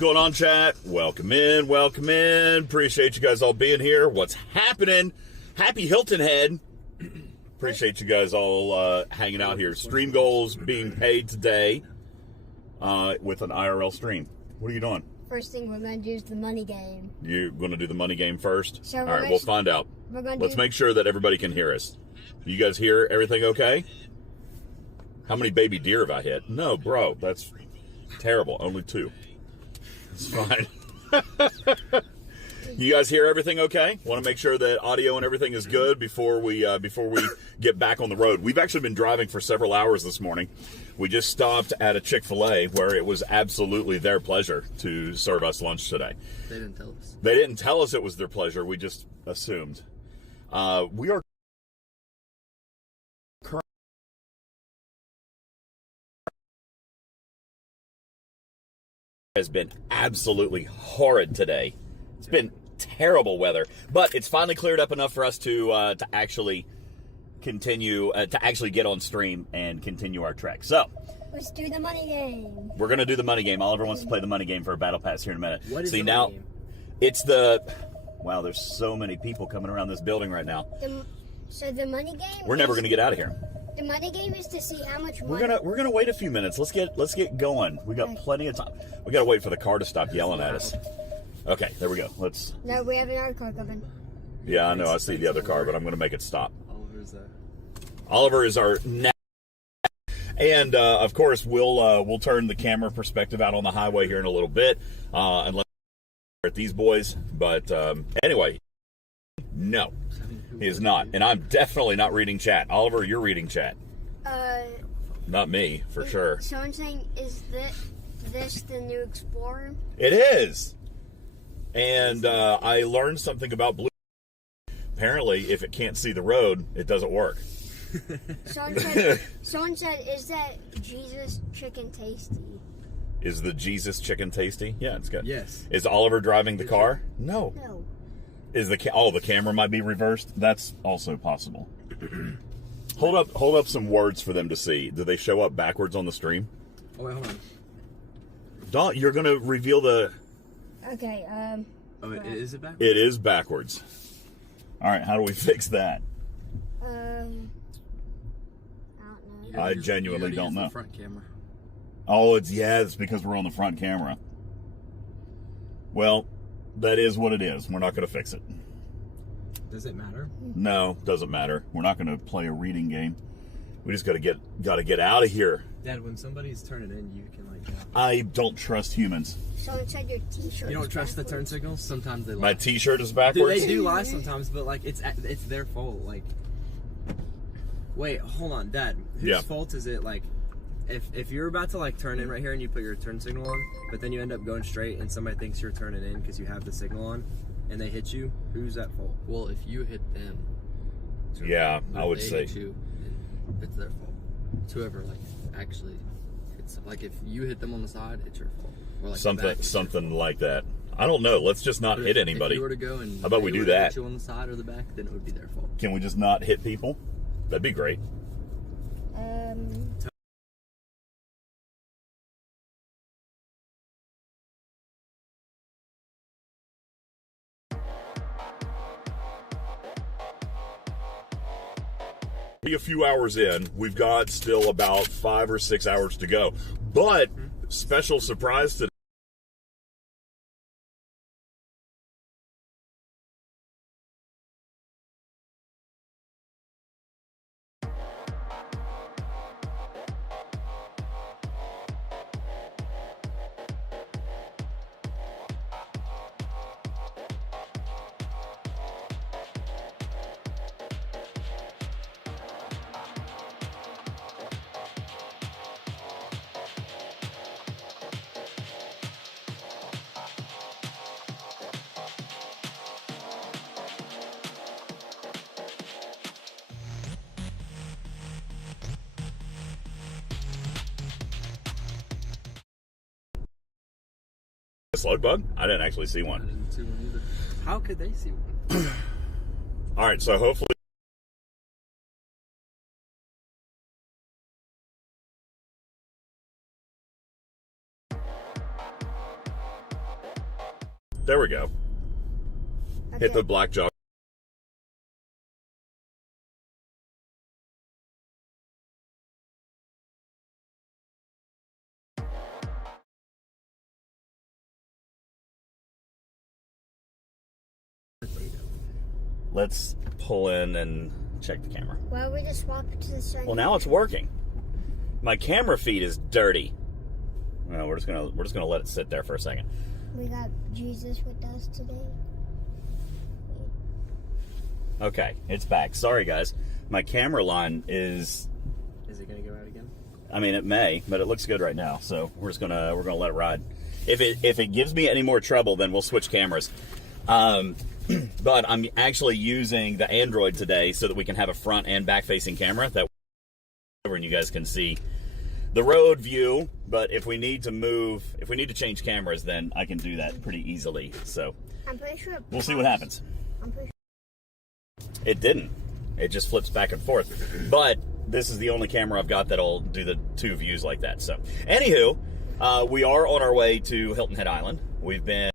going on, chat? Welcome in, welcome in. Appreciate you guys all being here. What's happening? Happy Hilton Head. Appreciate you guys all hanging out here. Stream goals being paid today with an IRL stream. What are you doing? First thing we're going to do is the money game. You're going to do the money game first? So all right, we'll find out. Let's make sure that everybody can hear us. You guys hear everything okay? How many baby deer have I hit? No, bro, that's terrible. Only 2. It's fine. You guys hear everything okay? Want to make sure that audio and everything is good before we get back on the road. We've actually been driving for several hours this morning. We just stopped at a Chick-fil-A where it was absolutely their pleasure to serve us lunch today. They didn't tell us. They didn't tell us it was their pleasure. We just assumed. We are has been absolutely horrid today. It's been terrible weather, but it's finally cleared up enough for us to actually continue to actually get on stream and continue our trek. So let's do the money game. We're gonna do the money game. Oliver wants to play the money game for a battle pass here in a minute. What is See the now, money game? it's the wow. There's so many people coming around this building right now. So the money game. We're never gonna get out of here. The money game is to see how much money. We're gonna wait a few minutes. Let's get going. We got plenty of time. We gotta wait for the car to stop yelling at us. Okay, there we go. Let's. No, we have another car coming. Yeah, I know. I see the other car, but I'm gonna make it stop. Oliver's there. Oliver is our and of course we'll turn the camera perspective out on the highway here in a little bit and let at these boys. But anyway, no, he is not, and I'm definitely not reading chat. Oliver, you're reading chat. Not me, for sure. Someone saying, is this the new Explorer? It is. And I learned something about blue. Apparently, if it can't see the road, it doesn't work. Someone said, is that Jesus chicken tasty? Is the Jesus chicken tasty? Yeah, it's good. Yes. Is Oliver driving the car? No. No. Is the camera might be reversed? That's also possible. Hold up some words for them to see. Do they show up backwards on the stream? Oh wait, hold on. Don't, you're gonna reveal the. Okay. Oh, is it backwards? It is backwards. All right, how do we fix that? I don't know. I genuinely don't know. The front camera. Oh, it's because we're on the front camera. Well, that is what it is. We're not going to fix it. Does it matter? No, doesn't matter. We're not going to play a reading game. We just got to get out of here. Dad, when somebody's turning in, you can like. I don't trust humans. Someone said your T-shirt. You don't trust the turn signals? Sometimes they lie. My T-shirt is backwards. They do lie sometimes, but like it's their fault. Like, wait, hold on, Dad. Whose fault is it? Like, if you're about to like turn in right here and you put your turn signal on, but then you end up going straight and somebody thinks you're turning in because you have the signal on, and they hit you, who's at fault? Well, if you hit them, Yeah, I would they say. hit you, it's their fault. It's whoever like actually hits. Like if you hit them on the side, it's your fault. Or, like, something like that. I don't know. Let's just not hit anybody. If you were to go and how about we do that? Hit you on the side or the back, then it would be their fault. Can we just not hit people? That'd be great. A few hours in, we've got still about 5 or 6 hours to go, but special surprise today. Slug bug? I didn't actually see one. I didn't see one either. How could they see one? All right, so hopefully. There we go. Okay. Hit the black jog. Let's pull in and check the camera. Well, we just swap it to the side. Well, now it's working. My camera feed is dirty. Well, we're just gonna let it sit there for a second. We got Jesus with us today. Okay, it's back. Sorry, guys. My camera line is. Is it gonna go out again? I mean, it may, but it looks good right now. So we're gonna let it ride. If it gives me any more trouble, then we'll switch cameras. But I'm actually using the Android today so that we can have a front and back facing camera that and you guys can see the road view. But if we need to change cameras, then I can do that pretty easily. So I'm pretty sure. We'll see what happens. I'm pretty It didn't. It just flips back and forth. But this is the only camera I've got that'll do the two views like that. So, anywho, we are on our way to Hilton Head Island. We've been.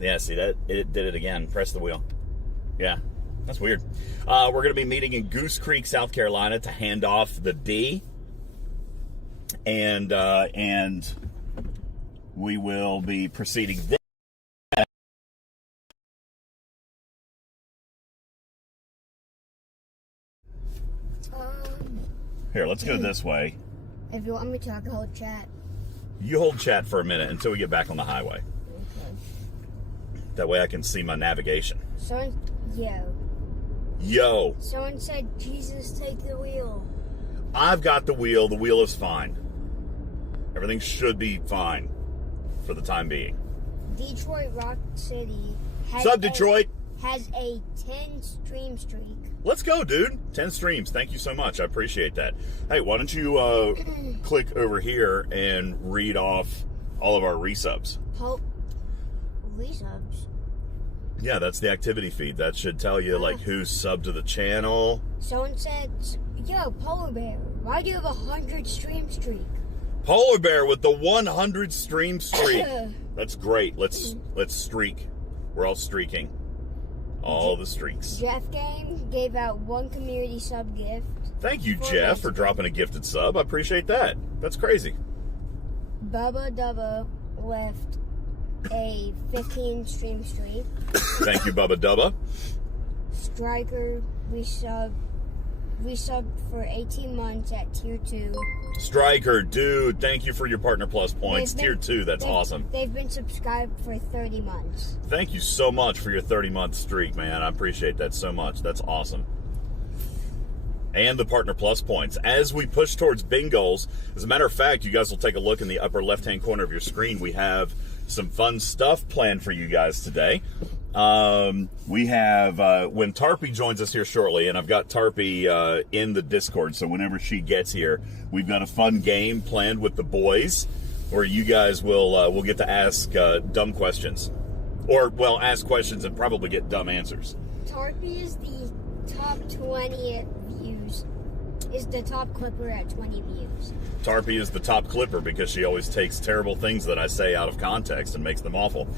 Yeah, see that? It did it again. Press the wheel. Yeah, that's weird. We're going to be meeting in Goose Creek, South Carolina to hand off the D. And we will be proceeding there. Here, let's go this way. If you want me to, I can hold chat. You hold chat for a minute until we get back on the highway. Okay. That way I can see my navigation. Yo. Someone said, Jesus, take the wheel. I've got the wheel. The wheel is fine. Everything should be fine for the time being. Detroit Rock City has What's up, Detroit? Has a 10 stream streak. Let's go, dude. 10 streams. Thank you so much. I appreciate that. Hey, why don't you click over here and read off all of our resubs? Resubs? Yeah, that's the activity feed. That should tell you, like, who's subbed to the channel. Someone said, yo, Polar Bear, why do you have a 100 stream streak? Polar Bear with the 100 stream streak. That's great. Let's streak. We're all streaking. All the streaks. Jeff Game gave out 1 community sub gift. Thank you, Jeff, for dropping a gifted sub. I appreciate that. That's crazy. Bubba Dubba left a 15 stream streak. Thank you, Bubba Dubba. Striker resubbed for 18 months at tier 2. Striker, dude, thank you for your Partner Plus points. Tier 2, that's awesome. They've been subscribed for 30 months. Thank you so much for your 30-month streak, man. I appreciate that so much. That's awesome. And the Partner Plus points. As we push towards bingos, as a matter of fact, you guys will take a look in the upper left-hand corner of your screen. We have some fun stuff planned for you guys today. We have, when Tarpy joins us here shortly, and I've got Tarpy in the Discord, so whenever she gets here, we've got a fun game planned with the boys where you guys will get to ask dumb questions. Or, well, ask questions and probably get dumb answers. Tarpy is the top 20 views. Is the top clipper at 20 views. Tarpy is the top clipper because she always takes terrible things that I say out of context and makes them awful.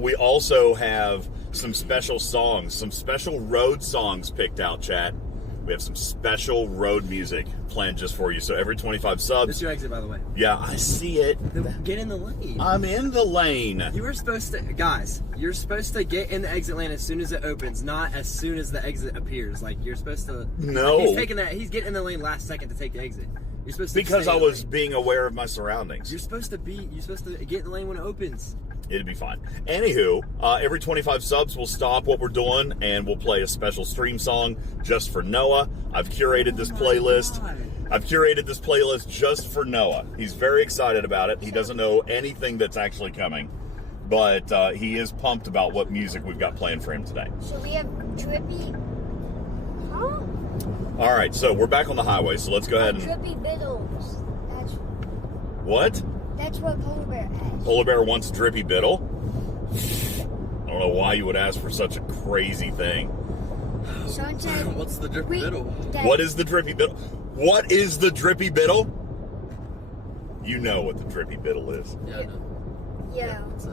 We also have some special songs, some special road songs picked out, chat. We have some special road music planned just for you. So every 25 subs... This is your exit, by the way. Yeah, I see it. Get in the lane. I'm in the lane. You were supposed to... Guys, you're supposed to get in the exit lane as soon as it opens, not as soon as the exit appears. Like, you're supposed to... No. Like he's getting in the lane last second to take the exit. You're supposed to because stay I in the was lane. being aware of my surroundings. You're supposed to get in the lane when it opens. It'd be fine. Anywho, every 25 subs, we'll stop what we're doing and we'll play a special stream song just for Noah. I've curated this playlist. I've curated this playlist just for Noah. He's very excited about it. He doesn't know anything that's actually coming, but he is pumped about what music we've got planned for him today. So we have Drippy. Huh? All right, so we're back on the highway, so let's go ahead and... Drippy Biddles. What? That's what Polar Bear has. Polar Bear wants Drippy Biddle? I don't know why you would ask for such a crazy thing. Sean said, What's the drippy biddle? Dad, What is the drippy biddle? What is the drippy biddle? You know what the drippy biddle is. Yeah, I know. Yeah. It's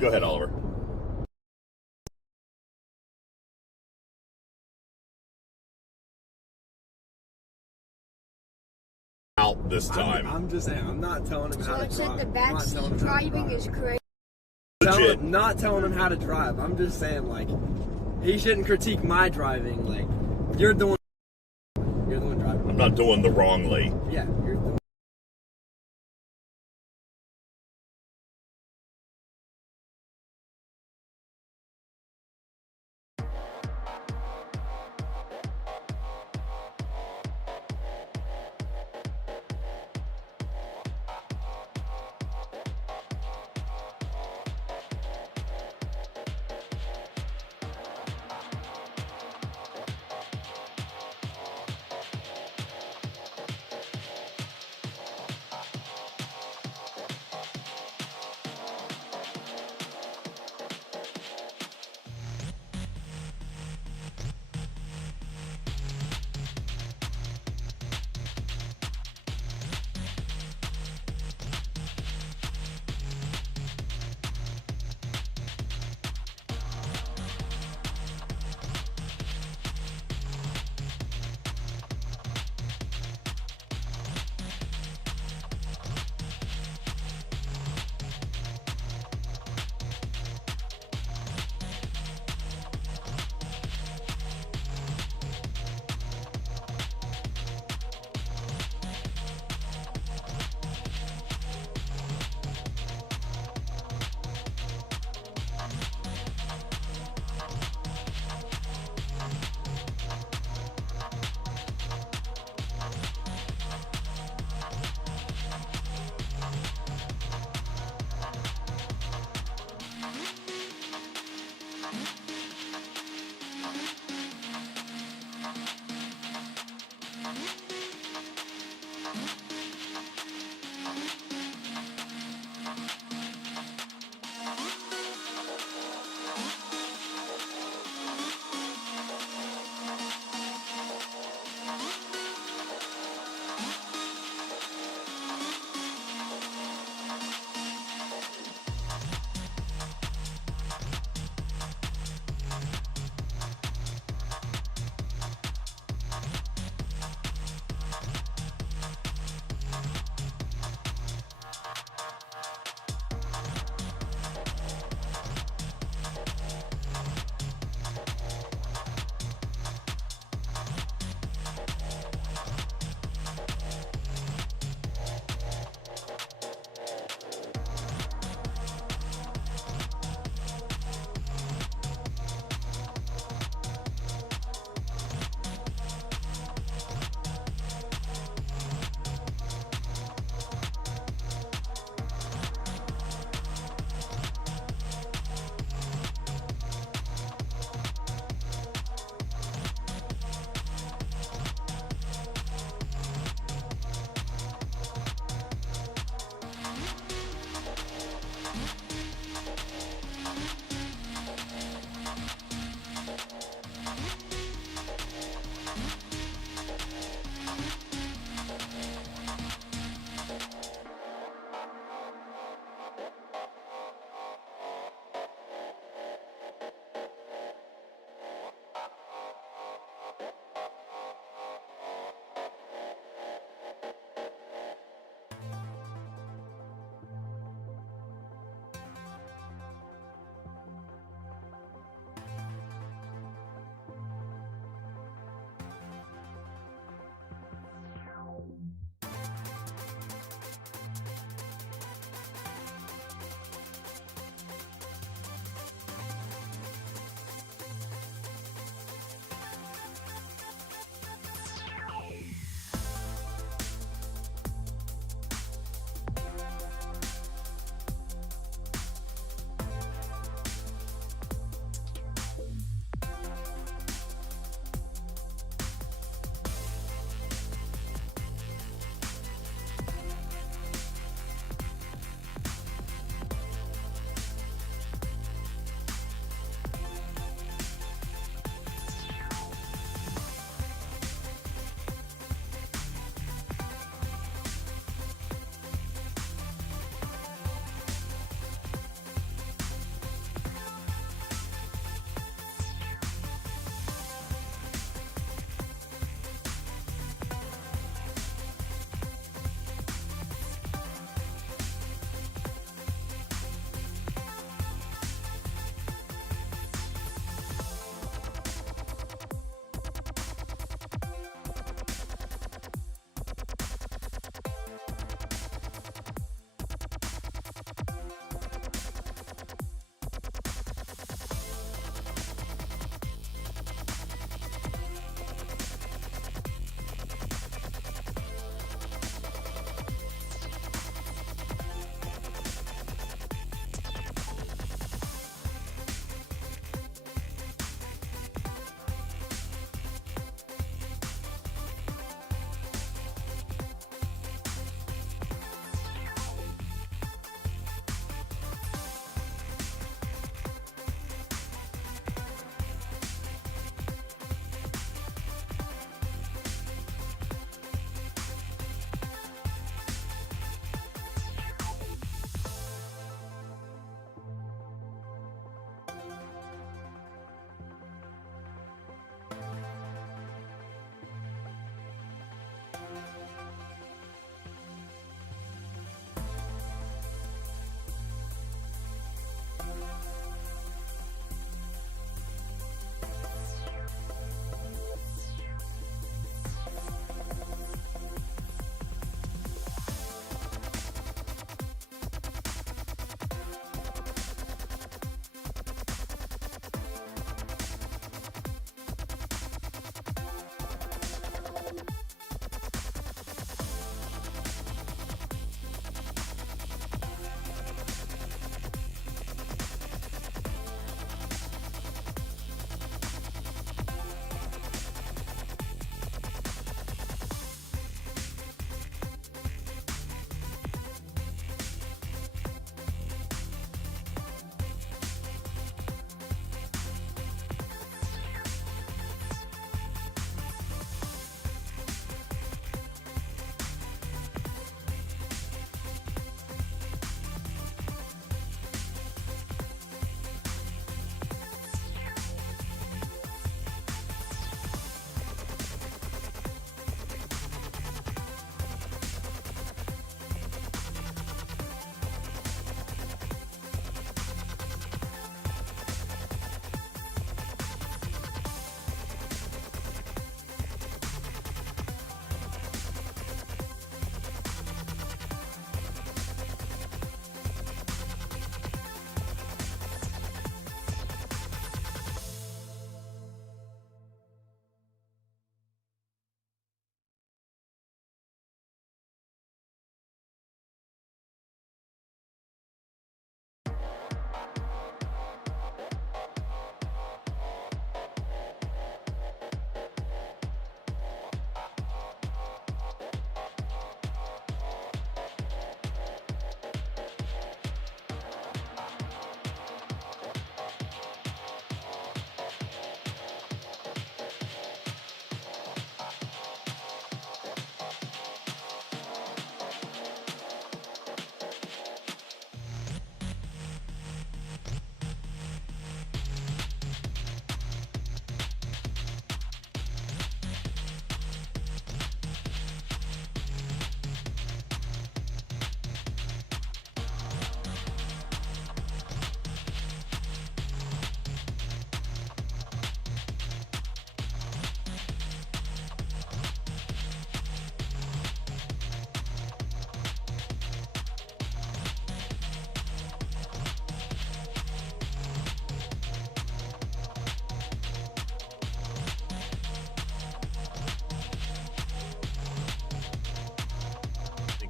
Go ahead, Oliver. Out this time. I'm just saying, I'm not telling him how to Sean drive. said the I'm not telling him backseat how to driving drive. is crazy. Legit. Not telling him how to drive. I'm just saying, like, he shouldn't critique my driving. Like, you're the one driving. I'm not doing the wrongly. Yeah, you're the one.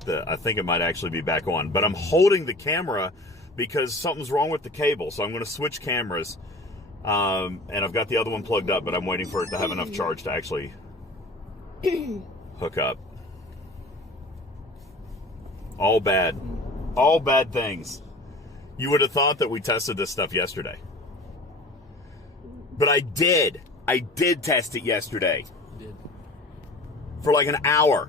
I think it might actually be back on. But I'm holding the camera because something's wrong with the cable. So I'm going to switch cameras. And I've got the other one plugged up, but I'm waiting for it to have enough charge to actually hook up. All bad. All bad things. You would have thought that we tested this stuff yesterday. But I did. I did test it yesterday. You did. For like an hour.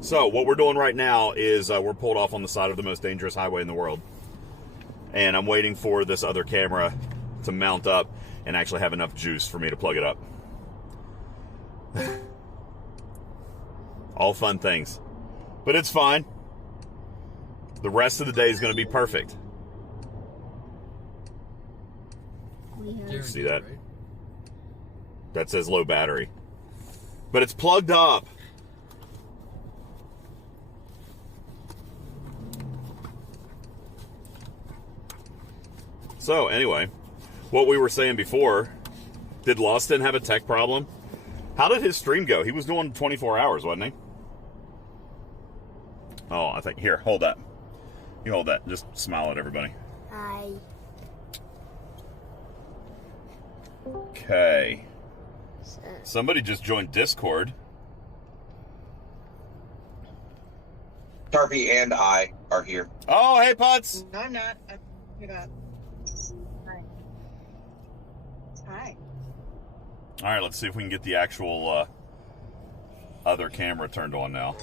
So what we're doing right now is we're pulled off on the side of the most dangerous highway in the world. And I'm waiting for this other camera to mount up and actually have enough juice for me to plug it up. All fun things. But it's fine. The rest of the day is going to be perfect. See that? Right? That says low battery. But it's plugged up. So anyway, what we were saying before, did Lawson have a tech problem? How did his stream go? He was doing 24 hours, wasn't he? Oh, I think, here, hold that. You hold that. Just smile at everybody. Hi. Okay. Somebody just joined Discord. Tarpy and I are here. Oh, hey, Putz. No, I'm not. I forgot. Hi. Hi. All right, let's see if we can get the actual other camera turned on now.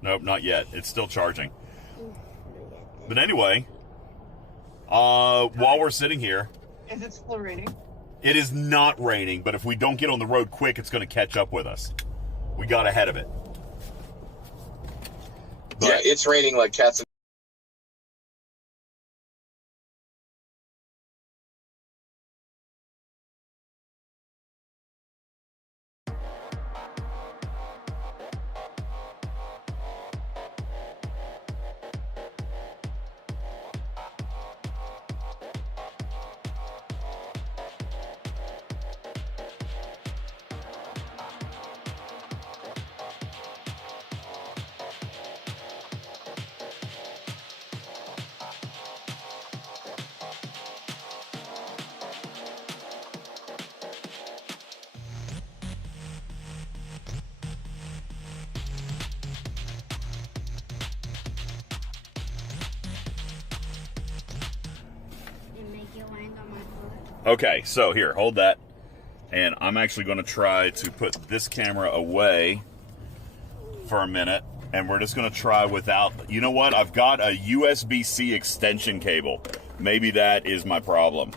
Nope, not yet. It's still charging. But anyway, while we're sitting here, Is it still raining? it is not raining, but if we don't get on the road quick, it's going to catch up with us. We got ahead of it. But, Yeah, it's raining like cats. And make it land on my foot. okay, so here, hold that. And I'm actually going to try to put this camera away for a minute. And we're just going to try without... You know what? I've got a USB-C extension cable. Maybe that is my problem.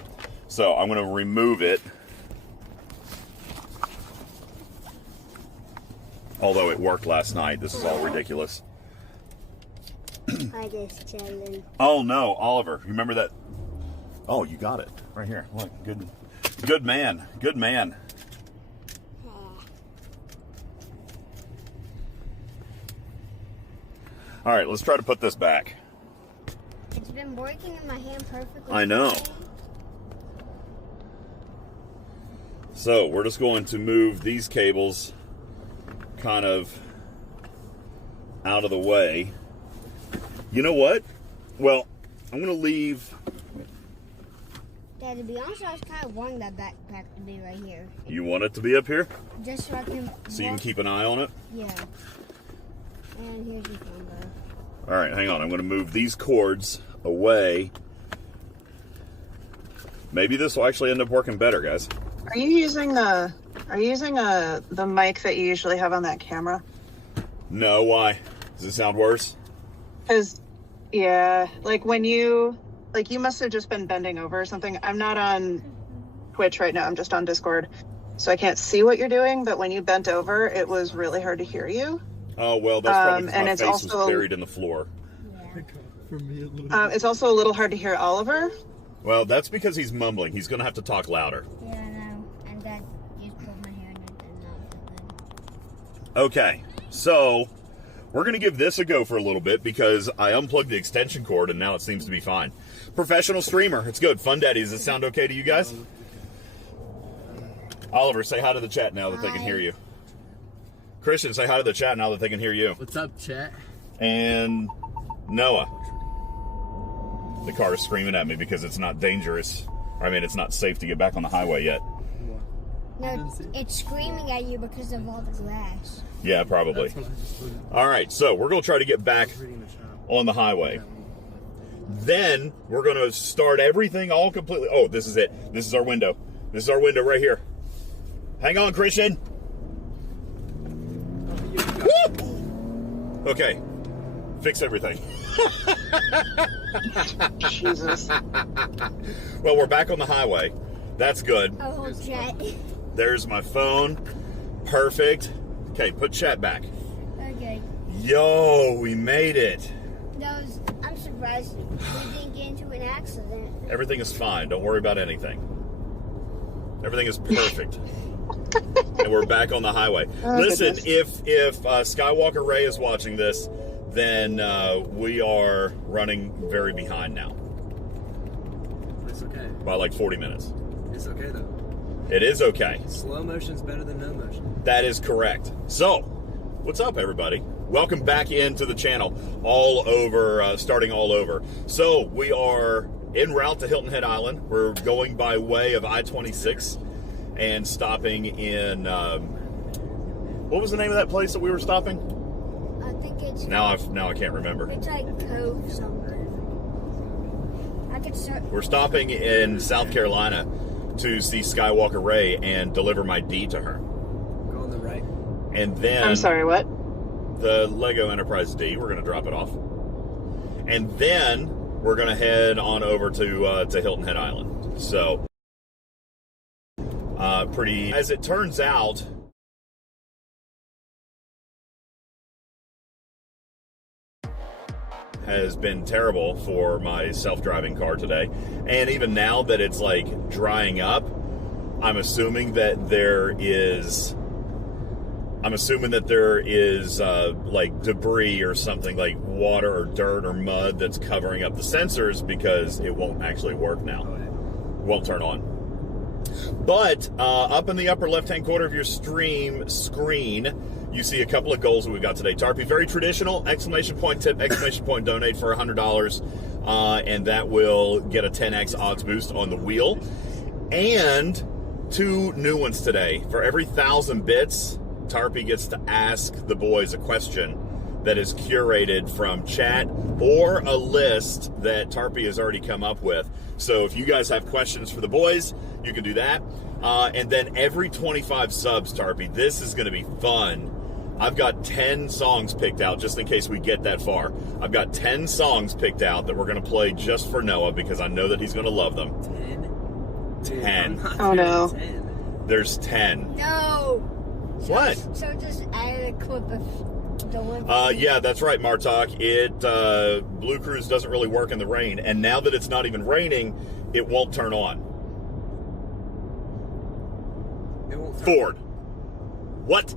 So I'm going to remove it. Although it worked last night. This is all ridiculous. I just chilling. Oh, no, Oliver. You remember that? Oh, you got it. Right here. Look, good man. Good man. All right, let's try to put this back. It's been working in my hand perfectly. I know. fine. So we're just going to move these cables kind of out of the way. You know what? Well, I'm going to leave... Dad, to be honest, I was kind of wanting that backpack to be right here. You want it to be up here? Just so I can... So you can walk- keep an eye on it? Yeah. And here's your phone, bro. All right, hang on. I'm going to move these cords away. Maybe this will actually end up working better, guys. Are you using the mic that you usually have on that camera? No, why? Does it sound worse? Because, yeah, like when you must have just been bending over or something. I'm not on Twitch right now. I'm just on Discord. So I can't see what you're doing, but when you bent over, it was really hard to hear you. Oh, well, that's probably because and my it's face was also- buried in the floor. Yeah. It's also a little hard to hear Oliver. Well, that's because he's mumbling. He's going to have to talk louder. Yeah, I know. And Dad just pulled my hair and it did not feel good. Okay, so we're going to give this a go for a little bit because I unplugged the extension cord and now it seems to be fine. Professional streamer. It's good. Fun Daddy. Does it sound okay to you guys? Oliver, say hi to the chat now that they can hear you. Christian, say hi to the chat now that they can hear you. What's up, chat? And Noah. The car is screaming at me because it's not dangerous. I mean, it's not safe to get back on the highway yet. No, it's screaming at you because of all the glass. Yeah, probably. All right, so we're going to try to get back on the highway. Then we're going to start everything all completely. Oh, this is it. This is our window. This is our window right here. Hang on, Christian. Woo! Okay. Fix everything. Jesus. Well, we're back on the highway. That's good. Oh, chat. There's my phone. Perfect. Okay, put chat back. Okay. Yo, we made it. I'm surprised we didn't get into an accident. Everything is fine. Don't worry about anything. Everything is perfect. And we're back on the highway. Listen, goodness. if Skywalker Ray is watching this, then we are running very behind now. It's okay. By like 40 minutes. It's okay though. It is okay. Slow motion's better than no motion. That is correct. So, what's up, everybody? Welcome back into the channel. All over, starting all over. So, we are en route to Hilton Head Island. We're going by way of I-26 and stopping in, what was the name of that place that we were stopping? I think it's... Now I can't remember. It's like Cove something. I could start... We're stopping in South Carolina to see Skywalker Ray and deliver my D to her. Go on the right. And then... I'm sorry, what? The Lego Enterprise D. We're going to drop it off. And then we're going to head on over to Hilton Head Island. So, pretty... As it turns out... has been terrible for my self-driving car today. And even now that it's like drying up, I'm assuming that there is like debris or something, like water or dirt or mud that's covering up the sensors, because it won't actually work now. It won't turn on. But up in the upper left-hand corner of your stream screen, you see a couple of goals that we've got today. Tarpy, very traditional, exclamation point tip, exclamation point donate for $100, and that will get a 10x odds boost on the wheel. And 2 new ones today. For every 1,000 bits, Tarpy gets to ask the boys a question that is curated from chat or a list that Tarpy has already come up with. So if you guys have questions for the boys, you can do that. And then every 25 subs, Tarpy, this is going to be fun. I've got 10 songs picked out, just in case we get that far. I've got 10 songs picked out that we're going to play just for Noah, because I know that he's going to love them. 10. Oh, no. 10. There's 10. No! What? So just added a clip of the one... Yeah, that's right, Martok. Blue Cruise doesn't really work in the rain, and now that it's not even raining, it won't turn on. It won't turn Ford. What?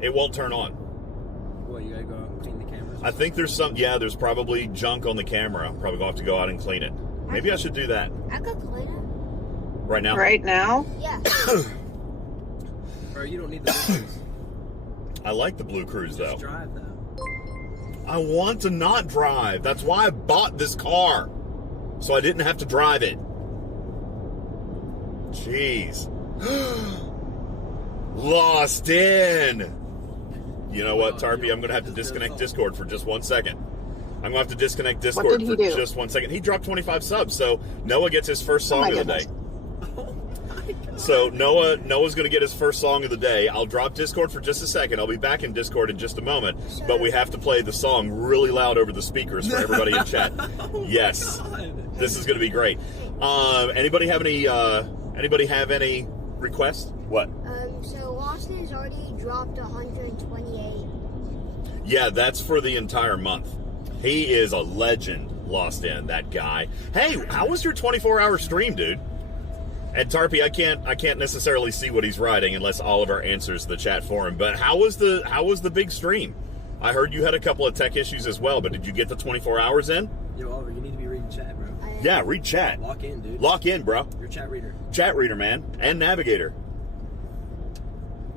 It won't turn on. What, you gotta go out and clean the cameras? I think there's probably junk on the camera. I'm probably going to have to go out and clean it. Maybe I should do that. I could clean it. Right now? Right now? Yeah. Bro, you don't need the Cruise. I like the Blue Cruise, though. Just drive, though. I want to not drive. That's why I bought this car. So I didn't have to drive it. Jeez. Lost in. You know what, Tarpy? I'm going to have to disconnect Discord for just 1 second. I'm going to have to disconnect Discord for just 1 second. He dropped 25 subs, so Noah gets his first song of the day. So Noah's going to get his first song of the day. I'll drop Discord for just a second. I'll be back in Discord in just a moment. But we have to play the song really loud over the speakers for everybody in chat. Yes. This is going to be great. Anybody have any requests? What? So Austin's already dropped 128. Yeah, that's for the entire month. He is a legend, Lost In, that guy. Hey, how was your 24-hour stream, dude? And Tarpy, I can't necessarily see what he's writing unless Oliver answers the chat for him. But how was the big stream? I heard you had a couple of tech issues as well, but did you get the 24 hours in? Yo, Oliver, you need to be reading chat, bro. Yeah, read chat. Lock in, dude. Lock in, bro. You're a chat reader. Chat reader, man. And navigator.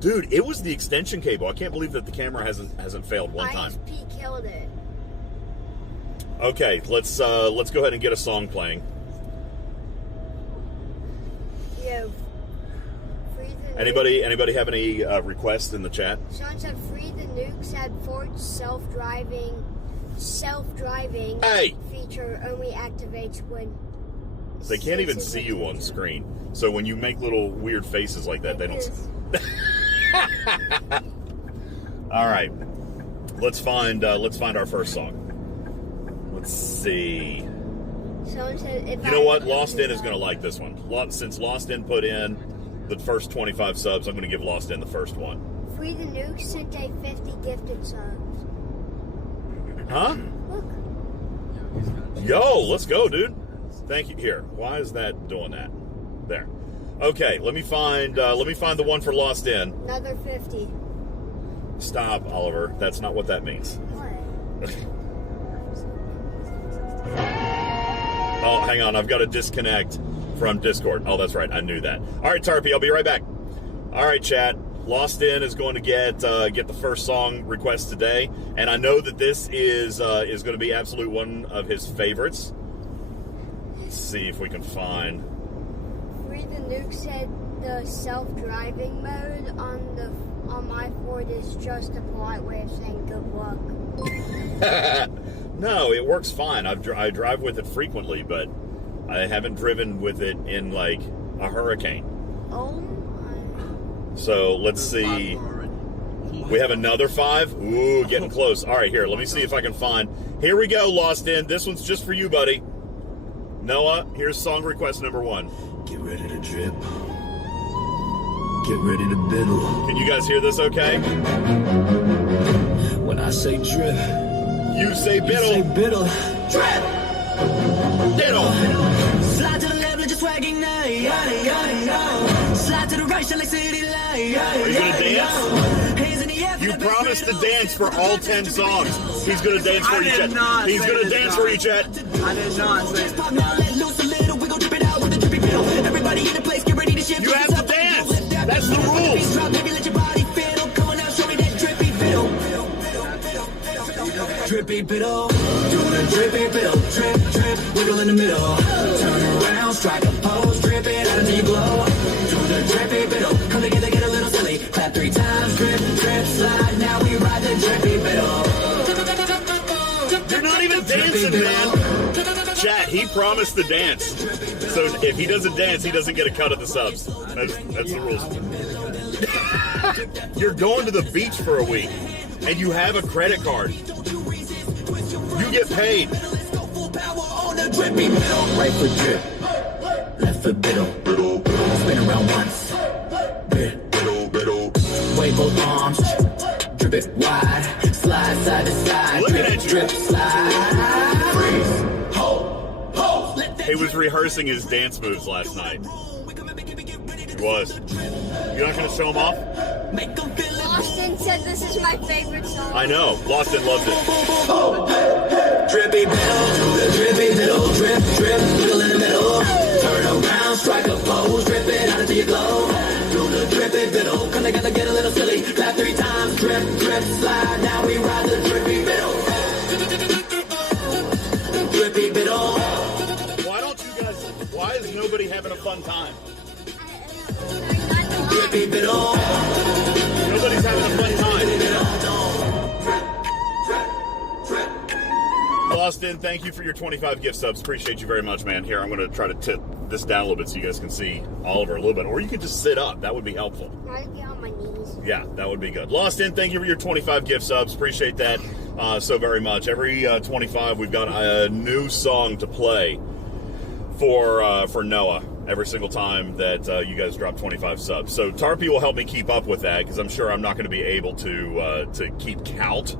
Dude, it was the extension cable. I can't believe that the camera hasn't failed one time. ISP killed it. Okay, let's go ahead and get a song playing. Yo, free the nuke. Anybody have any requests in the chat? Sean said free the nukes had Ford's self-driving Hey! feature only activates when They can't even see you on screen. So when you make little weird faces like that, they don't. All right, let's find our first song. Let's see. Someone said if You know what? Lost In is going to like this one. Since Lost In put in the first 25 subs, I'm going to give Lost In the first one. Free the Nuke sent a 50 gifted subs. Huh? Look. Yo, let's go, dude. Thank you. Here, why is that doing that? There. Okay, let me find the one for Lost In. Another 50. Stop, Oliver. That's not what that means. What? Oh, hang on. I've got to disconnect from Discord. Oh, that's right. I knew that. All right, Tarpy, I'll be right back. All right, chat. Lost In is going to get the first song request today, and I know that this is going to be absolute one of his favorites. Let's see if we can find. Free the Nuke said the self-driving mode on my Ford is just a polite way of saying good luck. No, it works fine. I drive with it frequently, but I haven't driven with it in like a hurricane. Oh my. So let's see. We have another 5. Ooh, getting close. All right, here. Let me see if I can find. Here we go, Lost In. This one's just for you, buddy. Noah, here's song request number 1. Get ready to drip. Get ready to biddle. Can you guys hear this okay? When I say drip, You say you say biddle. biddle. Drip! Biddle. Slide to the left, let your swag ignite. Slide to the right, shine like city light. Are you gonna dance? Hands in the air. You promised to dance for all 10 songs. He's gonna dance for I you, did Chet. not He's say gonna this, dance guys. for you, Chet. I did not say Just pop now, let loose a little. We gon' drip it out with the drippy biddle. Everybody in the place, get ready to shift. You have to dance. That's the rules. Drop, baby, let your body fiddle. Come on now, show me that drippy biddle. Drippy biddle. Do the drippy biddle. Drip, drip, wiggle in the middle. Turn around, strike a pose. Drip it out until you glow. Do the drippy biddle. Come together, get a little silly. Clap 3 times. Drip, drip, slide. Now we ride the drippy biddle. You're not even dancing, man. Chat, he promised to dance. So if he doesn't dance, he doesn't get a cut of the subs. That's the rules. You're going to the beach for a week, and you have a credit card. You get paid. Right foot drip, left foot biddle. Spin around once, biddle. Wave both arms, drip it wide. Slide side to side, Looking at you. drip, slide. Freeze, hold. He was rehearsing his dance moves last night. He was. You're not going to show him off? Austin said this is my favorite song. I know. Lost In loves it. Drippy biddle, do the drippy biddle. Drip, drip, wiggle in the middle. Turn around, strike a pose. Drip it out until you glow. Do the drippy biddle. Come together, get a little silly. Clap 3 times. Drip, drip, slide. Now we ride the drippy biddle. Drippy biddle. Why don't you guys... Why is nobody having a fun time? Drippy biddle. Nobody's having a fun time. Lost In, thank you for your 25 gift subs. Appreciate you very much, man. Here, I'm going to try to tip this down a little bit so you guys can see Oliver a little bit. Or you could just sit up. That would be helpful. I get on my knees. Yeah, that would be good. Lost In, thank you for your 25 gift subs. Appreciate that so very much. Every 25, we've got a new song to play for Noah every single time that you guys drop 25 subs. So Tarpy will help me keep up with that because I'm sure I'm not going to be able to keep count.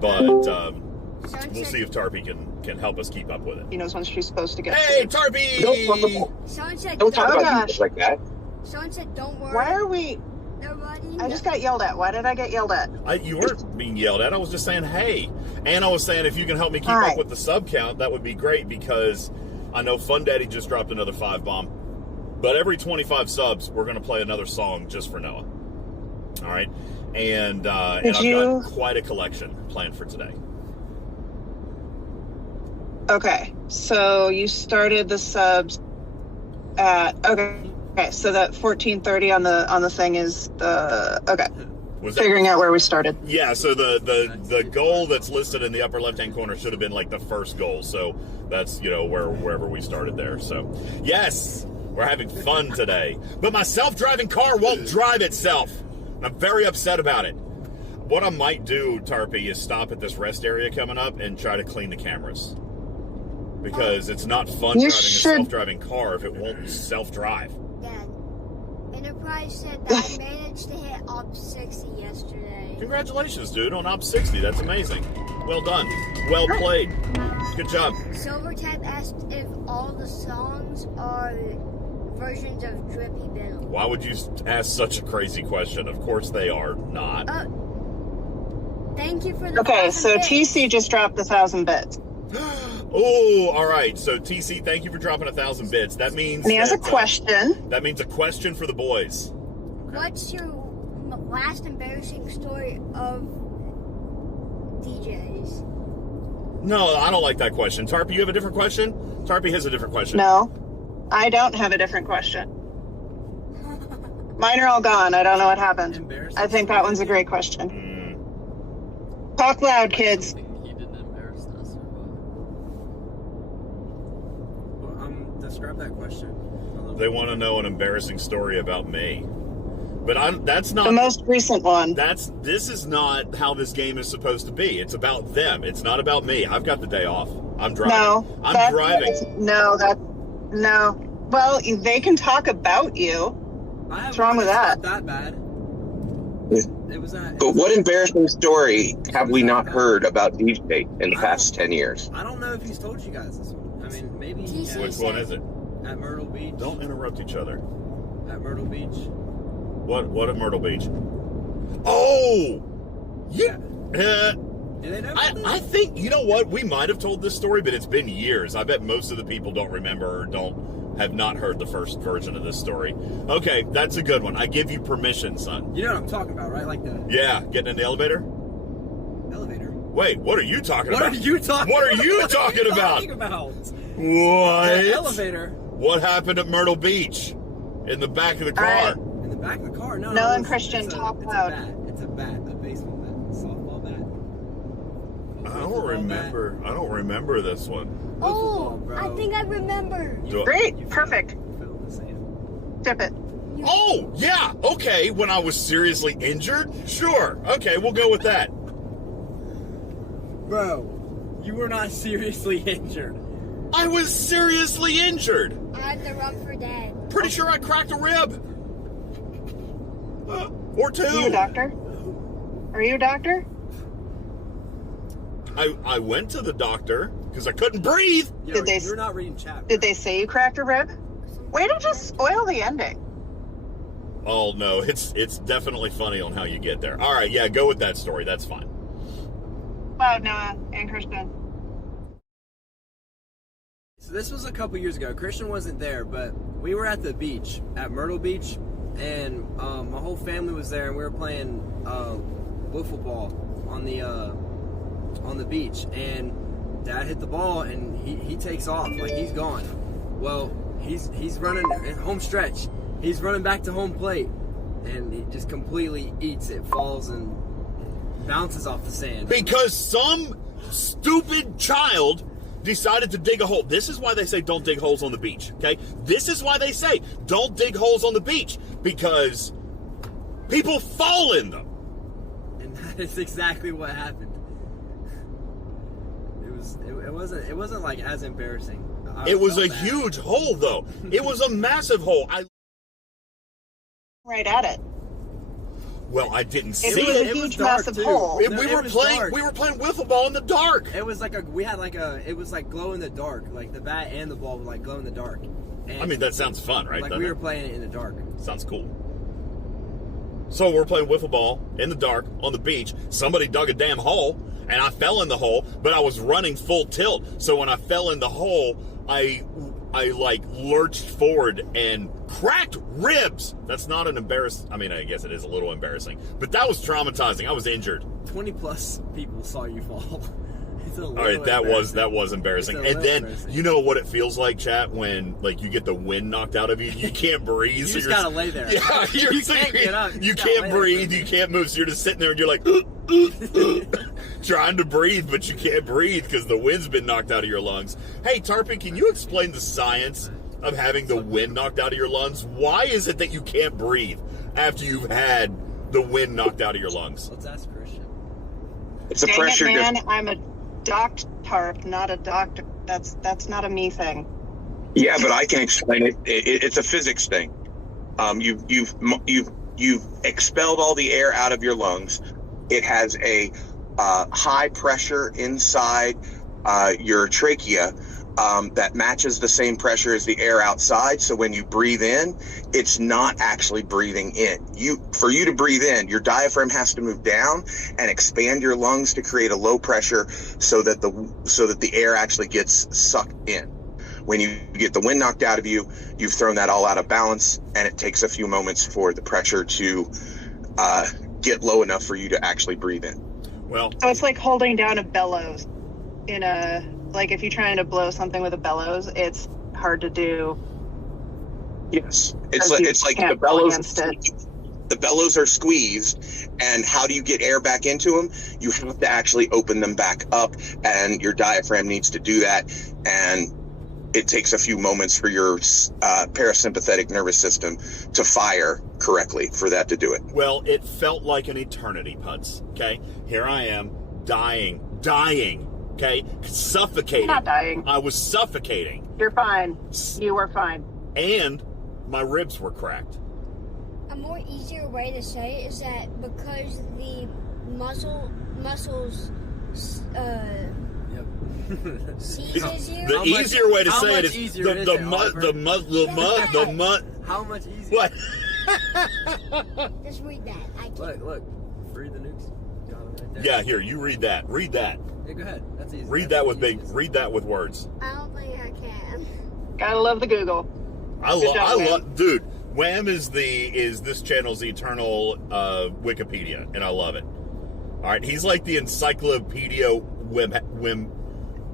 But we'll see if Tarpy can help us keep up with it. He knows when she's supposed to get. Hey, to. Tarpy! Someone said Don't talk Oh, about gosh. people like that. Someone said don't worry. Why are we? Nobody. I just got yelled at. Why did I get yelled at? You weren't being yelled at. I was just saying, hey. And I was saying if you can help me keep Hi. up with the sub count, that would be great because I know Fun Daddy just dropped another 5 bomb. But every 25 subs, we're going to play another song just for Noah. All right. And I've got quite a collection planned for today. Okay, so you started the subs at okay, so that 14:30 on the thing is the figuring out where we started. Yeah, so the goal that's listed in the upper left-hand corner should have been like the first goal. So that's, you know, wherever we started there. So yes, we're having fun today. But my self-driving car won't drive itself. I'm very upset about it. What I might do, Tarpy, is stop at this rest area coming up and try to clean the cameras. Because it's not fun driving a self-driving car if it won't self-drive. Dad, Enterprise said that I managed to hit up 60 yesterday. Congratulations, dude, on Op 60. That's amazing. Well done. Well played. Good job. Silvertap asked if all the songs are versions of Drippy Bill. Why would you ask such a crazy question? Of course they are not. Thank you for the Okay, so bits. TC just dropped 1,000 bits. Oh, all right. So TC, thank you for dropping 1,000 bits. That means And he has a question. That means a question for the boys. What's your last embarrassing story of DJs? No, I don't like that question. Tarpy, you have a different question? Tarpy has a different question. No, I don't have a different question. Mine are all gone. I don't know what happened. I think that one's a great question. Talk loud, kids. He didn't embarrass us or what? Well, describe that question. They want to know an embarrassing story about me. But that's not The most recent one. This is not how this game is supposed to be. It's about them. It's not about me. I've got the day off. I'm driving. No. I'm driving. No. Well, they can talk about you. What's wrong with that? Not that bad. It was that. But what embarrassing story have we not heard about DJ in the past 10 years? I don't know if he's told you guys this one. I mean, maybe Which one is it? at Myrtle Beach. Don't interrupt each other. At Myrtle Beach. What at Myrtle Beach? Oh! Yeah. Do they know about this? I think, you know what? We might have told this story, but it's been years. I bet most of the people don't remember or have not heard the first version of this story. Okay, that's a good one. I give you permission, son. You know what I'm talking about, right? Like the Yeah, getting in the elevator? elevator. Wait, what are you talking What about? are you talking What are about? you What talking you about? talking about? What? The elevator. What happened at Myrtle Beach? In the back of the car? In the back of the car? No, Noah and it's- Christian, it's a- talk it's loud. A bat. It's a bat, a baseball bat, a softball bat. I don't remember this one. Oh, bro. I think I remember. Great. Perfect. Fill in the sand. Tip it. Oh, yeah. Okay, when I was seriously injured? Sure. Okay, we'll go with that. Bro, you were not seriously injured. I was seriously injured. I had to run for Dad. Pretty sure I cracked a rib. Or two. Are you a doctor? Are you a doctor? I went to the doctor because I couldn't breathe. Yo, Did they- you're not reading chat. Did they say you cracked a rib? Way to just spoil the ending. Oh, no, it's definitely funny on how you get there. All right, yeah, go with that story. That's fine. Wow, Noah and Christian. So this was a couple years ago. Christian wasn't there, but we were at the beach, at Myrtle Beach, and my whole family was there, and we were playing wiffle ball on the beach. And Dad hit the ball, and he takes off, like he's gone. Well, he's running home stretch. He's running back to home plate, and he just completely eats it, falls and bounces off the sand. Because some stupid child decided to dig a hole. This is why they say don't dig holes on the beach, okay? This is why they say don't dig holes on the beach, because people fall in them. And that is exactly what happened. It wasn't like as embarrassing. It was a huge hole, though. It was a massive hole. Right at it. Well, I didn't see It it. was a It was huge, dark, massive too. hole. We No, were it was playing. dark. We were playing wiffle ball in the dark. It was like it was like glow in the dark. Like the bat and the ball were like glow in the dark. And I mean, that sounds fun, right? like doesn't we were it? playing it in the dark. Sounds cool. So we're playing wiffle ball in the dark on the beach. Somebody dug a damn hole, and I fell in the hole, but I was running full tilt. So when I fell in the hole, I I like lurched forward and cracked ribs. That's not an I mean, I guess it is a little embarrassing, but that was traumatizing. I was injured. 20 plus people saw you fall. All right, that was embarrassing. And then you know what it feels like, chat, when like you get the wind knocked out of you, you can't breathe. You just gotta lay there. Yeah, you can't get up. You can't breathe. You can't move. So you're just sitting there and you're like trying to breathe, but you can't breathe because the wind's been knocked out of your lungs. Hey, Tarpon, can you explain the science of having the wind knocked out of your lungs? Why is it that you can't breathe after you've had the wind knocked out of your lungs? Let's ask Christian. It's a Dang pressure it, man, difference. I'm a doctor, not a doctor. That's not a me thing. Yeah, but I can explain it. It's a physics thing. You've expelled all the air out of your lungs. It has a high pressure inside your trachea that matches the same pressure as the air outside. So when you breathe in, it's not actually breathing in. For you to breathe in, your diaphragm has to move down and expand your lungs to create a low pressure so that the air actually gets sucked in. When you get the wind knocked out of you, you've thrown that all out of balance, and it takes a few moments for the pressure to get low enough for you to actually breathe in. Well, So it's like holding down a bellows like if you're trying to blow something with a bellows, it's hard to do. Yes, Because you it's like the can't blow bellows. against it. The bellows are squeezed, and how do you get air back into them? You have to actually open them back up, and your diaphragm needs to do that, and it takes a few moments for your parasympathetic nervous system to fire correctly for that to do it. well, it felt like an eternity, Putz. Okay, here I am, dying. Okay, suffocating. You're not dying. I was suffocating, You're fine. You were fine. and my ribs were cracked. A more easier way to say it is that because the muscles Yep. seizes you. The How much- easier way to how say it much is easier the is the it, Oliver? the mud. How much easier? What? Just read that. I can't. Look. Read the nukes. Got it right there. Yeah, here, you read that. Read that. Yeah, go ahead. That's easy. Read That's that with the big. easiest. Read that with words. I don't think I can. Gotta love the Google. Good job, Wham. love, dude. Wham is this channel's eternal Wikipedia, and I love it. All right, he's like the Encyclopedia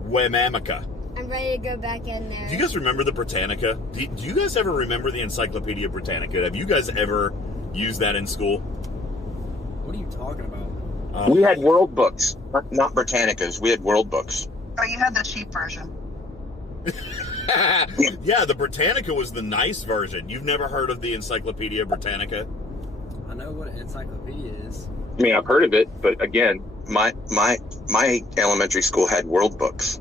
Whamamica. I'm ready to go back in there. Do you guys remember the Britannica? Do you guys ever remember the Encyclopedia Britannica? Have you guys ever used that in school? What are you talking about? We had world books, not Britannicas. We had world books. Oh, you had the cheap version. Yeah, the Britannica was the nice version. You've never heard of the Encyclopedia Britannica? I know what an encyclopedia is. I mean, I've heard of it, but again, my elementary school had world books,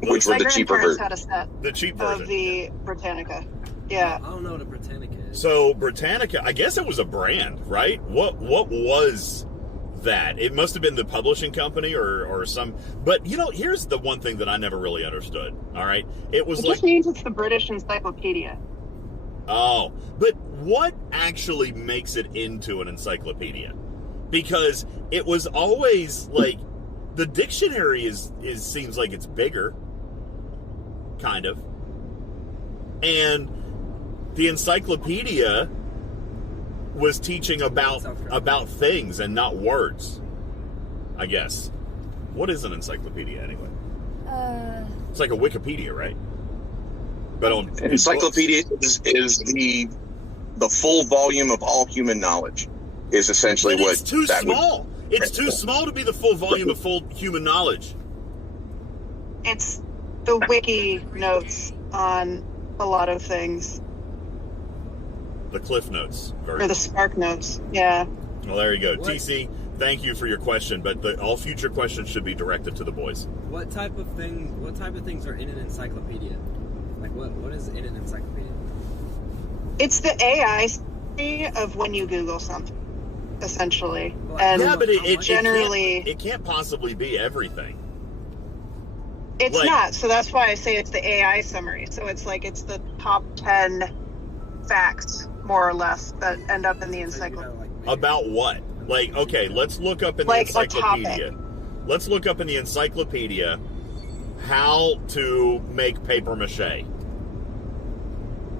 which were My the cheaper grandparents version. had a set The cheap of version. the Britannica. Yeah. I don't know what a Britannica is. So Britannica, I guess it was a brand, right? What was that? It must have been the publishing company or some. But here's the one thing that I never really understood. All right, it was It like, just means it's the British Encyclopedia. oh, but what actually makes it into an encyclopedia? Because it was always like the dictionary is seems like it's bigger, kind of, and the encyclopedia was teaching about things and not words, I guess. What is an encyclopedia anyway? It's like a Wikipedia, right? But on Encyclopedia is the full volume of all human knowledge. Is essentially but what it's too that would- small. It's too small to be the full volume of full human knowledge. It's the wiki notes on a lot of things, The Cliff Notes or version. the Spark notes. Yeah. Well, there you go. What? TC, thank you for your question, but all future questions should be directed to the boys. What type of things are in an encyclopedia? Like what is in an encyclopedia? It's the AI of when you Google something, essentially. Well, And Yeah, but generally, it can't possibly be everything. it's like- not. So that's why I say it's the AI summary. So it's the top 10 facts, more or less, that end up in the So you encyclopedia. gotta, like, make About what? Like, okay, let's look up in the Like a encyclopedia. Let's look up in the encyclopedia how to make paper mache.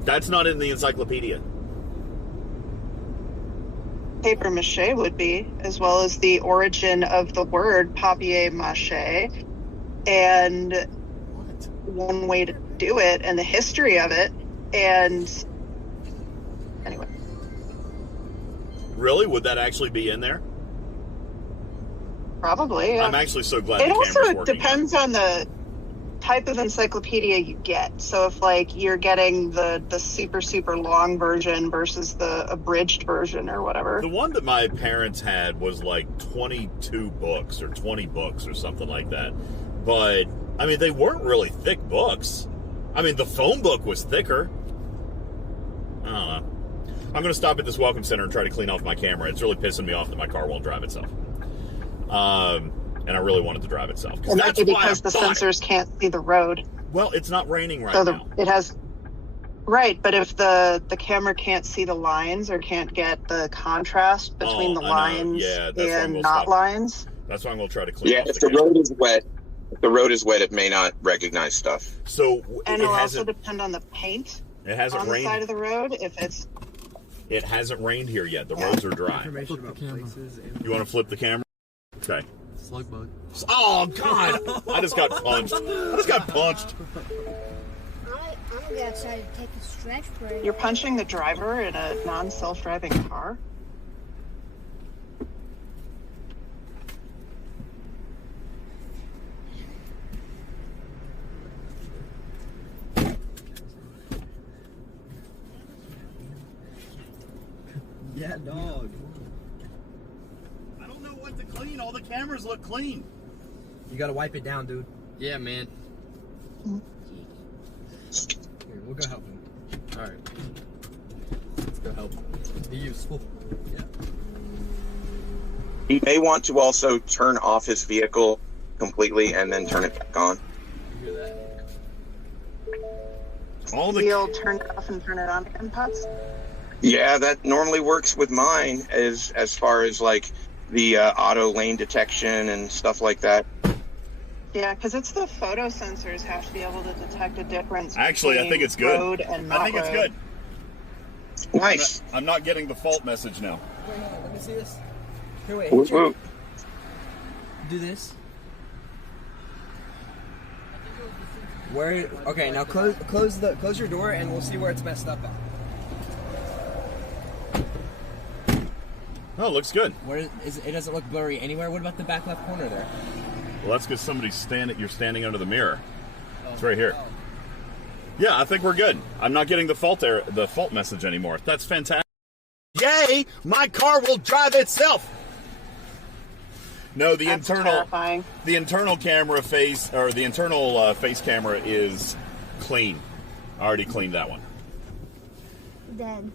That's not in the encyclopedia. Paper mache would be, as well as the origin of the word papier-mâché, and one way to do it, and the history of it, and anyway. Really? Would that actually be in there? Probably. Yeah. I'm actually so glad It the camera's also working. depends on the type of encyclopedia you get. So if like you're getting the super long version versus the abridged version or whatever. The one that my parents had was like 22 books or 20 books or something like that. But, I mean, they weren't really thick books. I mean, the phone book was thicker. I don't know. I'm going to stop at this welcome center and try to clean off my camera. It's really pissing me off that my car won't drive itself. And I really want it to drive itself. And that's because the sensors can't see the road. Well, it's not raining right So now. it has, right, but if the camera can't see the lines or can't get the contrast between the lines and not lines. That's why I'm going to try to clean off if the road is wet, it may not recognize stuff. So and it'll also depend on the paint. It hasn't on rained. the side of the road. If it's, it hasn't rained here yet. The roads are dry. Information about places and You want to flip the camera? Okay. Slug bug. Oh God! I just got punched. I'm gonna go outside to take a stretch break. you're punching the driver in a non-self-driving car. yeah, dog. I don't know what to clean. All the cameras look clean. You gotta wipe it down, dude. Yeah, man. Here, we'll go help him. All right. Let's go help. Be useful. Yeah. He may want to also turn off his vehicle completely and then turn it back on. You hear that? All the You'll turn it off and turn it on again, Pots? Yeah, that normally works with mine as far as like the auto lane detection and stuff like that. Yeah, because it's the photo sensors have to be able to detect a difference. Actually, I between think it's good. road and not I think it's road. good. Nice. I'm not getting the fault message now. Wait, hold on, let me see this. Here, wait. Whoop, whoop. Do this. Where? Okay, now close your door, and we'll see where it's messed up on. Oh, it looks good. Where is it? Doesn't look blurry anywhere. What about the back left corner there? Well, that's because you're standing under the mirror. It's right here. Yeah, I think we're good. I'm not getting the fault message anymore. That's fantastic. Yay! My car will drive itself. No, That's terrifying. the internal camera face camera is clean. I already cleaned that one. Dead.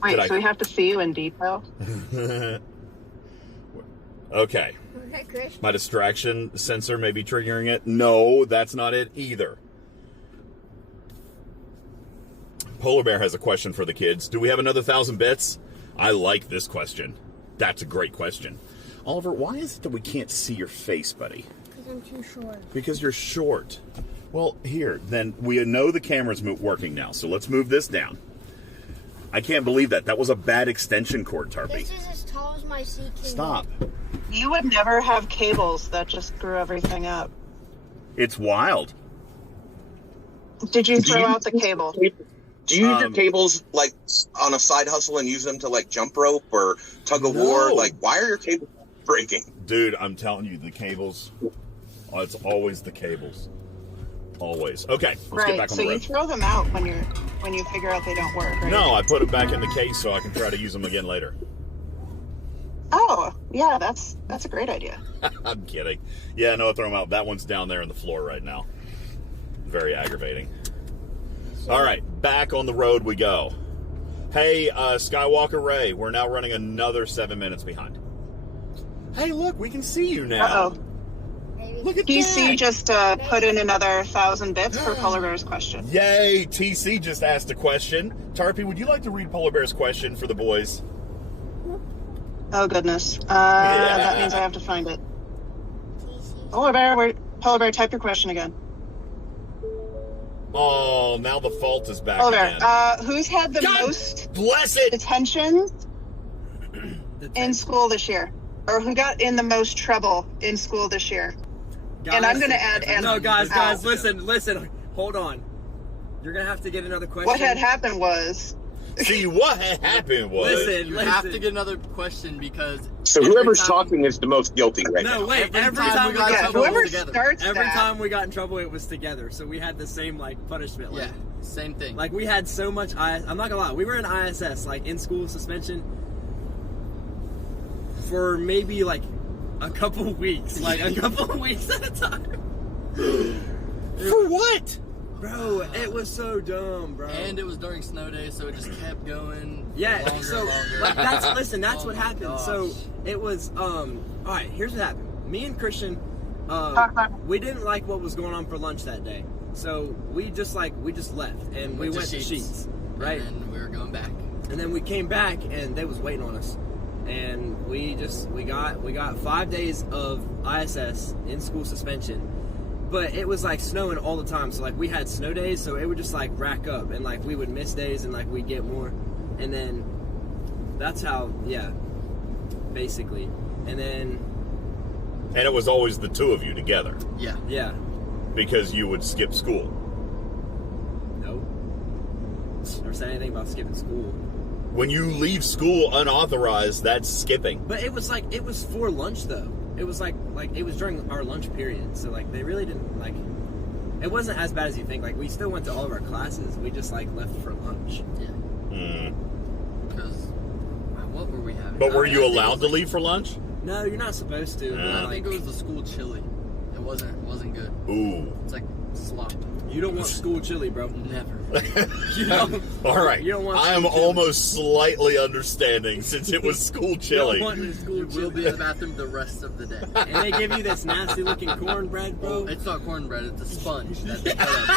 Wait, so we have to see you in detail? Okay. Okay, Chris. My distraction sensor may be triggering it. No, that's not it either. Polar Bear has a question for the kids. Do we have another 1,000 bits? I like this question. That's a great question. Oliver, why is it that we can't see your face, buddy? Because I'm too short. Because you're short. Well, here, then we know the camera's working now, so let's move this down. I can't believe that. That was a bad extension cord, Tarpy. This is as tall as my seat can Stop. go. You would never have cables that just screw everything up. It's wild. Did you throw out the cable? Do you use your cables like on a side hustle and use them to like jump rope or tug of war? Like, why are your cables breaking? Dude, I'm telling you, the cables. Oh, it's always the cables. Always. Okay, let's get back on so the you road. throw them out when you figure out they don't work, right? No, I put them back in the case so I can try to use them again later. Oh, yeah, that's a great idea. I'm kidding. Yeah, no, I throw them out. That one's down there on the floor right now. Very aggravating. All right, back on the road we go. Hey, Skywalker Ray, we're now running another 7 minutes behind. Hey, look, we can see you now. Uh-oh. Maybe. Look at TC that. just put in another 1,000 bits for Polar Bear's question. Yay, TC just asked a question. Tarpy, would you like to read Polar Bear's question for the boys? Oh, goodness. That means I have to find it. TC. Polar Bear, Polar Bear, type your question again. Oh, now the fault is back Polar Bear, again. who's had the God most bless it! detentions in school this year? Or who got in the most trouble in school this year? Guys, and I'm going to add animals. No, guys, out. listen. Hold on. You're going to have to get another question. What had happened was... See, what had happened was... Listen, You have to get another question because... So whoever's talking is the most guilty right now. No, wait, every time time we we got got in in trouble, trouble, whoever together. starts every that, time we got in trouble, it was together. So we had the same, like, punishment. Like, Yeah, same thing. Like, we had so much... I'm not gonna lie. We were in ISS, like, in-school suspension for maybe, like, a couple weeks. Like, a couple of weeks at a time. For what? Bro, it was so dumb, bro. And it was during snow days, so it just kept going. Yeah, longer so and longer. like, that's Oh what my happened. gosh. So it was all right, here's what happened. Me and Christian Talk about it. we didn't like what was going on for lunch that day. So we just left and we went to Sheets, right? And we were going back. And then we came back and they was waiting on us. And we got 5 days of ISS in school suspension. But it was like snowing all the time, so like we had snow days, so it would just like rack up, and like we would miss days, and like we'd get more, and then that's how, yeah, basically, and then And it was always the two of you together Yeah. yeah, because you would skip school. no, never said anything about skipping school, When you leave school unauthorized, that's skipping. but it was for lunch though. It was like it was during our lunch period, so like they really didn't like. It wasn't as bad as you think. Like we still went to all of our classes. We just like left for lunch. Yeah. Because what were we having? But were I you think it allowed was to like- leave for lunch? No, you're not supposed to. Yeah. but, I like, think it was the school chili. It wasn't good. Ooh. It's like slop. you don't want school chili, bro. Never. You know? All right. You don't want I am school chili. almost slightly understanding since it was school You chili. don't want any school You will chili. be in the bathroom the rest of the day. And they give you this nasty looking cornbread, bro. It's not cornbread. It's a sponge. That they put up.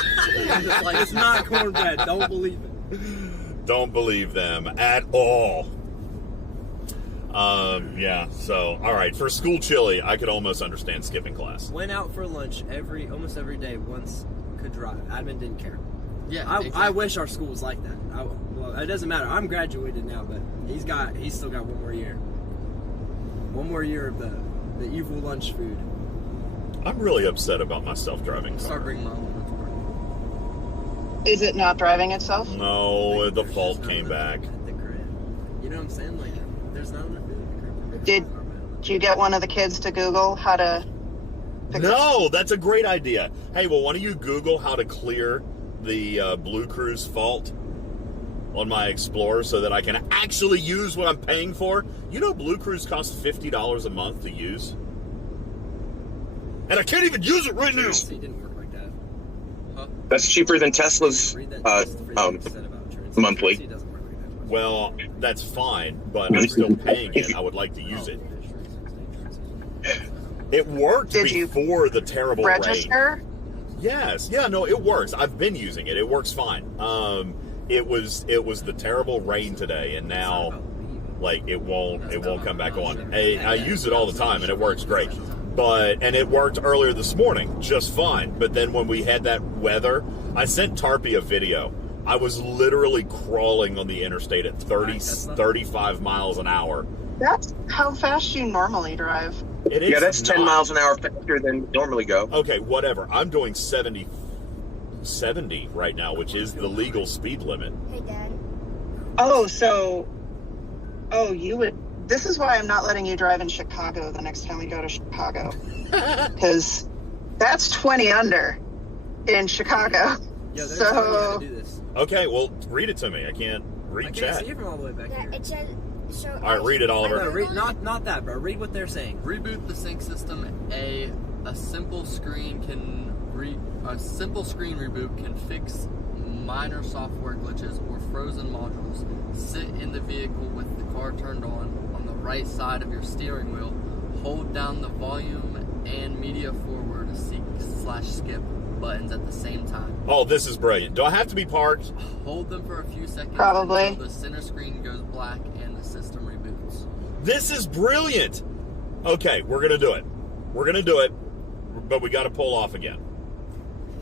I'm just like, It's not cornbread. Don't believe it. Don't believe them at all. Yeah, so, all right. For school chili, I could almost understand skipping class. Went out for lunch almost every day. Once could drive. Admin didn't care. yeah. I exactly. wish our school was like that. Well, it doesn't matter. I'm graduated now, but he's still got one more year. One more year of the evil lunch food. I'm really upset about my self-driving car. Start bringing my own to work. Is it not driving itself? No, the There's fault just came not enough back. at the crib. You know what I'm saying? Like, there's not enough food at the crib. Did you get one of the kids to Google how to fix No, that's a great idea. Hey, well, why don't you Google how to clear the Blue Cruise fault on my Explorer so that I can actually use what I'm paying for? You know Blue Cruise costs $50 a month to use? And I can't even use it right now! See, it didn't work like that. That's cheaper than Tesla's Read that just for you said about transparency. monthly. It doesn't work like that. Well, that's fine, but I'm still paying it. I would like to use it. It worked Did you before the terrible rain. register? Yes, yeah, no, it works. I've been using it. It works fine. It was the terrible rain today, and now, like, it won't come back on. I use it all the time, and it works great. And it worked earlier this morning just fine. But then when we had that weather, I sent Tarpey a video. I was literally crawling on the interstate at 35 miles an hour. That's how fast you normally drive. It is Yeah, that's 10 not. miles an hour faster than normally go. Okay, whatever. I'm doing 70 right now, which is the legal speed limit. Hey, Dad. You would. This is why I'm not letting you drive in Chicago the next time we go to Chicago. Because that's 20 under in Chicago. Yo, there's no way So, how to do this. Okay, well, read it to me. I can't read I can't chat. see it from all the way back Yeah, here. it says. So All right, read it, Oliver. No, read, not that, bro. Read what they're saying. Reboot the sync system. A simple screen reboot can fix minor software glitches or frozen modules. Sit in the vehicle with the car turned on the right side of your steering wheel. Hold down the volume and media forward /skip buttons at the same time. Oh, this is brilliant. Do I have to be parked? Hold them for a few seconds Probably. until the center screen goes black and the system reboots. This is brilliant. Okay, we're going to do it. but we got to pull off again.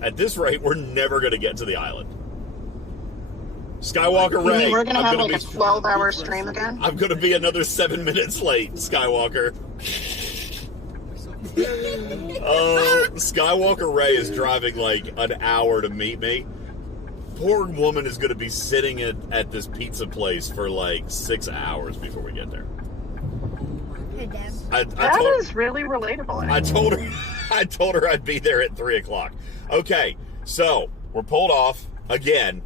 At this rate, we're never going to get to the island. Skywalker You Ray. mean we're gonna have like a be, 12-hour stream again? I'm going to be another 7 minutes late, Skywalker. Oh, Skywalker Ray is driving like an hour to meet me. Poor woman is going to be sitting at this pizza place for like 6 hours before we get there. Hey, Deb. That is really relatable. I told her I'd be there at 3 o'clock. Okay, so we're pulled off again.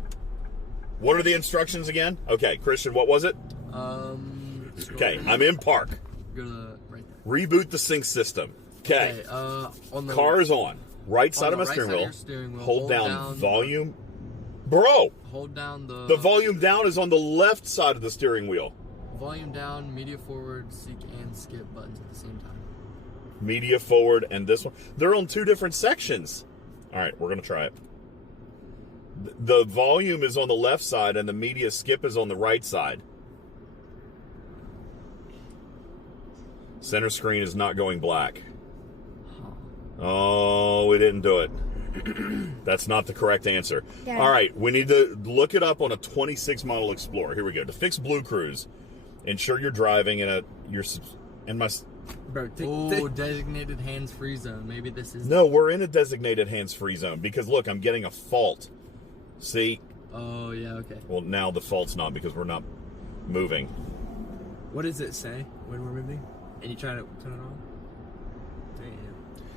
What are the instructions again? Okay, Christian, what was it? Okay, I'm in park. Go to right there. Reboot the sync system. Okay. On the Car is on. Right side of my steering wheel. Hold down volume. Bro! Hold down The volume down is on the left side of the steering wheel. volume down, media forward, seek and skip buttons at the same time. Media forward and this one. They're on two different sections. All right, we're going to try it. The volume is on the left side and the media skip is on the right side. Center screen is not going black. Oh, we didn't do it. That's not the correct answer. Yeah. All right, we need to look it up on a 26 model Explorer. Here we go. To fix Blue Cruise, ensure you're driving Designated hands-free zone. Maybe this is... No, we're in a designated hands-free zone because, look, I'm getting a fault. See? Oh, yeah, okay. Well, now the fault's not because we're not moving. What does it say when we're moving? And you try to turn it on? Damn.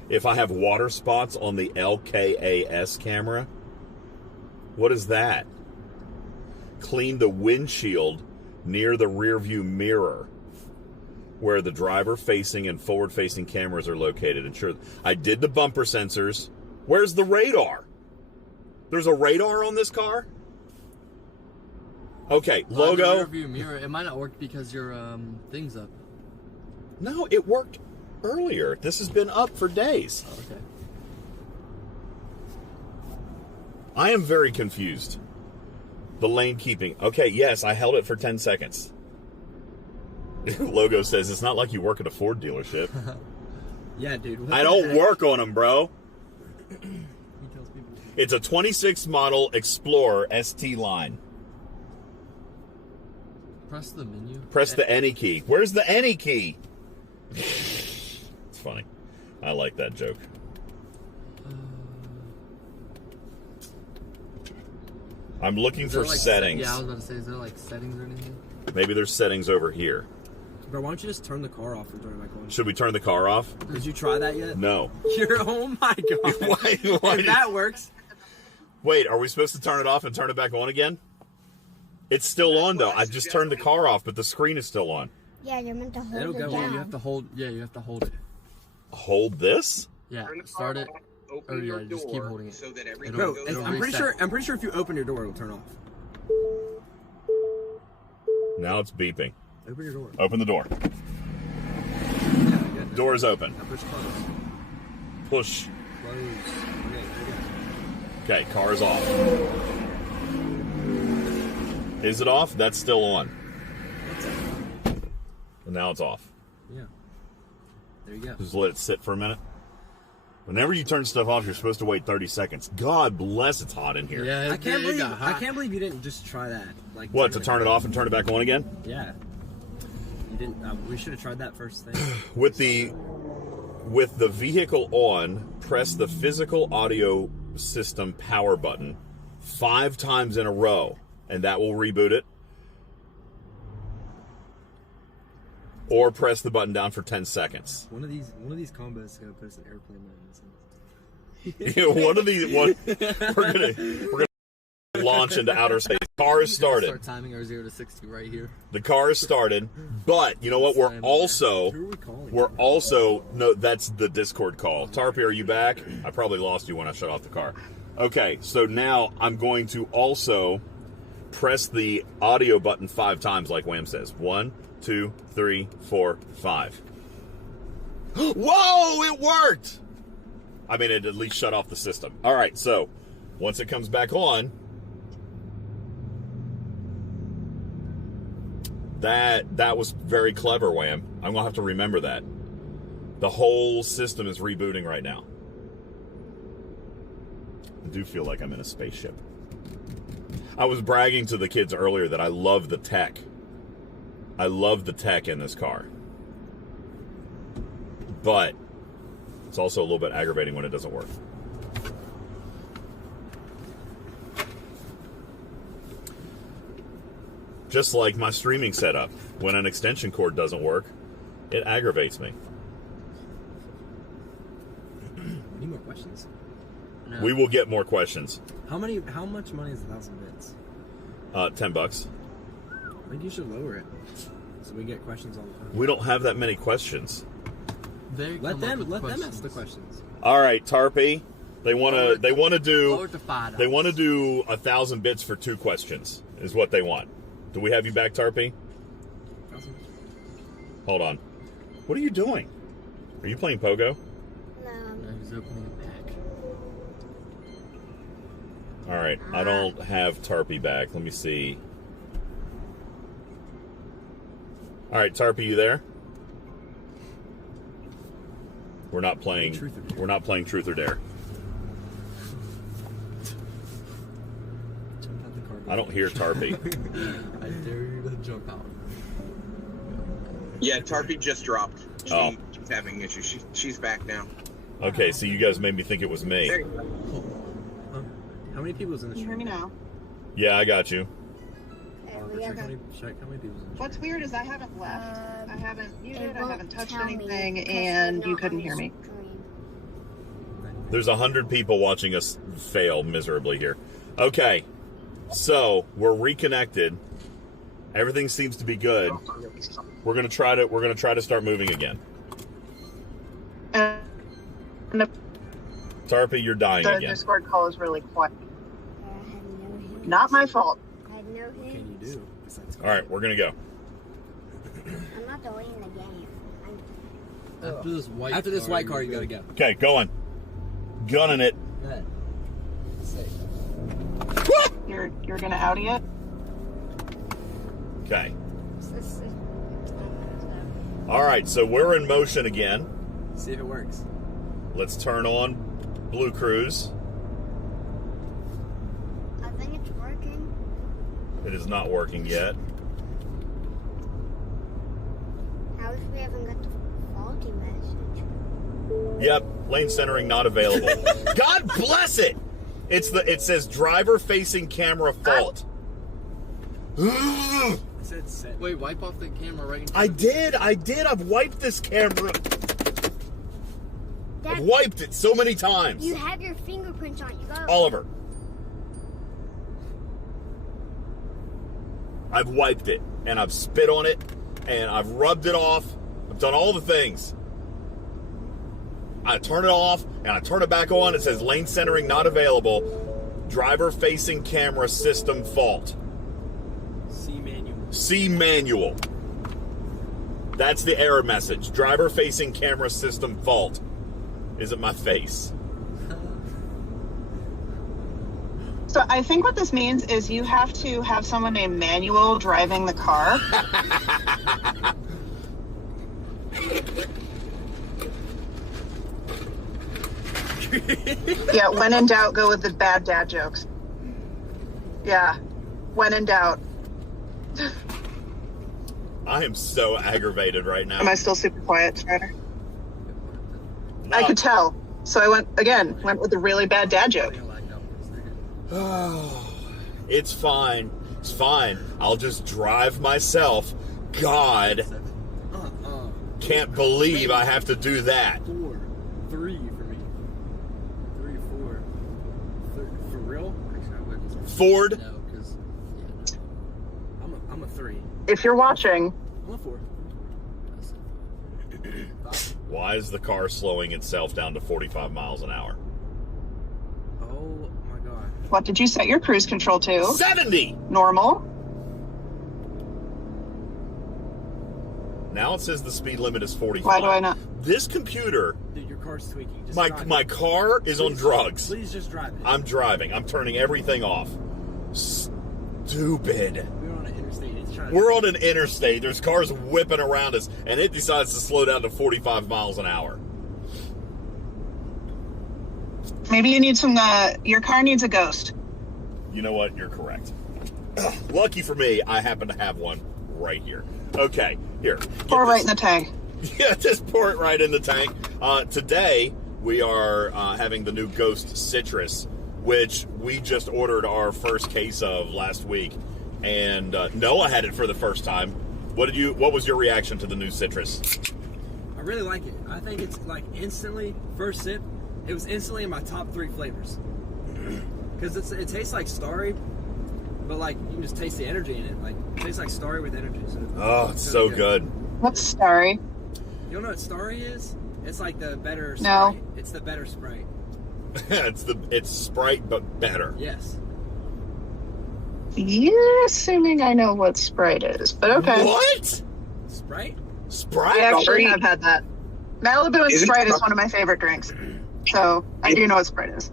If I have water spots on the LKAS camera, what is that? Clean the windshield near the rear view mirror where the driver-facing and forward-facing cameras are located. Ensure I did the bumper sensors. Where's the radar? There's a radar on this car? Okay, logo. Rear view mirror. It might not work because your thing's up. No, it worked earlier. This has been up for days. Oh, okay. I am very confused. The lane keeping. Okay, yes, I held it for 10 seconds. Logo says, it's not like you work at a Ford dealership. Yeah, dude. I don't work on them, bro. He tells people. It's a 26 model Explorer ST line. Press the menu. Press the any key. Where's the any key? It's funny. I like that joke. I'm looking for settings. Yeah, I was about to say, is there like settings or anything? Maybe there's settings over here. Bro, why don't you just turn the car off and turn it back on? Should we turn the car off? Did you try that yet? No. Oh my god. Why If that works. Wait, are we supposed to turn it off and turn it back on again? It's still on though. I just turned the car off, but the screen is still on. Yeah, you're meant to hold It'll it go down. on. You have to hold. Yeah, you have to hold it. Hold this? Yeah, Turn the start car it. off, open Oh, yeah, your just keep door holding it. so that everything It'll- Bro, goes it'll on. I'm pretty reset. sure if you open your door, it'll turn off. Now it's beeping. Open your door. Open the door. Yeah, good. Door is open. Now push close. Push. Close. Okay, there you Okay, car is off. Is it off? That's still on. go. What's that? And now it's off. Yeah. There you go. Just let it sit for a minute. Whenever you turn stuff off, you're supposed to wait 30 seconds. God bless, it's hot in here. Yeah, I can't believe got hot. you didn't just try that. Like What, to turn it off and turn it back on again? Yeah. You didn't. We should have tried that first thing. With the vehicle on, press the physical audio system power button 5 times in a row, and that will reboot it. Or press the button down for 10 seconds. One of these combos is gonna put us in airplane mode. One of these, we're gonna launch into outer space. Car is started. Start timing our 0 to 60 right here. The car is started, but you know what? Who are we calling? No, that's the Discord call. Tarpy, are you back? I probably lost you when I shut off the car. Okay, so now I'm going to also press the audio button 5 times, like Wham says. 1, 2, 3, 4, 5. Whoa! It worked. I mean, it at least shut off the system. All right, so once it comes back on. That was very clever, Wham. I'm going to have to remember that. The whole system is rebooting right now. I do feel like I'm in a spaceship. I was bragging to the kids earlier that I love the tech. I love the tech in this car. But it's also a little bit aggravating when it doesn't work. Just like my streaming setup. When an extension cord doesn't work, it aggravates me. Any more questions? No. We will get more questions. How much money is 1,000 bits? $10. I think you should lower it, so we get questions all the time. We don't have that many questions. Let them ask the questions. All right, Tarpy. They want to Lower it to $5. do 1,000 bits for 2 questions is what they want. Do we have you back, Tarpy? Hold on. What are you doing? Are you playing Pogo? No. No, he's opening it back. All right, I don't have Tarpy back. Let me see. All right, Tarpy, you there? We're not playing Truth or Dare. Jump out the car. I don't hear Tarpy. I dare you to jump out. Yeah, Tarpy just dropped. Oh. She's having issues. She's back now. Okay, so you guys made me think it was me. There you go. How many people's in the Can you hear stream? me now? Yeah, I got you. Okay, Oh, we check have how many people's in the stream. What's weird is I haven't left. I haven't muted, it I won't haven't touched tell me anything, because and we're you not couldn't on hear me. screen. There's 100 people watching us fail miserably here. Okay, so we're reconnected. Everything seems to be good. We're gonna try to start moving again. And the Tarpy, you're dying again. Discord call is really quiet. I had no hints. Not my fault. I had no What can you hints. do besides All right, we're gonna go. I'm not deleting the game. After this white car, you gotta go. Okay, going. Gunning it. Go ahead. You're gonna Audi it? Okay. This is- All right, so we're in motion again. See if it works. Let's turn on Blue Cruise. I think it's working. It is not working yet. How if we haven't got the faulty message? Yep, lane centering not available. God bless it. It says driver facing camera fault. I said set. Wait, wipe off the camera right in I front did. I've wiped this camera. I've Dad, wiped it so many times. you have your fingerprints on it. You got Oliver. I've wiped it, and I've spit on it, and I've rubbed it off. I've done all the things. I turn it off, and I turn it back on. It says lane centering not available. Driver facing camera system fault. C manual. See manual. That's the error message. Driver facing camera system fault. Is it my face? So I think what this means is you have to have someone named Manuel driving the car. Yeah, when in doubt, go with the bad dad jokes. Yeah, when in doubt. I am so aggravated right now. Am I still super quiet, Strider? No. I could tell. So I went with a really bad dad joke. It's fine. It's fine. I'll just drive myself. God, can't believe I have to do that. 4, 3 for me. 3, 4. For real? Ford, No, because I'm a 3. If you're watching, I'm a 4. why is the car slowing itself down to 45 miles an hour? Oh my god. what did you set your cruise control to? 70! Normal. Now it says the speed limit is 45. Why do I not? This computer, Dude, your car's tweaking. Just my drive it. car is on drugs. Please just drive it. I'm driving. I'm turning everything off. Stupid. We're on an interstate. It's trying to. We're on an interstate. There's cars whipping around us, and it decides to slow down to 45 miles an hour. Maybe you need some, your car needs a ghost. You know what? You're correct. Lucky for me, I happen to have one right here. Okay, here. Pour right in the tank. Yeah, just pour it right in the tank. Today, we are having the new Ghost Citrus, which we just ordered our first case of last week. And Noah had it for the first time. What was your reaction to the new Citrus? I really like it. I think it's like instantly, first sip, it was instantly in my top 3 flavors. Because it tastes like Starry, but like you can just taste the energy in it. Like it tastes like Starry with energy. So It's so good. What's Starry? You don't know what Starry is? It's like the better Sprite. No. It's the better Sprite. It's Sprite but better. Yes. You're assuming I know what Sprite is, but okay. What? Sprite? Sprite? I actually have had that. Malibu and Isn't Sprite is Star- one of my favorite drinks. So I do know what Sprite is.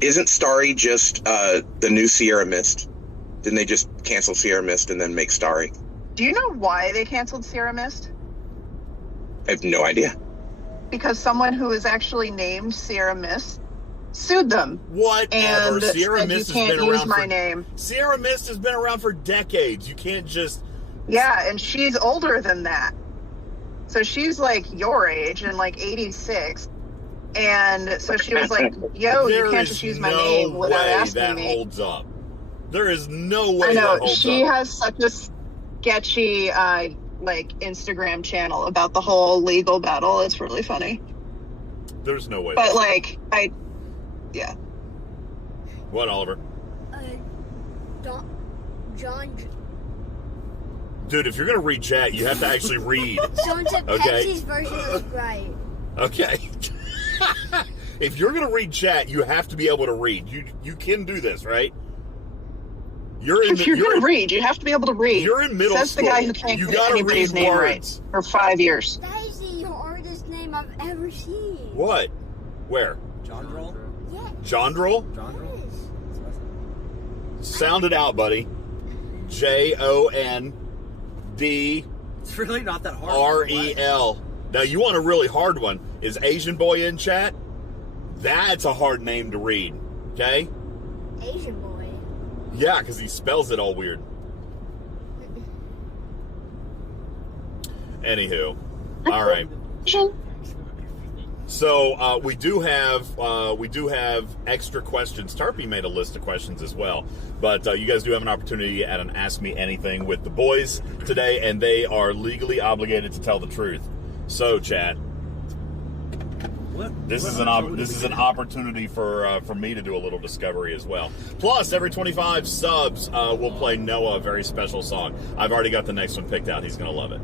Isn't Starry just the new Sierra Mist? Didn't they just cancel Sierra Mist and then make Starry? Do you know why they canceled Sierra Mist? I have no idea. Because someone who is actually named Sierra Mist sued them. Whatever. And Sierra said Mist you has can't been use around my name. Sierra Mist has been around for decades. You can't just. Yeah, and she's older than that. So she's like your age and like 86. And so she was like, yo, you There can't is just use my no name without way asking that me. holds up. There is no way I know. that holds She up. has such a sketchy like Instagram channel about the whole legal battle. It's really funny. There's no way. But like yeah. What, Oliver? John Dude, if you're gonna read chat, you have to actually read. John said Okay. Pepsi's version of Sprite. Okay. If you're gonna read chat, you have to be able to read. You can do this, right? If you're gonna read, you have to be able to read. You're in middle Says school. the guy who can't You get gotta anybody's read name words. right for 5 years. That is the hardest name I've ever seen. What? Where? John Droll? Yeah. Jondrel? John Droll? Sound it out, buddy. JONDREL. It's really not that hard. Now, you want a really hard one. Is Asian Boy in chat? That's a hard name to read. Okay? Asian boy. Yeah, because he spells it all weird. Anywho. All right. So we do have extra questions. Tarpy made a list of questions as well, but you guys do have an opportunity at an Ask Me Anything with the boys today, and they are legally obligated to tell the truth. So, chat, this is an opportunity for me to do a little discovery as well. Plus, every 25 subs, we'll play Noah a very special song. I've already got the next one picked out. He's gonna love it.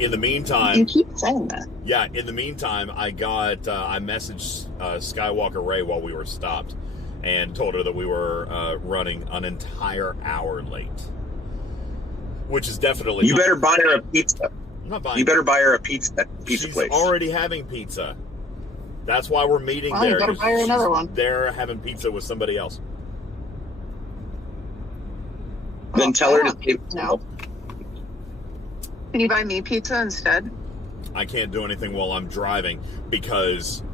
In the meantime, You keep saying that. yeah. In the meantime, I messaged Skywalker Ray while we were stopped, and told her that we were running an entire hour late, which is definitely. You better buy her a pizza. I'm not buying. You better buy her a pizza She's place. already having pizza. That's why we're meeting Well, there. you better 'cause buy her another she's one. There having pizza with somebody else. Then tell her to Oh, no. Can you buy me pizza instead? I can't do anything while I'm driving because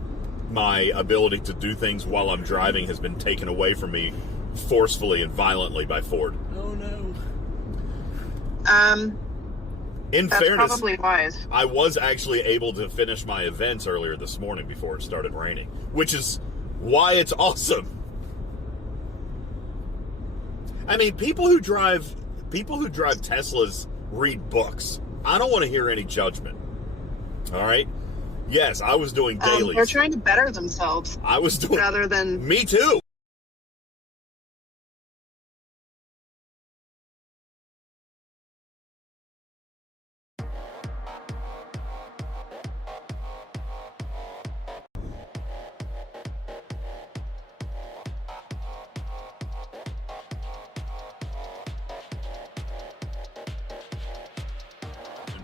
my ability to do things while I'm driving has been taken away from me forcefully and violently by Ford. Oh no. In That's fairness, probably wise. I was actually able to finish my events earlier this morning before it started raining, which is why it's awesome. I mean, people who drive Teslas read books. I don't want to hear any judgment. All right? Yes, I was doing dailies. They're trying to better themselves I was doing. rather than. Me too.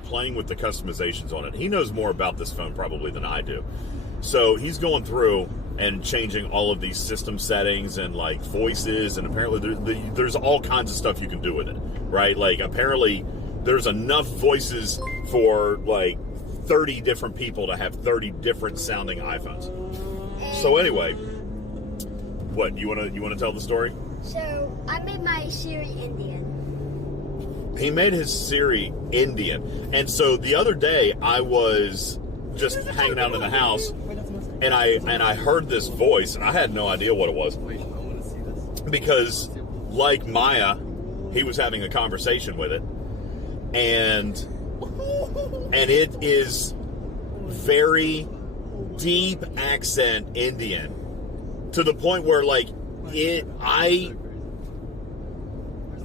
Playing with the customizations on it. He knows more about this phone probably than I do. So he's going through and changing all of these system settings and like voices, and apparently there's all kinds of stuff you can do with it, right? Like apparently there's enough voices for like 30 different people to have 30 different sounding iPhones. So anyway, what you wanna tell the story? So I made my Siri Indian. He made his Siri Indian, and so the other day I was just hanging out in the house, and I heard this voice, and I had no idea what it was. Wait, I want to see this. Because, like Maya, he was having a conversation with it, and it is very deep accent Indian, to the point where like I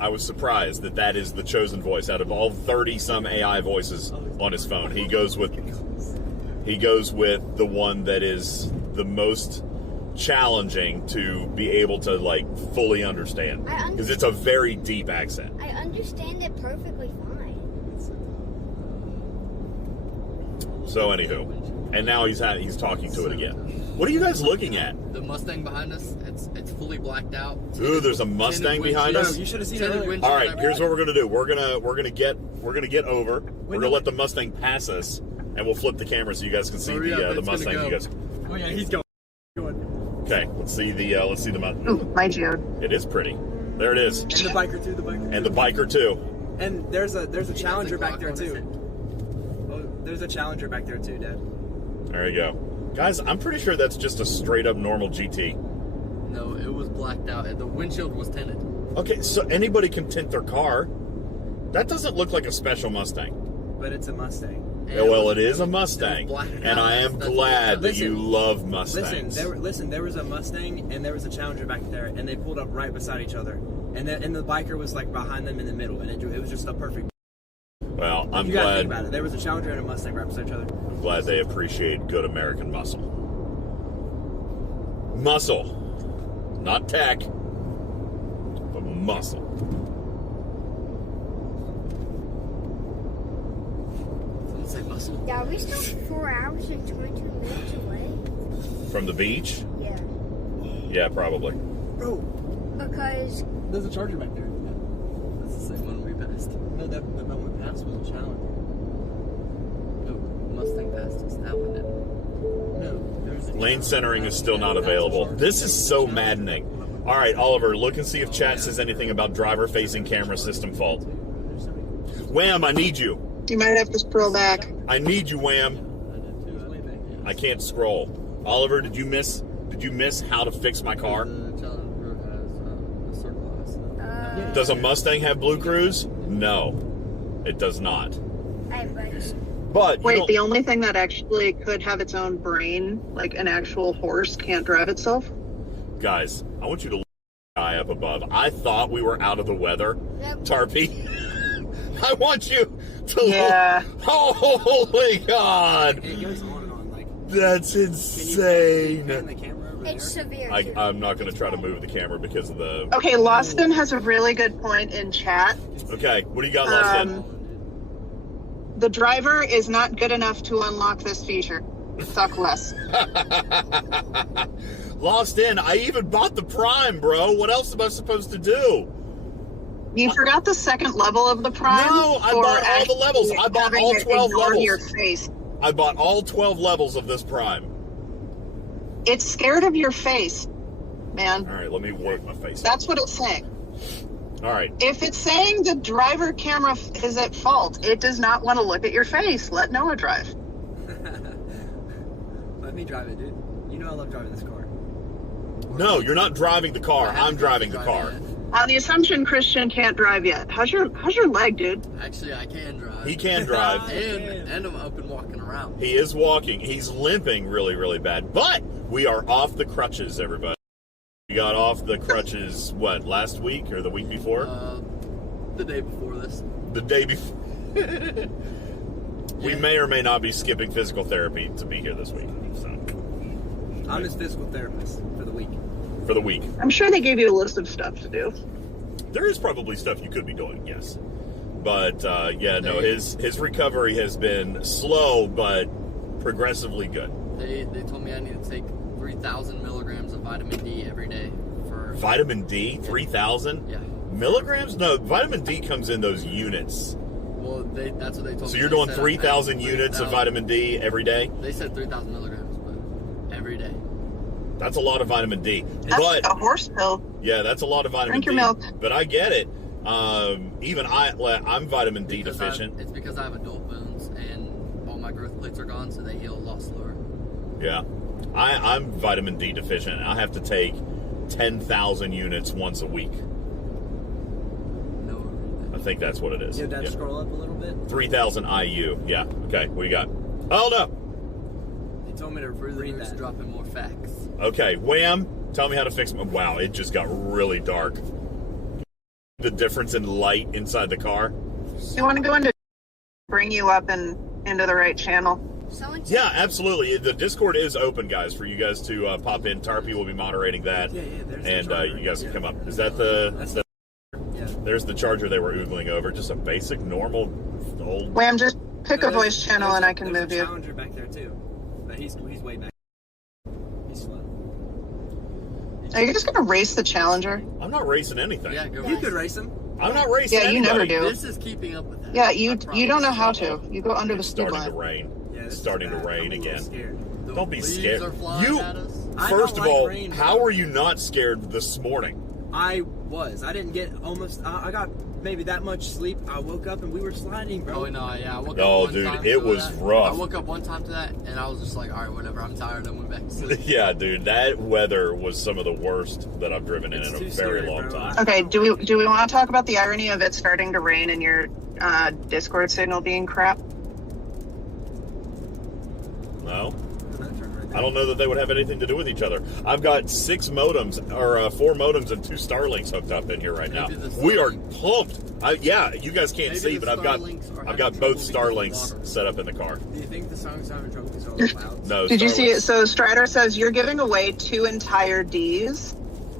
was surprised that is the chosen voice out of all 30-some AI voices on his phone. He goes with the one that is the most challenging to be able to like fully understand, because it's a very deep accent. I understand it perfectly fine. So anywho, and now he's talking to it again. What are you guys looking at? The Mustang behind us, it's fully blacked out. Ooh, there's a Mustang behind us. You should have seen it earlier. All right, here's what we're gonna do. We're gonna get over. We're gonna let the Mustang pass us, and we'll flip the camera so you guys can see the Mustang. Go. You guys. Oh yeah, he's going. Okay, let's see the Mustang. Ooh, my geode. It is pretty. There it is. And the biker too. And the biker too. And there's a Challenger back there too. Oh, there's a Challenger back there too, Dad. There you go. Guys, I'm pretty sure that's just a straight up normal GT. No, it was blacked out. The windshield was tinted. Okay, so anybody can tint their car. That doesn't look like a special Mustang. But it's a Mustang. Yeah, well, it is a Mustang, and I am glad that you love Mustangs. There was a Mustang and there was a Challenger back there, and they pulled up right beside each other, and the biker was like behind them in the middle, and it was just a perfect. Well, I'm You gotta glad. think about it. There was a Challenger and a Mustang right beside each other. I'm glad they appreciate good American muscle. Muscle, not tech, but muscle. Let's say muscle. Yeah, we still 4 hours and 22 minutes away. From the beach? Yeah. Yeah, probably. Bro, Because there's a Charger back there. That's the same one we passed. No, the one we passed was a Challenger. No, Mustang passed us. That one didn't. No, there's a Lane centering is still not available. This is so maddening. All right, Oliver, look and see if chat says anything about driver-facing camera system fault. Wham, I need you. You might have to scroll back. I need you, Wham. I can't scroll. Oliver, did you miss how to fix my car? The Challenger has a circle glass. Does a Mustang have Blue Cruise? No, it does not. I was. But Wait, the only thing that actually could have its own brain, like an actual horse, can't drive itself? guys, I want you to look the guy up above. I thought we were out of the weather, Yep. Tarpy. I want you to Yeah. look. Holy God. It goes on and on. Like, That's pan insane. the camera over It's there? severe. too. I'm not going to try to move the camera because of the... Okay, Lawston has a really good point in chat. Okay, what do you got, Lawson? The driver is not good enough to unlock this feature. Suck less. Lost in. I even bought the Prime, bro. What else am I supposed to do? You forgot the second level of the Prime? No, I for bought all the levels. actually I bought having all it 12 ignore levels. your face. I bought all 12 levels of this Prime. It's scared of your face, man. All right, let me work my face. That's what it's saying. All right. If it's saying the driver camera is at fault, it does not want to look at your face. Let Noah drive. Let me drive it, dude. You know I love driving this car. No, you're not driving the car. I haven't I'm driving the car. yet. On the assumption Christian can't drive yet. How's your leg, dude? Actually, I can drive. He can drive. And I'm up and walking around. He is walking. He's limping really, really bad. But we are off the crutches, everybody. We got off the crutches, what, last week or the week before? The day before this. The day before. We may or may not be skipping physical therapy to be here this week. So, I'm his physical therapist for the week. for the week. I'm sure they gave you a list of stuff to do. There is probably stuff you could be doing, yes. But, yeah, no, his recovery has been slow, but progressively good. They told me I need to take 3,000 milligrams of vitamin D every day for... Vitamin D, 3,000? Yeah. Milligrams? No, vitamin D comes in those units. Well, that's what they told me. So you're They doing said 3,000 I- units of 3,000 vitamin D every day? They said 3,000 milligrams, but every day. That's a lot of vitamin D. That's But a horse pill. yeah, that's a lot of vitamin Drink your D. milk. But I get it. Even I'm vitamin D Because deficient. it's because I have adult wounds and all my growth plates are gone, so they heal a lot slower. Yeah. I'm vitamin D deficient. I have to take 10,000 units once a week. No. I think that's what it is. Yo, Dad, Yeah. scroll up a little bit. 3,000 IU. Yeah. Okay. What you got? Hold up. He told me to read Just that. dropping more facts. Okay. Wham. Tell me how to fix my. Wow. It just got really dark. The difference in light inside the car. You want to go into bring you up and into the right channel? Someone said, Yeah, absolutely. The Discord is open, guys, for you guys to pop in. Tarpy will be moderating that. Yeah, there's the And charger. you guys can Yeah. come up. Is that the... That's Yeah. There's the charger they were oogling over. Just a basic, normal, old... Wham, just pick a There's- voice channel and I can there's move a you. Challenger back there too, but he's way back. He's slow. Are you just gonna race the Challenger? I'm not racing anything. Yeah, go. You could race him. I'm not racing Yeah, you never anybody. do. This is keeping up with that. Yeah, I you promise. don't know how to. You go under the It's speed starting to line. rain. Yeah, It's this is starting to bad. rain I'm a little again. scared. The Don't be leaves scared. are flying You... at us. I First don't of like all, rain, how bro. are you not scared this morning? I was. I didn't get almost. I got maybe that much sleep. I woke up and we were sliding, bro. Oh no, yeah. I woke Oh, up one dude, time it to was that. rough. I woke up one time to that, and I was just like, all right, whatever. I'm tired. I went back to sleep. Yeah, dude, that weather was some of the worst that I've driven in It's a too very scary, long bro. time. Okay, do we want to talk about the irony of it starting to rain and your Discord signal being crap? No? I'm not turning right I don't know that they would have anything to do with each other. I've got 4 modems and 2 Starlinks hooked up in here right now. Maybe the We are Starlink- pumped. Yeah, you guys can't Maybe see, the but I've got Starlinks are both having trouble because of Starlinks water. set up in the car. Do you think the song's having trouble because all the clouds? No, Did you see Starlinks- it? So Strider says you're giving away 2 entire Ds,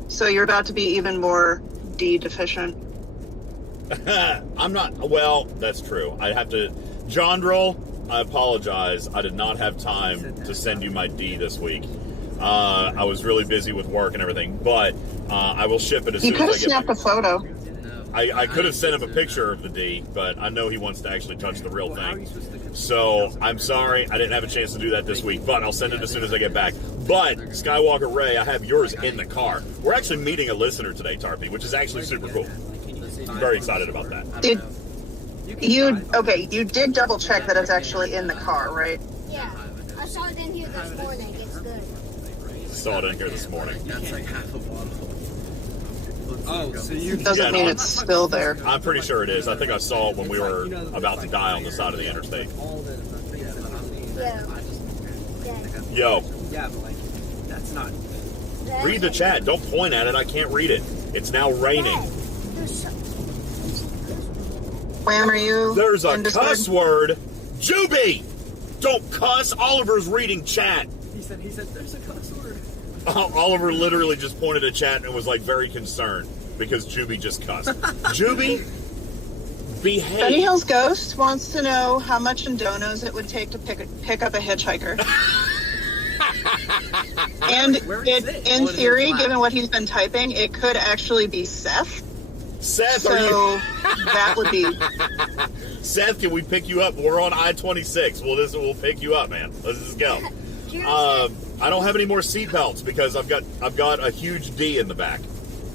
so you're about to be even more D deficient. I'm not. Well, that's true. I have to. Jondrel, I apologize. I did not have time to send you my D this week. I was really busy with work and everything, but I will ship it as You soon could as have I get snapped back. a photo. No. I could have sent him a didn't do picture of the D, but I know he wants to actually touch the real Well, how are you thing. supposed to So I'm sorry I didn't have a chance to do that this week, but I'll send it as soon as I get back. But Skywalker Ray, I have yours in the car. We're actually meeting a listener today, Tarpy, which is actually super cool. I'm very excited about that. I don't Did know. you did double check that it's actually in the car, right? yeah. I saw it in here this morning. It's good. Saw it in here this morning. That's like half a bottle. Oh, so you Doesn't Yeah, mean no, it's still there. I'm pretty sure it is. I think I saw it when we were about to die on the side of the interstate. Yeah. Yeah. Yo, Yeah, but like, that's not. read the chat. Don't point at it. I can't read it. It's now raining. There's so- Wham, are you? There's a in Discord? cuss word. Juby! Don't cuss. Oliver's reading chat. He said there's a cuss word. Oliver literally just pointed at chat and was like very concerned because Juby just cussed. Juby, Benny behave. Hill's Ghost wants to know how much in donos it would take to pick up a hitchhiker. And Where is it? in Oh, it is theory, flat. given what he's been typing, it could actually be Seth. Seth, So are you? that would be. Seth, can we pick you up? We're on I-26. We'll pick you up, man. Let's just go. Judy I don't have any more seatbelts because I've got a huge D in the back.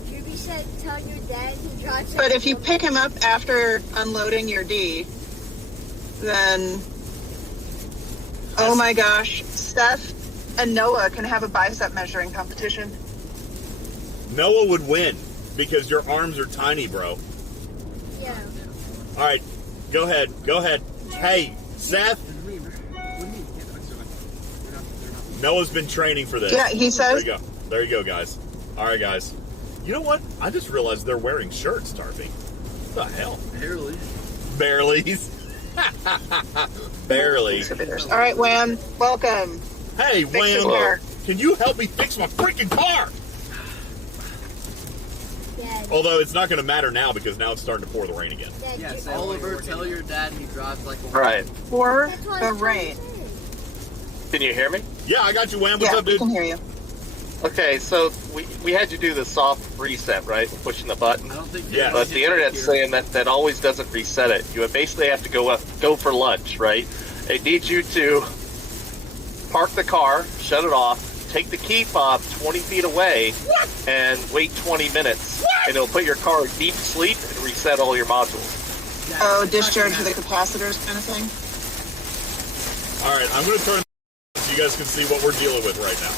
Judy said, tell your dad he drives. But if you pick him up after unloading your D, then oh my gosh, Seth and Noah can have a bicep measuring competition. Noah would win because your arms are tiny, bro. Yeah. All right, go ahead. Hey, Seth, What do you mean? Yeah, they're not. Noah's been training for this. Yeah, he says. There you go, guys. All right, guys. You know what? I just realized they're wearing shirts, Tarpy. What the hell? Barely. Barely. Barely. All right, Wham, welcome. Hey, Fix his Wham, car. can you help me fix my freaking car? Dad. Although it's not going to matter now because now it's starting to pour the rain again. Dad, Yeah, Ju- so- Oliver, tell your dad he drives like a Right. For That's what I the was trying rain. to say. Can you hear me? Yeah, I got you, Wham. What's Yeah, up, we dude? can hear you. Okay, so we had you do the soft reset, right? Pushing the button. I don't think Yeah. But the internet's saying that always doesn't reset it. You basically have to go for lunch, right? It needs you to park the car, shut it off, take the key fob 20 feet away and wait 20 minutes, and it'll put your car in deep sleep and reset all your modules. Oh, discharge the capacitors kind of thing? All right, I'm going to turn so you guys can see what we're dealing with right now.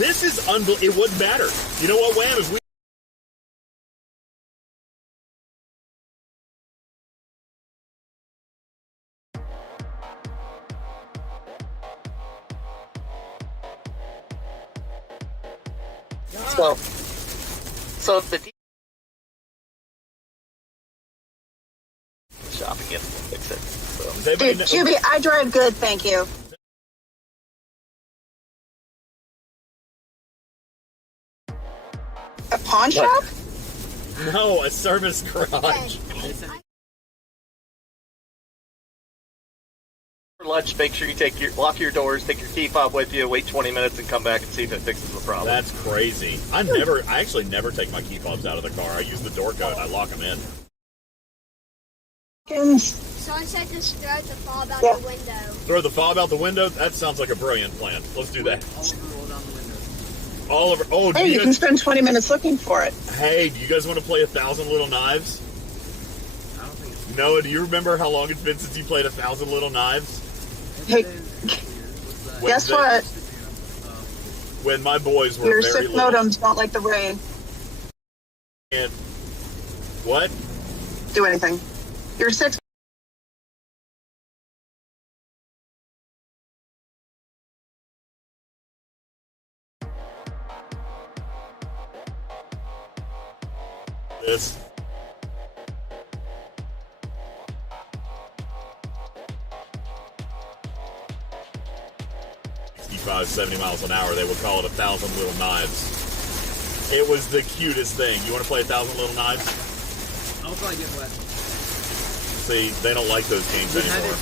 This is unbelievable. It wouldn't matter. You know what, Wham? If we So if the shop again, fix it. So. Dude, Juby, I drive good, thank you. A pawn shop? No, a service garage. For lunch, make sure you lock your doors, take your key fob with you, wait 20 minutes, and come back and see if it fixes the problem. That's crazy. I actually never take my key fobs out of the car. I use the door code. I lock them in. Sunset just throw the fob out the window. Throw the fob out the window? That sounds like a brilliant plan. Let's do that. Roll down the window. Oliver, oh, Hey, you can spend 20 minutes looking for it. Hey, do you guys want to play 1,000 Little Knives? I don't think it's... Noah, do you remember how long it's been since you played 1,000 Little Knives? Hey, guess what? When my boys were Your very sick little. modems don't like the rain. And what? Do anything. Your six. This. Five, 70 miles an hour, they would call it 1,000 Little Knives. It was the cutest thing. You want to play 1,000 Little Knives? I'll probably get wet. See, they don't like those games anymore.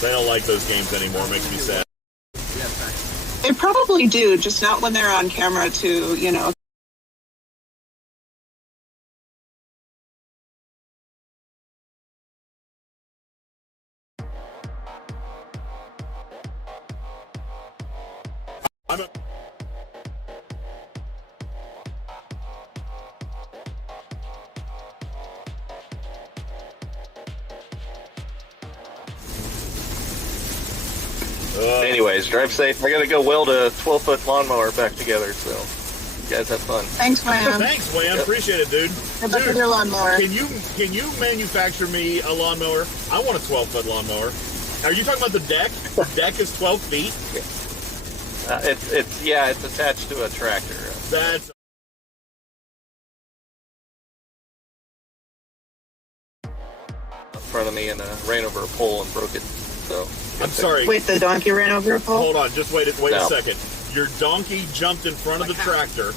They don't like those games anymore. Makes me sad. Yeah, facts. They probably do, just not when they're on camera to, you know. Anyways, drive safe. I gotta go weld a 12-foot lawnmower back together, so you guys have fun. Thanks, Wham. Thanks, Wham. Appreciate it, dude. Good luck with your lawnmower. Can you manufacture me a lawnmower? I want a 12-foot lawnmower. Are you talking about the deck? The deck is 12 feet? It's attached to a tractor. That's in front of me and ran over a pole and broke it. So I'm sorry. Wait, the donkey ran over a pole? Hold on, just wait a No. second. Your donkey jumped in front of the tractor,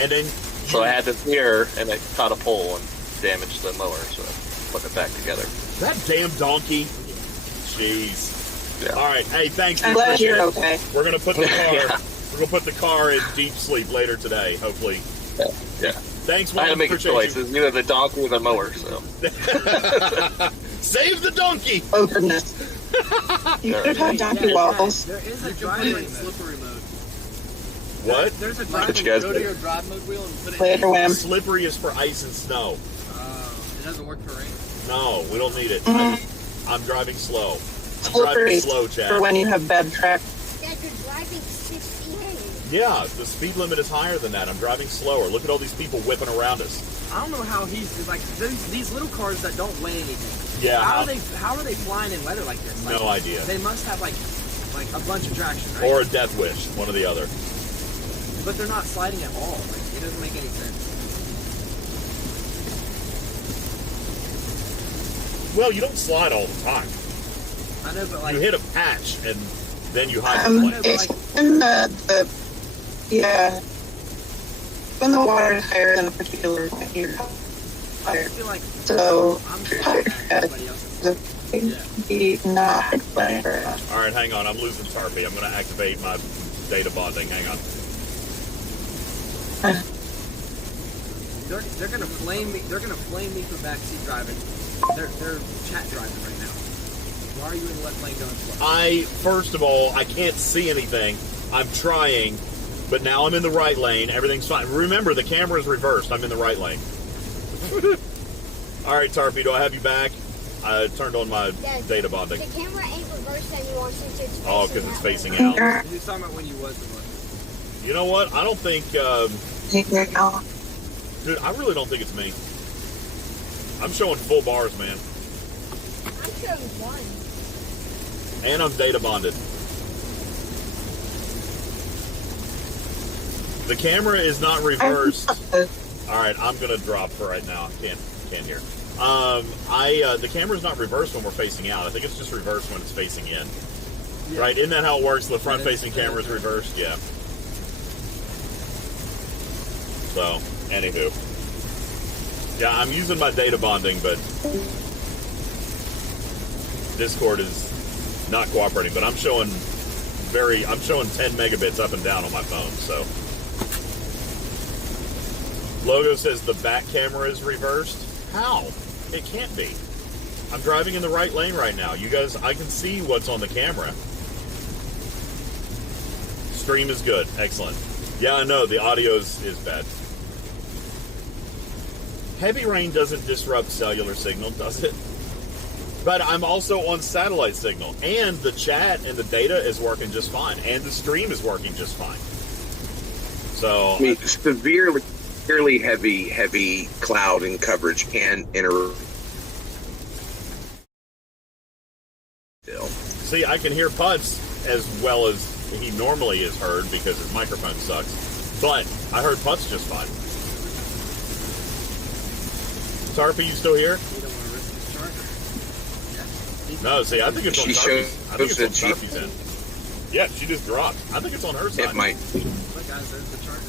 and then So I had to veer, and it caught a pole and damaged the mower, so I put it back together. that damn donkey. Jeez. Yeah. All right. Hey, thanks. I'm We glad appreciate you're it. okay. We're gonna put the car. Yeah. We're gonna put the car in deep sleep later today. Hopefully. Yeah. Thanks. I had to Wham. make a Appreciate choice. you. It's either the donkey or the mower, so. Save the donkey. Oh, goodness. You could have had donkey waffles. There is a You can driving put it in mode. slippery mode. What? There's a Like, driving you guys go to do? your drive mode wheel and put it Play in. it for Wham. Slippery is for ice and snow. It doesn't work for rain. No, we don't need it. I'm driving slow. I'm Slippery driving slow, Chad. for when you have bad track. Dad, you're driving 68. Yeah, the speed limit is higher than that. I'm driving slower. Look at all these people whipping around us. I don't know how he's like these little cars that don't weigh anything. Yeah, How are they flying in weather like this? Like, No idea. They must have like a bunch of traction, right? Or a death wish, one or the other. But they're not sliding at all. Like it doesn't make any sense. Well, you don't slide all the time. I know, but like You hit a patch and then you hydroplane. It's in when the water is higher than a particular point, you're higher. I feel like So, I'm sure everybody else is. be not playing very much. All right, hang on. I'm losing Tarpy. I'm going to activate my data bonding. Hang on. They're gonna flame me. They're gonna flame me for backseat driving. They're chat driving right now. Why are you in left lane going slow? First of all, I can't see anything. I'm trying, but now I'm in the right lane. Everything's fine. Remember, the camera's reversed. I'm in the right lane. All right, Tarpy, do I have you back? I turned on my data bonding. The camera ain't reversed anymore since it's facing Oh, because it's facing out. He's talking about when you was in left. You know what? I don't think... dude, I really don't think it's me. I'm showing full bars, man. I'm showing one. And I'm data bonded. The camera is not reversed. All right, I'm gonna drop for right now. Can't hear. The camera's not reversed when we're facing out. I think it's just reversed when it's facing in. Yeah. Right? Isn't that how it works? The front-facing camera is reversed. Yeah. So, anywho, yeah, I'm using my data bonding, but Discord is not cooperating. But I'm showing 10 megabits up and down on my phone. So. Logo says the back camera is reversed. How? It can't be. I'm driving in the right lane right now. You guys, I can see what's on the camera. Stream is good. Excellent. Yeah, I know. The audio is bad. Heavy rain doesn't disrupt cellular signal, does it? But I'm also on satellite signal. And the chat and the data is working just fine. And the stream is working just fine. So... I mean, severely heavy cloud and coverage can interrupt. See, I can hear Putz as well as he normally is heard because his microphone sucks. But I heard Putz just fine. Tarpy, you still here? No, see, I think it's on Tarpy's. I think it's on Tarpy's end. Yeah, she just dropped. I think it's on her side. It might. Look, guys, there's the charger.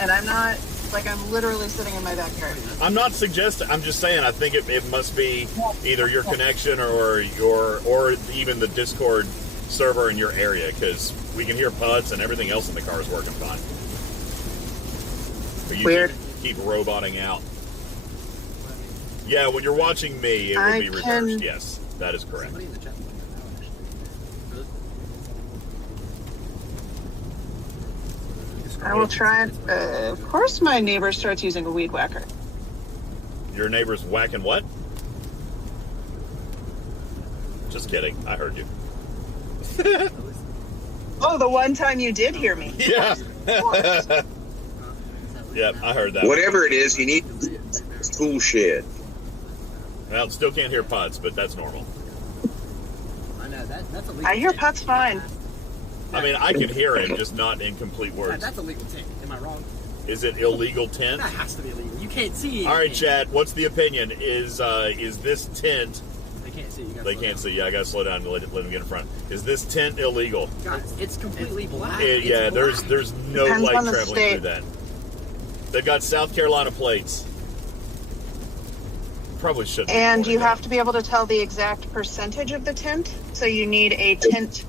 And I'm not, like, I'm literally sitting in my backyard. I'm not suggesting, I'm just saying, I think it must be either your connection or even the Discord server in your area, because we can hear Putz and everything else in the car is working fine. But you Weird. keep roboting out. Yeah, when you're watching me, it will be reversed. Yes, that is correct. I will try it. Of course my neighbor starts using a weed whacker. Your neighbor's whacking what? Just kidding. I heard you. Oh, the one time you did hear me. Yeah. Yep, I heard that. Whatever it is, you need tool shed. Well, still can't hear Putz, but that's normal. I know, that's illegal. I hear Putz fine. I mean, I can hear him, just not in complete words. That's illegal tint. Am I wrong? Is it illegal tint? That has to be illegal. You can't see anything. All right, chat. What's the opinion? Is this tint? They can't see. They can't see. Yeah, I gotta slow down and let them get in front. Is this tint illegal? Guys, it's completely black. Yeah, there's no Depends light on the traveling state. through that. They've got South Carolina plates. Probably shouldn't. And you have to be able to tell the exact percentage of the tint. So you need a tint.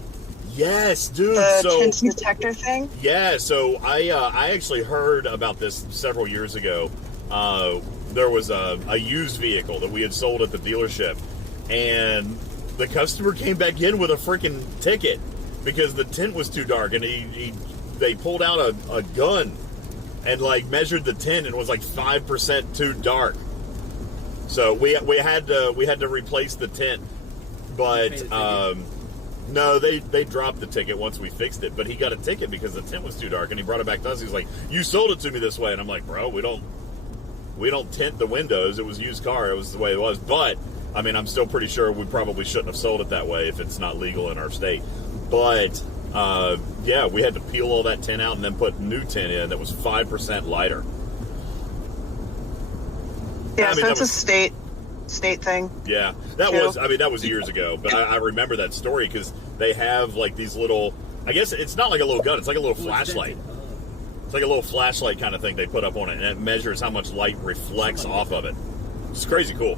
Yes, dude. The tint detector thing. Yeah, so I actually heard about this several years ago. There was a used vehicle that we had sold at the dealership, and the customer came back in with a freaking ticket because the tint was too dark, and they pulled out a gun and like measured the tint, and it was like 5% too dark. So we had to replace the tint, but no, they dropped the ticket once we fixed it. But he got a ticket because the tint was too dark, and he brought it back to us. He's like, "You sold it to me this way," and I'm like, "Bro, we don't tint the windows. It was a used car. It was the way it was." But I mean, I'm still pretty sure we probably shouldn't have sold it that way if it's not legal in our state. But yeah, we had to peel all that tint out and then put new tint in that was 5% lighter. Yeah, I mean, so it's a state thing. Yeah, that was years ago, but I remember that story because they have like these little, I guess it's not like a little gun, it's like a little flashlight. It's like a little flashlight kind of thing they put up on it, and it measures how much light reflects off of it. It's crazy cool.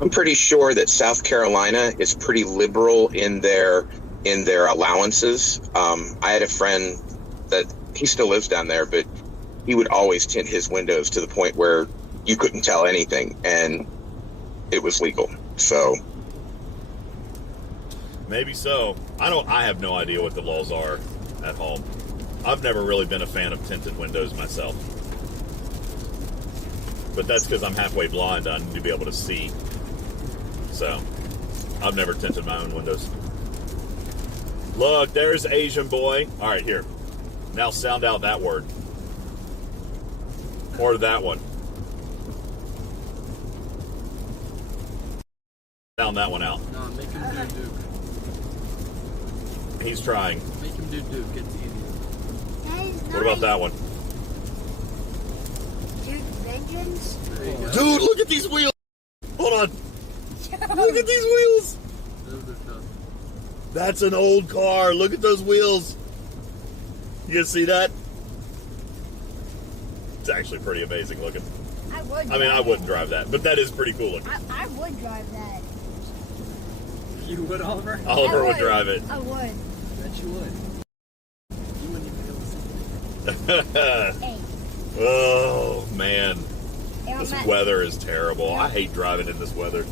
I'm pretty sure that South Carolina is pretty liberal in their allowances. I had a friend that he still lives down there, but he would always tint his windows to the point where you couldn't tell anything, and it was legal. So maybe so. I have no idea what the laws are at home. I've never really been a fan of tinted windows myself. But that's because I'm halfway blind. I need to be able to see. So, I've never tinted my own windows. Look, there's Asian boy. All right, here. Now sound out that word. Or that one. Sound that one out. No, make him do Duke. He's trying. Make him do Duke. It's easy. That is What about that one? Duke Vengeance? There you go. Dude, look at these wheels. Hold on. Look at these wheels. Those are tough. That's an old car. Look at those wheels. You can see that? It's actually pretty amazing looking. I would. I mean, I wouldn't drive that, but that is pretty cool looking. I would drive that. You would, Oliver? Oliver I would drive it. I would. I bet you would. You wouldn't even be able to see Hey. Oh, man. It, This don't weather is terrible. I hate driving in this weather.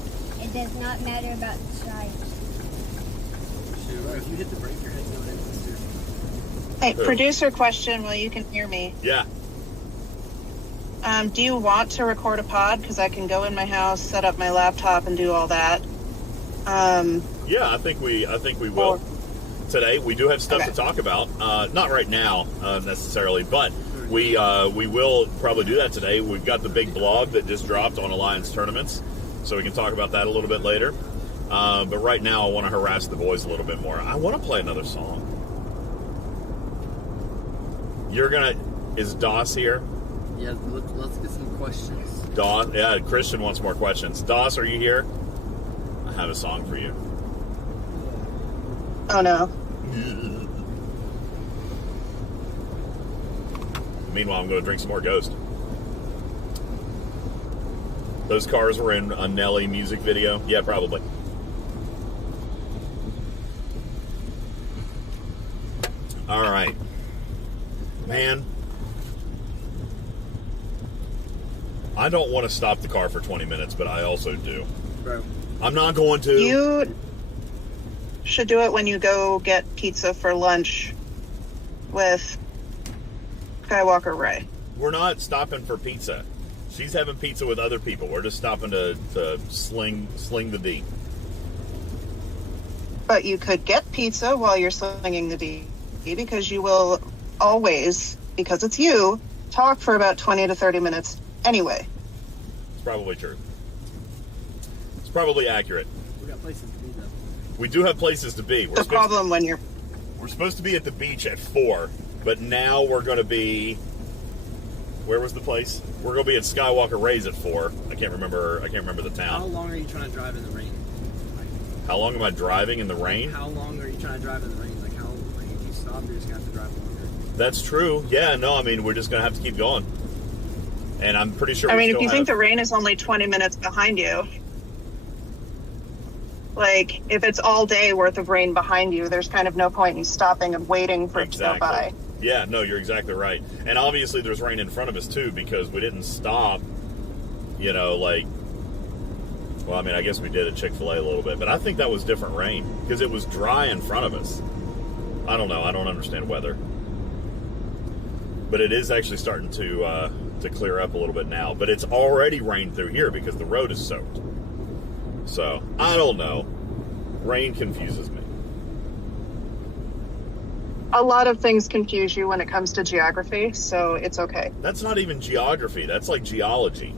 it does not matter about the stripes. Shoot, if you hit the brake, your head's going into the steer. Hey, Who? producer question while you can hear me. Yeah. Do you want to record a pod? Because I can go in my house, set up my laptop, and do all that. Yeah, I think we will. Today, we do have stuff Okay. to talk about. Not right now, necessarily, but we will probably do that today. We've got the big blog that just dropped on Alliance tournaments, so we can talk about that a little bit later. But right now, I want to harass the boys a little bit more. I want to play another song. Is Doss here? Yeah, let's get some questions. Doss, yeah, Christian wants more questions. Doss, are you here? I have a song for you. Oh no. Meanwhile, I'm going to drink some more Ghost. Those cars were in a Nelly music video? Yeah, probably. All right. Man. I don't want to stop the car for 20 minutes, but I also do. Bro. I'm not going to. You should do it when you go get pizza for lunch with Skywalker Ray. We're not stopping for pizza. She's having pizza with other people. We're just stopping to sling the D. But you could get pizza while you're slinging the D, because you will always, because it's you, talk for about 20 to 30 minutes anyway. It's probably true. It's probably accurate. We got places to be, though. We do have places to be. The problem when you're... We're supposed to be at the beach at 4, but now we're going to be... Where was the place? We're going to be at Skywalker Ray's at 4. I can't remember the How town. long are you trying to drive in the rain? How long am I driving in the rain? How long are you trying to drive in the rain? Like, if you stop, you're just going to have to drive longer. That's true. Yeah, no, I mean, we're just going to have to keep going. And I'm pretty sure I we mean, if still you have... think the rain is only 20 minutes behind you, like, if it's all day worth of rain behind you, there's kind of no point in stopping and waiting for it to go by. Yeah, no, you're exactly right. And obviously there's rain in front of us, too, because we didn't stop, you know, like... Well, I mean, I guess we did at Chick-fil-A a little bit, but I think that was different rain, because it was dry in front of us. I don't know. I don't understand weather. But it is actually starting to clear up a little bit now. But it's already rained through here because the road is soaked. So, I don't know. Rain confuses me. A lot of things confuse you when it comes to geography, so it's okay. That's not even geography. That's like geology.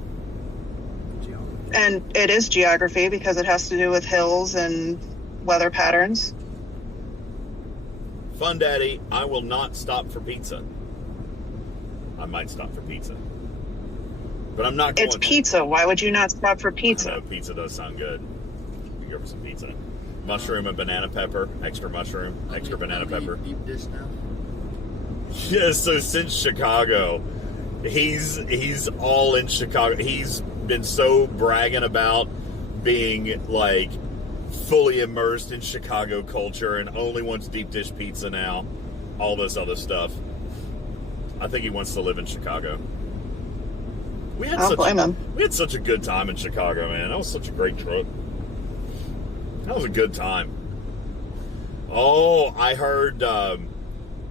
And it is geography because it has to do with hills and weather patterns. Fun Daddy, I will not stop for pizza. I might stop for pizza. But I'm not going It's to. pizza. Why would you not stop for I pizza? know, pizza does sound good. We go for some pizza. Mushroom and banana pepper. Extra mushroom, extra banana pepper. Deep dish now. Yeah, so since Chicago, he's all in Chicago. He's been so bragging about being like fully immersed in Chicago culture and only wants deep dish pizza now. All this other stuff. I think he wants to live in Chicago. We had I don't blame him. We had such a good time in Chicago, man. That was such a great trip. That was a good time. Oh, I heard that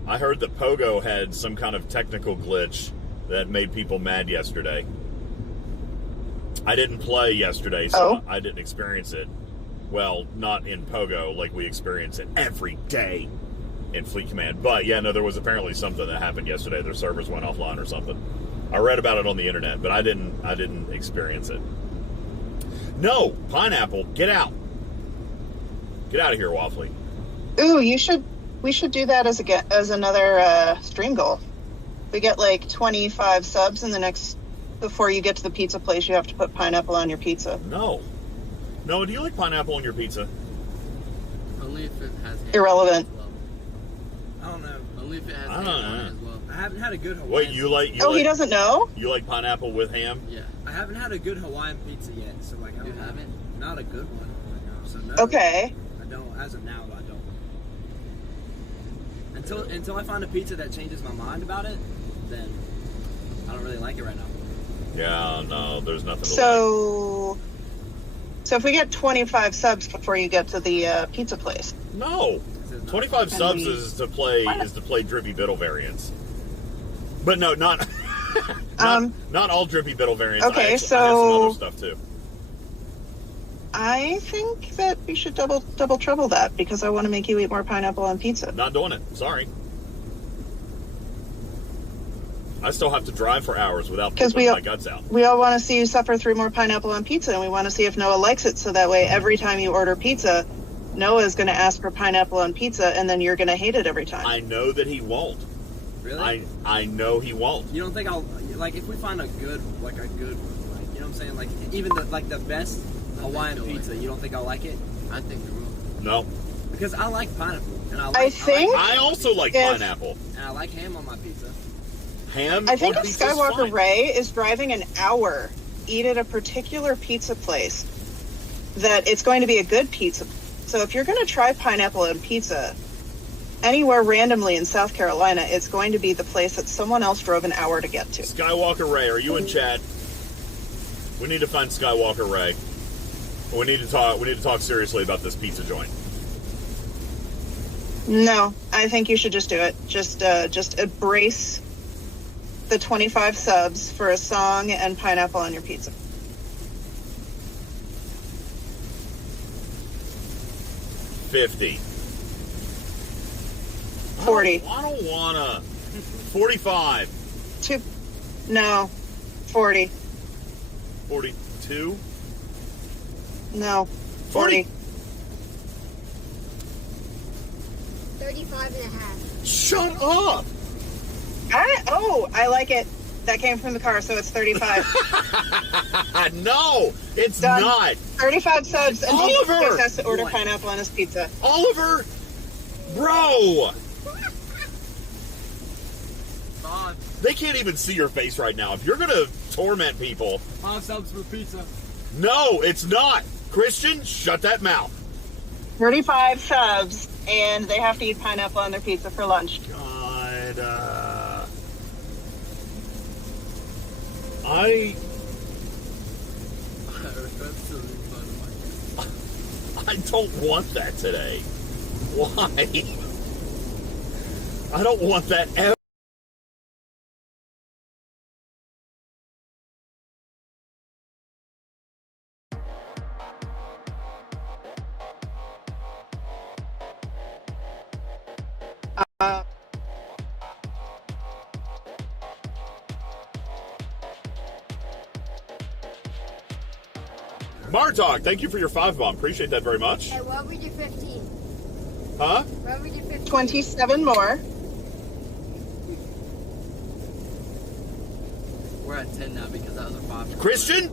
Pogo had some kind of technical glitch that made people mad yesterday. I didn't play yesterday, so I didn't experience it. Well, not in Pogo like we experience it every day in Fleet Command. But yeah, no, there was apparently something that happened yesterday. Their servers went offline or something. I read about it on the internet, but I didn't experience it. No, Pineapple, get out. Get out of here, Waffly. Ooh, we should do that as another stream goal. We get like 25 subs in the next, before you get to the pizza place, you have to put pineapple on your pizza. No, do you like pineapple on your pizza? Only if it has ham. Irrelevant. As well. I don't know. Only if it has I ham don't on know. it as well. I haven't had a good Hawaiian. Wait, you like? He doesn't know? You like pineapple with ham? Yeah. I haven't had a good Hawaiian pizza yet, so like I You don't know. haven't? Not a good one. So no. Okay. I don't. As of now, I don't. Until I find a pizza that changes my mind about it, then I don't really like it right now. Yeah, no, there's nothing. So if we get 25 subs before you get to the pizza place. No, 25 subs is to play Drippy Biddle variants. But no, not not all Drippy Biddle variants. Okay, I have so some other stuff too. I think that we should double trouble that, because I want to make you eat more pineapple on pizza. Not doing it. Sorry. I still have to drive for hours without putting my guts out. We all want to see you suffer through more pineapple on pizza, and we want to see if Noah likes it, so that way every time you order pizza, Noah's going to ask for pineapple on pizza, and then you're going to hate it every time. I know that he won't. Really? I know he won't. You don't think I'll, like, if we find a good one, like, you know what I'm saying? Like, even the best Hawaiian pizza, you don't think I'll like it? I think we will. No. Because I like pineapple. And I also like pineapple. And I like ham on my pizza. Ham? I think if Skywalker Ray is driving an hour, eat at a particular pizza place, that it's going to be a good pizza. So if you're going to try pineapple on pizza anywhere randomly in South Carolina, it's going to be the place that someone else drove an hour to get to. Skywalker Ray, are you in chat? We need to find Skywalker Ray. We need to talk seriously about this pizza joint. No, I think you should just do it. Just embrace the 25 subs for a song and pineapple on your pizza. $50. 40. I don't wanna. 45. No. 40. 42. No. 40. 35 and a half. Shut up! I like it. That came from the car, so it's 35. No, it's Done. not. 35 subs, and Oliver he has to order pineapple on his pizza. Oliver, bro. They can't even see your face right now. If you're gonna torment people, 5 subs for pizza. No, it's not. Christian, shut that mouth. 35 subs, and they have to eat pineapple on their pizza for lunch. God, I don't want that today. Why? I don't want that ever. Martok, thank you for your 5 bomb. Appreciate that very much. Hey, what we did 15? Huh? What we did 15? 27 more. We're at 10 now because that was a 5. Christian?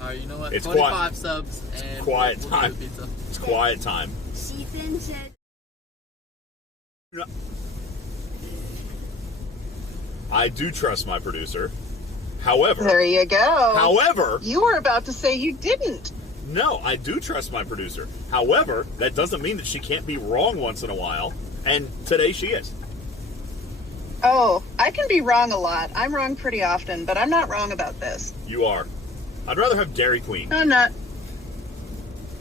Alright, you know what? It's 25 subs and quiet we'll time. do pizza. It's quiet time. Ethan said. I do trust my producer. However, There you go. However, You were about to say you didn't. no, I do trust my producer. However, that doesn't mean that she can't be wrong once in a while. And today she is. Oh, I can be wrong a lot. I'm wrong pretty often, but I'm not wrong about this. You are. I'd rather have Dairy Queen. No, I'm not.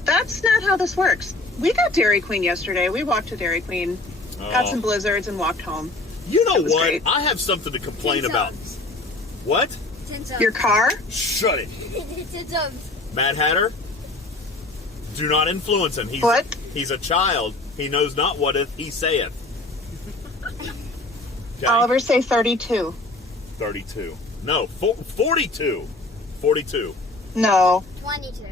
That's not how this works. We got Dairy Queen yesterday. We walked to Dairy Queen, got some blizzards, and walked home. You know what? Great. I have something to complain about. What? Your car? Shut it. Mad Hatter, do not influence him. He's a child. He knows not what he saith. Okay? Oliver, say 32. 32. No, 42. 42. No. 22.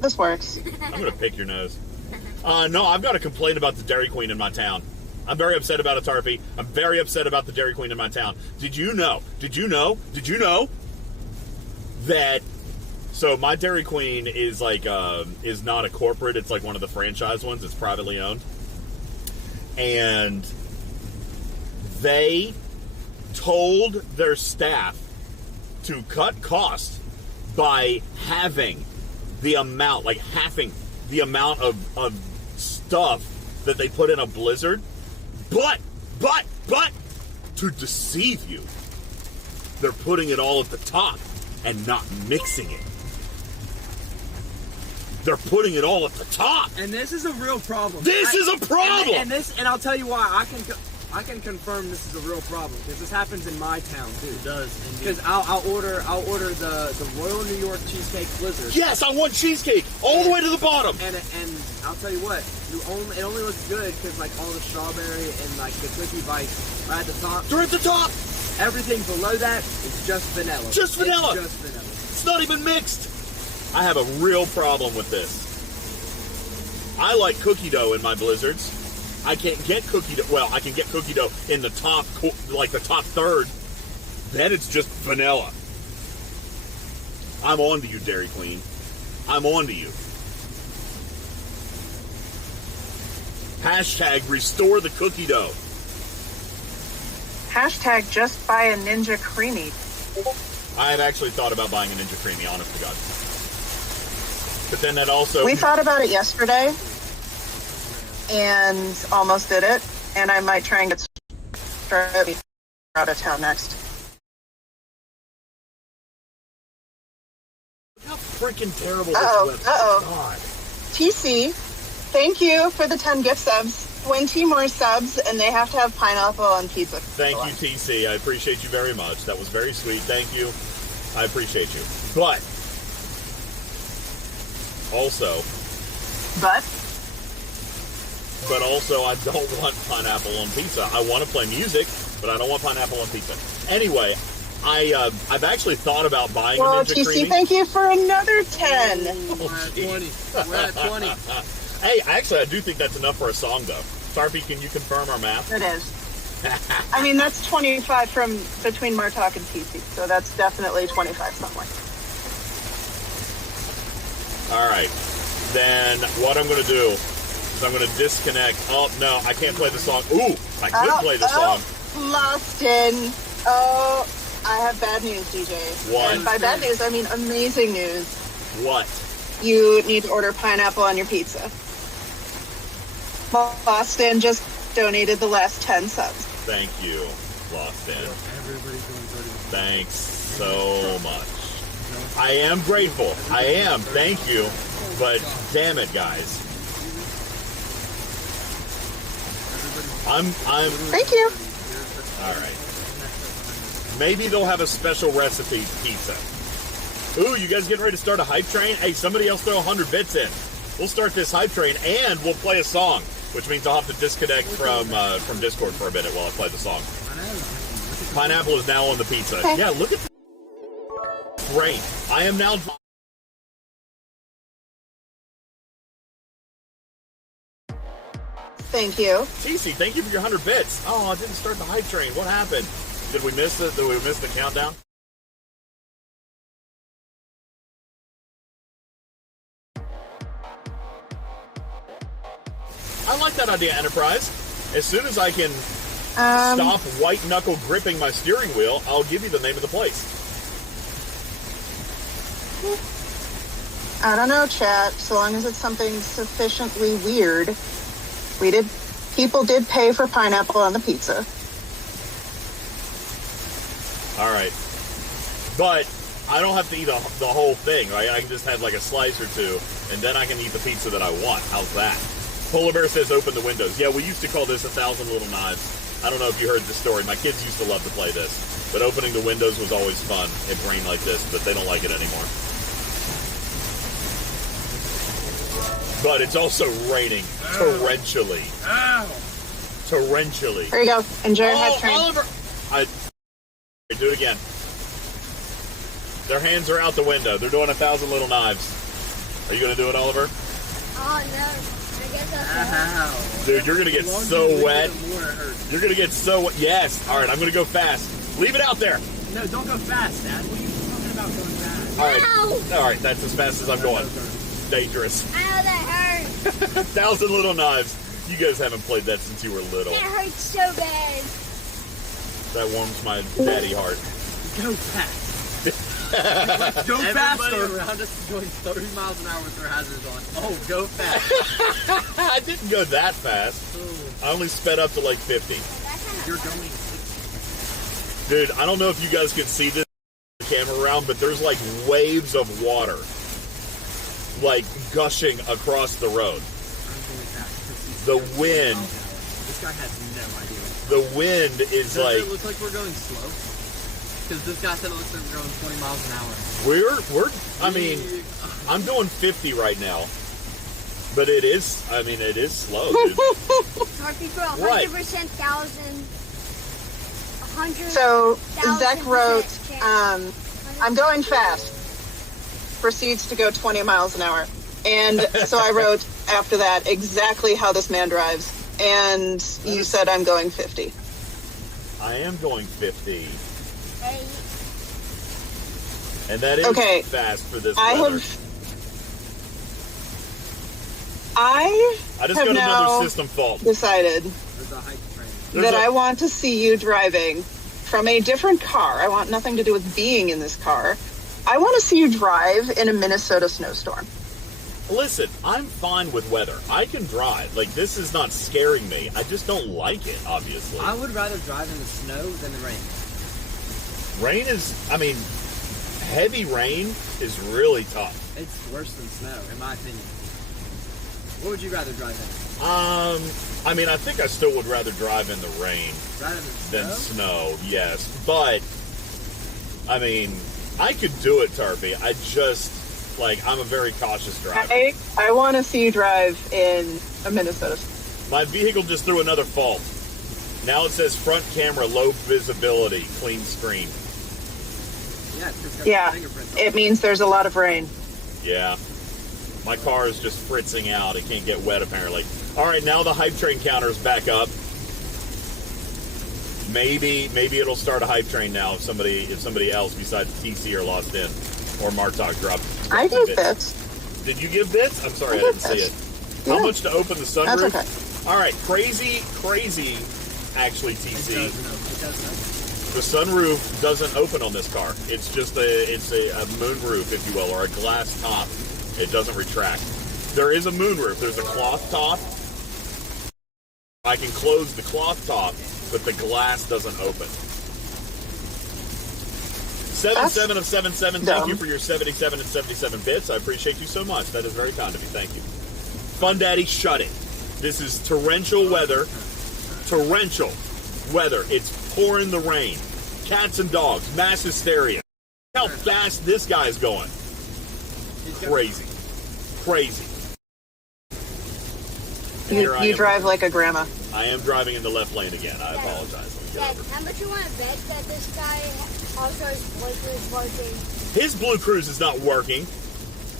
This works. I'm going to pick your nose. No, I've got a complaint about the Dairy Queen in my town. I'm very upset about it, Tarpy. I'm very upset about the Dairy Queen in my town. Did you know that... So my Dairy Queen is like, is not a corporate. It's like one of the franchise ones. It's privately owned. And they told their staff to cut costs by halving the amount of stuff that they put in a blizzard. But, to deceive you, they're putting it all at the top and not mixing it. They're putting it all at the top. And this is a real problem. This is a problem. And I'll tell you why. I can confirm this is a real problem because this happens in my town too. It does. Because I'll order the Royal New York Cheesecake Blizzard. Yes, I want cheesecake all the way to the bottom. And I'll tell you what, it only looks good because like all the strawberry and like the cookie bites are at the top. They're at the top. Everything below that is just vanilla. Just vanilla. It's just vanilla. It's not even mixed. I have a real problem with this. I like cookie dough in my blizzards. I can't get cookie dough. Well, I can get cookie dough in the top, like the top third. Then it's just vanilla. I'm on to you, Dairy Queen. I'm on to you. Hashtag restore the cookie dough. Hashtag just buy a Ninja Creamy. I have actually thought about buying a Ninja Creamy, honest to God. But then that also... We thought about it yesterday and almost did it. And I might try and get started out of town next. How freaking terrible this website. God. TC, thank you for the 10 gift subs. 20 more subs, and they have to have pineapple on pizza. Thank you, TC. I appreciate you very much. That was very sweet. Thank you. I appreciate you. But also, I don't want pineapple on pizza. I want to play music, but I don't want pineapple on pizza. Anyway, I've actually thought about buying a Ninja TC, Creamy. thank you for another 10. We're at 20. Hey, actually, I do think that's enough for a song, though. Tarpy, can you confirm our math? It is. I mean, that's 25 from between Martok and TC, so that's definitely 25 somewhere. All right. Then what I'm going to do is I'm going to disconnect. Oh, no, I can't play the song. Ooh, I could play the song. Lost in. Oh, I have bad news, DJ. What? And by bad news, I mean amazing news. What? You need to order pineapple on your pizza. Boston just donated the last 10 subs. Thank you, Lost In. Thanks so much. I am grateful. I am. Thank you. But damn it, guys. I'm. Thank you. All right. Maybe they'll have a special recipe pizza. Ooh, you guys getting ready to start a hype train? Hey, somebody else throw 100 bits in. We'll start this hype train, and we'll play a song, which means I'll have to disconnect from Discord for a minute while I play the song. Pineapple is now on the pizza. Okay. Yeah, look at the great. I am now... Thank you. TC, thank you for your 100 bits. Oh, I didn't start the hype train. What happened? Did we miss it? Did we miss the countdown? I like that idea, Enterprise. As soon as I can stop white knuckle gripping my steering wheel, I'll give you the name of the place. I don't know, chat. So long as it's something sufficiently weird. People did pay for pineapple on the pizza. All right. But I don't have to eat the whole thing, right? I can just have like a slice or two, and then I can eat the pizza that I want. How's that? Polar Bear says open the windows. Yeah, we used to call this 1,000 Little Knives. I don't know if you heard the story. My kids used to love to play this. But opening the windows was always fun. It rained like this, but they don't like it anymore. But it's also raining torrentially. Ow. Torrentially. There you go. Enjoy your hype train. Oliver! Do it again. Their hands are out the window. They're doing 1,000 Little Knives. Are you going to do it, Oliver? Oh, no. I guess that's Dude, you're going to get so wet. You're going to get so wet. Yes. All right, I'm going to go fast. Leave it out there. No, don't go fast, Dad. What are you talking about going fast? All right. Ow! All right, that's as fast as I'm going. Dangerous. Ow, that hurts. 1,000 Little Knives. You guys haven't played that since you were little. It hurts so bad. That warms my daddy heart. Go fast. Go Everybody faster. around us is going 30 miles an hour with their hazards on. Oh, go fast. I didn't go that fast. I only sped up to like 50. You're going. Dude, I don't know if you guys can see this camera around, but there's like waves of water like gushing across the road. The wind. This guy has no idea. The wind is Does like it look like we're going slow? Because this guy said it looks like we're going 20 miles an hour. I mean, I'm doing 50 right now. But it is slow, dude. Tarpy for 100% thousand. 100. So Zach 1,000% wrote, chance. I'm going fast. Proceeds to go 20 miles an hour. And so I wrote after that exactly how this man drives. And you said I'm going 50. I am going 50. Hey, And that is Okay. fast for this I weather. I just have got now another system fault. decided There's a hype train. that I want to see you driving from a different car. I want nothing to do with being in this car. I want to see you drive in a Minnesota snowstorm. Listen, I'm fine with weather. I can drive. Like, this is not scaring me. I just don't like it, obviously. I would rather drive in the snow than the rain. Rain is, heavy rain is really tough. It's worse than snow, in my opinion. What would you rather drive in? I think I still would rather drive in the rain Rather than snow, yes. But, I could do it, Tarpy. I just, I'm a very cautious driver. I want to see you drive in a Minnesota. My vehicle just threw another fault. Now it says front camera, low visibility, clean screen. Yeah, it's 'cause it's got Yeah, fingerprints on it means there's a lot of rain. Yeah. My car is just fritzing out. It can't get wet, apparently. All right, now the hype train counter's back up. Maybe it'll start a hype train now if somebody else besides TC or Lost In or Martok dropped. I gave bits. Did you give bits? I'm sorry, I didn't see it. Yeah. How much to open the sunroof? That's okay. All right, crazy, actually, It TC. doesn't. The sunroof doesn't open on this car. It's just a moonroof, if you will, or a glass top. It doesn't retract. There is a moonroof. There's a cloth top. I can close the cloth top, but the glass doesn't open. 77 of 77. Thank you for your 77 and 77 bits. I appreciate you so much. That is very kind of you. Thank you. Fun Daddy, shut it. This is torrential weather. Torrential weather. It's pouring the rain. Cats and dogs. Mass hysteria. How fast this guy's going. Crazy. You drive like a grandma. I am driving in the left lane again. I apologize. Let me get Dad, over. how much you want to bet that this guy also his blinker is working? His Blue Cruise is not working.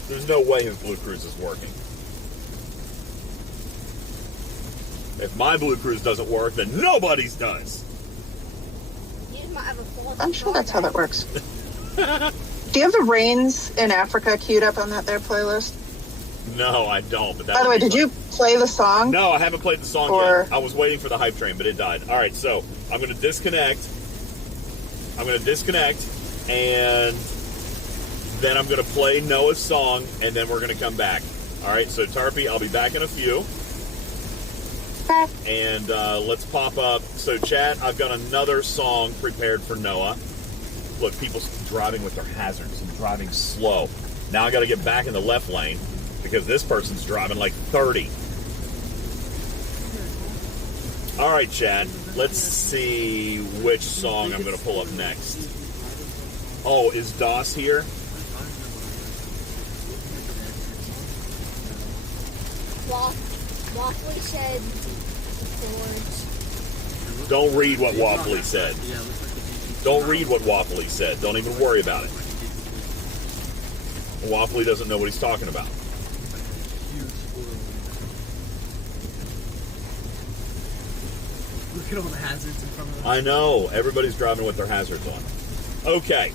There's no way his Blue Cruise is working. If my Blue Cruise doesn't work, then nobody's does. You just might have a fault. I'm sure that's how that works. Do you have the rains in Africa queued up on that there playlist? No, I don't. But that By the would way, be did fun. you play the song? No, I haven't played the song Or- yet. I was waiting for the hype train, but it died. All right, so I'm going to disconnect. And then I'm going to play Noah's song, and then we're going to come back. All right, so Tarpy, I'll be back in a few. And let's pop up. So, chat, I've got another song prepared for Noah. look, people driving with their hazards and driving slow. Now I got to get back in the left lane because this person's driving like 30. All right, Chad, let's see which song I'm going to pull up next. Oh, is Doss here? Waffly said George. Don't read what Waffly said. Don't read what Waffly said. Don't even worry about it. Waffly doesn't know what he's talking about. Look at all the hazards in front of us. I know. Everybody's driving with their hazards on. Okay.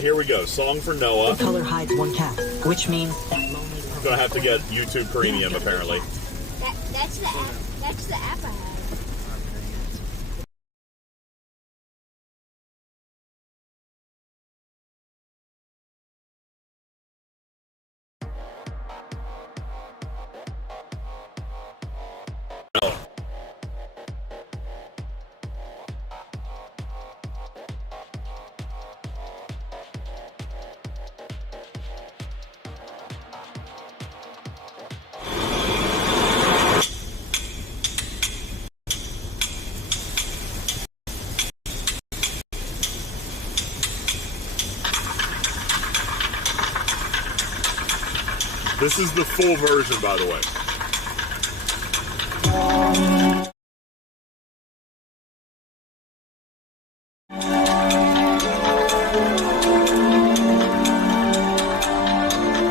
Here we go. Song for Noah. The color hides one cat, which means that lonely Gonna have to get YouTube Premium, apparently. That's the app. That's the app I have. This is the full version, by the way.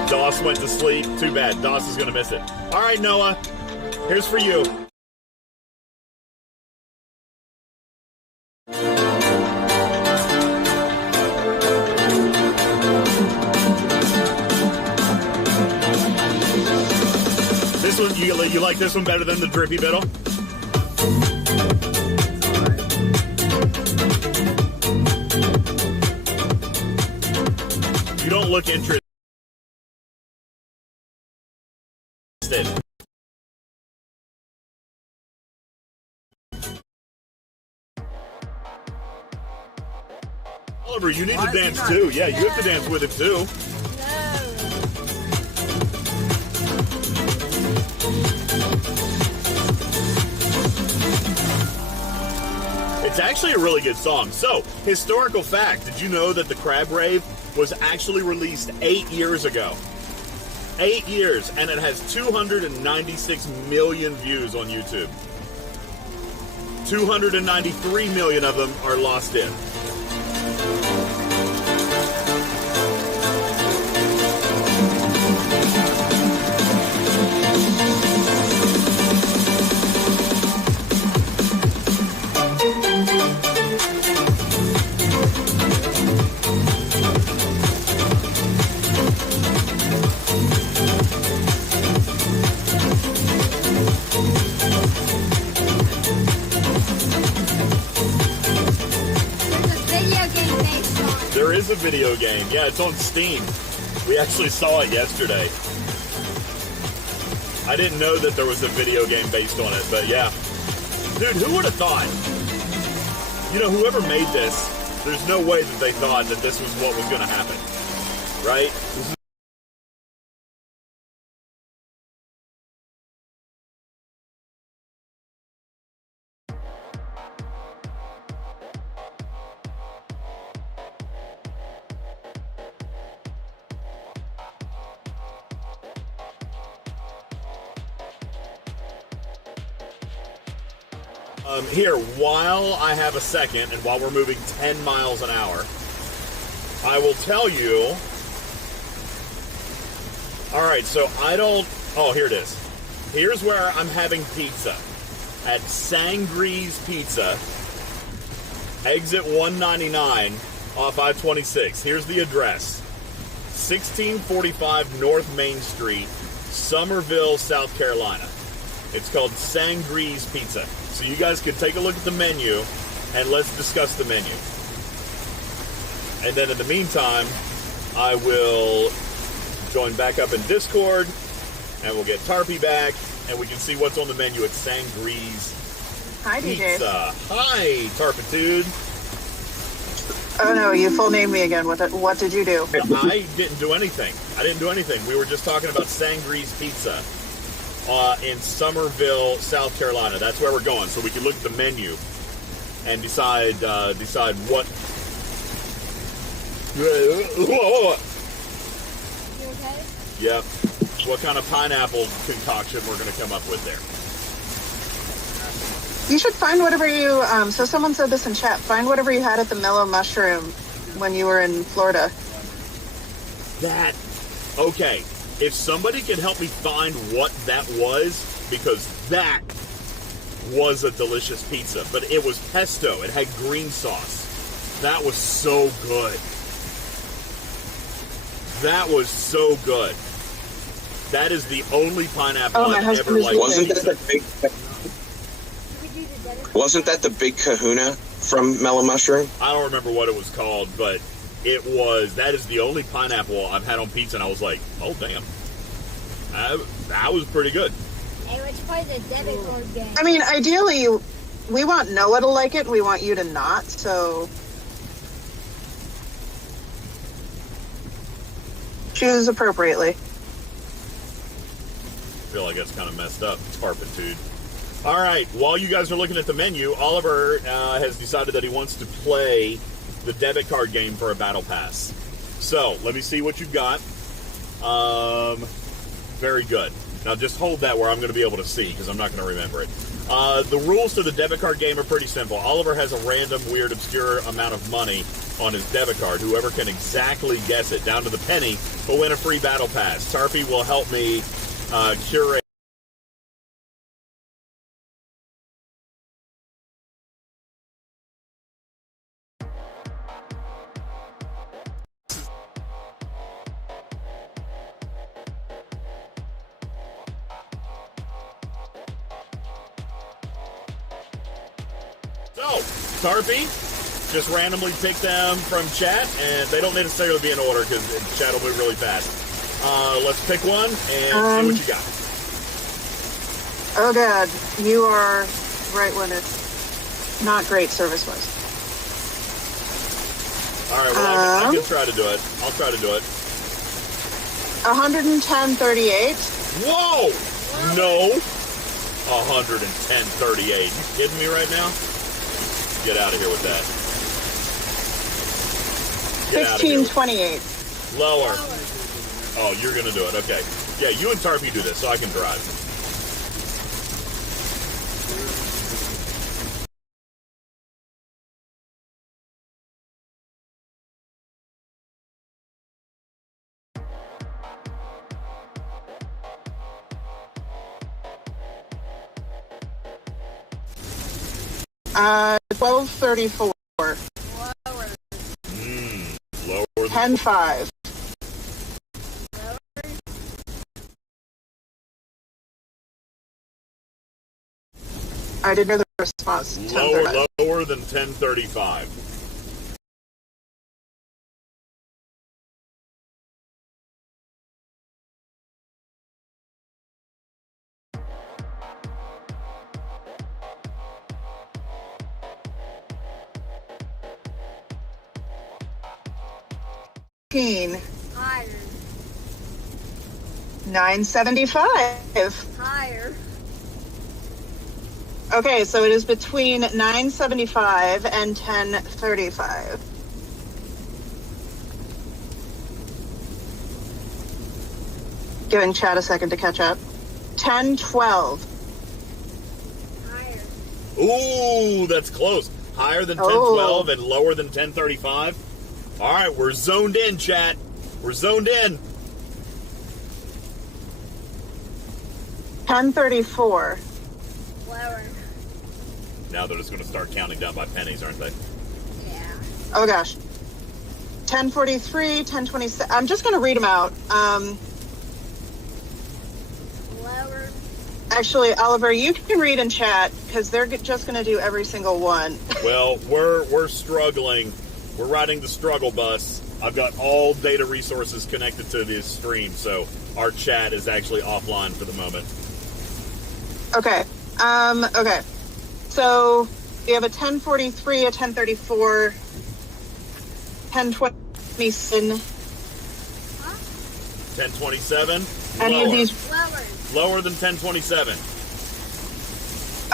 Doss went to sleep. Too bad. Doss is going to miss it. All right, Noah. Here's for you. This one, you like this one better than the Drippy Biddle? You don't look interested. Oliver, you need to dance too. Yeah, you have to dance with it too. It's actually a really good song. So, historical fact, did you know that the Crab Rave was actually released 8 years ago? 8 years, and it has 296 million views on YouTube. 293 million of them are lost in. There is a video game. Yeah, it's on Steam. We actually saw it yesterday. I didn't know that there was a video game based on it, but yeah. Dude, who would have thought? You know, whoever made this, there's no way that they thought that this was what was going to happen. Right? Here, while I have a second and while we're moving 10 miles an hour, I will tell you. All right, so here it is. Here's where I'm having pizza at Sangree's Pizza, exit 199 off I-26. Here's the address: 1645 North Main Street, Summerville, South Carolina. It's called Sangree's Pizza. So you guys can take a look at the menu and let's discuss the menu. And then in the meantime, I will join back up in Discord and we'll get Tarpy back and we can see what's on the menu at Sangree's Hi, Pizza. DJ. Hi, Tarpitude. Oh no, you full named me again. What did you do? I didn't do anything. We were just talking about Sangre's Pizza in Somerville, South Carolina. That's where we're going, so we can look at the menu and decide what. Whoa. You okay? Yep. What kind of pineapple concoction we're going to come up with there. You should find whatever you, so someone said this in chat, find whatever you had at the Mellow Mushroom when you were in Florida. Okay, if somebody can help me find what that was, because that was a delicious pizza, but it was pesto, it had green sauce. That was so good. That was so good. That is the only pineapple I've ever liked. Wasn't that the big kahuna from Mellow Mushroom? I don't remember what it was called, but that is the only pineapple I've had on pizza, and I was like, oh, damn. That was pretty good. Hey, let's play the debit card game. I mean, ideally, we want Noah to like it. We want you to not, so choose appropriately. I feel like that's kind of messed up. Tarpitude. All right, while you guys are looking at the menu, Oliver has decided that he wants to play the debit card game for a battle pass. So, let me see what you've got. Very good. Now, just hold that where I'm going to be able to see, because I'm not going to remember it. The rules to the debit card game are pretty simple. Oliver has a random, weird, obscure amount of money on his debit card. Whoever can exactly guess it, down to the penny, will win a free battle pass. Tarpy will help me curate. So, Tarpy, just randomly pick them from chat, and they don't necessarily be in order because chat will move really fast. Let's pick one and see what you got. Oh god, you are right when it's not great service-wise. All right, well, I can try to do it. I'll try to do it. 110.38. Whoa! No. 110.38. You kidding me right now? Get out of here with that. 16.28. Lower. Oh, you're going to do it. Okay. Yeah, you and Tarpy do this so I can drive. Uh, 12.34. Lower. Lower. 10.5. I didn't hear the response. Lower than 10.35. Higher. 9.75. Higher. Okay, so it is between 9.75 and 10.35. Giving chat a second to catch up. 10.12. Higher. Ooh, that's close. Higher than 10.12 and lower than 10.35. All right, we're zoned in, chat. We're zoned in. 10.34. Lower. Now they're just going to start counting down by pennies, aren't they? Yeah. Oh gosh. 10.43, 10.27. I'm just going to read them out. Lower. Actually, Oliver, you can read in chat because they're just going to do every single one. Well, we're struggling. We're riding the struggle bus. I've got all data resources connected to this stream, so our chat is actually offline for the moment. Okay. Okay. So we have a 10.43, a 10.34, 1027. 1027. Any of these? Lower. Lower than 1027.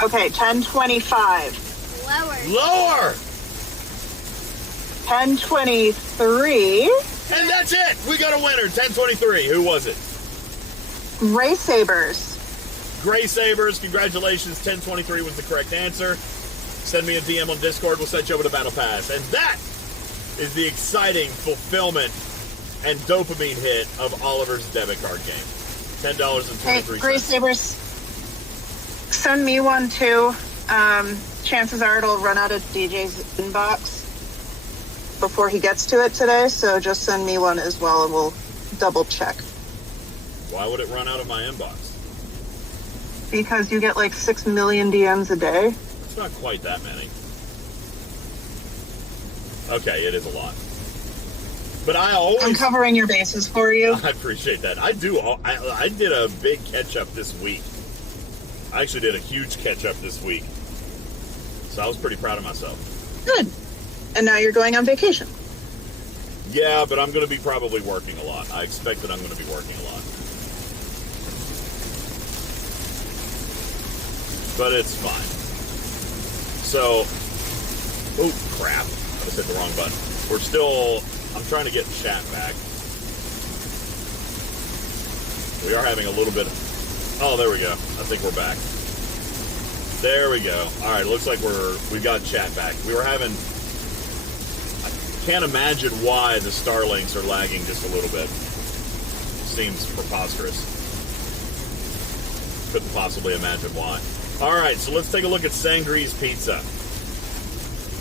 Okay, 1025. Lower. Lower. 1023. And that's it. We got a winner. 1023. Who was it? Ray Sabers. Gray Sabers. Congratulations. 1023 was the correct answer. Send me a DM on Discord. We'll set you over to Battle Pass. And that is the exciting fulfillment and dopamine hit of Oliver's debit card game. $10.23. Hey, Gray Sabers, send me one too. Chances are it'll run out of DJ's inbox before he gets to it today, so just send me one as well and we'll double check. Why would it run out of my inbox? Because you get like 6 million DMs a day. It's not quite that many. Okay, it is a lot. But I'm covering your bases for you. I appreciate that. I did a big catch-up this week. I actually did a huge catch-up this week. So I was pretty proud of myself. Good. And now you're going on vacation. Yeah, but I'm going to be probably working a lot. I expect that I'm going to be working a lot. But it's fine. So, oh crap. I just hit the wrong button. I'm trying to get chat back. We are having a little bit oh, there we go. I think we're back. There we go. All right, looks like we've got chat back. I can't imagine why the Starlinks are lagging just a little bit. Seems preposterous. Couldn't possibly imagine why. All right, so let's take a look at Sangri's Pizza.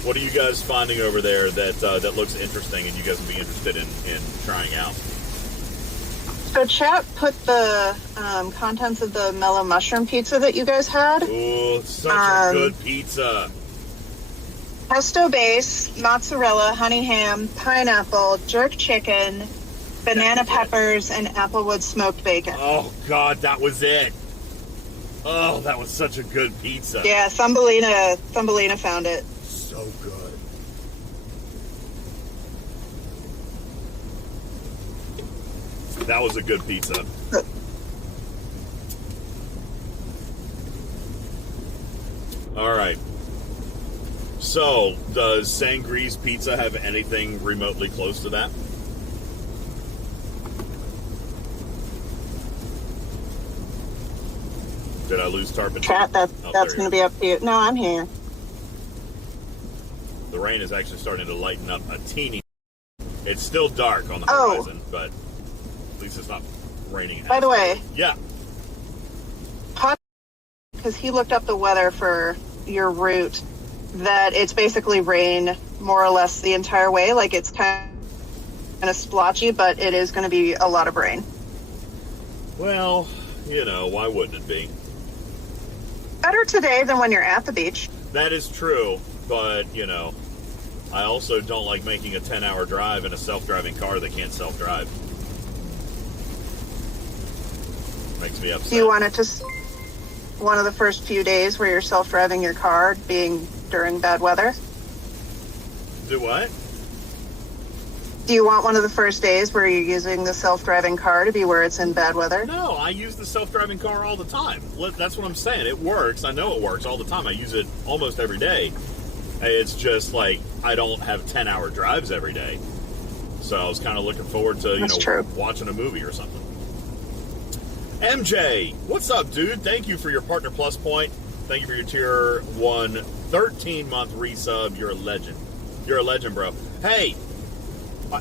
What are you guys finding over there that looks interesting and you guys would be interested in trying out? So chat put the contents of the mellow mushroom pizza that you guys had. Ooh, such a good pizza. Pesto base, mozzarella, honey ham, pineapple, jerk chicken, banana peppers, and applewood smoked bacon. Oh, God, that was it. Oh, that was such a good pizza. Yeah, Thumbelina found it. So good. That was a good pizza. All right. So, does Sangri's Pizza have anything remotely close to that? Did I lose Tarpon? Chat, that's going to be up to you. No, I'm here. The rain is actually starting to lighten up a teeny. It's still dark on the horizon, but at least it's not raining. By the way. Yeah. Because he looked up the weather for your route, that it's basically rain more or less the entire way. Like, it's kind of splotchy, but it is going to be a lot of rain. Well, why wouldn't it be? Better today than when you're at the beach. That is true, but, I also don't like making a 10-hour drive in a self-driving car that can't self-drive. Makes me upset. Do you want it to one of the first few days where you're self-driving your car being during bad weather? Do what? Do you want one of the first days where you're using the self-driving car to be where it's in bad weather? No, I use the self-driving car all the time. That's what I'm saying. It works. I know it works all the time. I use it almost every day. It's just like I don't have 10-hour drives every day. So I was kind of looking forward to, watching a movie or something. MJ, what's up, dude? Thank you for your Partner Plus point. Thank you for your Tier 1 13-month resub. You're a legend. You're a legend, bro. Hey,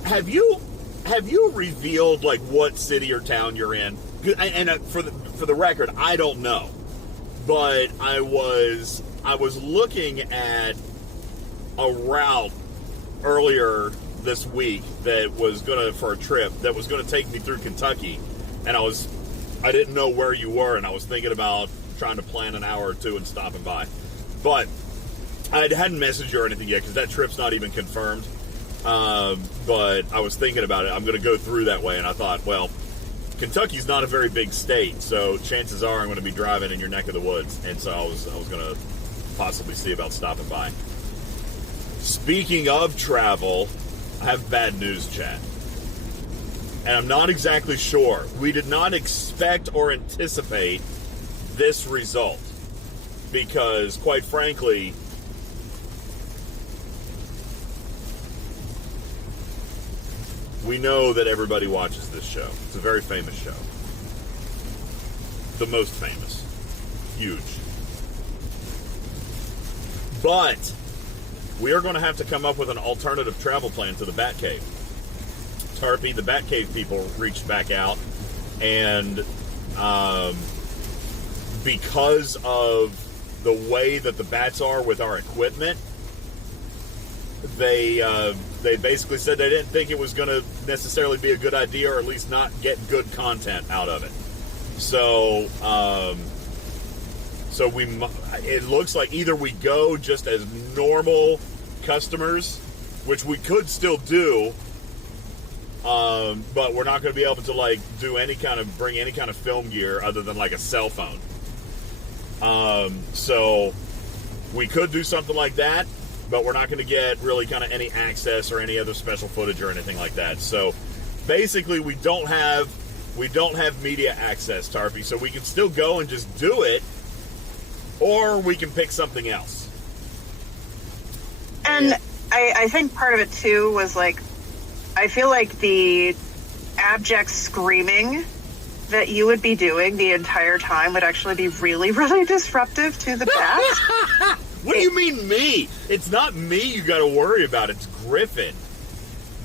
have you revealed like what city or town you're in? And for the record, I don't know, but I was looking at a route earlier this week that was for a trip that was gonna take me through Kentucky, and I didn't know where you were, and I was thinking about trying to plan an hour or two and stopping by, but I hadn't messaged you or anything yet because that trip's not even confirmed. But I was thinking about it. I'm going to go through that way, and I thought, well, Kentucky's not a very big state, so chances are I'm going to be driving in your neck of the woods, and so I was going to possibly see about stopping by. Speaking of travel, I have bad news, chat. And I'm not exactly sure. We did not expect or anticipate this result. Because, quite frankly, we know that everybody watches this show. It's a very famous show. The most famous. Huge. But we are going to have to come up with an alternative travel plan to the Batcave. Tarpy, the Batcave people reached back out, and because of the way that the bats are with our equipment, they basically said they didn't think it was going to necessarily be a good idea, or at least not get good content out of it. So, it looks like either we go just as normal customers, which we could still do, but we're not going to be able to like bring any kind of film gear other than like a cell phone. So we could do something like that, but we're not going to get really kind of any access or any other special footage or anything like that. So basically we don't have media access, Tarpy, so we can still go and just do it, or we can pick something else. And I think part of it too was like, I feel like the abject screaming that you would be doing the entire time would actually be really, really disruptive to the bats. What do you mean me? It's not me you got to worry about. It's Griffin.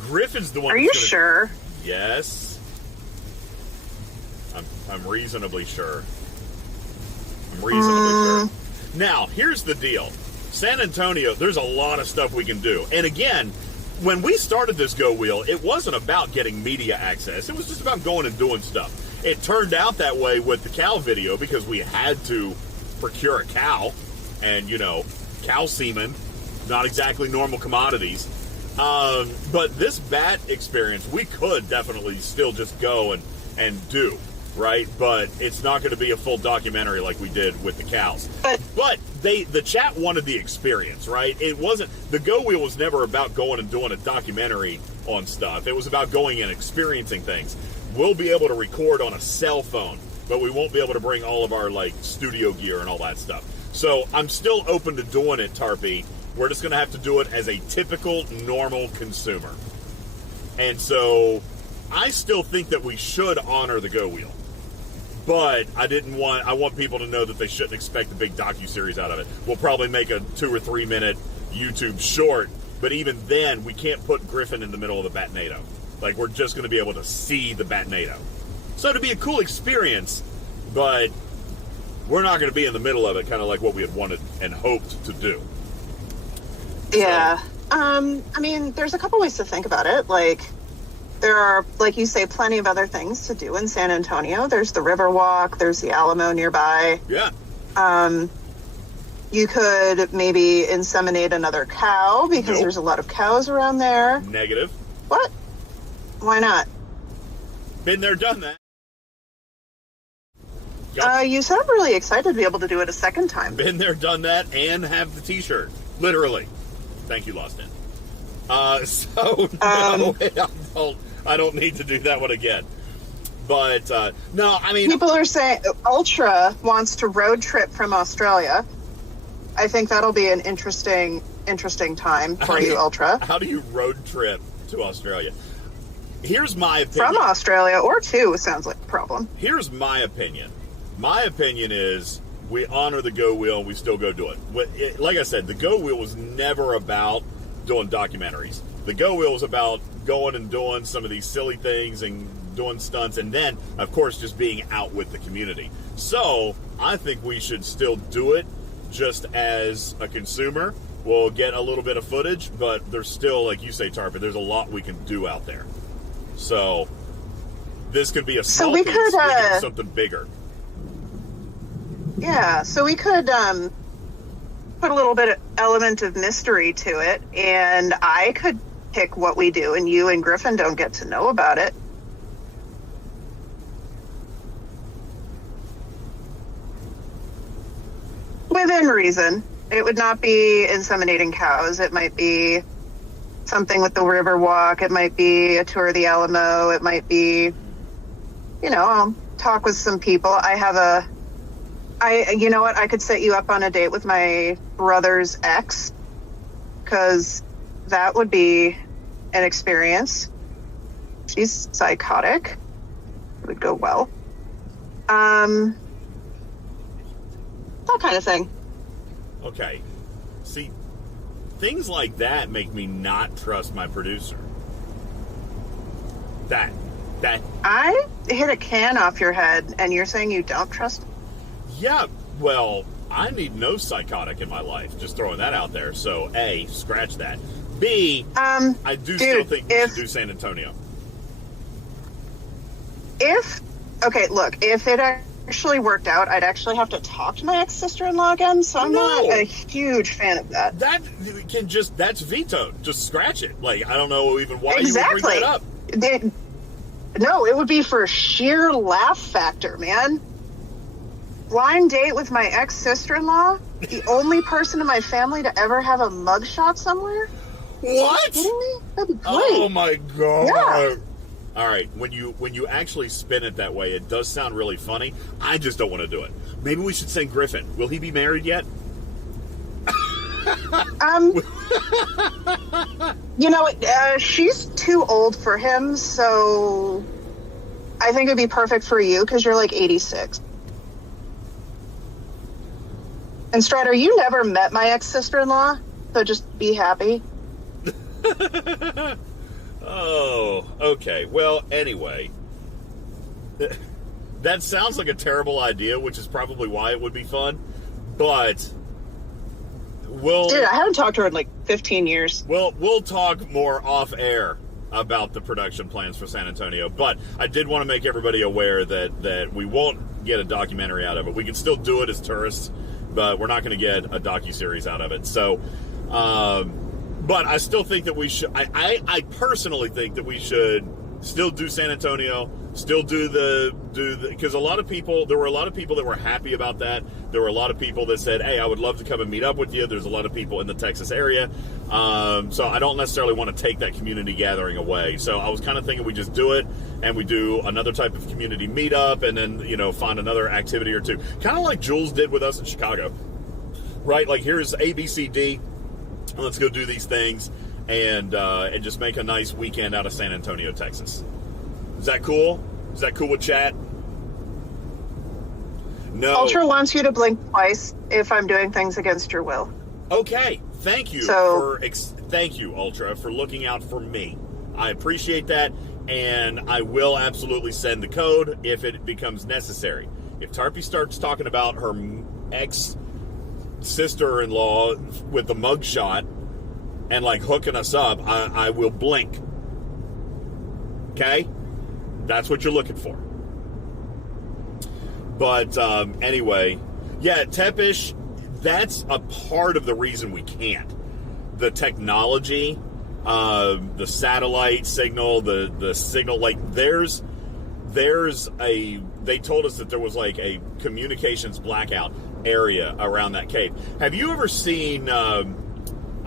Griffin's the one. Are you sure? Yes. I'm reasonably sure. Sure. Now, here's the deal. San Antonio, there's a lot of stuff we can do. And again, when we started this Go Wheel, it wasn't about getting media access. It was just about going and doing stuff. It turned out that way with the cow video because we had to procure a cow. And, cow semen, not exactly normal commodities. But this bat experience, we could definitely still just go and do, right? But it's not going to be a full documentary like we did with the cows. But the chat wanted the experience, right? It wasn't, the Go Wheel was never about going and doing a documentary on stuff. It was about going and experiencing things. We'll be able to record on a cell phone, but we won't be able to bring all of our studio gear and all that stuff. So I'm still open to doing it, Tarpy. We're just going to have to do it as a typical, normal consumer. And so I still think that we should honor the Go Wheel. But I want people to know that they shouldn't expect a big docuseries out of it. We'll probably make a 2 or 3 minute YouTube short, but even then, we can't put Griffin in the middle of the Batnado. We're just going to be able to see the Batnado. So it'd be a cool experience, but we're not going to be in the middle of it, kind of like what we had wanted and hoped to do. Yeah. There's a couple ways to think about it. There are, like you say, plenty of other things to do in San Antonio. There's the Riverwalk. There's the Alamo nearby. Yeah. You could maybe inseminate another cow because there's a lot of cows around there. Negative. What? Why not? Been there, done that. You sound really excited to be able to do it a second time. Been there, done that, and have the t-shirt. Literally. Thank you, Lost In. No, I don't need to do that one again. But, no, people are saying Ultra wants to road trip from Australia. I think that'll be an interesting time for you, Ultra. How do you road trip to Australia? Here's my opinion. From Australia or to sounds like a problem. Here's my opinion. My opinion is we honor the Go Wheel and we still go do it. Like I said, the Go Wheel was never about doing documentaries. The Go Wheel was about going and doing some of these silly things and doing stunts, and then, of course, just being out with the community. So I think we should still do it just as a consumer. We'll get a little bit of footage, but there's still, like you say, Tarpon, there's a lot we can do out there. So this could be a small piece. We could do something bigger. Yeah, so we could put a little bit of element of mystery to it, and I could pick what we do, and you and Griffin don't get to know about it. Within reason. It would not be inseminating cows. It might be something with the river walk. It might be a tour of the Alamo. It might be, I'll talk with some people. You know what? I could set you up on a date with my brother's ex, because that would be an experience. She's psychotic. It would go well. That kind of thing. Okay. See, things like that make me not trust my producer. That. I hit a can off your head, and you're saying you don't trust? Yeah, well, I need no psychotic in my life. Just throwing that out there. So, A, scratch that. B, I do still think we should do San Antonio. If it actually worked out, I'd actually have to talk to my ex-sister-in-law again, so I'm not a huge fan of that. That's vetoed. Just scratch it. Like, I don't know even why you would bring that up. No, it would be for sheer laugh factor, man. Blind date with my ex-sister-in-law? The only person in my family to ever have a mugshot somewhere? What? Are you kidding me? That'd be great. Oh my god. Yeah. All right, when you actually spin it that way, it does sound really funny. I just don't want to do it. Maybe we should send Griffin. Will he be married yet? She's too old for him, so I think it'd be perfect for you because you're like 86. And Strider, you never met my ex-sister-in-law, so just be happy. Oh, okay. Well, anyway, that sounds like a terrible idea, which is probably why it would be fun, but Dude, I haven't talked to her in like 15 years. We'll talk more off air about the production plans for San Antonio, but I did want to make everybody aware that we won't get a documentary out of it. We can still do it as tourists, but we're not going to get a docuseries out of it. So, but I still think that we should, I personally think that we should still do San Antonio, still do the, because there were a lot of people that were happy about that. There were a lot of people that said, hey, I would love to come and meet up with you. There's a lot of people in the Texas area. So I don't necessarily want to take that community gathering away. So I was kind of thinking we just do it and we do another type of community meetup and then, find another activity or two. Kind of like Jules did with us in Chicago, right? Like here's ABCD. Let's go do these things and just make a nice weekend out of San Antonio, Texas. Is that cool? Is that cool with chat? No. Ultra wants you to blink twice if I'm doing things against your will. Okay. Thank you thank you, Ultra, for looking out for me. I appreciate that, and I will absolutely send the code if it becomes necessary. If Tarpy starts talking about her ex-sister-in-law with the mugshot and like hooking us up, I will blink. Okay? That's what you're looking for. But anyway, yeah, Tepish, that's a part of the reason we can't. The technology, the satellite signal, the signal, like they told us that there was like a communications blackout area around that cave. Have you ever seen, I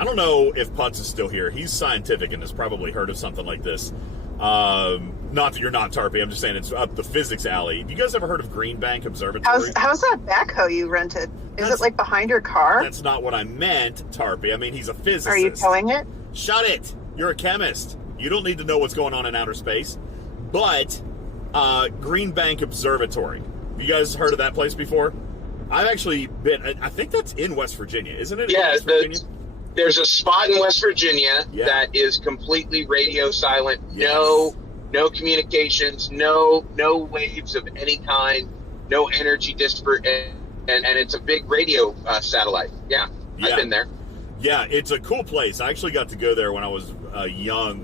don't know if Putz is still here. He's scientific and has probably heard of something like this. Not that you're not Tarpy, I'm just saying it's up the physics alley. Have you guys ever heard of Green Bank Observatory? How's that backhoe you rented? Is it like behind your car? That's not what I meant, Tarpy. I mean, he's a physicist. Are you towing it? Shut it! You're a chemist. You don't need to know what's going on in outer space. But, Green Bank Observatory. Have you guys heard of that place before? I've actually been, I think that's in West Virginia, isn't it? Yeah, there's a spot in West Virginia Yeah. that is completely radio silent. Yes. No communications, no waves of any kind, no energy disparate, and it's a big radio satellite. Yeah, I've been there. Yeah, it's a cool place. I actually got to go there when I was young,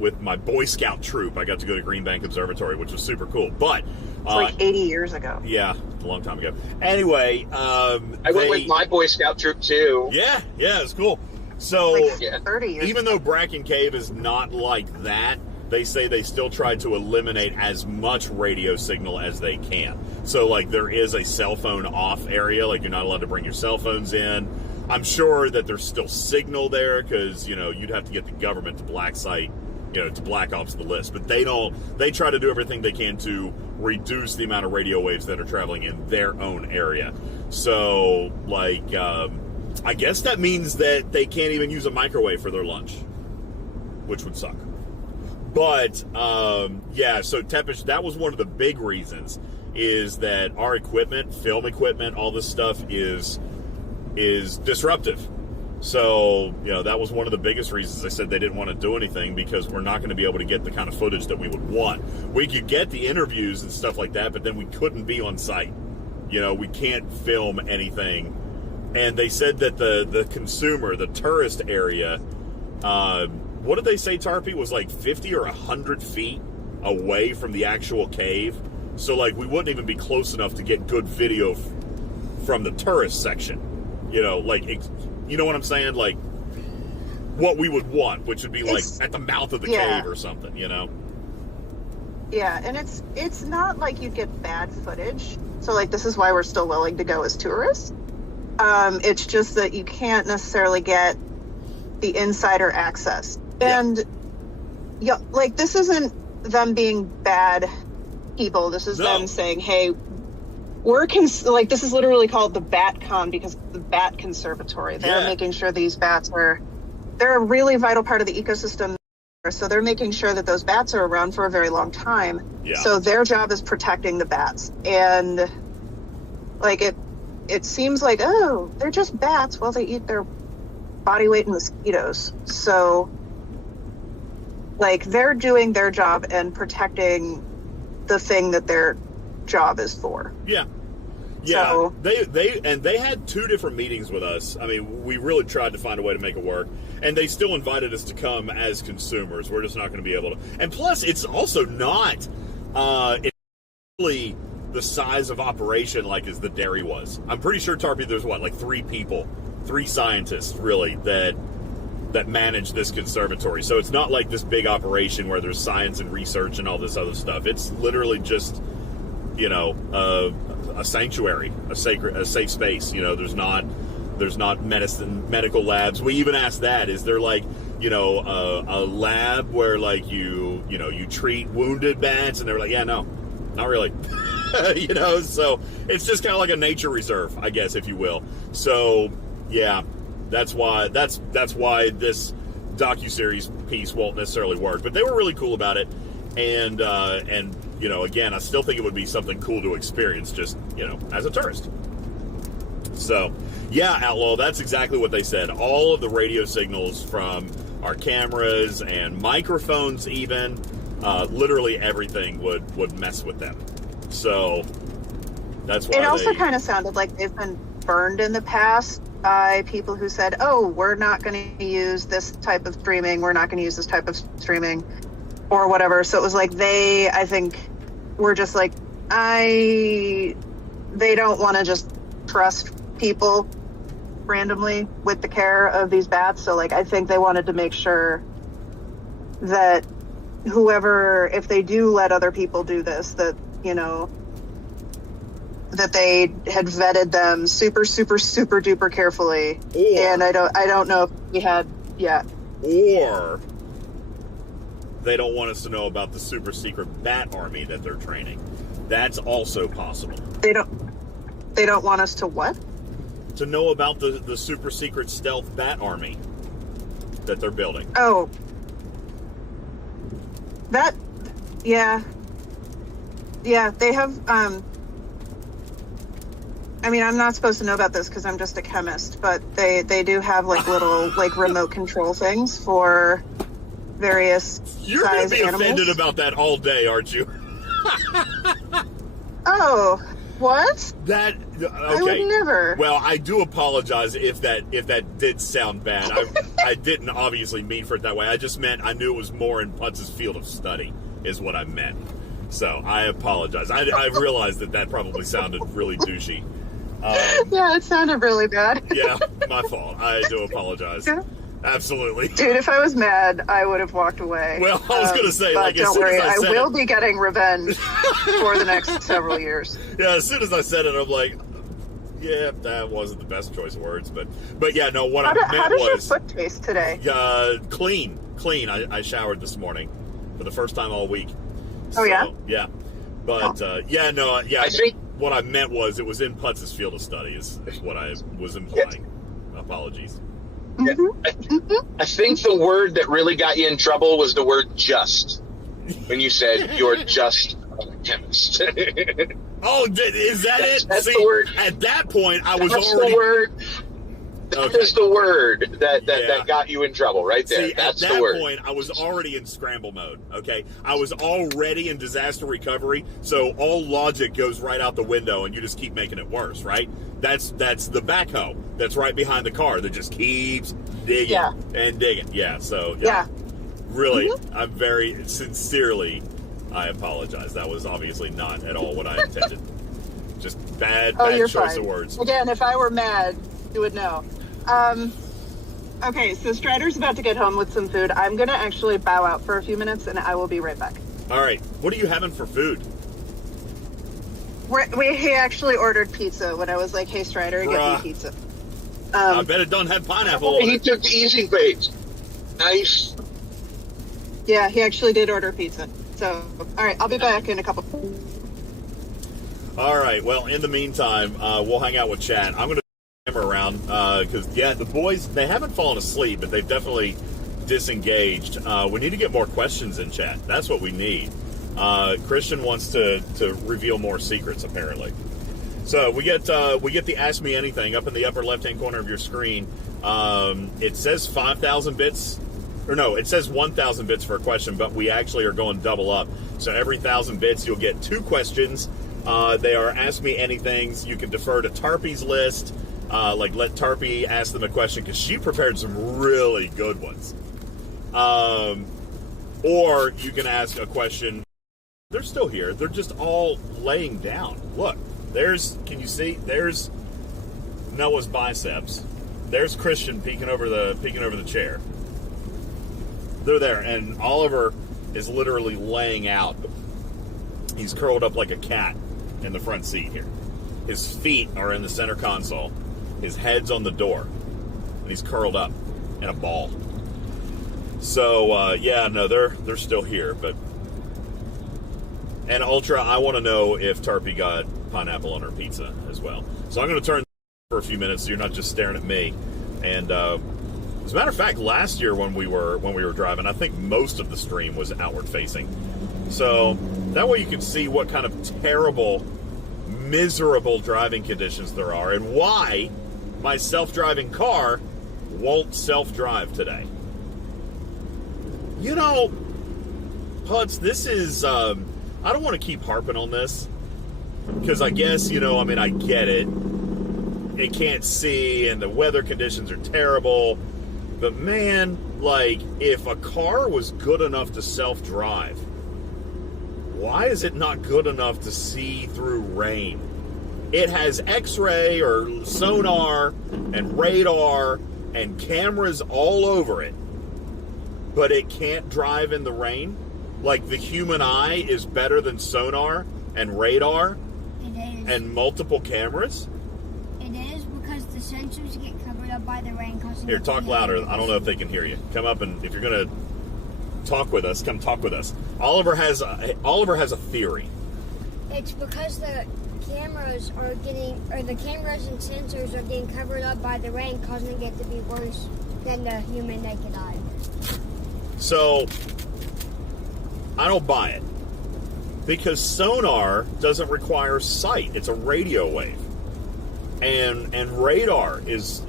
with my Boy Scout troop. I got to go to Green Bank Observatory, which was super cool. But It's like 80 years ago. Yeah, a long time ago. Anyway, I went with my Boy Scout troop too. Yeah, it's cool. So, Like 30 years even though Bracken Cave is not like that, they say they still try to eliminate as much radio signal as they can. So, like, there is a cell phone off area. Like, you're not allowed to bring your cell phones in. I'm sure that there's still signal there because, you know, you'd have to get the government to black site, you know, to black ops the list. But they try to do everything they can to reduce the amount of radio waves that are traveling in their own area. So, like, I guess that means that they can't even use a microwave for their lunch, which would suck. But, yeah, so Tepish, that was one of the big reasons, is that our equipment, film equipment, all this stuff is disruptive. So, you know, that was one of the biggest reasons they said they didn't want to do anything, because we're not going to be able to get the kind of footage that we would want. We could get the interviews and stuff like that, but then we couldn't be on site. You know, we can't film anything. And they said that the consumer, the tourist area, what did they say, Tarpy, was like 50 or 100 feet away from the actual cave. So, like, we wouldn't even be close enough to get good video from the tourist section. You know, like, you know what I'm saying? Like, what we would want, which would be, like, at the mouth of the cave or something, you know? Yeah, and it's not like you'd get bad footage. So, like, this is why we're still willing to go as tourists. It's just that you can't necessarily get the insider access. And, yeah, like, this isn't them being bad people. This is them saying, hey, like, this is literally called the Bat Con because the Bat Conservatory. They're making sure these bats they're a really vital part of the ecosystem. So they're making sure that those bats are around for a very long time. Yeah. So their job is protecting the bats. And, like, it seems like, oh, they're just bats. Well, they eat their body weight in mosquitoes. So, like, they're doing their job and protecting the thing that their job is for. Yeah. So, they had 2 different meetings with us. I mean, we really tried to find a way to make it work, and they still invited us to come as consumers. We're just not going to be able to. And plus, it's also not it's really the size of operation like as the dairy was. I'm pretty sure, Tarpy, there's like 3 scientists really that manage this conservatory. So it's not like this big operation where there's science and research and all this other stuff. It's literally just, you know, a sanctuary, a safe space. You know, there's not medical labs. We even asked that, is there, like, you know, a lab where, like, you treat wounded bats? And they were like, yeah, no, not really. You know, so it's just kind of like a nature reserve, I guess, if you will. So, yeah, that's why this docuseries piece won't necessarily work. But they were really cool about it. And you know, again, I still think it would be something cool to experience, just, you know, as a tourist. So, yeah, Outlaw, that's exactly what they said. All of the radio signals from our cameras and microphones even, literally everything would mess with them. So, that's why it also kind of sounded like they've been burned in the past by people who said, oh, we're not going to use this type of streaming, we're not going to use this type of streaming, or whatever. So it was like I think, were just like, they don't want to just trust people randomly with the care of these bats. So, like, I think they wanted to make sure that whoever, if they do let other people do this, that, you know, that they had vetted them super, super, super duper carefully. And I don't know if we had yet. Or they don't want us to know about the super secret bat army that they're training. That's also possible. They don't want us to what? To know about the super secret stealth bat army that they're building. Oh. That, yeah. Yeah, they have, I mean, I'm not supposed to know about this because I'm just a chemist, but they do have, like, little, like, remote control things for various You're size going to be animals. offended about that all day, aren't you? Oh, what? That okay. I would never. Well, I do apologize if that did sound bad. I didn't obviously mean for it that way. I just meant I knew it was more in Putz's field of study is what I meant. So I apologize. I realized that probably sounded really douchey. Yeah, it sounded really bad. Yeah, my fault. I do apologize. Absolutely. Dude, if I was mad, I would have walked away. Well, I was going to say, but like, don't worry, I will be getting revenge for the next several years. Yeah, as soon as I said it, I'm like, Yeah, that wasn't the best choice of words, but yeah, no. What How I does meant your was foot taste today? clean. I showered this morning for the first time all week. Oh, yeah? Yeah, but yeah, no, yeah. I think what I meant was it was in Putz's field of study is what I was implying. Apologies. I think the word that really got you in trouble was the word "just." When you said you're just a chemist. Oh, is that it? That's See, the word. At that point, I was That's already. the word. That is the word that Yeah. got you in trouble right there. See, That's at the that word. point, I was already in scramble mode, okay? I was already in disaster recovery, so all logic goes right out the window, and you just keep making it worse, right? That's the backhoe that's right behind the car that just keeps digging and digging. Yeah, so, Yeah. really, I'm very sincerely, I apologize. That was obviously not at all what I intended. Just bad You're choice fine. of words. Again, if I were mad, you would know. Okay, so Strider's about to get home with some food. I'm going to actually bow out for a few minutes, and I will be right back. All right, what are you having for food? He actually ordered pizza when I was like, hey, Strider, get Bruh. me pizza. I bet it doesn't have pineapple on He it. took the easy bait. Nice. Yeah, he actually did order pizza. So, all right, I'll be back in a couple. All right, well, in the meantime, we'll hang out with chat. I'm going to camera around because, the boys, they haven't fallen asleep, but they've definitely disengaged. We need to get more questions in chat. That's what we need. Christian wants to reveal more secrets, apparently. So we get the Ask Me Anything up in the upper left-hand corner of your screen. It says 5,000 bits. Or no, it says 1,000 bits for a question, but we actually are going double up. So every 1,000 bits, you'll get 2 questions. They are Ask Me Anythings. You can defer to Tarpy's list. Like, let Tarpy ask them a question, because she prepared some really good ones. Or you can ask a question. They're still here. They're just all laying down. Look, can you see? There's Noah's biceps. There's Christian peeking over the chair. They're there, and Oliver is literally laying out. He's curled up like a cat in the front seat here. His feet are in the center console. His head's on the door, and he's curled up in a ball. So they're still here, but. And Ultra, I want to know if Tarpy got pineapple on her pizza as well. So I'm going to turn for a few minutes so you're not just staring at me. And as a matter of fact, last year when we were driving, I think most of the stream was outward facing. So that way you can see what kind of terrible, miserable driving conditions there are and why my self-driving car won't self-drive today. You know, Putz, this is... I don't want to keep harping on this because I guess, I get it. It can't see and the weather conditions are terrible. But man, like, if a car was good enough to self-drive, why is it not good enough to see through rain? It has X-ray or sonar and radar and cameras all over it, but it can't drive in the rain? Like, the human eye is better than sonar and radar and multiple cameras? It is because the sensors get covered up by the rain. Here, talk louder. I don't know if they can hear you. Come up, and if you're going to talk with us, come talk with us. Oliver has a theory. It's because the cameras and sensors are getting covered up by the rain, causing it to be worse than the human naked eye. So... I don't buy it because sonar doesn't require sight. It's a radio wave, and radar is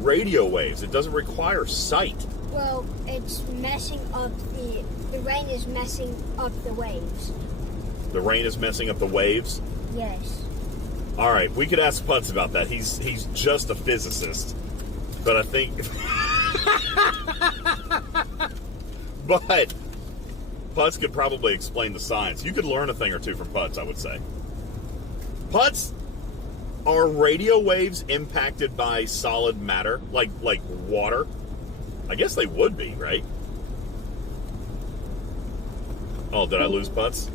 radio waves. It doesn't require sight. Well, it's messing up the rain is messing up the waves. The rain is messing up the waves. Yes. All right, we could ask Putz about that. He's just a physicist, but I think, but. Putz could probably explain the science. You could learn a thing or two from Putz, I would say. Putz, are radio waves impacted by solid matter, like water? I guess they would be, right? Oh, did I lose Putz?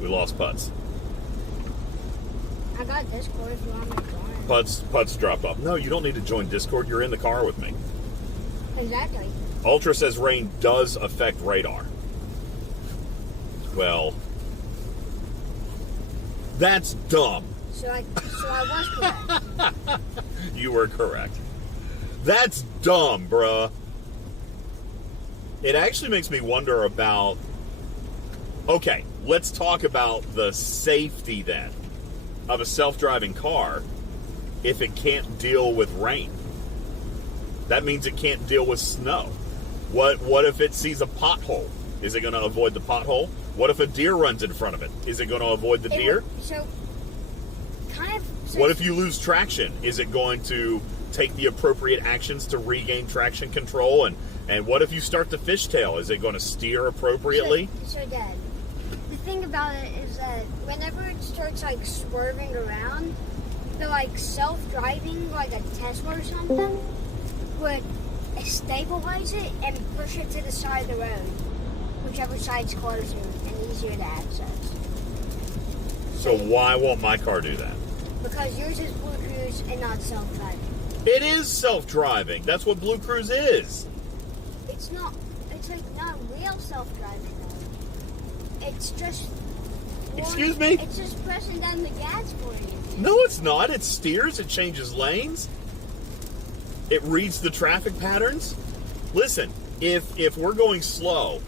We lost Putz. I got Discord if you want me to join. Putts drop off. No, you don't need to join Discord. You're in the car with me. Exactly. Ultra says rain does affect radar. Well, that's dumb. So I was correct. You were correct. That's dumb, bruh. It actually makes me wonder about... Okay, let's talk about the safety then of a self-driving car if it can't deal with rain. That means it can't deal with snow. What if it sees a pothole? Is it going to avoid the pothole? What if a deer runs in front of it? Is it going to avoid the deer? What if you lose traction? Is it going to take the appropriate actions to regain traction control? And what if you start to fishtail? Is it going to steer appropriately? So Dad, the thing about it is that whenever it starts like swerving around, the like self-driving, like a Tesla or something, would stabilize it and push it to the side of the road, whichever side's closer and easier to access. So why won't my car do that? Because yours is Blue Cruise and not self-driving. It is self-driving. That's what Blue Cruise is. It's not. It's like not real self-driving though. It's just. Excuse me? It's just pressing down the gas for you. No, it's not. It steers. It changes lanes. It reads the traffic patterns. Listen, if we're going slow,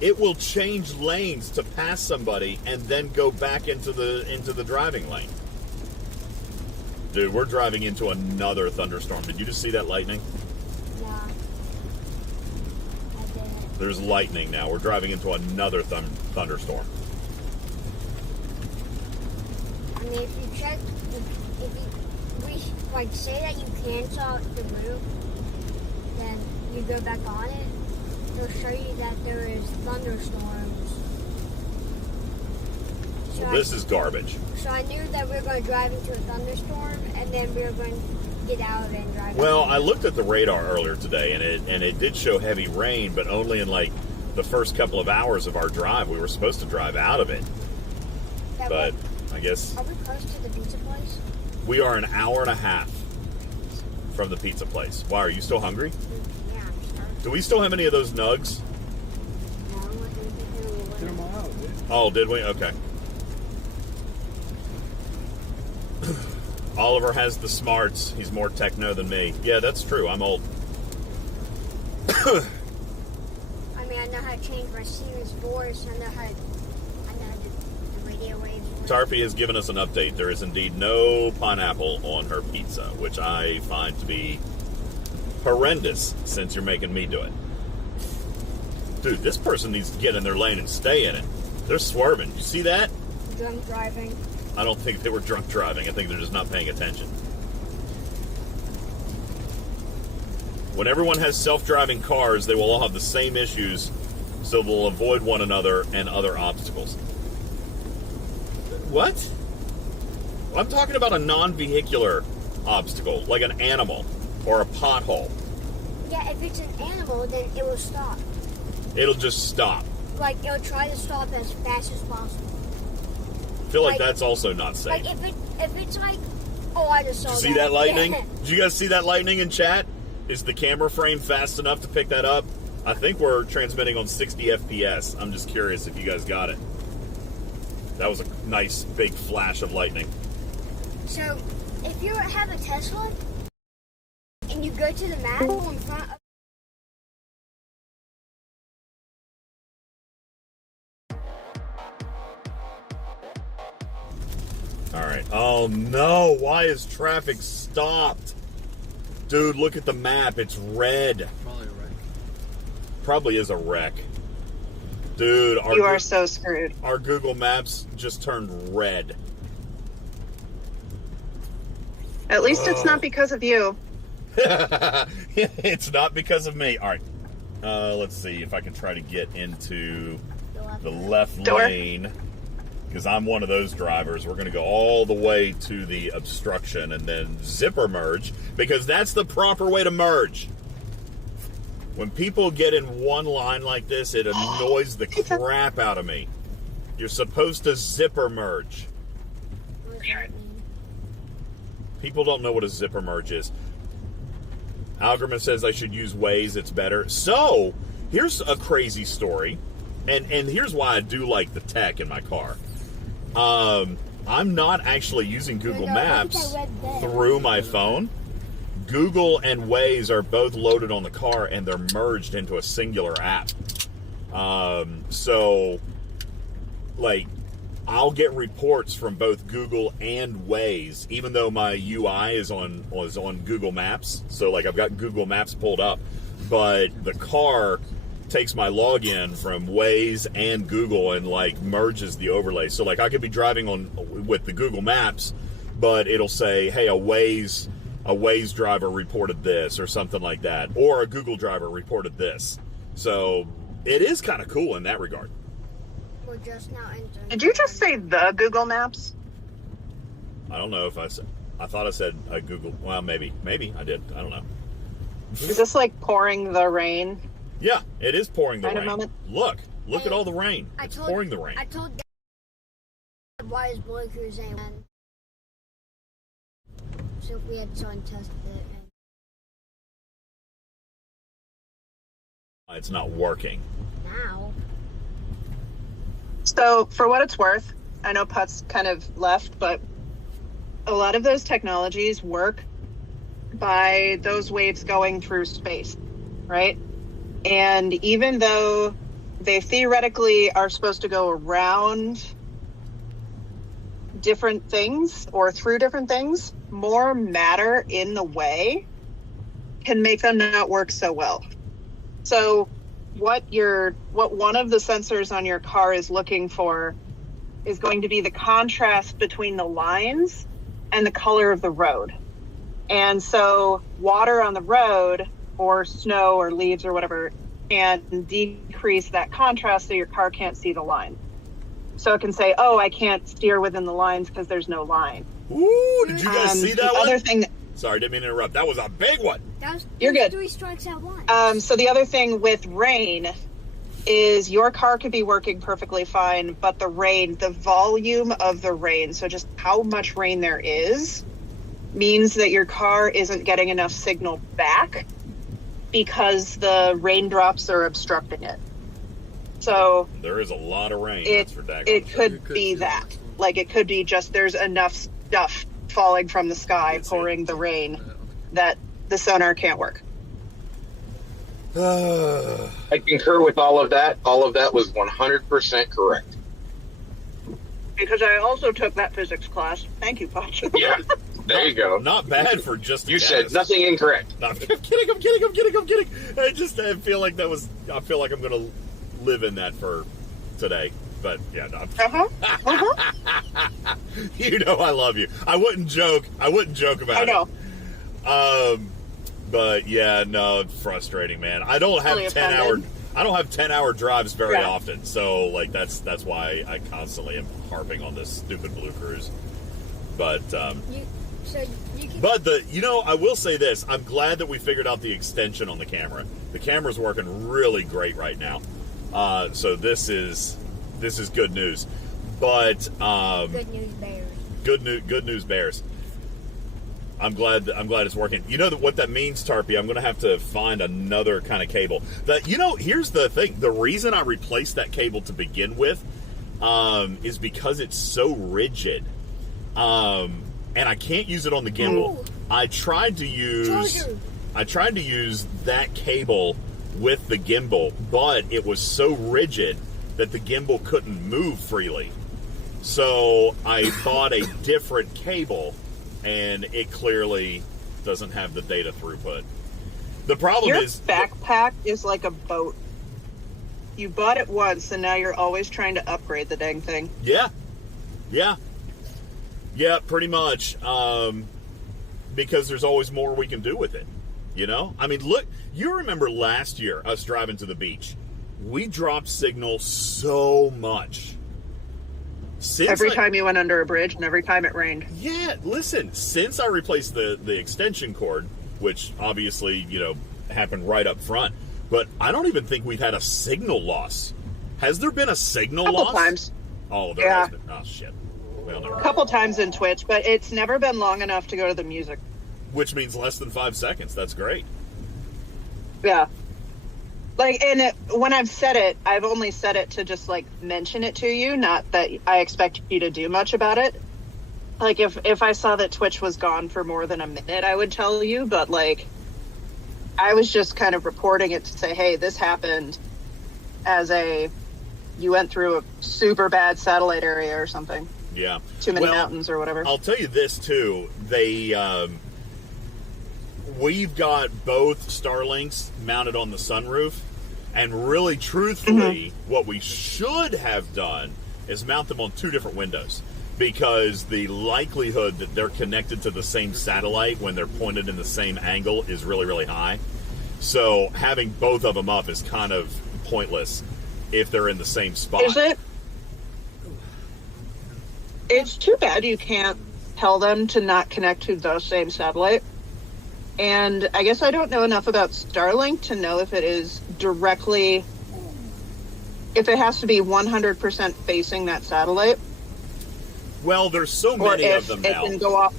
it will change lanes to pass somebody and then go back into the driving lane. Dude, we're driving into another thunderstorm. Did you just see that lightning? No. I didn't. There's lightning now. We're driving into another thunderstorm. I mean, if you check, like say that you cancel out the route, then you go back on it, it'll show you that there is thunderstorms. So Well, this is garbage. So I knew that we were going to drive into a thunderstorm, and then we were going to get out of it and drive. Well, I looked at the radar earlier today, and it did show heavy rain, but only in like the first couple of hours of our drive. We were supposed to drive out of it, but I guess. Are we close to the pizza place? We are an hour and a half from the pizza place. Why, are you still hungry? Yeah, I'm starving. Do we still have any of those nugs? No, I didn't think we would. Get them all out, dude. Oh, did we? Okay. Oliver has the smarts. He's more techno than me. Yeah, that's true. I'm old. I mean, I know how to change my Siemens voice. I know how to do the radio waves. Tarpy has given us an update. There is indeed no pineapple on her pizza, which I find to be horrendous since you're making me do it. Dude, this person needs to get in their lane and stay in it. They're swerving. You see that? Drunk driving. I don't think they were drunk driving. I think they're just not paying attention. When everyone has self-driving cars, they will all have the same issues, so they'll avoid one another and other obstacles. What? I'm talking about a non-vehicular obstacle, like an animal or a pothole. Yeah, if it's an animal, then it will stop. It'll just stop. Like, it'll try to stop as fast as possible. I feel like that's also not safe. Like, if it's like, oh, I just saw Did that. you see that lightning? Yeah. Did you guys see that lightning in chat? Is the camera frame fast enough to pick that up? I think we're transmitting on 60 FPS. I'm just curious if you guys got it. That was a nice big flash of lightning. So, if you have a Tesla and you go to the map in front of Alright. Oh no, why is traffic stopped? Dude, look at the map. It's red. Probably a wreck. Probably is a wreck. Dude, You are so screwed. Our Google Maps just turned red. At least it's not because of you. It's not because of me. All right. Let's see if I can try to get into the left Door. lane. Because I'm one of those drivers. We're going to go all the way to the obstruction and then zipper merge. Because that's the proper way to merge. When people get in one line like this, it annoys the crap out of me. You're supposed to zipper merge. People don't know what a zipper merge is. Algerman says I should use Waze. It's better. So, here's a crazy story. And here's why I do like the tech in my car. I'm not actually using Google Maps through my phone. Google and Waze are both loaded on the car, and they're merged into a singular app. So, like, I'll get reports from both Google and Waze, even though my UI is on Google Maps. So, like, I've got Google Maps pulled up, but the car takes my login from Waze and Google and, like, merges the overlay. So, like, I could be driving with the Google Maps, but it'll say, hey, a Waze driver reported this or something like that, or a Google driver reported this. So it is kind of cool in that regard. We're just now entering. Did you just say the Google Maps? I don't know if I thought I said Google. Well, maybe I did. I don't know. Is this like pouring the rain? Yeah, it is pouring the Kind of rain. moment? Look at all the rain. It's pouring the rain. I told Dad why is Blakers and so we had someone test it. It's not working. Now. So, for what it's worth, I know Putz kind of left, but a lot of those technologies work by those waves going through space, right? And even though they theoretically are supposed to go around different things or through different things, more matter in the way can make them not work so well. So what one of the sensors on your car is looking for is going to be the contrast between the lines and the color of the road. And so water on the road or snow or leaves or whatever can decrease that contrast so your car can't see the line. So it can say, oh, I can't steer within the lines because there's no line. Ooh, did you guys see that one? Other thing, sorry, didn't mean to interrupt. That was a big one. You're good. 3 strikes at once. So the other thing with rain is your car could be working perfectly fine, but the volume of the rain, so just how much rain there is, means that your car isn't getting enough signal back because the raindrops are obstructing it. So there is a lot of rain. It could be that. Like, it could be just there's enough stuff falling from the sky, pouring the rain, that the sonar can't work. I concur with all of that. All of that was 100% correct. Because I also took that physics class. Thank you, Poch. Yeah, there you go. Not bad for just you said nothing incorrect. No, I'm kidding. I feel like I feel like I'm going to live in that for today. But yeah, no. You know I love you. I wouldn't joke about it. I know. But yeah, no, it's frustrating, man. I don't have 10-hour drives very often. So like that's why I constantly am harping on this stupid Blue Cruise. But I will say this. I'm glad that we figured out the extension on the camera. The camera's working really great right now. So this is good news. But good news bears. Good news bears. I'm glad it's working. You know what that means, Tarpy? I'm going to have to find another kind of cable. Here's the thing. The reason I replaced that cable to begin with is because it's so rigid. And I can't use it on the gimbal. Ooh. I tried to use that cable with the gimbal, but it was so rigid that the gimbal couldn't move freely. So I bought a different cable, and it clearly doesn't have the data throughput. The problem is backpack is like a boat. You bought it once, and now you're always trying to upgrade the dang thing. Yeah, pretty much. Because there's always more we can do with it. You know? I mean, look, you remember last year, us driving to the beach. We dropped signal so much. Every time you went under a bridge and every time it rained. Yeah, listen, since I replaced the extension cord, which obviously, happened right up front, but I don't even think we've had a signal loss. Has there been a signal loss? Couple times. Oh, there has been. Oh, shit. Well, never A mind. couple times in Twitch, but it's never been long enough to go to the music. Which means less than 5 seconds. That's great. Yeah. Like, and when I've said it, I've only said it to just, like, mention it to you, not that I expect you to do much about it. Like, if I saw that Twitch was gone for more than a minute, I would tell you, but, like, I was just kind of reporting it to say, hey, this happened as you went through a super bad satellite area or something. Yeah. Too many mountains or whatever. I'll tell you this, too. We've got both Starlinks mounted on the sunroof, and really, truthfully, what we should have done is mount them on 2 different windows, because the likelihood that they're connected to the same satellite when they're pointed in the same angle is really, really high. So having both of them up is kind of pointless if they're in the same spot. Is it? It's too bad you can't tell them to not connect to the same satellite. And I guess I don't know enough about Starlink to know if it is directly, if it has to be 100% facing that satellite. Well, there's so many of them now. It can go off.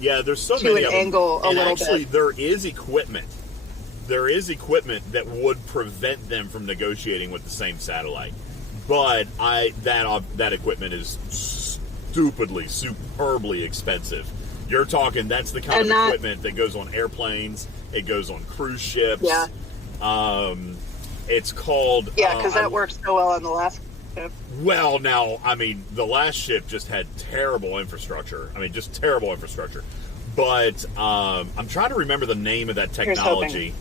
Yeah, there's so to many an of them. angle a and little actually, bit. there is equipment. There is equipment that would prevent them from negotiating with the same satellite. But that equipment is stupidly, superbly expensive. You're talking, that's the kind of equipment that goes on airplanes. It goes on cruise ships. Yeah. It's called... Yeah, because that worked so well on the last ship. Well, now, I mean, the last ship just had terrible infrastructure. I mean, just terrible infrastructure. But I'm trying to remember the name of that technology.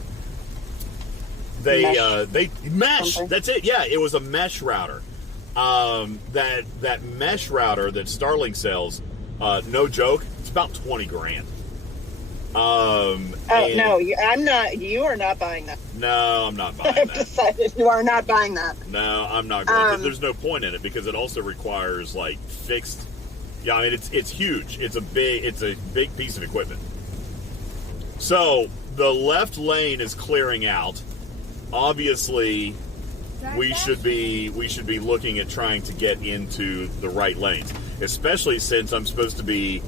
Mesh. That's it. Yeah, it was a mesh router. That mesh router that Starlink sells, no joke, it's about 20 grand. No, I'm not. You are not buying that. No, I'm not buying I've that. decided you are not buying that. No, I'm not going. There's no point in it because it also requires like fixed. Yeah, I mean it's huge. It's a big piece of equipment. So the left lane is clearing out. Obviously, we should be looking at trying to get into the right lanes, especially since I'm supposed to be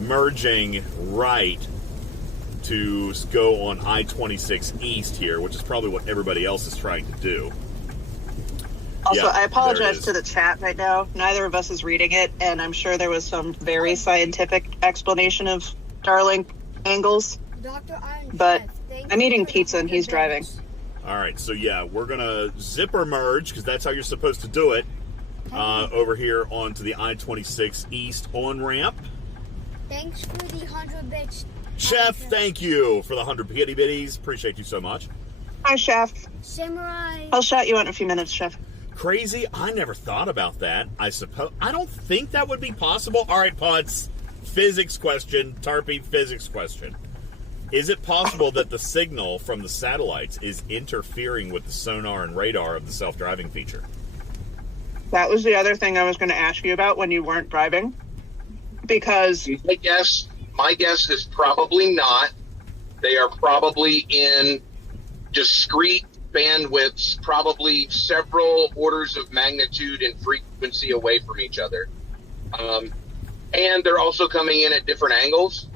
merging right to go on I-26 East here, which is probably what everybody else is trying to do. Also, Yeah, I apologize there to the chat right now. Neither of us is reading it, and I'm sure there was some very scientific explanation of Starlink angles. Dr. Iron But Chef, thank I'm you eating for the pizza and he's 100 driving. bits. All right, so yeah, we're gonna zipper merge because that's how you're supposed to do it. Over here onto the I-26 East on ramp. Thanks for the 100 bits. Chef, thank you for the 100 pitty bitties. Appreciate you so much. Hi, Chef. Samurai. I'll shout you out in a few minutes, Chef. Crazy. I never thought about that. I don't think that would be possible. All right, Putz. Physics question. Tarpy physics question. Is it possible that the signal from the satellites is interfering with the sonar and radar of the self-driving feature? That was the other thing I was going to ask you about when you weren't driving. Because my guess is probably not. They are probably in discrete bandwidths, probably several orders of magnitude and frequency away from each other. And they're also coming in at different angles.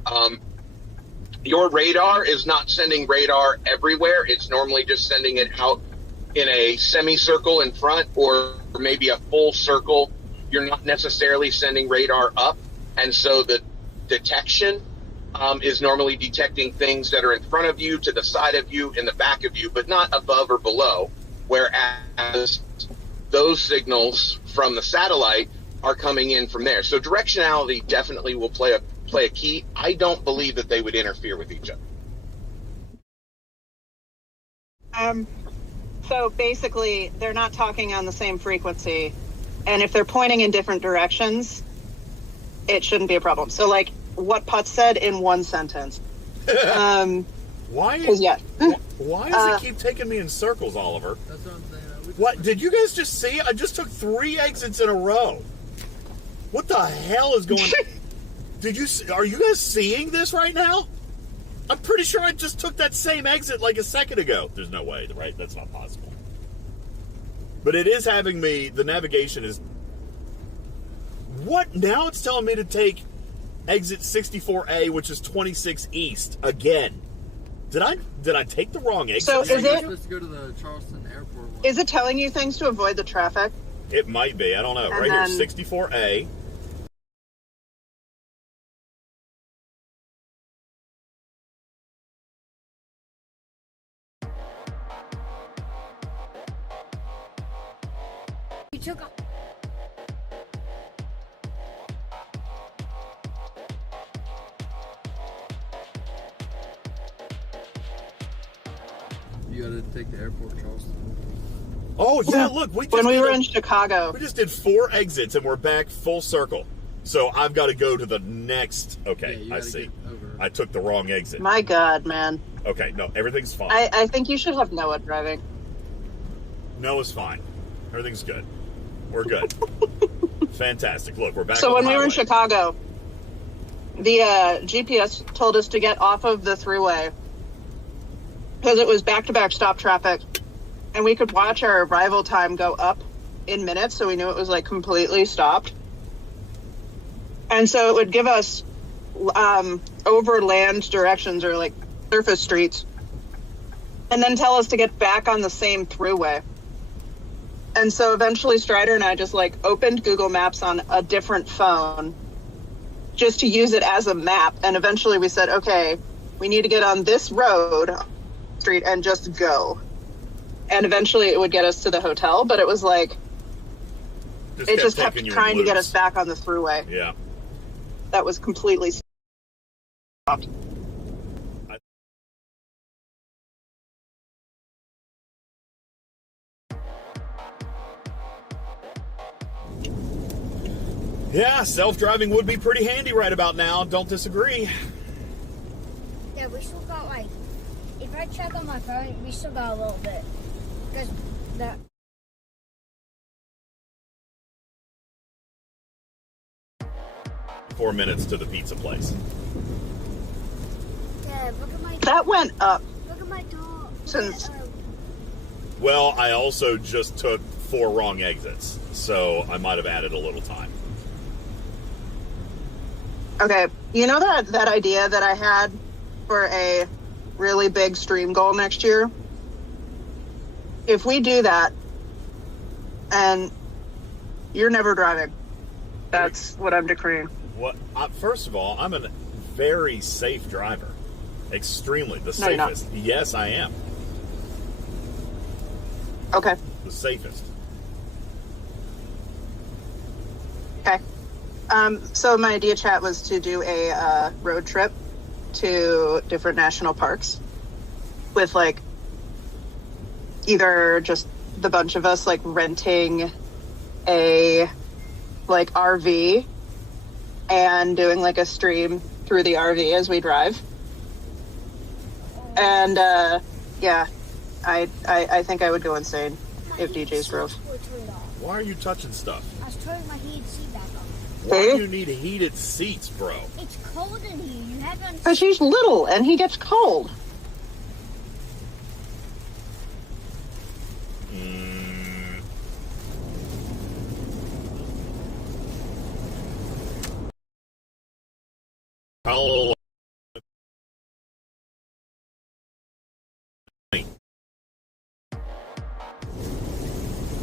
Your radar is not sending radar everywhere. It's normally just sending it out in a semicircle in front or maybe a full circle. You're not necessarily sending radar up. And so the detection is normally detecting things that are in front of you, to the side of you, in the back of you, but not above or below. Whereas those signals from the satellite are coming in from there. So directionality definitely will play a key. I don't believe that they would interfere with each other. So basically, they're not talking on the same frequency. And if they're pointing in different directions, it shouldn't be a problem. So, like what Putz said in one sentence. Why does it keep taking me in circles, Oliver? That's what I'm saying. What? Did you guys just see? I just took 3 exits in a row. What the hell is going on? Are you guys seeing this right now? I'm pretty sure I just took that same exit like a second ago. There's no way, right? That's not possible. But it is having me, the navigation is What? Now it's telling me to take exit 64A, which is 26 East, again. Did I take the wrong exit? So You're is it supposed to go to the Charleston airport one. is it telling you things to avoid the traffic? It might be. I don't know. And Right then- here, 64A. You took a... You gotta take the airport, Charleston. Oh, yeah, look. When we were in Chicago. We just did 4 exits, and we're back full circle. So I've got to go to the next... Okay, Yeah, you I gotta see. get over. I took the wrong exit. My God, man. Okay, no, everything's fine. I think you should have Noah driving. Noah's fine. Everything's good. We're good. Fantastic. Look, we're back So on when the we were in highway. Chicago, the GPS told us to get off of the thruway because it was back-to-back stop traffic, and we could watch our arrival time go up in minutes, so we knew it was like completely stopped. And so it would give us overland directions or like surface streets, and then tell us to get back on the same thruway. And so eventually Strider and I just like opened Google Maps on a different phone just to use it as a map. And eventually we said, okay, we need to get on this road street and just go. And eventually it would get us to the hotel, but it was like, it just kept taking you in trying to get loops. us back on the thruway. Yeah. That was completely stopped. Yeah, self-driving would be pretty handy right about now. Don't disagree. Yeah, we still got like... If I check on my phone, we still got a little bit. Because the... Four minutes to the pizza place. Yeah, look at my... That went up Look at my dog. since... Well, I also just took 4 wrong exits, so I might have added a little time. Okay, you know that idea that I had for a really big stream goal next year? If we do that, and you're never driving, that's what I'm decreeing. What? First of all, I'm a very safe driver. Extremely. The No, you're not. safest. Yes, I am. Okay. The safest. Okay. So my idea, chat, was to do a road trip to different national parks with like either just the bunch of us like renting a like RV and doing like a stream through the RV as we drive. And yeah, I think I would go insane if DJs drove. Why are you touching stuff? I was turning my heated seat back on. Why Hey? do you need heated seats, bro? It's cold in here. You have it on... Because he's little and he gets cold. How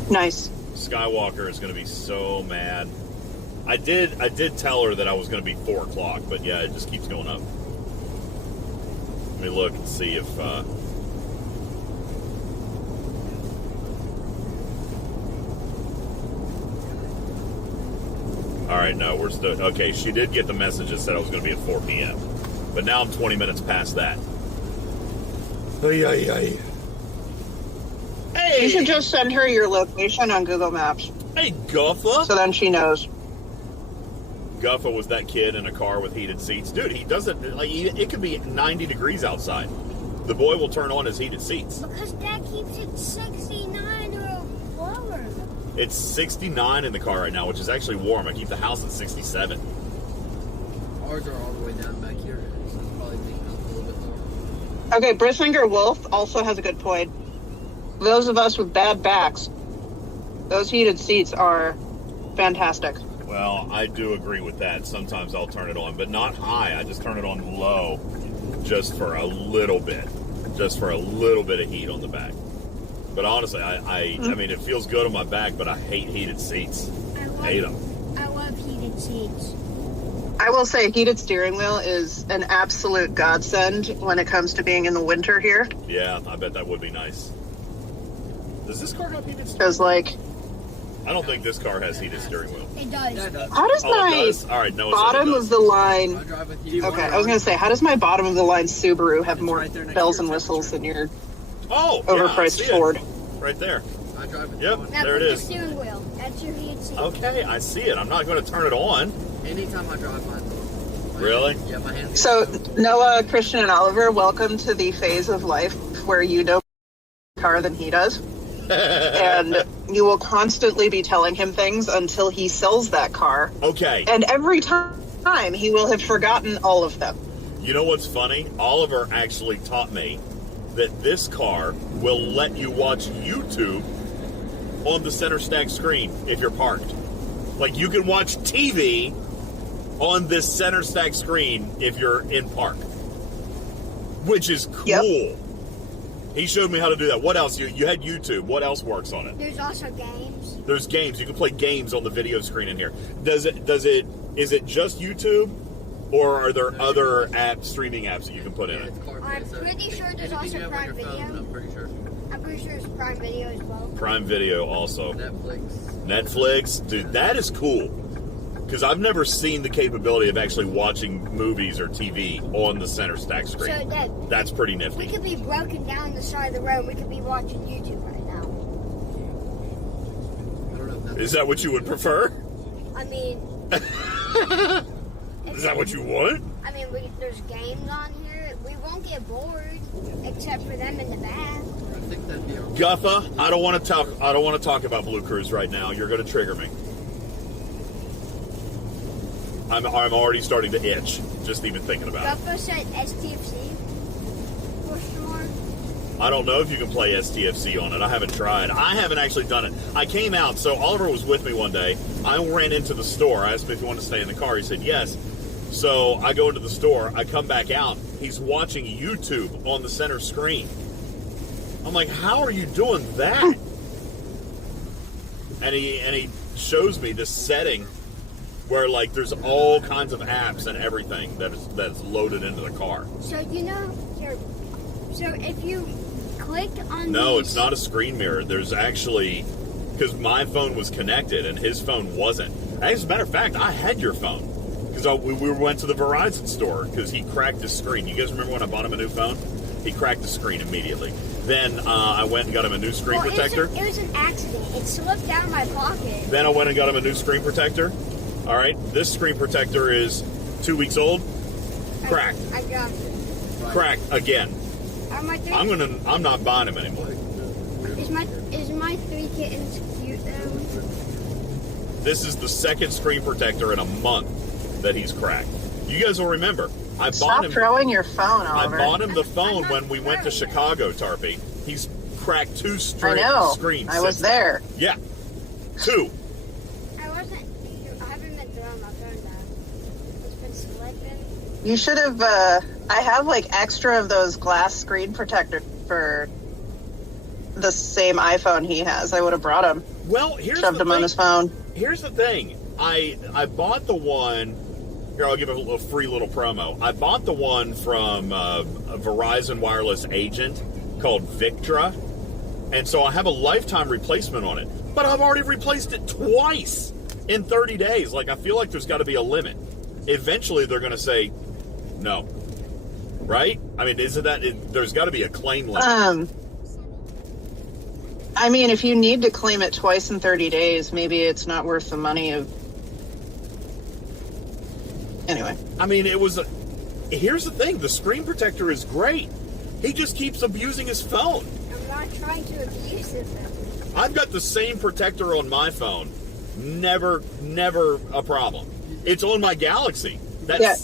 Nice. Skywalker is going to be so mad. I did tell her that I was going to be 4 o'clock, but yeah, it just keeps going up. Let me look and see if all right, no, we're still okay. She did get the message that said I was going to be at 4 p.m., but now I'm 20 minutes past that. Ay, ay, ay. Hey, You should just send her your location on Google Maps, hey, Guffa. so then she knows. Guffa was that kid in a car with heated seats. Dude, he doesn't, like, it could be 90 degrees outside. The boy will turn on his heated seats. Because Dad keeps it 69 or lower. It's 69 in the car right now, which is actually warm. I keep the house at 67. Ours are all the way down back here, so it's probably making up a little bit more. Okay, Brislinger Wolf also has a good point. Those of us with bad backs, those heated seats are fantastic. Well, I do agree with that. Sometimes I'll turn it on, but not high. I just turn it on low just for a little bit. Just for a little bit of heat on the back. But honestly, I mean, it feels good on my back, but I hate heated seats. Hate them. I love heated seats. I will say heated steering wheel is an absolute godsend when it comes to being in the winter here. Yeah, I bet that would be nice. Does this car have heated steering wheel? Because, like... I don't think this car has heated steering wheel. It does. Yeah, it does. How does Oh, my it does? All right, no, bottom of the line... I'll drive with you. Okay, I was going to say, how does my bottom of the line Subaru have more right there next bells to and your whistles than your Oh, overpriced yeah, I see Ford? it. Right there. I drive with Yep. you. Now There it put is. the steering wheel. That's your heated seat. Okay, I see it. I'm not going to turn it on. Anytime I drive mine. Really? Yeah, my hands. So, Noah, Christian, and Oliver, welcome to the phase of life where you know more car than he does. And you will constantly be telling him things until he sells that car. Okay. And every time he will have forgotten all of them. You know what's funny? Oliver actually taught me that this car will let you watch YouTube on the center stack screen if you're parked. Like, you can watch TV on this center stack screen if you're in park, which is cool. Yep. He showed me how to do that. What else? You had YouTube. What else works on it? There's also games. There's games. You can play games on the video screen in here. Is it just YouTube, or are there other streaming apps that you can put in it? I'm pretty sure there's Anything you also have on Prime your phone, Video. I'm pretty sure. I'm pretty sure it's Prime Video as well. Prime Video also. Netflix. Dude, that is cool. Because I've never seen the capability of actually watching movies or TV on the center stack screen. So That's pretty we nifty. could be broken down the side of the road. We could be watching YouTube right now. I don't know if that's Is that what you would prefer? I mean, Is that what you want? I mean, there's games on here. We won't get bored, except for them in the back. I think that'd be okay. Guffa, I don't want to talk about Blue Cruise right now. You're going to trigger me. I'm already starting to itch just even thinking about it. Guffa said STFC. Question mark. I don't know if you can play STFC on it. I haven't tried. I haven't actually done it. I came out, so Oliver was with me one day. I ran into the store. I asked him if he wanted to stay in the car. He said yes. So I go into the store. I come back out. He's watching YouTube on the center screen. I'm like, how are you doing that? And he shows me this setting where, like, there's all kinds of apps and everything that's loaded into the car. So so if you click on No, these, it's not a screen mirror. There's actually, because my phone was connected and his phone wasn't. As a matter of fact, I had your phone because we went to the Verizon store because he cracked his screen. You guys remember when I bought him a new phone? He cracked the screen immediately. Then I went and got him a new screen protector. It was an accident. It slipped out of my pocket. Then I went and got him a new screen protector. All right, this screen protector is 2 weeks old. Cracked. I got it. Cracked again. Are my three, I'm not buying him anymore. is my 3 kittens cute though? This is the second screen protector in a month that he's cracked. You guys will remember. I bought Stop him. throwing your phone, I Oliver. bought him the phone when we went to Chicago, Tarpy. He's cracked 2 I know. screens. I was since then. there. Yeah, 2. I haven't been throwing my phone back. It's been slipping. You should have, I have like extra of those glass screen protectors for the same iPhone he has. I would have brought him. Well, here's Shoved the him on thing. his phone. Here's the thing. I bought the one. Here, I'll give it a free little promo. I bought the one from a Verizon wireless agent called Victra, and so I have a lifetime replacement on it. But I've already replaced it twice in 30 days. Like, I feel like there's got to be a limit. Eventually, they're going to say no, right? I mean, isn't that? There's got to be a claim limit. I mean, if you need to claim it twice in 30 days, maybe it's not worth the money of. Anyway. I mean, here's the thing. The screen protector is great. He just keeps abusing his phone. I'm not trying to abuse it though. I've got the same protector on my phone. Never a problem. It's on my Galaxy. That's Yeah.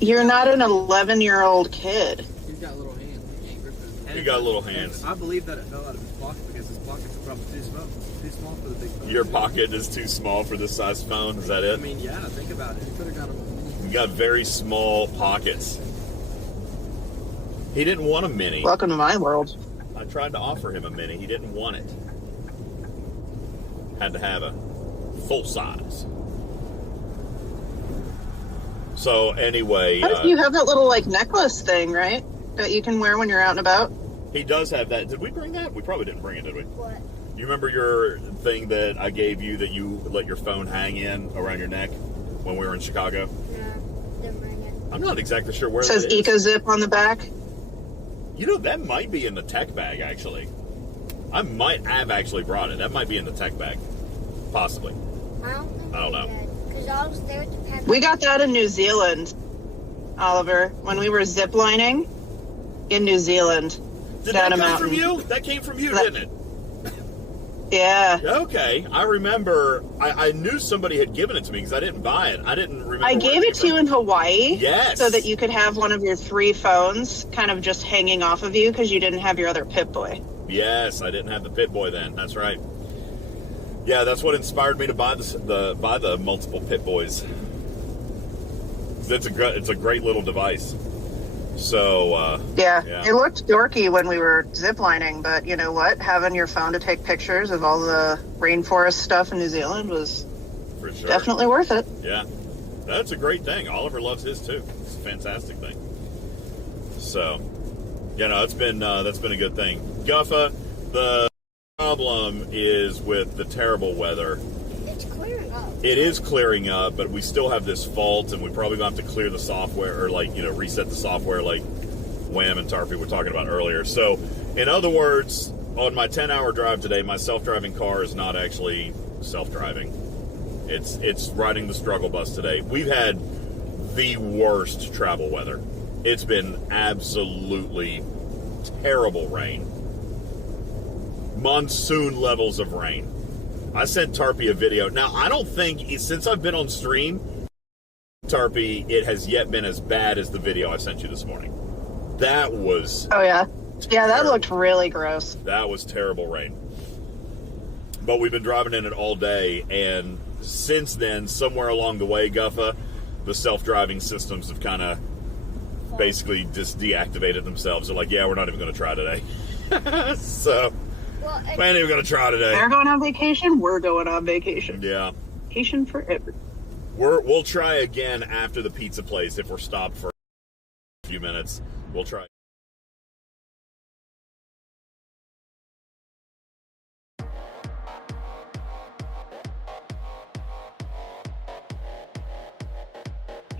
You're not an 11-year-old kid. He's got little hands. He can't grip You got little hands. I believe that it fell out of his pocket because his pockets are probably too small for the big phone. Your pocket is too small for this size phone. Is that it? I mean, yeah. Think about it. He could have got him. You got very small pockets. He didn't want a mini. Welcome to my world. I tried to offer him a mini. He didn't want it. Had to have a full size. So anyway, You have that little like necklace thing, right? That you can wear when you're out and about. he does have that. Did we bring that? We probably didn't bring it, did we? What? You remember your thing that I gave you that you let your phone hang in around your neck when we were in Chicago? No, didn't bring it. I'm not exactly sure where It says that is. EcoZip on the back. You know, that might be in the tech bag, actually. I might have actually brought it. That might be in the tech bag. Possibly. I don't think I don't know. Because I was there at the pack. We got that in New Zealand, Oliver, when we were ziplining in New Zealand. Did down that a come mountain. from you? That came from you, That- didn't it? Yeah. Okay. I remember. I knew somebody had given it to me because I didn't buy it. I didn't remember. I where gave it to you came in Hawaii. Yes. So that you could have one of your 3 phones kind of just hanging off of you because you didn't have your other Pip-Boy. from. Yes, I didn't have the Pit-Boy then. That's right. Yeah, that's what inspired me to buy the multiple Pit-Boys. It's a great little device. So Yeah. Yeah. It looked dorky when we were ziplining, but you know what? Having your phone to take pictures of all the rainforest stuff in New Zealand was for sure. definitely worth it. Yeah, that's a great thing. Oliver loves his too. It's a fantastic thing. So, that's been a good thing. Guffa, the problem is with the terrible weather. It's clearing up. It is clearing up, but we still have this fault, and we probably going to have to clear the software or reset the software like Wham and Tarpy were talking about earlier. So, in other words, on my 10-hour drive today, my self-driving car is not actually self-driving. It's riding the struggle bus today. We've had the worst travel weather. It's been absolutely terrible rain. Monsoon levels of rain. I sent Tarpy a video. Now, I don't think, since I've been on stream, Tarpy, it has yet been as bad as the video I sent you this morning. That was... Oh, yeah. Yeah, that terrible. looked really gross. That was terrible rain. But we've been driving in it all day, and since then, somewhere along the way, Guffa, the self-driving systems have kind of basically just deactivated themselves. They're like, yeah, we're not even going to try today. So, Well, we ain't even going to try today. They're going on vacation. We're going on vacation. Yeah. Vacation forever. We'll try again after the pizza place if we're stopped for a few minutes. We'll try.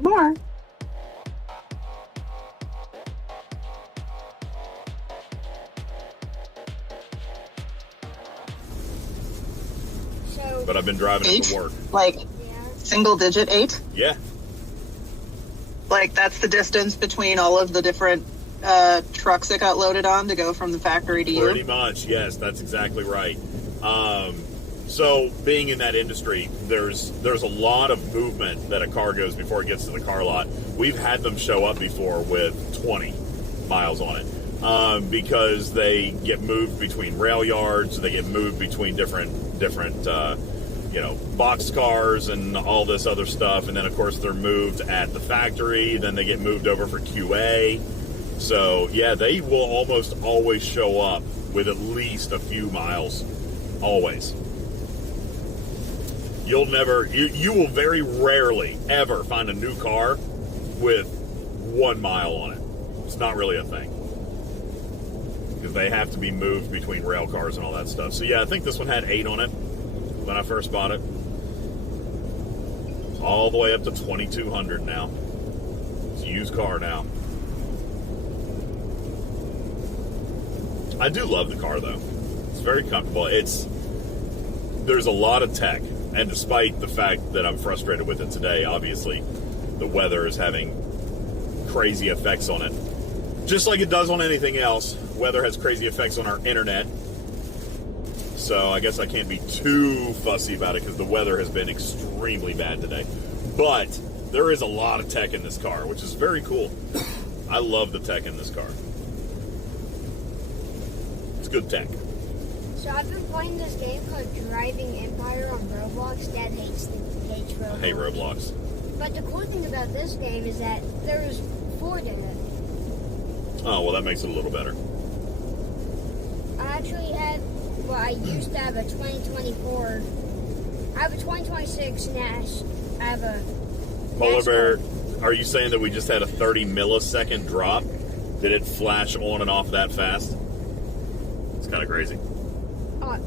More. so But I've been driving it 8? to work. Like yeah. single digit 8? Yeah. Like that's the distance between all of the different trucks that got loaded on to go from the factory to Pretty you? much, yes, that's exactly right. So, being in that industry, there's a lot of movement that a car goes before it gets to the car lot. We've had them show up before with 20 miles on it because they get moved between rail yards, they get moved between different box cars and all this other stuff, and then of course they're moved at the factory. Then they get moved over for QA. So, yeah, they will almost always show up with at least a few miles. Always. You will very rarely ever find a new car with 1 mile on it. It's not really a thing. Because they have to be moved between rail cars and all that stuff. So, yeah, I think this one had 8 on it when I first bought it. All the way up to 2,200 now. It's a used car now. I do love the car, though. It's very comfortable. There's a lot of tech, and despite the fact that I'm frustrated with it today, obviously, the weather is having crazy effects on it. Just like it does on anything else, weather has crazy effects on our internet. So I guess I can't be too fussy about it because the weather has been extremely bad today. But there is a lot of tech in this car, which is very cool. I love the tech in this car. good tech. So I've been playing this game called Driving Empire on Roblox. Dad hates Roblox. I hate Roblox. But the cool thing about this game is that there's Ford in it. Oh, well, that makes it a little better. I actually have, well, I used to have a 2024. I have a 2026 Nash. I have a Polar Bear, NASCAR. are you saying that we just had a 30 millisecond drop? Did it flash on and off that fast? It's kind of crazy. Oh, I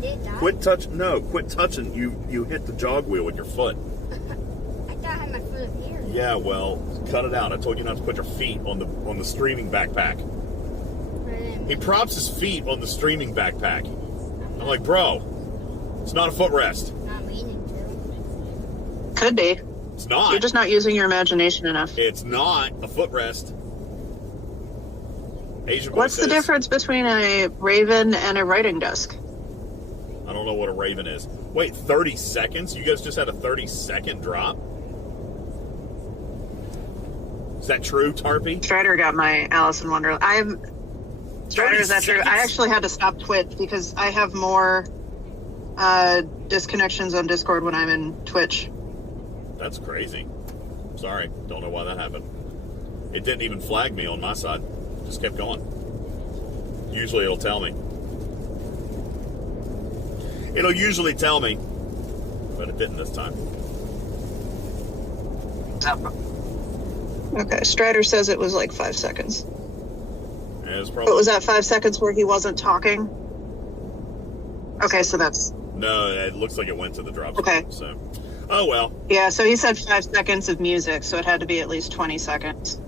did not. Quit touching. You hit the jog wheel with your foot. I thought I had my foot up here. Yeah, well, cut it out. I told you not to put your feet on the streaming backpack. He props his feet on the streaming backpack. I'm like, bro, it's not a footrest. Not meaning to. Could be. It's not. You're just not using your imagination enough. It's not a footrest. Asian boy What's the says- difference between a Raven and a writing desk? I don't know what a Raven is. Wait, 30 seconds? You guys just had a 30-second drop? Is that true, Tarpy? Strider got my Alice in Wonderland. Strider, is that true? I actually had to stop Twitch because I have more disconnections on Discord when I'm in Twitch. That's crazy. Sorry, don't know why that happened. It didn't even flag me on my side. Just kept going. Usually it'll tell me. It'll usually tell me, but it didn't this time. Okay, Strider says it was like 5 seconds. Yeah, it was probably... But was that 5 seconds where he wasn't talking? Okay, so that's... No, it looks like it went to the drop. Okay. So, oh well. Yeah, so he said 5 seconds of music, so it had to be at least 20 seconds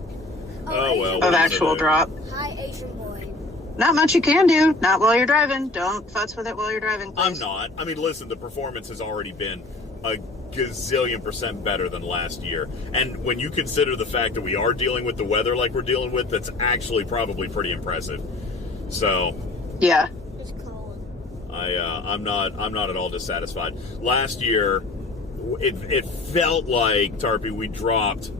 Oh well. of actual drop. Hi, Asian boy. Not much you can do. Not while you're driving. Don't futz with it while you're driving, please. I'm not. I mean, listen, the performance has already been a gazillion % better than last year. And when you consider the fact that we are dealing with the weather like we're dealing with, that's actually probably pretty impressive. So, yeah. It's cold. I'm not at all dissatisfied. Last year, it felt like, Tarpy, we dropped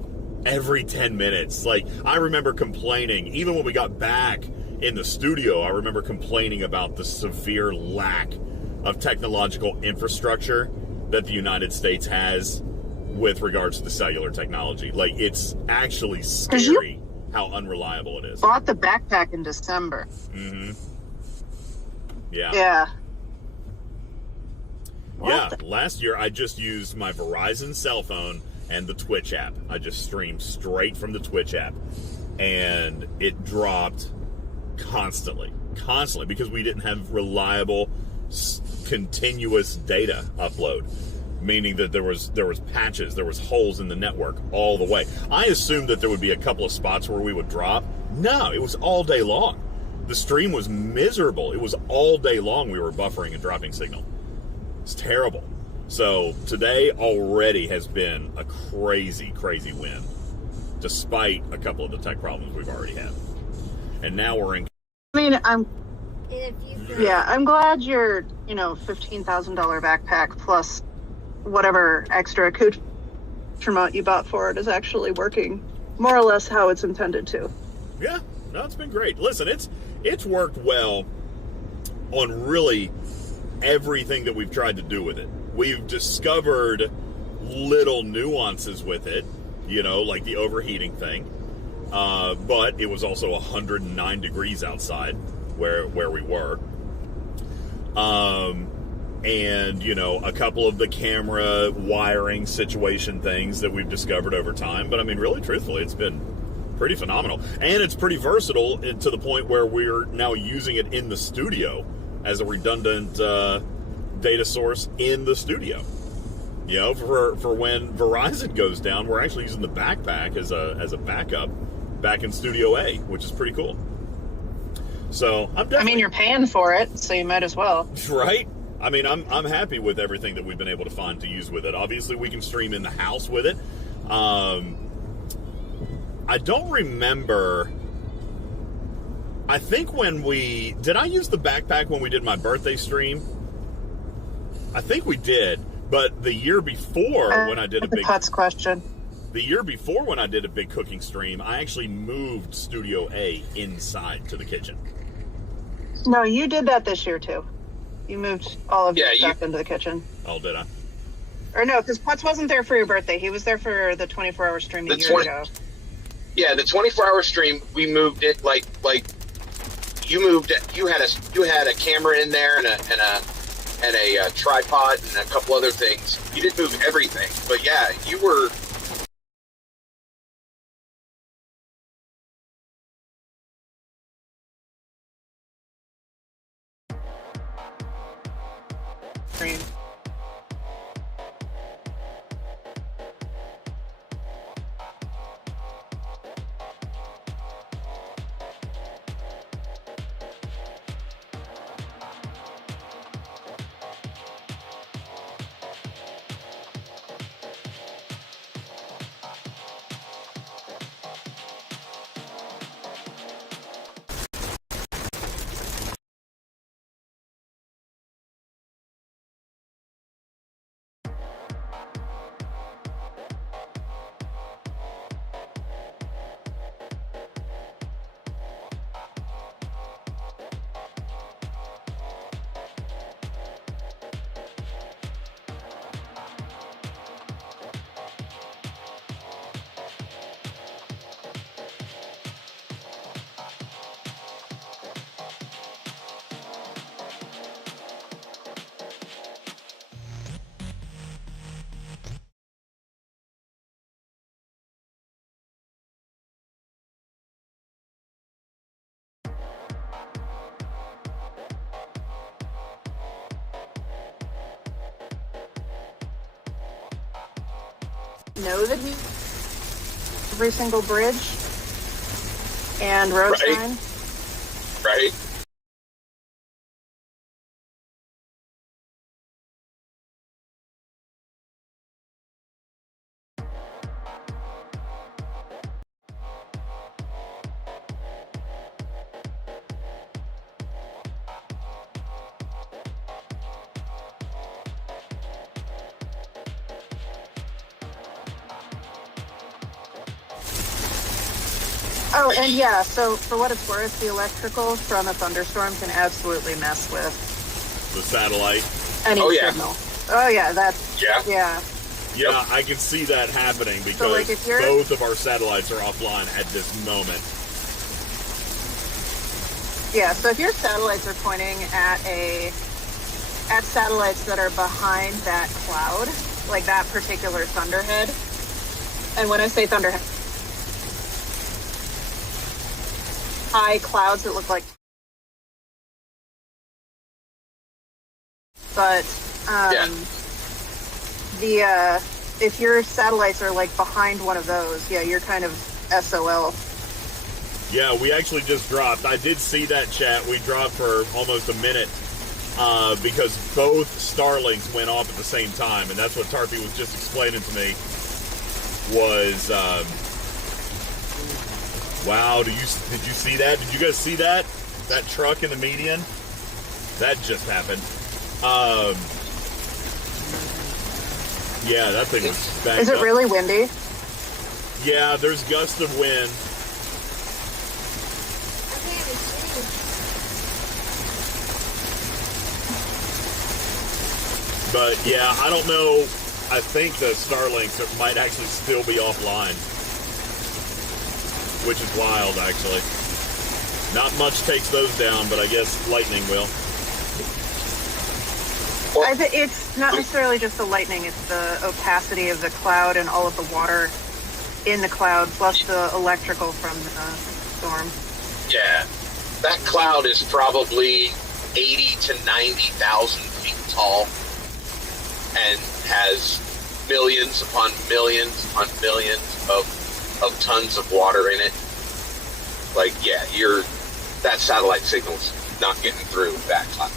every 10 minutes. Like, I remember complaining, even when we got back in the studio, I remember complaining about the severe lack of technological infrastructure that the United States has with regards to the cellular technology. Like, it's actually scary how unreliable it is. Bought the backpack in December. Mm-hmm. Yeah. Yeah. Yeah, last year I just used my Verizon cell phone and the Twitch app. I just streamed straight from the Twitch app. And it dropped constantly because we didn't have reliable continuous data upload, meaning that there was patches, there was holes in the network all the way. I assumed that there would be a couple of spots where we would drop. No, it was all day long. The stream was miserable. It was all day long we were buffering and dropping signal. It's terrible. So today already has been a crazy win, despite a couple of the tech problems we've already had. And now we're in... I mean, I'm In I'm glad your, $15,000 backpack plus whatever extra accoutrement you bought for it is actually working more or less how it's intended to. Yeah, no, it's been great. Listen, it's worked well on really everything that we've tried to do with it. We've discovered little nuances with it, like the overheating thing. But it was also 109 degrees outside where we were. And, a couple of the camera wiring situation things that we've discovered over time. But I mean, really, truthfully, it's been pretty phenomenal. And it's pretty versatile to the point where we're now using it in the studio as a redundant data source in the studio. For when Verizon goes down, we're actually using the backpack as a backup back in Studio A, which is pretty cool. So you're paying for it, so you might as well. Right? I mean, I'm happy with everything that we've been able to find to use with it. Obviously, we can stream in the house with it. I don't remember. I think did I use the backpack when we did my birthday stream? I think we did, but the year before when I did a big... That's question. The year before when I did a big cooking stream, I actually moved Studio A inside to the kitchen. No, you did that this year too. You moved all of your stuff into the kitchen. Oh, did I? Or no, because Putz wasn't there for your birthday. He was there for the 24-hour stream a year ago. Yeah, the 24-hour stream, we moved it like you moved it. You had a camera in there and a tripod and a couple other things. You didn't move everything, but yeah, you were. Stream. Know that he every single bridge and road sign. Right. Oh, and yeah, so for what it's worth, the electrical from a thunderstorm can absolutely mess with The satellite. any signal. Oh, yeah, that's... Yeah. Yeah, I can see that happening because So, like, if you're- both of our satellites are offline at this moment. Yeah, so if your satellites are pointing at satellites that are behind that cloud, like that particular thunderhead, and when I say thunderhead, high clouds that look like, but if your satellites are like behind one of those, yeah, you're kind of SOL. Yeah, we actually just dropped. I did see that, chat. We dropped for almost a minute because both Starlinks went off at the same time, and that's what Tarpy was just explaining to me. Was wow? Did you see that? Did you guys see that? That truck in the median? That just happened. Yeah, that thing was backed Is it up. really windy? Yeah, there's gusts of wind. But yeah, I don't know. I think the Starlinks might actually still be offline, which is wild, actually. Not much takes those down, but I guess lightning will. It's not necessarily just the lightning, it's the opacity of the cloud and all of the water in the cloud, plus the electrical from the storm. Yeah, that cloud is probably 80 to 90,000 feet tall and has millions upon millions upon millions of tons of water in it. Like, yeah, that satellite signal's not getting through that cloud.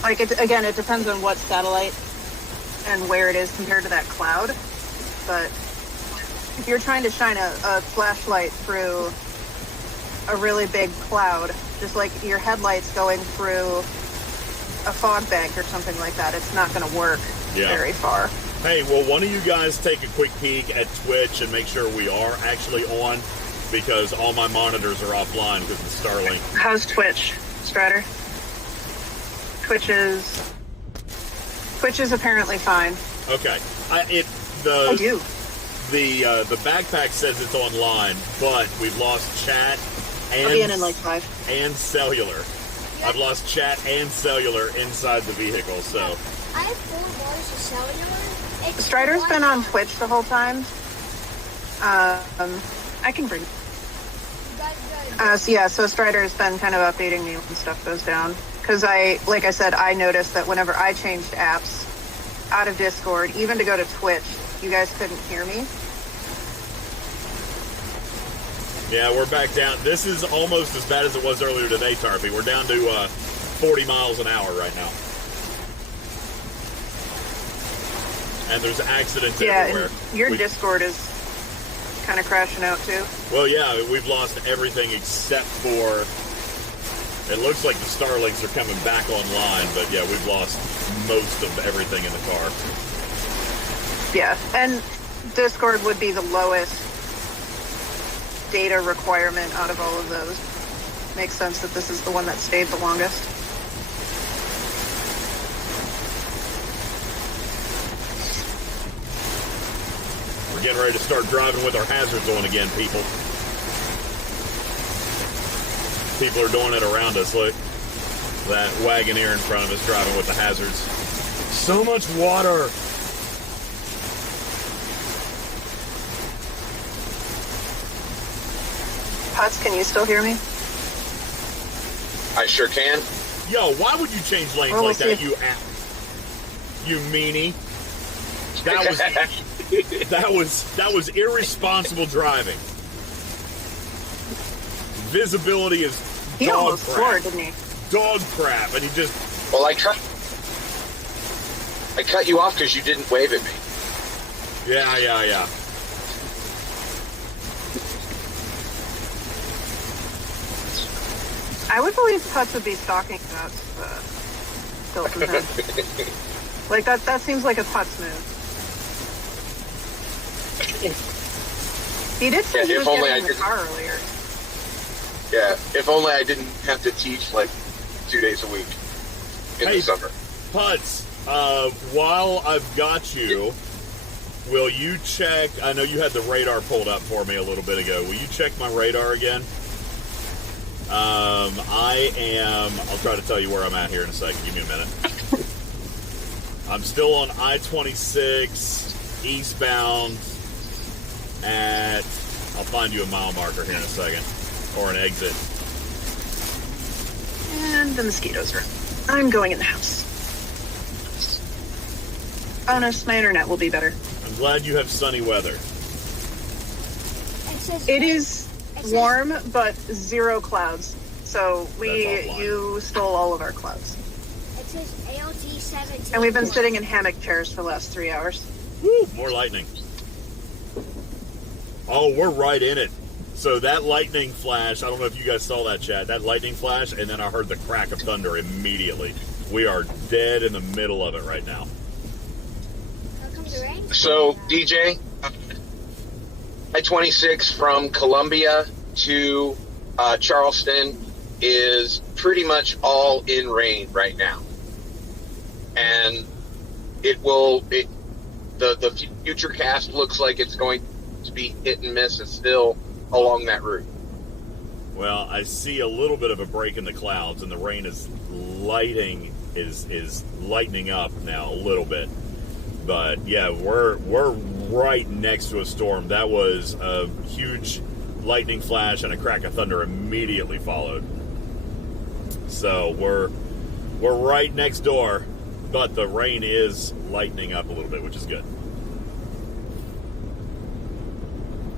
Like, it depends on what satellite and where it is compared to that cloud. But if you're trying to shine a flashlight through a really big cloud, just like your headlights going through a fog bank or something like that, it's not going to work very far. Hey, will one of you guys take a quick peek at Twitch and make sure we are actually on? Because all my monitors are offline because of the Starlink. How's Twitch? Strider. Twitch is apparently fine. Okay. I do. The backpack says it's online, but we've lost chat I'll be in like 5. and cellular. I've lost chat and cellular inside the vehicle, so. I have 4 bars of cellular. Strider's been on Twitch the whole time. I can bring. So Strider's been kind of updating me when stuff goes down. Because like I said, I noticed that whenever I changed apps out of Discord, even to go to Twitch, you guys couldn't hear me. Yeah, we're back down. This is almost as bad as it was earlier today, Tarpy. We're down to 40 miles an hour right now. And there's accidents everywhere. And your Discord is kind of crashing out too. Well, yeah, we've lost everything except for... It looks like the Starlinks are coming back online, but yeah, we've lost most of everything in the car. Yeah, and Discord would be the lowest data requirement out of all of those. Makes sense that this is the one that stayed the longest. We're getting ready to start driving with our hazards on again, people. People are doing it around us. Look, that Wagoneer in front of us driving with the hazards. So much water. Putz, can you still hear me? I sure can. Yo, why would you change lanes Well, like that, see. you meanie? That was irresponsible driving. Visibility is He dog almost crap. floored, didn't he? Dog crap, and he just... Well, I cut you off because you didn't wave at me. Yeah. I would believe Putz would be stalking us, Hilton head. Like, that seems like a Putz move. He did say he if was only getting in I the didn't- car earlier. Yeah, if only I didn't have to teach like 2 days a week in the summer. Putz, while I've got you, will you check... I know you had the radar pulled up for me a little bit ago. Will you check my radar again? I'll try to tell you where I'm at here in a second. Give me a minute. I'm still on I-26 eastbound at... I'll find you a mile marker here in a second. Or an exit. And the mosquitoes are... I'm going in the house. Bonus, my internet will be better. I'm glad you have sunny weather. It is warm, but 0 clouds. So you stole all of our clouds. It says ALT 17. And we've been sitting in hammock chairs for the last 3 hours. Woo, more lightning. Oh, we're right in it. So that lightning flash, I don't know if you guys saw that, chat. That lightning flash, and then I heard the crack of thunder immediately. We are dead in the middle of it right now. How comes the rain? So, DJ, I-26 from Columbia to Charleston is pretty much all in rain right now. And the future cast looks like it's going to be hit and miss and still along that route. Well, I see a little bit of a break in the clouds, and the rain is lightening up now a little bit. But yeah, we're right next to a storm. That was a huge lightning flash and a crack of thunder immediately followed. So we're right next door, but the rain is lightening up a little bit, which is good.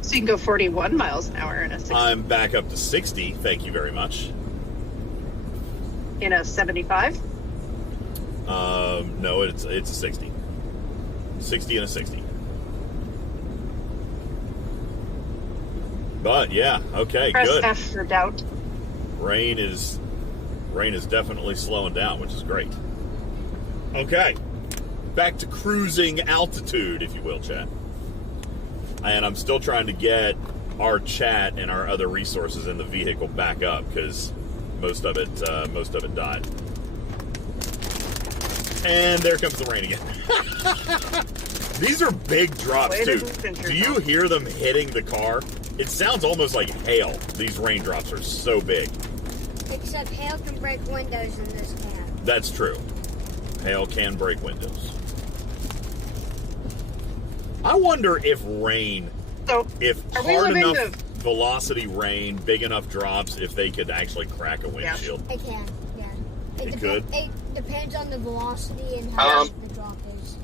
So you can go 41 miles an hour in a 60. I'm back up to 60. Thank you very much. In a 75? No, it's a 60. 60 and a 60. But yeah, okay, Press good. F for doubt. Rain is definitely slowing down, which is great. Okay, back to cruising altitude, if you will, chat. And I'm still trying to get our chat and our other resources in the vehicle back up, because most of it died. And there comes the rain again. These are big drops too. Do you hear them hitting the car? It sounds almost like hail. These raindrops are so big. Except hail can break windows and this can't. That's true. Hail can break windows. I wonder if rain, if hard enough velocity rain, big enough drops, if they could actually crack a windshield. It can, yeah. It could? It depends on the velocity and how the drop is.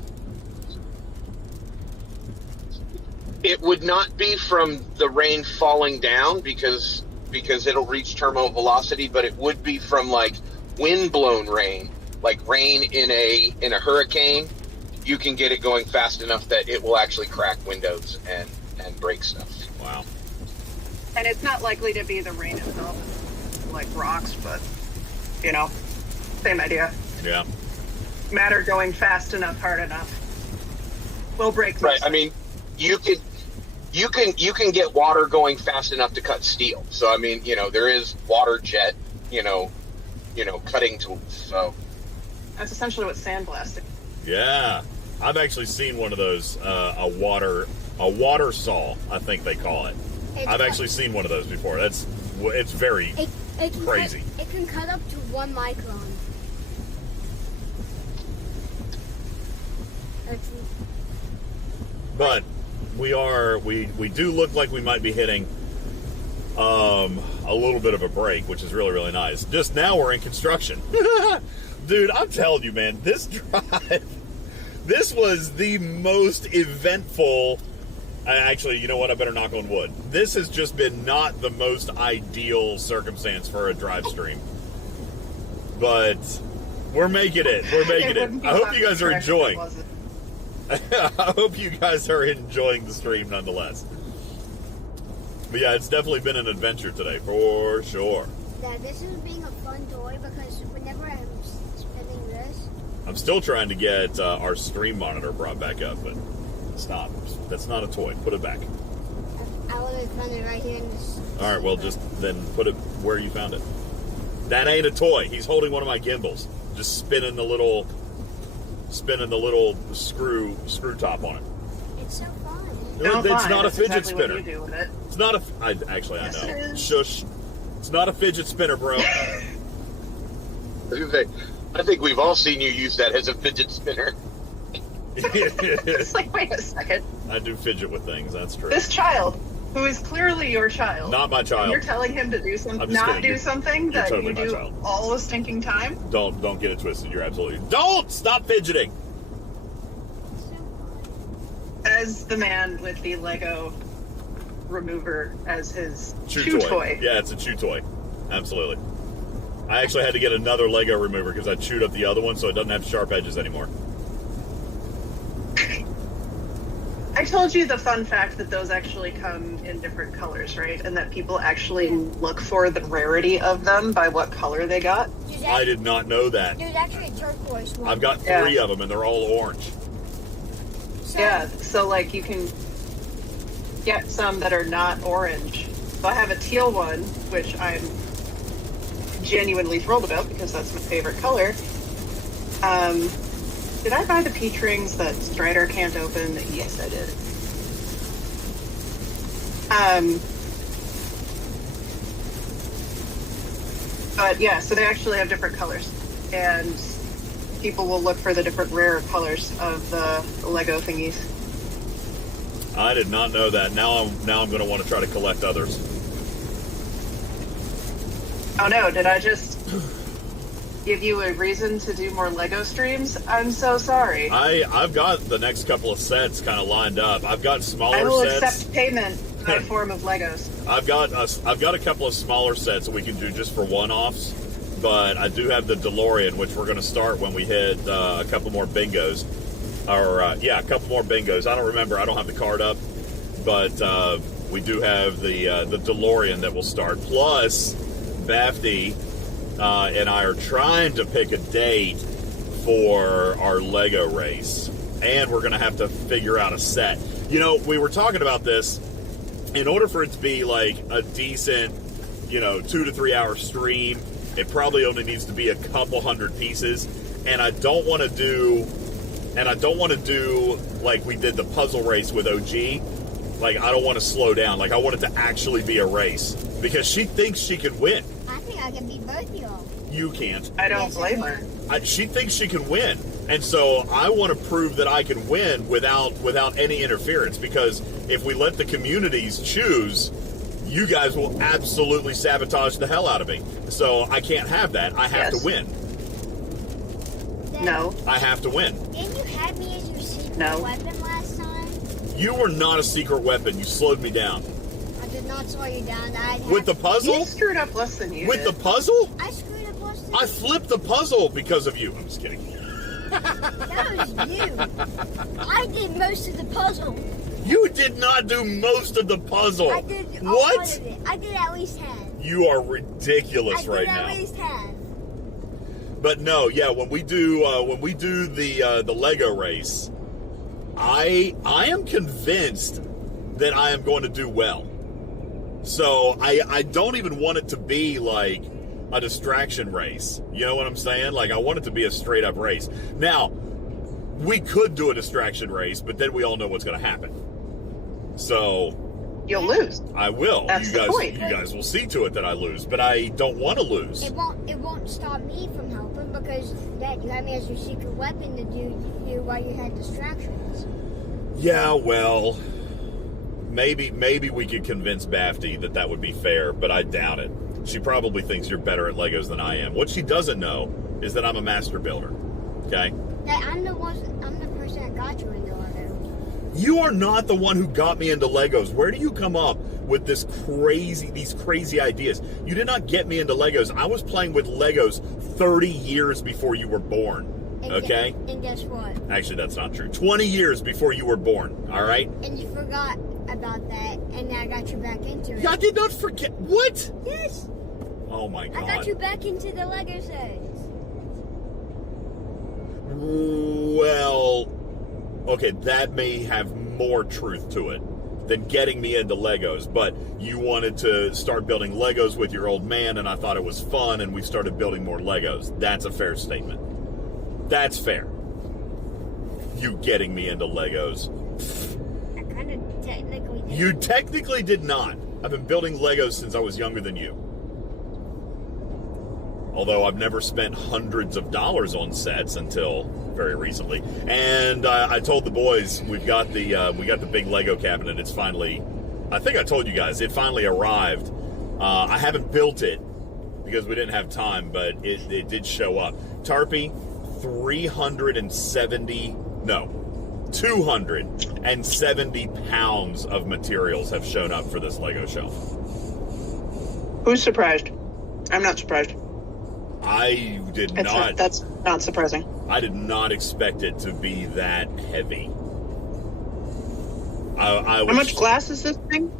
It would not be from the rain falling down because it'll reach terminal velocity, but it would be from like wind-blown rain, like rain in a hurricane. You can get it going fast enough that it will actually crack windows and break stuff. Wow. And it's not likely to be the rain itself, like rocks, but, you know, same idea. Yeah. Matter going fast enough, hard enough. Will break. Right. I mean, you can get water going fast enough to cut steel. So, I mean, you know, there is water jet, cutting tools. So that's essentially what sandblasting. Yeah. I've actually seen one of those, a water saw, I think they call it. I've actually seen one of those before. It's very crazy. It can cut up to 1 micron. But we do look like we might be hitting a little bit of a break, which is really, really nice. Just now we're in construction. Dude, I'm telling you, man, this drive, this was the most eventful. Actually, you know what? I better knock on wood. This has just been not the most ideal circumstance for a drive stream. But we're making it. We're making it. I hope you guys are enjoying. I hope you guys are enjoying the stream nonetheless. But yeah, it's definitely been an adventure today, for sure. Yeah, this is being a fun toy because whenever I'm spinning this... I'm still trying to get our stream monitor brought back up, but it's not. That's not a toy. Put it back. I would have found it right here in this... All right, well, just then put it where you found it. That ain't a toy. He's holding one of my gimbals. Just spinning the little screw top on it. It's so fun. It's not a fidget exactly spinner. What you do with it. It's not a. I know. Shush. It's not a fidget spinner, bro. I was gonna say, I think we've all seen you use that as a fidget spinner. It's like, wait a second. I do fidget with things. That's true. This child, who is clearly your child, not my child. You're telling him to do something, something that totally you do all the stinking time. Don't get it twisted. You're absolutely. Don't stop fidgeting. As the man with the Lego remover as his chew toy. Yeah, it's a chew toy. Absolutely. I actually had to get another Lego remover because I chewed up the other one, so it doesn't have sharp edges anymore. I told you the fun fact that those actually come in different colors, right? And that people actually look for the rarity of them by what color they got. I did not know that. There's actually a turquoise one. I've got 3 of them, and they're all orange. So like you can get some that are not orange. So I have a teal one, which I'm genuinely thrilled about because that's my favorite color. Did I buy the peach rings that Strider can't open? Yes, I did. But yeah, so they actually have different colors, and people will look for the different rare colors of the Lego thingies. I did not know that. Now I'm going to want to try to collect others. Oh no! Did I just give you a reason to do more Lego streams? I'm so sorry. I've got the next couple of sets kind of lined up. I've got smaller sets. I will accept payment in the form of Legos. I've got a couple of smaller sets that we can do just for one-offs, but I do have the DeLorean, which we're going to start when we hit a couple more bingos. A couple more bingos. I don't remember. I don't have the card up, but we do have the DeLorean that will start. Plus, Bafty and I are trying to pick a date for our Lego race, and we're going to have to figure out a set. You know, we were talking about this. In order for it to be like a decent, 2 to 3 hour stream, It probably only needs to be a couple hundred pieces, and I don't want to do like we did the puzzle race with OG. Like, I don't want to slow down. Like, I want it to actually be a race because she thinks she can win. I think I can beat both y'all. You can't. I don't blame her. She thinks she can win, and so I want to prove that I can win without any interference. Because if we let the communities choose, you guys will absolutely sabotage the hell out of me. So I can't have that. I have to win. No. I have to win. Didn't you have me as your secret weapon last time? You were not a secret weapon. You slowed me down. I did not slow you down. With the puzzle? You screwed up less than you With did. the puzzle? I screwed up less than I flipped the puzzle because of you. I'm just kidding. That was you. I did most of the puzzle. You did not do most of the puzzle. I did what? Part of it. I did at least 10. You are ridiculous right now. I did at least 10. But no, yeah, when we do the Lego race, I am convinced that I am going to do well. So I don't even want it to be like a distraction race. You know what I'm saying? Like, I want it to be a straight up race. Now, we could do a distraction race, but then we all know what's going to happen. So you'll lose. I will. That's the point. You guys will see to it that I lose, but I don't want to lose. It won't stop me from helping because, Dad, you had me as your secret weapon to do while you had distractions. Yeah, well, maybe we could convince Bafty that would be fair, but I doubt it. She probably thinks you're better at Legos than I am. What she doesn't know is that I'm a master builder. Okay? Dad, I'm the person that got you into Lego. You are not the one who got me into Legos. Where do you come up with these crazy ideas? You did not get me into Legos. I was playing with Legos 30 years before you were born. Okay? And guess what? Actually, that's not true. 20 years before you were born. All right? And you forgot about that, and I got you back into it. Yeah, I did not forget. What? Yes. Oh my God. I got you back into the Lego sets. Well, okay, that may have more truth to it than getting me into Legos, but you wanted to start building Legos with your old man, and I thought it was fun, and we started building more Legos. That's a fair statement. That's fair. You getting me into Legos. I kind of technically did. You technically did not. I've been building Legos since I was younger than you. Although I've never spent hundreds of dollars on sets until very recently. And I told the boys we got the big Lego cabinet. It's finally, I think I told you guys, it finally arrived. I haven't built it because we didn't have time, but it did show up. Tarpy, 270 pounds of materials have shown up for this Lego shelf. Who's surprised? I'm not surprised. I did not. That's not surprising. I did not expect it to be that heavy. How much glass is this thing?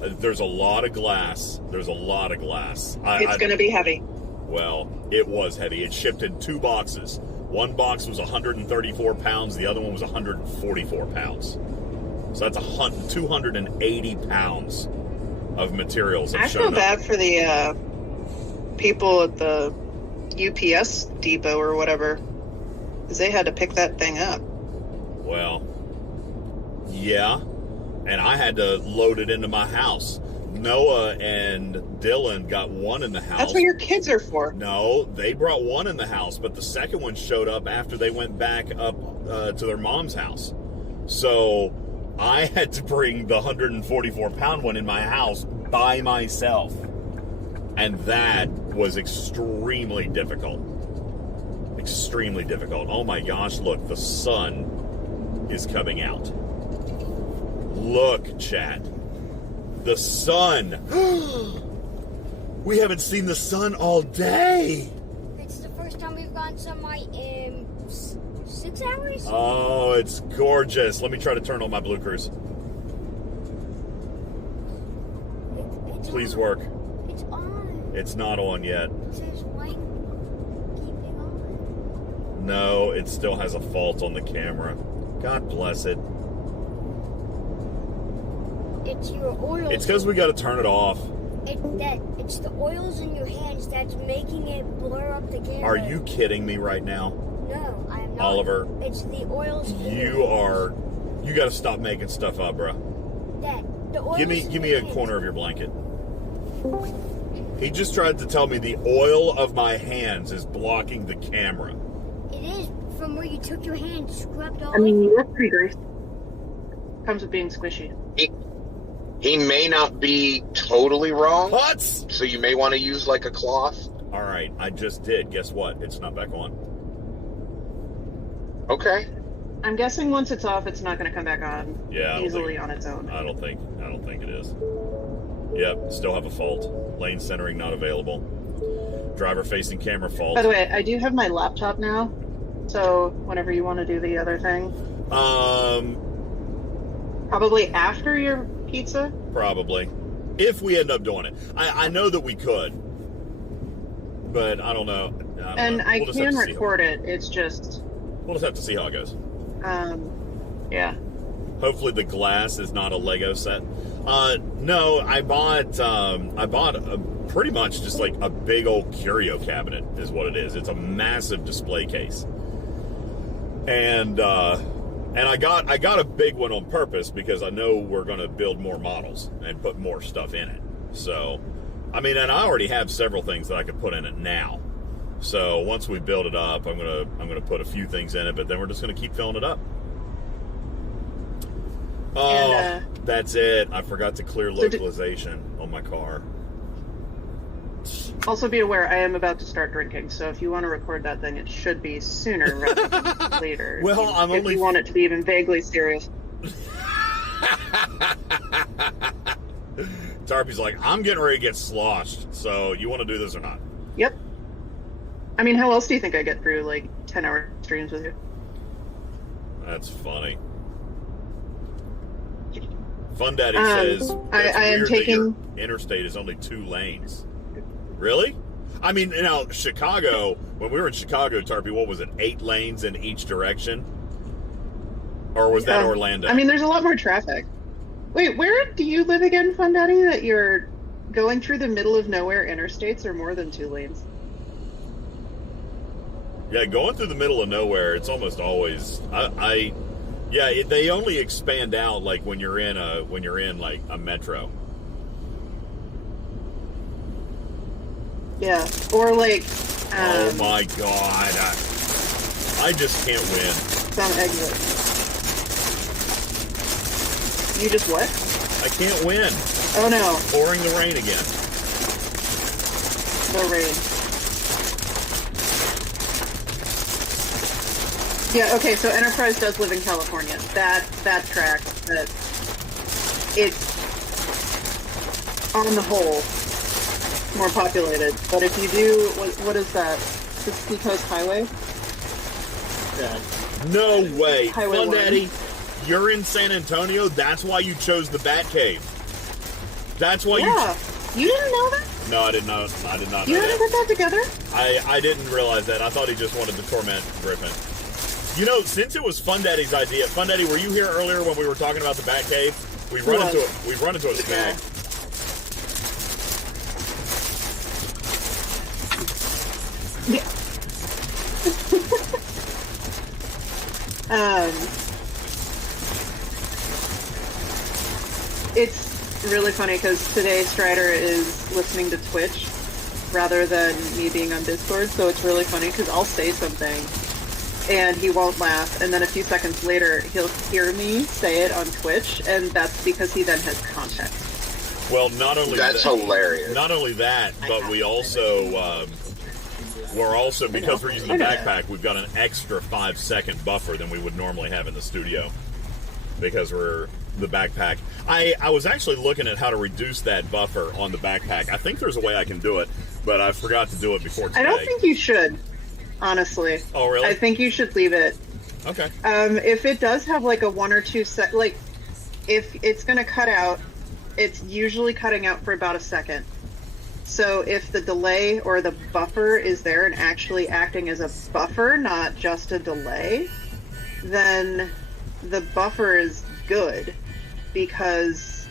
There's a lot of glass. It's going to be heavy. Well, it was heavy. It shipped in 2 boxes. One box was 134 pounds. The other one was 144 pounds. So that's 280 pounds of materials. I feel bad for the people at the UPS depot or whatever, because they had to pick that thing up. Well, yeah, and I had to load it into my house. Noah and Dylan got one in the house. That's what your kids are for. No, they brought one in the house, but the second one showed up after they went back up to their mom's house. So I had to bring the 144-pound one in my house by myself. And that was extremely difficult. Extremely difficult. Oh my gosh, look, the sun is coming out. Look, chat. The sun. We haven't seen the sun all day. It's the first time we've gotten sunlight in 6 hours? Oh, it's gorgeous. Let me try to turn on my Blue Cruise. Please work. It's on. It's not on yet. It says light keeping on. No, it still has a fault on the camera. God bless it. It's your oil. It's because we got to turn it off. it's the oils in your hands that's making it blur up the camera. Are you kidding me right now? No, I am not. Oliver, It's the oils. you got to stop making stuff up, bro. Dad, the oils. Give me a corner of your blanket. He just tried to tell me the oil of my hands is blocking the camera. It is from where you took your hand, scrubbed all. I mean, you look pretty greasy. Comes with being squishy. He may not be totally wrong. What? So you may want to use like a cloth. All right, I just did. Guess what? It's not back on. Okay. I'm guessing once it's off, it's not going to come back on Yeah, easily on its own. I don't think it is. Yep, still have a fault. Lane centering not available. Driver facing camera fault. By the way, I do have my laptop now, so whenever you want to do the other thing. Probably after your pizza? Probably. If we end up doing it. I know that we could. But I don't know. I can record it. It's just... We'll just have to see how it goes. Yeah. Hopefully the glass is not a Lego set. No, I bought pretty much just like a big old curio cabinet is what it is. It's a massive display case. And I got a big one on purpose because I know we're going to build more models and put more stuff in it. So, I mean, and I already have several things that I could put in it now. So once we build it up, I'm gonna put a few things in it, but then we're just gonna keep filling it up. Oh, that's it. I forgot to clear localization on my car. Also be aware, I am about to start drinking, so if you want to record that thing, it should be sooner rather than later. Well, if you want it to be even vaguely serious. Tarpy's like, I'm getting ready to get sloshed, so you want to do this or not? Yep. I mean, how else do you think I get through, like, 10-hour streams with you? That's funny. Fun Daddy says, I am taking... Your interstate is only 2 lanes. Really? I mean, now, Chicago, when we were in Chicago, Tarpy, what was it, 8 lanes in each direction? Or was that Orlando? I mean, there's a lot more traffic. Wait, where do you live again, Fun Daddy, that you're going through the middle of nowhere interstates are more than 2 lanes? Yeah, going through the middle of nowhere, it's almost always they only expand out like when you're in like a metro. Yeah, or like oh my god. I just can't win. Some exit. You just what? I can't win. Oh no. Pouring the rain again. The rain. Yeah, okay, so Enterprise does live in California. That tracks, that it's, on the whole, more populated. But if you do, what is that? The Seacoast Highway? Yeah. No way. Highway Fun 1. Daddy, you're in San Antonio? That's why you chose the Bat Cave. That's why you didn't know that? No, I did not know You that. hadn't put that together? I didn't realize that. I thought he just wanted to torment Griffin. You know, since it was Fun Daddy's idea, Fun Daddy, were you here earlier when we were talking about the Bat Cave? We've run into a snag. Yeah. It's really funny because today Strider is listening to Twitch rather than me being on Discord, so it's really funny because I'll say something and he won't laugh, and then a few seconds later he'll hear me say it on Twitch, and that's because he then has context. Well, not only that's hilarious. Not only that, but we also we're also, because we're using the backpack, we've got an extra 5-second buffer than we would normally have in the studio because we're the backpack. I was actually looking at how to reduce that buffer on the backpack. I think there's a way I can do it, but I forgot to do it before today. I don't think you should, honestly. Oh, really? I think you should leave it. Okay. If it does have like a 1 or 2 like, if it's gonna cut out, it's usually cutting out for about a second. So if the delay or the buffer is there and actually acting as a buffer, not just a delay, then the buffer is good because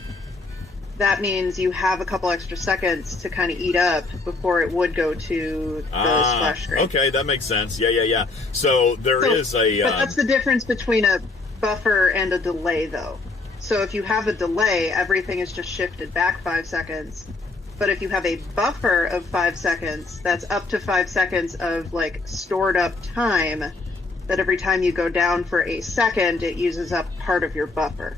that means you have a couple extra seconds to kind of eat up before it would go to the splash screen. Okay, that makes sense. Yeah. So there is a... But that's the difference between a buffer and a delay, though. So if you have a delay, everything is just shifted back 5 seconds. But if you have a buffer of 5 seconds, that's up to 5 seconds of like stored up time, that every time you go down for a second, it uses up part of your buffer.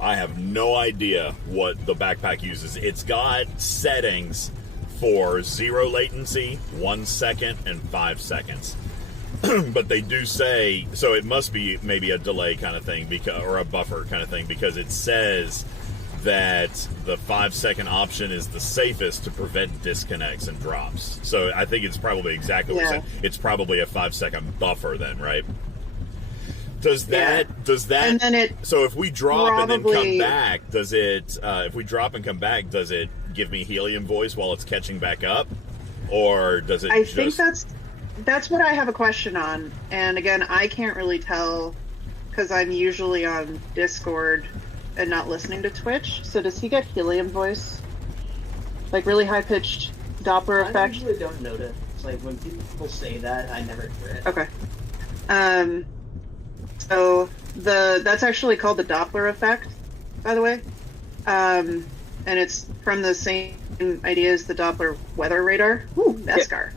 I have no idea what the backpack uses. It's got settings for 0 latency, 1 second, and 5 seconds. But they do say, so it must be maybe a delay kind of thing, because, or a buffer kind of thing, because it says that the 5 second option is the safest to prevent disconnects and drops. So I think it's probably exactly what you're saying. It's probably a 5 second buffer then, right? Does that, and then so if we drop and then come back, does it, if we drop and come back, does it give me helium voice while it's catching back up? Or does it I think that's what I have a question on. And again, I can't really tell because I'm usually on Discord and not listening to Twitch. So does he get helium voice? Like really high-pitched Doppler effect? I usually don't notice. It's like when people say that, I never hear it. Okay. So that's actually called the Doppler effect, by the way. And it's from the same idea as the Doppler weather radar. Ooh, NASCAR.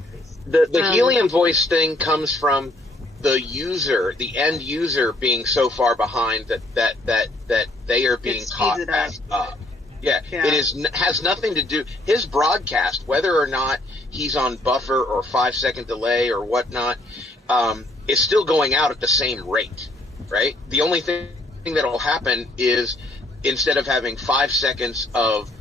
The helium voice thing comes from the user, the end user, being so far behind that they are being caught back up. Yeah, it has nothing to do. His broadcast, whether or not he's on buffer or 5 second delay or whatnot, is still going out at the same rate, right? The only thing that'll happen is instead of having 5 seconds of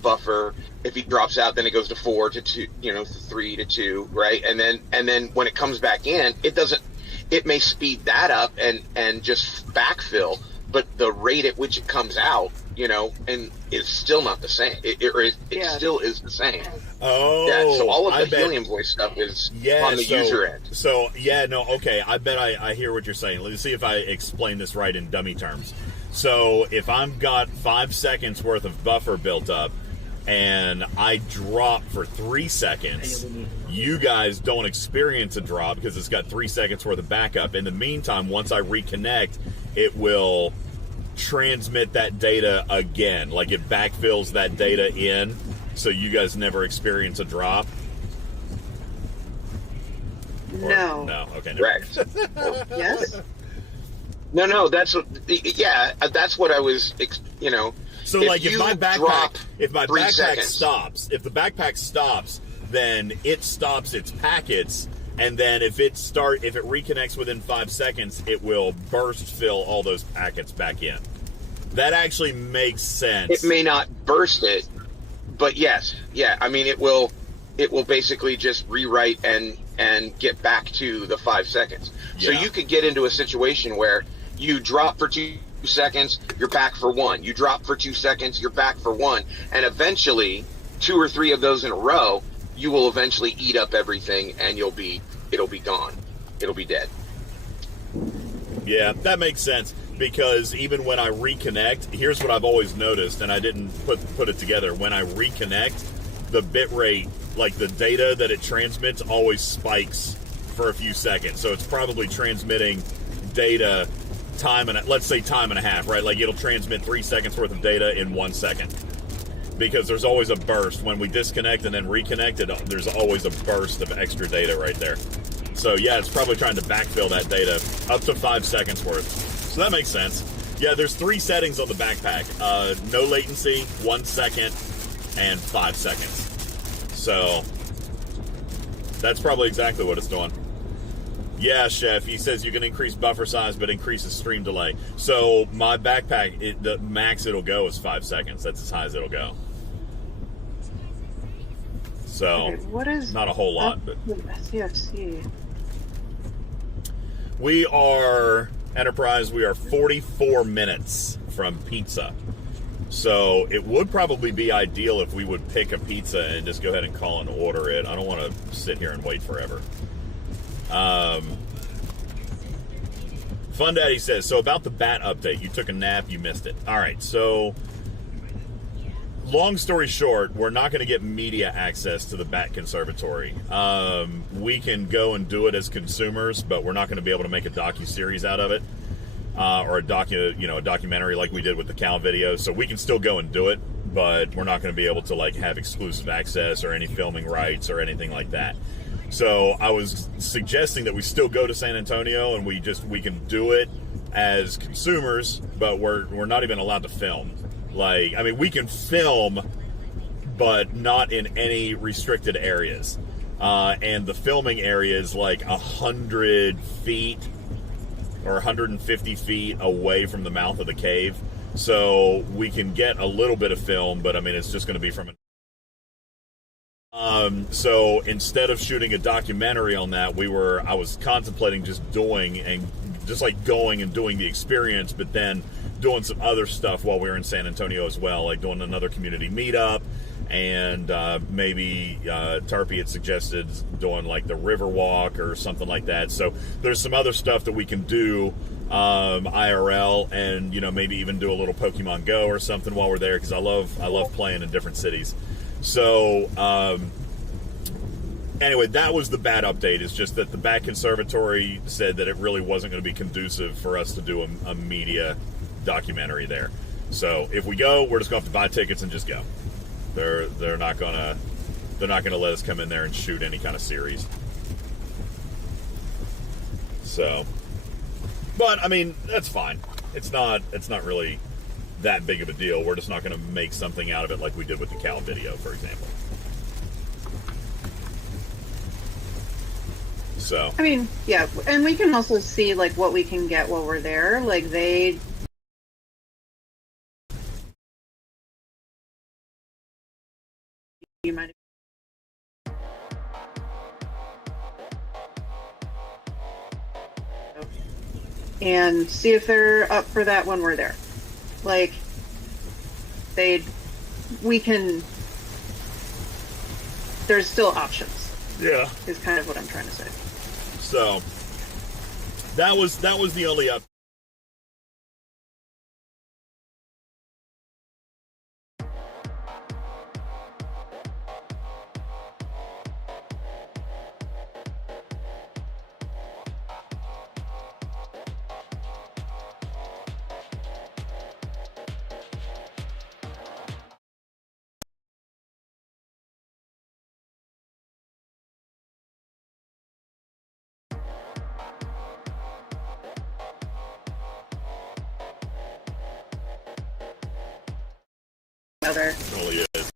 buffer, if he drops out, then it goes to 4 to 2, 3 to 2, right? And then when it comes back in, it may speed that up and just backfill, but the rate at which it comes out, and it's still not the same. It still is the same. Oh, yeah. So all of the helium voice stuff is on the user end. So okay. I bet I hear what you're saying. Let's see if I explain this right in dummy terms. So if I've got 5 seconds worth of buffer built up, and I drop for 3 seconds, you guys don't experience a drop because it's got 3 seconds worth of backup. In the meantime, once I reconnect, it will transmit that data again. Like it backfills that data in, so you guys never experience a drop. No. No. Okay. Correct. Yes. No. That's what I was. So like if my backpack seconds. stops, if the backpack stops, then it stops its packets, and then if it reconnects within 5 seconds, it will burst fill all those packets back in. That actually makes sense. It may not burst it, but yes, yeah. I mean, it will basically just rewrite and get back to the 5 seconds. Yeah. So you could get into a situation where you drop for 2 seconds, you're back for 1. You drop for 2 seconds, you're back for 1, and eventually 2 or 3 of those in a row, you will eventually eat up everything, and it'll be gone. It'll be dead. Yeah, that makes sense, because even when I reconnect, here's what I've always noticed, and I didn't put it together. When I reconnect, the bit rate, like the data that it transmits, always spikes for a few seconds. So it's probably transmitting data let's say time and a half, right? Like it'll transmit 3 seconds worth of data in 1 second, because there's always a burst when we disconnect and then reconnect. There's always a burst of extra data right there. So yeah, it's probably trying to backfill that data up to 5 seconds worth. So that makes sense. Yeah, there's 3 settings on the backpack: no latency, 1 second, and 5 seconds. So that's probably exactly what it's doing. Yeah, Chef, he says you can increase buffer size, but increases stream delay. So my backpack, the max it'll go is 5 seconds. That's as high as it'll go. So what is not a whole lot, but CFC? We are Enterprise. We are 44 minutes from pizza. So it would probably be ideal if we would pick a pizza and just go ahead and call and order it. I don't want to sit here and wait forever. Fun Daddy says, so about the bat update, you took a nap, you missed it. All right, so long story short, we're not going to get media access to the Bat Conservatory. We can go and do it as consumers, but we're not going to be able to make a docu-series out of it, or a documentary like we did with the cow video. So we can still go and do it, but we're not going to be able to like have exclusive access or any filming rights or anything like that. So I was suggesting that we still go to San Antonio and we can do it as consumers, but we're not even allowed to film. Like, I mean, we can film, but not in any restricted areas. And the filming area is like 100 feet or 150 feet away from the mouth of the cave. So we can get a little bit of film, but I mean, it's just going to be from so instead of shooting a documentary on that, I was contemplating just going and doing the experience, but then doing some other stuff while we were in San Antonio as well, like doing another community meetup, and maybe Tarpey had suggested doing like the river walk or something like that. So there's some other stuff that we can do IRL, and maybe even do a little Pokemon Go or something while we're there, because I love playing in different cities. So anyway, that was the bad update. Is just that the Bat Conservatory said that it really wasn't going to be conducive for us to do a media documentary there. So if we go, we're just going to have to buy tickets and just go. They're not gonna let us come in there and shoot any kind of series. So, but I mean, that's fine. It's not really that big of a deal. We're just not going to make something out of it like we did with the cow video, for example. So I mean, yeah, and we can also see like what we can get while we're there. Like you might and see if they're up for that when we're there. Like there's still options. yeah. Is kind of what I'm trying to say. So that was the only up. Other. Really is.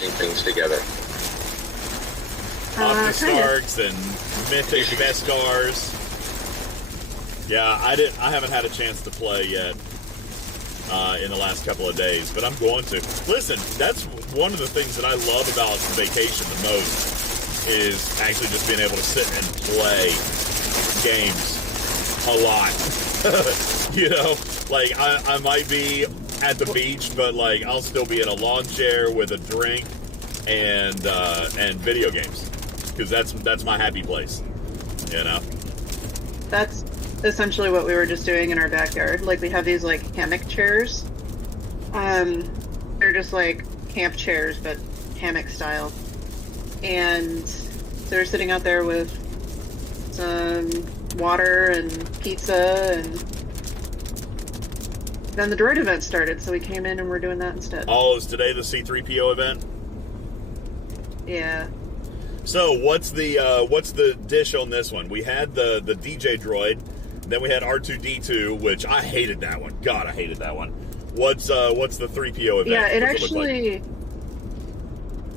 Things together. Octastarks and Mythic Beskars. Yeah, I haven't had a chance to play yet in the last couple of days, but I'm going to. Listen, that's one of the things that I love about vacation the most, is actually just being able to sit and play games a lot. Like I might be at the beach, but like I'll still be in a lawn chair with a drink and video games, because that's my happy place. That's essentially what we were just doing in our backyard. Like we have these like hammock chairs. They're just like camp chairs, but hammock style. And they're sitting out there with some water and pizza, and then the droid event started, so we came in and we're doing that instead. Oh, is today the C-3PO event? Yeah. So what's the dish on this one? We had the DJ droid, then we had R2D2, which I hated that one. God, I hated that one. What's the 3PO event? Yeah, it What's actually look like?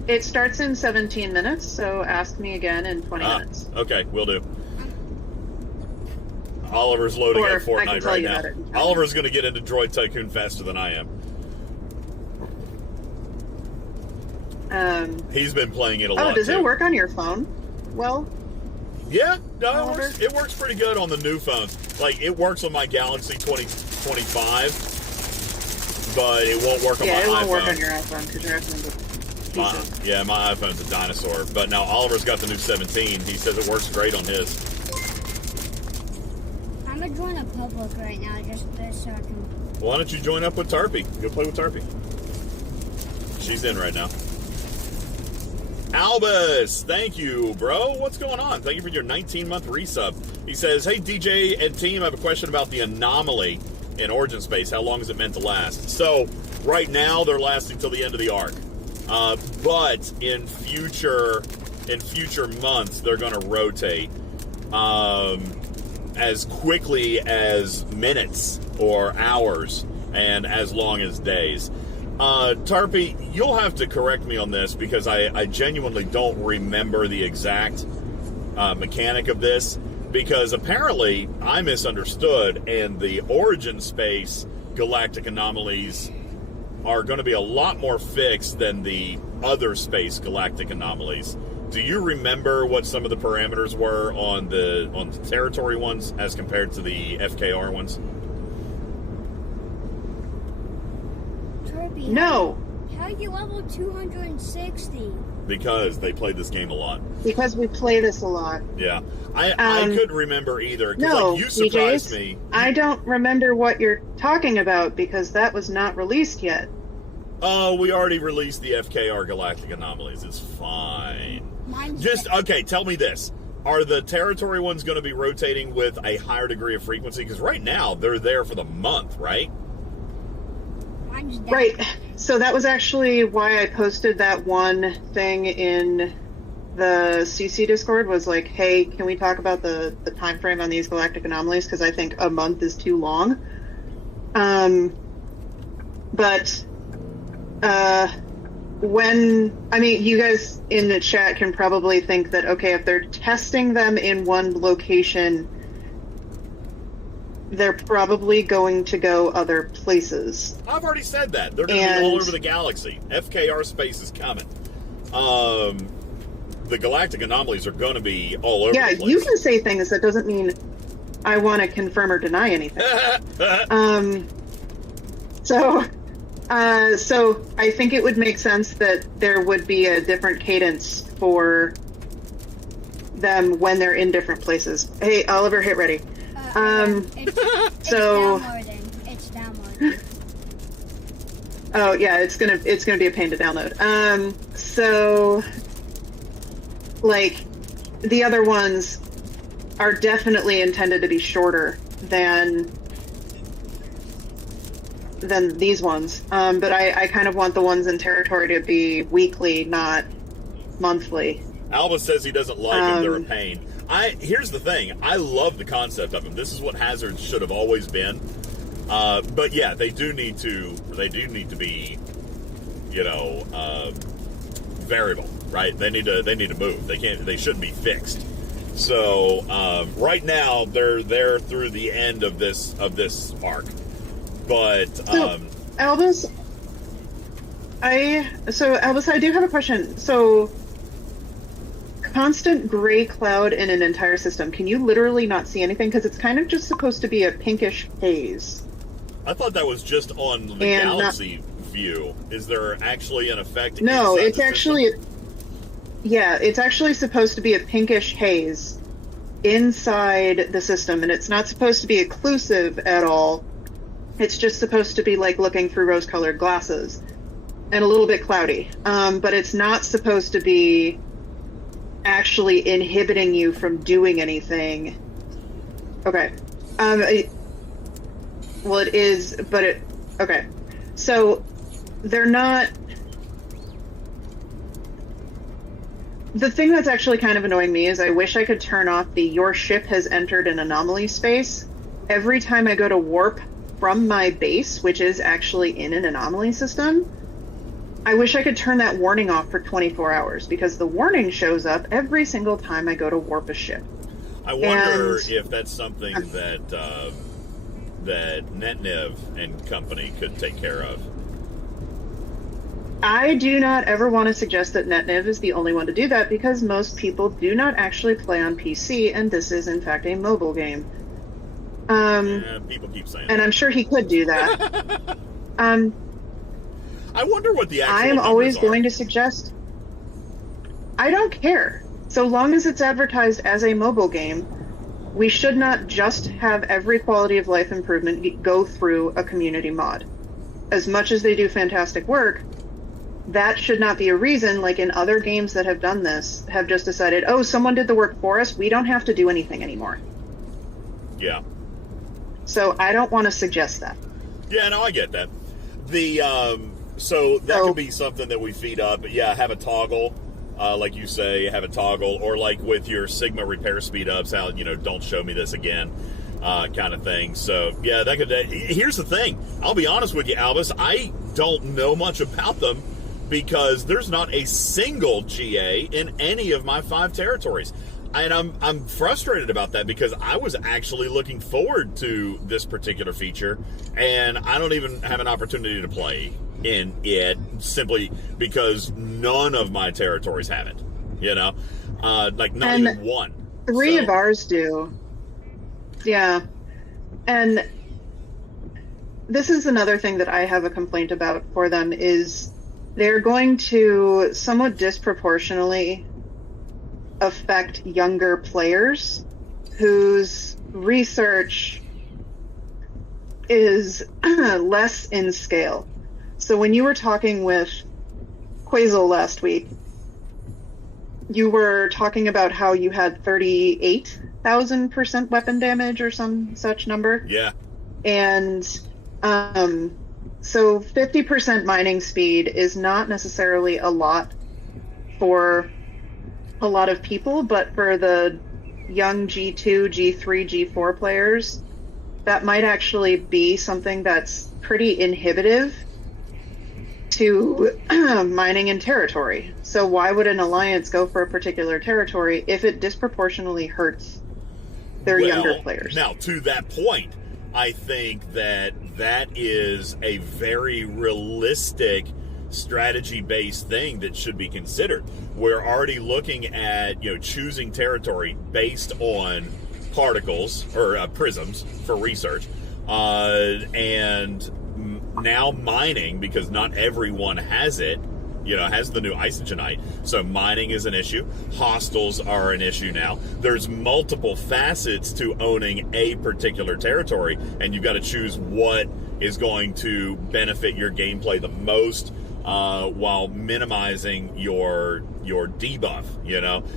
it starts in 17 minutes, so ask me again in 20 minutes. Okay, will do. Oliver's loading Or at Fortnite I can tell right you now. about it in 10 Oliver's going to get into Droid Tycoon faster than I am. He's been playing it a lot. Oh, does too. it work on your phone? Well, yeah, no, Oliver? it works pretty good on the new phones. Like, it works on my Galaxy 2025, but it won't work on my iPhone. Yeah, it won't work on your iPhone because your iPhone's a piece of... Yeah, my iPhone's a dinosaur. But now Oliver's got the new 17. He says it works great on his. I'm gonna join a public right now just so I can. Why don't you join up with Tarpy? Go play with Tarpy. She's in right now. Albus, thank you, bro. What's going on? Thank you for your 19-month resub. He says, hey, DJ and team, I have a question about the anomaly in Origin Space. How long is it meant to last? So, right now, they're lasting till the end of the arc. But in future months, they're going to rotate as quickly as minutes or hours and as long as days. Tarpy, you'll have to correct me on this because I genuinely don't remember the exact mechanic of this, because apparently I misunderstood, and the Origin Space galactic anomalies are going to be a lot more fixed than the other space galactic anomalies. Do you remember what some of the parameters were on the territory ones as compared to the FKR ones? Kirby, No, how are you level 260? Because they played this game a lot. because we play this a lot. Yeah. I couldn't remember either. 'Cause, No, like, you surprised DJs, me. I don't remember what you're talking about because that was not released yet. Oh, we already released the FKR galactic anomalies. It's fine. Mine's Just, okay, tell me this. Are the territory ones going to be rotating with a higher degree of frequency? Because right now, they're there for the month, right? mine's down. Right. So that was actually why I posted that one thing in the CC Discord, was like, hey, can we talk about the time frame on these galactic anomalies? Because I think a month is too long. You guys in the chat can probably think that, okay, if they're testing them in one location, they're probably going to go other places. I've already said that. They're going to be all over the galaxy. FKR space is coming. The galactic anomalies are going to be all over the place. Yeah, you can say things. That doesn't mean I want to confirm or deny anything. So I think it would make sense that there would be a different cadence for them when they're in different places. Hey, Oliver, hit ready. It's So- downloading. It's downloading. Oh yeah, it's gonna be a pain to download. So like the other ones are definitely intended to be shorter than these ones. But I kind of want the ones in territory to be weekly, not monthly. Alba says he doesn't like them. They're a pain. Here's the thing. I love the concept of them. This is what hazards should have always been. But yeah, they do need to be, variable, right? They need to move. They shouldn't be fixed. So right now they're there through the end of this arc. But Albus, I do have a question. So constant gray cloud in an entire system, can you literally not see anything? Because it's kind of just supposed to be a pinkish haze. I thought that was just on the galaxy view. Is there actually an effect? No, inside it's the actually system? it's actually supposed to be a pinkish haze inside the system, and it's not supposed to be occlusive at all. It's just supposed to be like looking through rose-colored glasses and a little bit cloudy. But it's not supposed to be actually inhibiting you from doing anything. Okay. Well, it is, but okay. So they're not. The thing that's actually kind of annoying me is I wish I could turn off the "your ship has entered an anomaly" space every time I go to warp from my base, which is actually in an anomaly system. I wish I could turn that warning off for 24 hours, because the warning shows up every single time I go to warp a ship. I wonder if that's something that that NetNiv and company could take care of. I do not ever want to suggest that NetNiv is the only one to do that, because most people do not actually play on PC, and this is in fact a mobile game. People keep saying and that. I'm sure he could do that. I wonder what the actual I am always numbers are. going to suggest, I don't care. So long as it's advertised as a mobile game, we should not just have every quality of life improvement go through a community mod. As much as they do fantastic work, that should not be a reason, like in other games that have done this, have just decided, oh, someone did the work for us, we don't have to do anything anymore. Yeah. So I don't want to suggest that. Yeah, no, I get that. So that could be something that we feed up. But yeah, have a toggle, like you say, have a toggle, or like with your Sigma repair speed ups, how, don't show me this again, kind of thing. So yeah, that could. Here's the thing. I'll be honest with you, Albus. I don't know much about them because there's not a single GA in any of my 5 territories. And I'm frustrated about that, because I was actually looking forward to this particular feature, and I don't even have an opportunity to play in it simply because none of my territories have it. Like not even one. 3 of ours do. Yeah. And this is another thing that I have a complaint about for them, is they're going to somewhat disproportionately affect younger players whose research is less in scale. So when you were talking with Quasel last week, you were talking about how you had 38,000% weapon damage or some such number. Yeah. And so 50% mining speed is not necessarily a lot for a lot of people, but for the young G2, G3, G4 players, that might actually be something that's pretty inhibitive to mining in territory. So why would an alliance go for a particular territory if it disproportionately hurts their younger players? Now, to that point, I think that is a very realistic strategy-based thing that should be considered. We're already looking at choosing territory based on particles or prisms for research, and now mining, because not everyone has it, has the new isogenite. So mining is an issue. Hostiles are an issue now. There's multiple facets to owning a particular territory, and you've got to choose what is going to benefit your gameplay the most, while minimizing your debuff,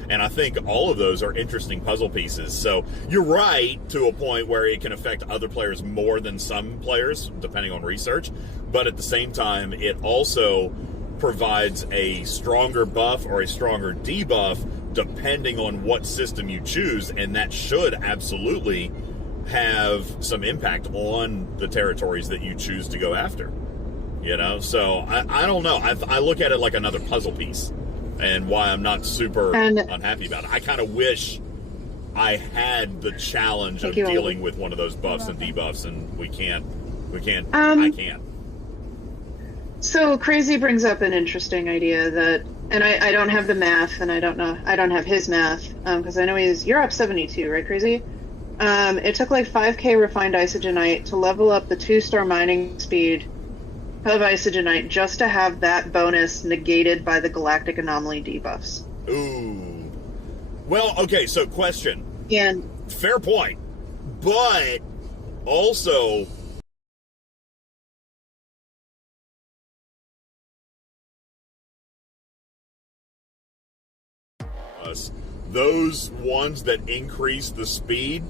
and I think all of those are interesting puzzle pieces. So you're right to a point where it can affect other players more than some players, depending on research, but at the same time, it also provides a stronger buff or a stronger debuff depending on what system you choose, and that should absolutely have some impact on the territories that you choose to go after. So I don't know. I look at it like another puzzle piece, and why I'm not super unhappy about it. I kind of wish I had the challenge of dealing with one of those buffs and debuffs, and I can't. So Crazy brings up an interesting idea that, and I don't have the math, and I don't have his math, because I know you're up 72, right, Crazy? It took like 5k refined isogenite to level up the 2-star mining speed of isogenite just to have that bonus negated by the galactic anomaly debuffs. Ooh. Well, okay, so question. And fair point. But also those ones that increase the speed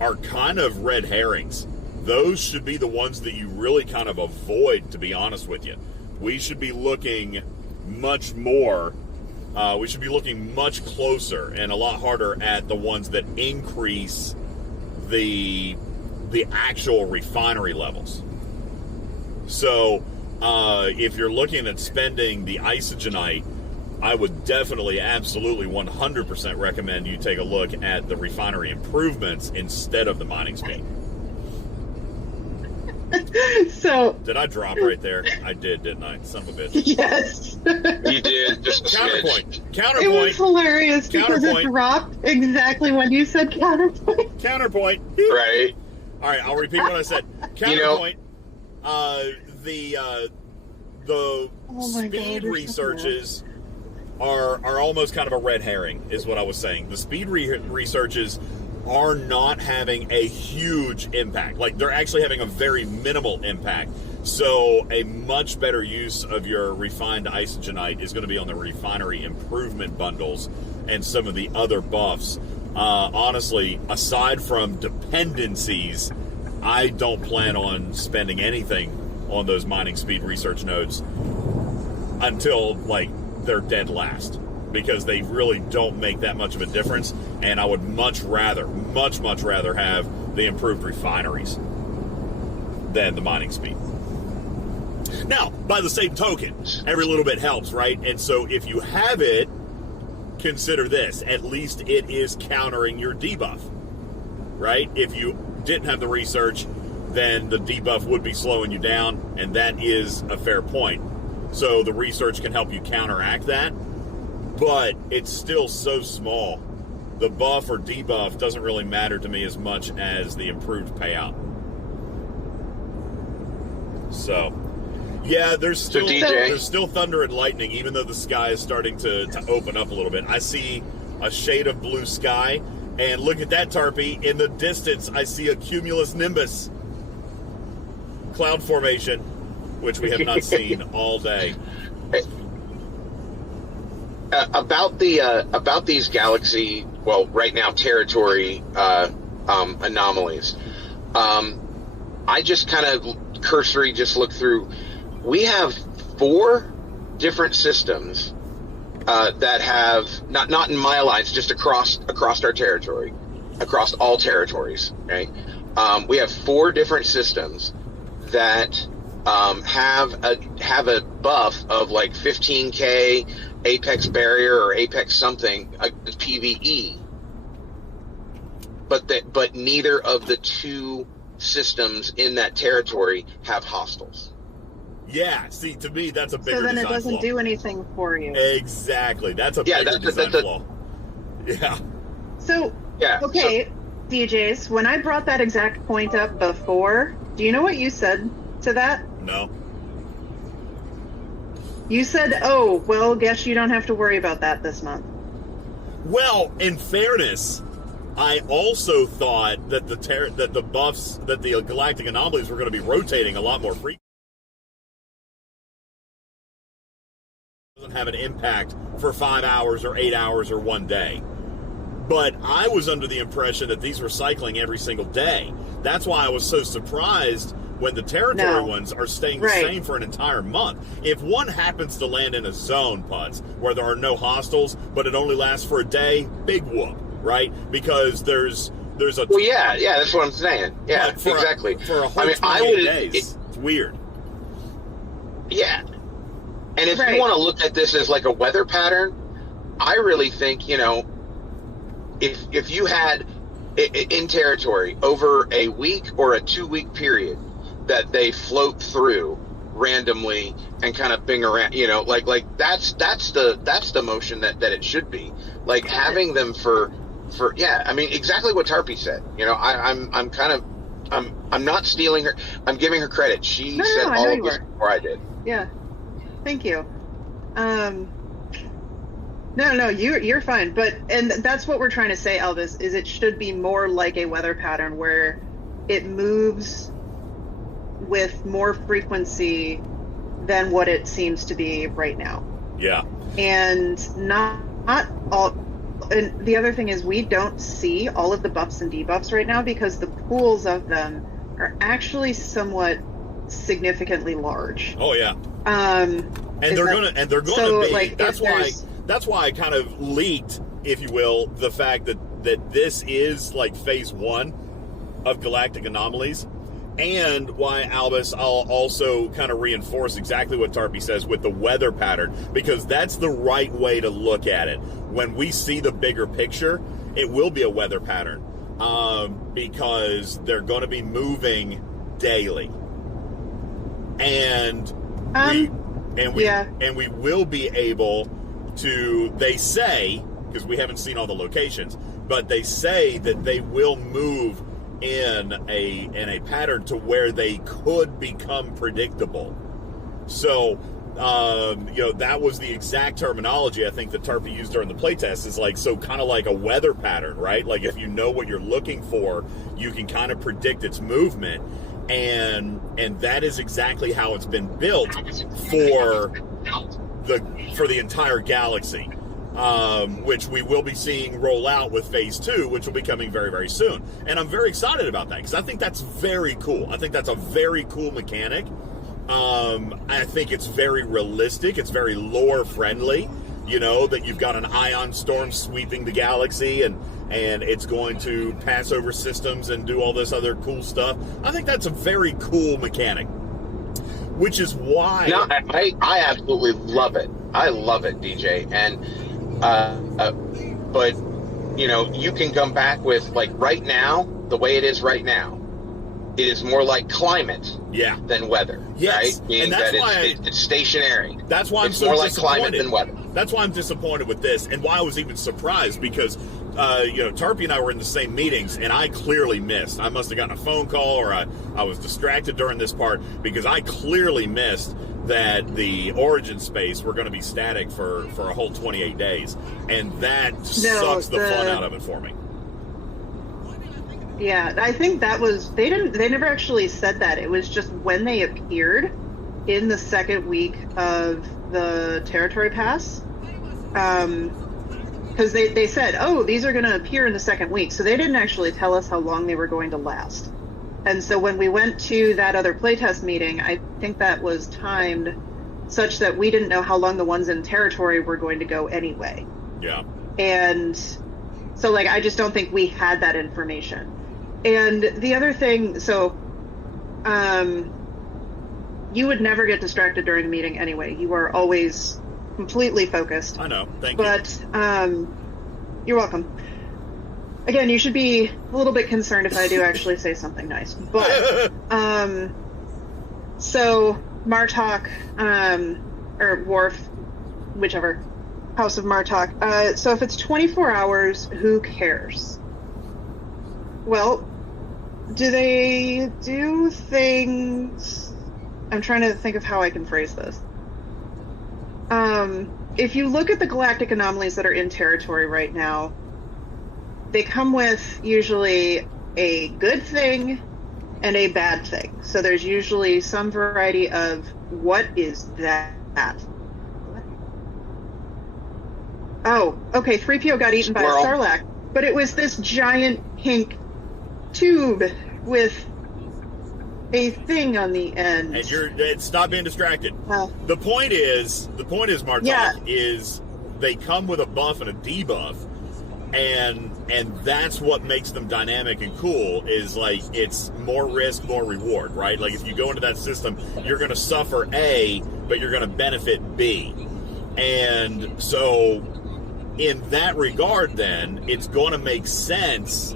are kind of red herrings. Those should be the ones that you really kind of avoid, to be honest with you. We should be looking much more We should be looking much closer and a lot harder at the ones that increase the actual refinery levels. So if you're looking at spending the isogenite, I would definitely, absolutely, 100% recommend you take a look at the refinery improvements instead of the mining speed. So did I drop right there? I did, didn't I? Son of a bitch. yes, You did. Just a Counterpoint. smidge. Counterpoint. it was hilarious because it dropped exactly when you said counterpoint. Counterpoint. Right. All right, I'll repeat what I said. Counterpoint. The Oh my speed God, you're so researches are almost kind of a red herring, is what I was saying. The speed researches are not having a huge impact. Like, they're actually having a very minimal impact. So a much better use of your refined isogenite is going to be on the refinery improvement bundles and some of the other buffs. Honestly, aside from dependencies, I don't plan on spending anything on those mining speed research nodes until, like, they're dead last, because they really don't make that much of a difference, and I would much rather have the improved refineries than the mining speed. Now, by the same token, every little bit helps, right? And so if you have it, consider this. At least it is countering your debuff, right? If you didn't have the research, then the debuff would be slowing you down, and that is a fair point. So the research can help you counteract that, but it's still so small. The buff or debuff doesn't really matter to me as much as the improved payout. So, yeah, there's still thunder and lightning, even though the sky is starting to open up a little bit. I see a shade of blue sky, and look at that, Tarpy. In the distance, I see a cumulus nimbus cloud formation, which we have not seen all day. About these galaxy, well, right now territory anomalies. I just kind of cursory just looked through. We have 4 different systems that have not in my alliance, just across our territory, across all territories. Okay, we have 4 different systems that have a buff of like 15k apex barrier or apex something PVE, but neither of the 2 systems in that territory have hostiles. Yeah, see, to me, that's a bigger So then it design doesn't flaw. do anything for you. Exactly. That's a bigger design flaw. Yeah. So, Yeah. okay, DJs, when I brought that exact point up before, do you know what you said to that? No. You said, oh, well, guess you don't have to worry about that this month. Well, in fairness, I also thought that the buffs, that the galactic anomalies were going to be rotating a lot more frequently. Doesn't have an impact for 5 hours or 8 hours or 1 day. But I was under the impression that these were cycling every single day. That's why I was so surprised when the territory ones are staying the same for an entire month. If one happens to land in a zone, Putz, where there are no hostiles, but it only lasts for a day, big whoop, right? Because there's a... Well, yeah, that's what I'm saying. Yeah, exactly. For a whole 28 days, it's weird. Yeah. And if you want to look at this as like a weather pattern, I really think, if you had in territory over a week or a 2-week period that they float through randomly and kind of bing around, like that's the motion that it should be. Like having them for I mean, exactly what Tarpy said. I'm not stealing her. I'm giving her credit. She said all of this before I did. Yeah. Thank you. No, you're fine. And that's what we're trying to say, Elvis, is it should be more like a weather pattern where it moves with more frequency than what it seems to be right now. Yeah. And not all. And the other thing is we don't see all of the buffs and debuffs right now because the pools of them are actually somewhat significantly large. Oh yeah. And they're gonna be. Like, That's why that's why I kind of leaked, if you will, the fact that this is like phase 1 of galactic anomalies, and why, Albus, I'll also kind of reinforce exactly what Tarpy says with the weather pattern, because that's the right way to look at it. When we see the bigger picture, it will be a weather pattern, because they're going to be moving daily, and we will be able to, they say, because we haven't seen all the locations, but they say that they will move in a pattern to where they could become predictable. So, that was the exact terminology I think that Tarpy used during the playtest, is like, so kind of like a weather pattern, right? Like if you know what you're looking for, you can kind of predict its movement. And that is exactly how it's been built for the entire galaxy, which we will be seeing roll out with phase 2, which will be coming very, very soon. And I'm very excited about that, because I think that's very cool. I think that's a very cool mechanic. I think it's very realistic. It's very lore friendly, that you've got an ion storm sweeping the galaxy, and it's going to pass over systems and do all this other cool stuff. I think that's a very cool mechanic, which is why... No, I absolutely love it. I love it, DJ. And, but, you can come back with, like, right now, the way it is right now, it is more like climate than weather. Yes. Right? Meaning that it's stationary. That's why I'm so more like disappointed. Climate than weather. That's why I'm disappointed with this, and why I was even surprised, because Tarpy and I were in the same meetings, and I clearly missed. I must have gotten a phone call, or I was distracted during this part, because I clearly missed that the origin space were going to be static for a whole 28 days, and that sucks the fun out of it for me. Yeah, I think that was, they never actually said that. It was just when they appeared in the second week of the territory pass, because they said, oh, these are going to appear in the second week. So they didn't actually tell us how long they were going to last. And so when we went to that other playtest meeting, I think that was timed such that we didn't know how long the ones in territory were going to go anyway. Yeah. And so, like, I just don't think we had that information. And the other thing, so you would never get distracted during a meeting anyway. You are always completely focused. I know. Thank you. But you're welcome. Again, you should be a little bit concerned if I do actually say something nice. But so Martok, or Worf, whichever, House of Martok. So if it's 24 hours, who cares? Well, do they do things... I'm trying to think of how I can phrase this. If you look at the galactic anomalies that are in territory right now, they come with usually a good thing and a bad thing. So there's usually some variety of, what is that? Oh, okay, 3PO got eaten by a Sarlacc, but it was this giant pink tube with a thing on the end. And stop being distracted. The point is, Martok, is they come with a buff and a debuff, and that's what makes them dynamic and cool, is like, it's more risk, more reward, right? Like if you go into that system, you're going to suffer A, but you're going to benefit B. And so in that regard, then, it's going to make sense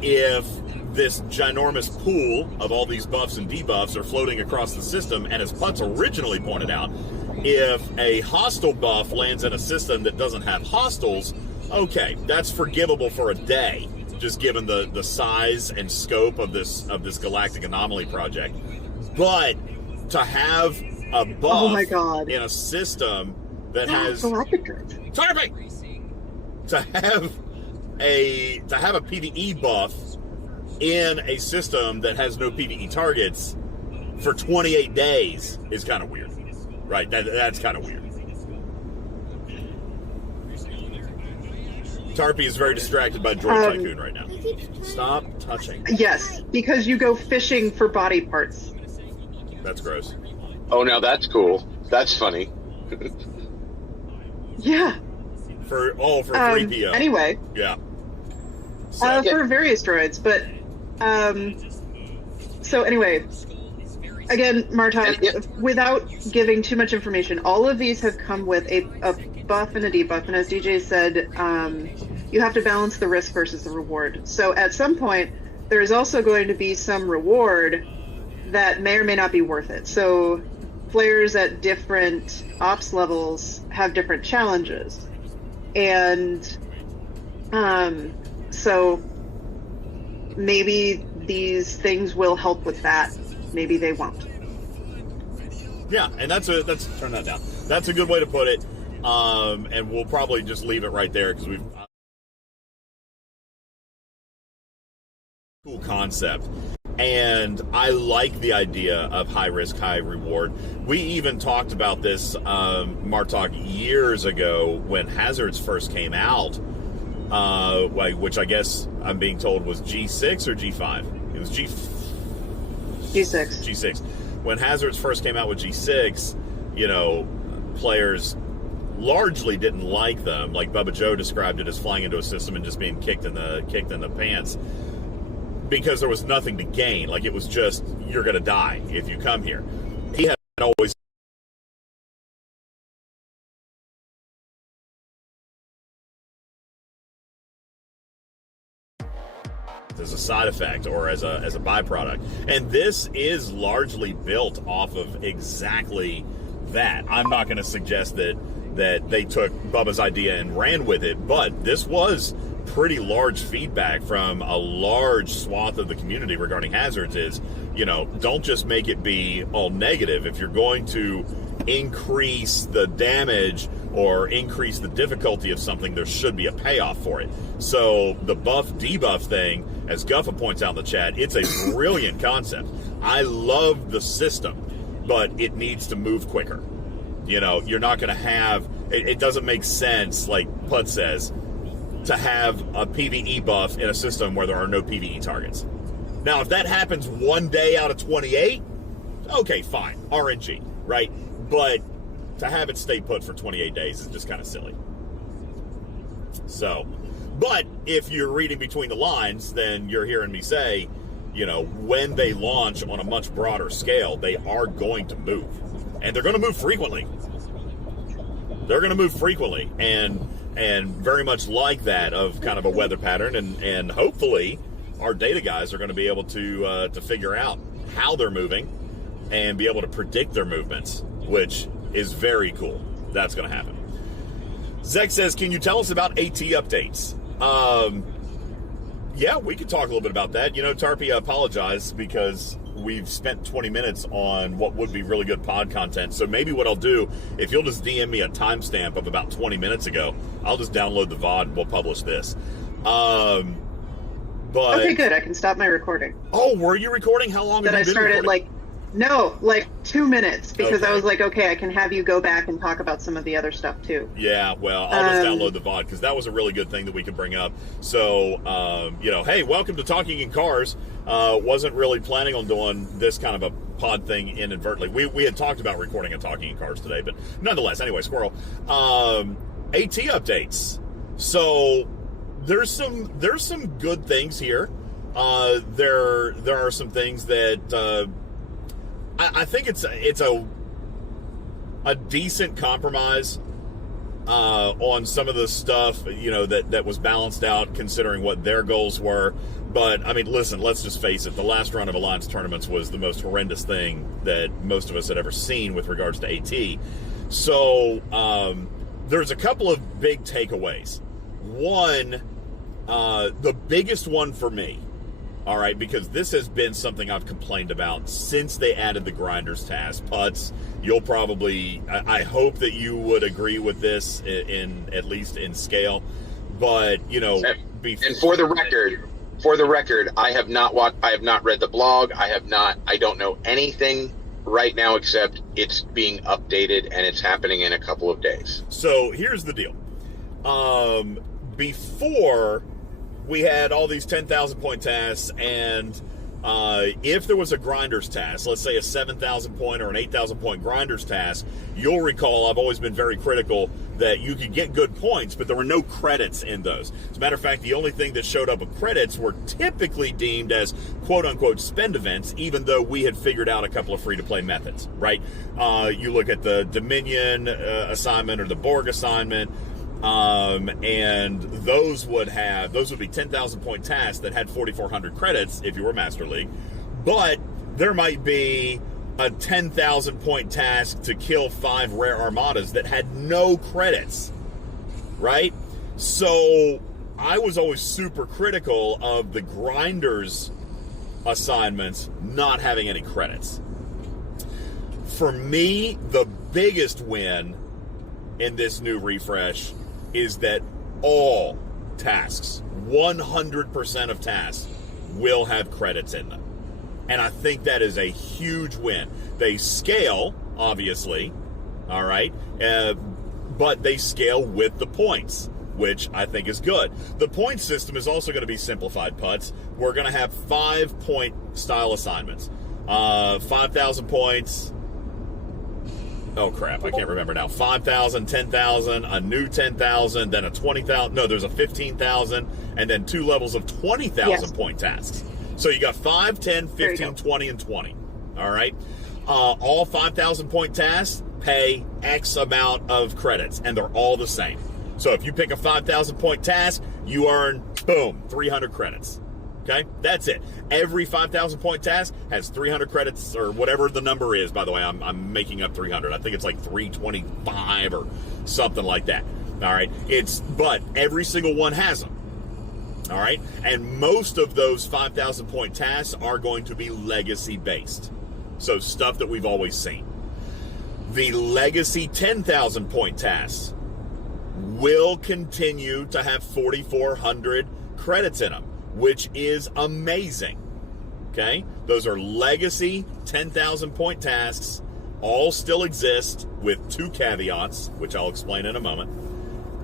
if this ginormous pool of all these buffs and debuffs are floating across the system, and as Putz originally pointed out, if a hostile buff lands in a system that doesn't have hostiles, okay, that's forgivable for a day, just given the size and scope of this galactic anomaly project. But to have a buff in a system that has to have a PvE buff in a system that has no PvE targets for 28 days is kind of weird, right? That's kind of weird. Tarpy is very distracted by Droid Tycoon right now. Stop touching. Yes, because you go fishing for body parts. That's gross. Oh, now that's cool. That's funny. Yeah. For 3PO. Anyway. Yeah. For various droids, but so anyway, again, Martok, without giving too much information, all of these have come with a buff and a debuff, and as DJ said, you have to balance the risk versus the reward. So at some point, there is also going to be some reward that may or may not be worth it. So players at different ops levels have different challenges, and so maybe these things will help with that. Maybe they won't. Yeah, and that's turn that down. That's a good way to put it. And we'll probably just leave it right there because we've cool concept. And I like the idea of high risk, high reward. We even talked about this, Martok, years ago when hazards first came out, which I guess I'm being told was G6 or G5. It was G6. G6. When hazards first came out with G6, players largely didn't like them. Like Bubba Joe described it as flying into a system and just being kicked in the pants because there was nothing to gain. Like it was just, you're going to die if you come here. He had always as a side effect or as a byproduct. And this is largely built off of exactly that. I'm not going to suggest that they took Bubba's idea and ran with it, but this was pretty large feedback from a large swath of the community regarding hazards is, don't just make it be all negative. If you're going to increase the damage or increase the difficulty of something, there should be a payoff for it. So the buff debuff thing, as Guffa points out in the chat, it's a brilliant concept. I love the system, but it needs to move quicker. You're not going to have, it doesn't make sense, like Pud says, to have a PvE buff in a system where there are no PvE targets. Now, if that happens one day out of 28, okay, fine, RNG, right? But to have it stay put for 28 days is just kind of silly. So, but if you're reading between the lines, then you're hearing me say, when they launch on a much broader scale, they are going to move. And they're going to move frequently. They're going to move frequently. And very much like that of kind of a weather pattern. And hopefully our data guys are going to be able to figure out how they're moving and be able to predict their movements, which is very cool. That's going to happen. Zek says, can you tell us about AT updates? Yeah, we could talk a little bit about that. Tarpy, I apologize because we've spent 20 minutes on what would be really good pod content. So maybe what I'll do, if you'll just DM me a timestamp of about 20 minutes ago, I'll just download the VOD and we'll publish this. But okay, good. I can stop my recording. Oh, were you recording? How long have you been recording? No, 2 minutes, because okay. I was like, okay, I can have you go back and talk about some of the other stuff too. Yeah, well, I'll just download the VOD because that was a really good thing that we could bring up. So, hey, welcome to Talking in Cars. Wasn't really planning on doing this kind of a pod thing inadvertently. We had talked about recording a Talking in Cars today, but nonetheless, anyway, squirrel. AT updates. So there's some good things here. There are some things that I think it's a decent compromise on some of the stuff, that was balanced out considering what their goals were. But, I mean, listen, let's just face it. The last run of Alliance tournaments was the most horrendous thing that most of us had ever seen with regards to AT. So, there's a couple of big takeaways. One, the biggest one for me, all right, because this has been something I've complained about since they added the grinders task. Putz, you'll probably, I hope that you would agree with this in at least in scale. But, and for the record, I have not read the blog. I don't know anything right now except it's being updated and it's happening in a couple of days. So here's the deal. Before we had all these 10,000 point tasks and if there was a grinder's task, let's say a 7,000 point or an 8,000 point grinder's task, you'll recall I've always been very critical that you could get good points, but there were no credits in those. As a matter of fact, the only thing that showed up with credits were typically deemed as quote-unquote spend events, even though we had figured out a couple of free-to-play methods, right? You look at the Dominion assignment or the Borg assignment, and those would be 10,000 point tasks that had 4,400 credits if you were Master League, but there might be a 10,000 point task to kill 5 rare armadas that had no credits, right? So I was always super critical of the grinders assignments not having any credits. For me, the biggest win in this new refresh is that all tasks, 100% of tasks, will have credits in them. And I think that is a huge win. They scale, obviously, all right, but they scale with the points, which I think is good. The point system is also going to be simplified, Putz. We're going to have 5-point style assignments. 5,000 points. Oh, crap, I can't remember now. 5,000, 10,000, a new 10,000, then a 20,000. No, there's a 15,000, and then 2 levels of 20,000 point tasks. So you got 5, 10, 15, 20, and 20. All right? All 5,000 point tasks pay X amount of credits, and they're all the same. So if you pick a 5,000 point task, you earn, boom, 300 credits. Okay? That's it. Every 5,000 point task has 300 credits, or whatever the number is. By the way, I'm making up 300. I think it's like 325 or something like that. All right? But every single one has them. All right? And most of those 5,000 point tasks are going to be legacy based. So stuff that we've always seen. The legacy 10,000 point tasks will continue to have 4,400 credits in them, which is amazing. Okay? Those are legacy 10,000 point tasks. All still exist with 2 caveats, which I'll explain in a moment.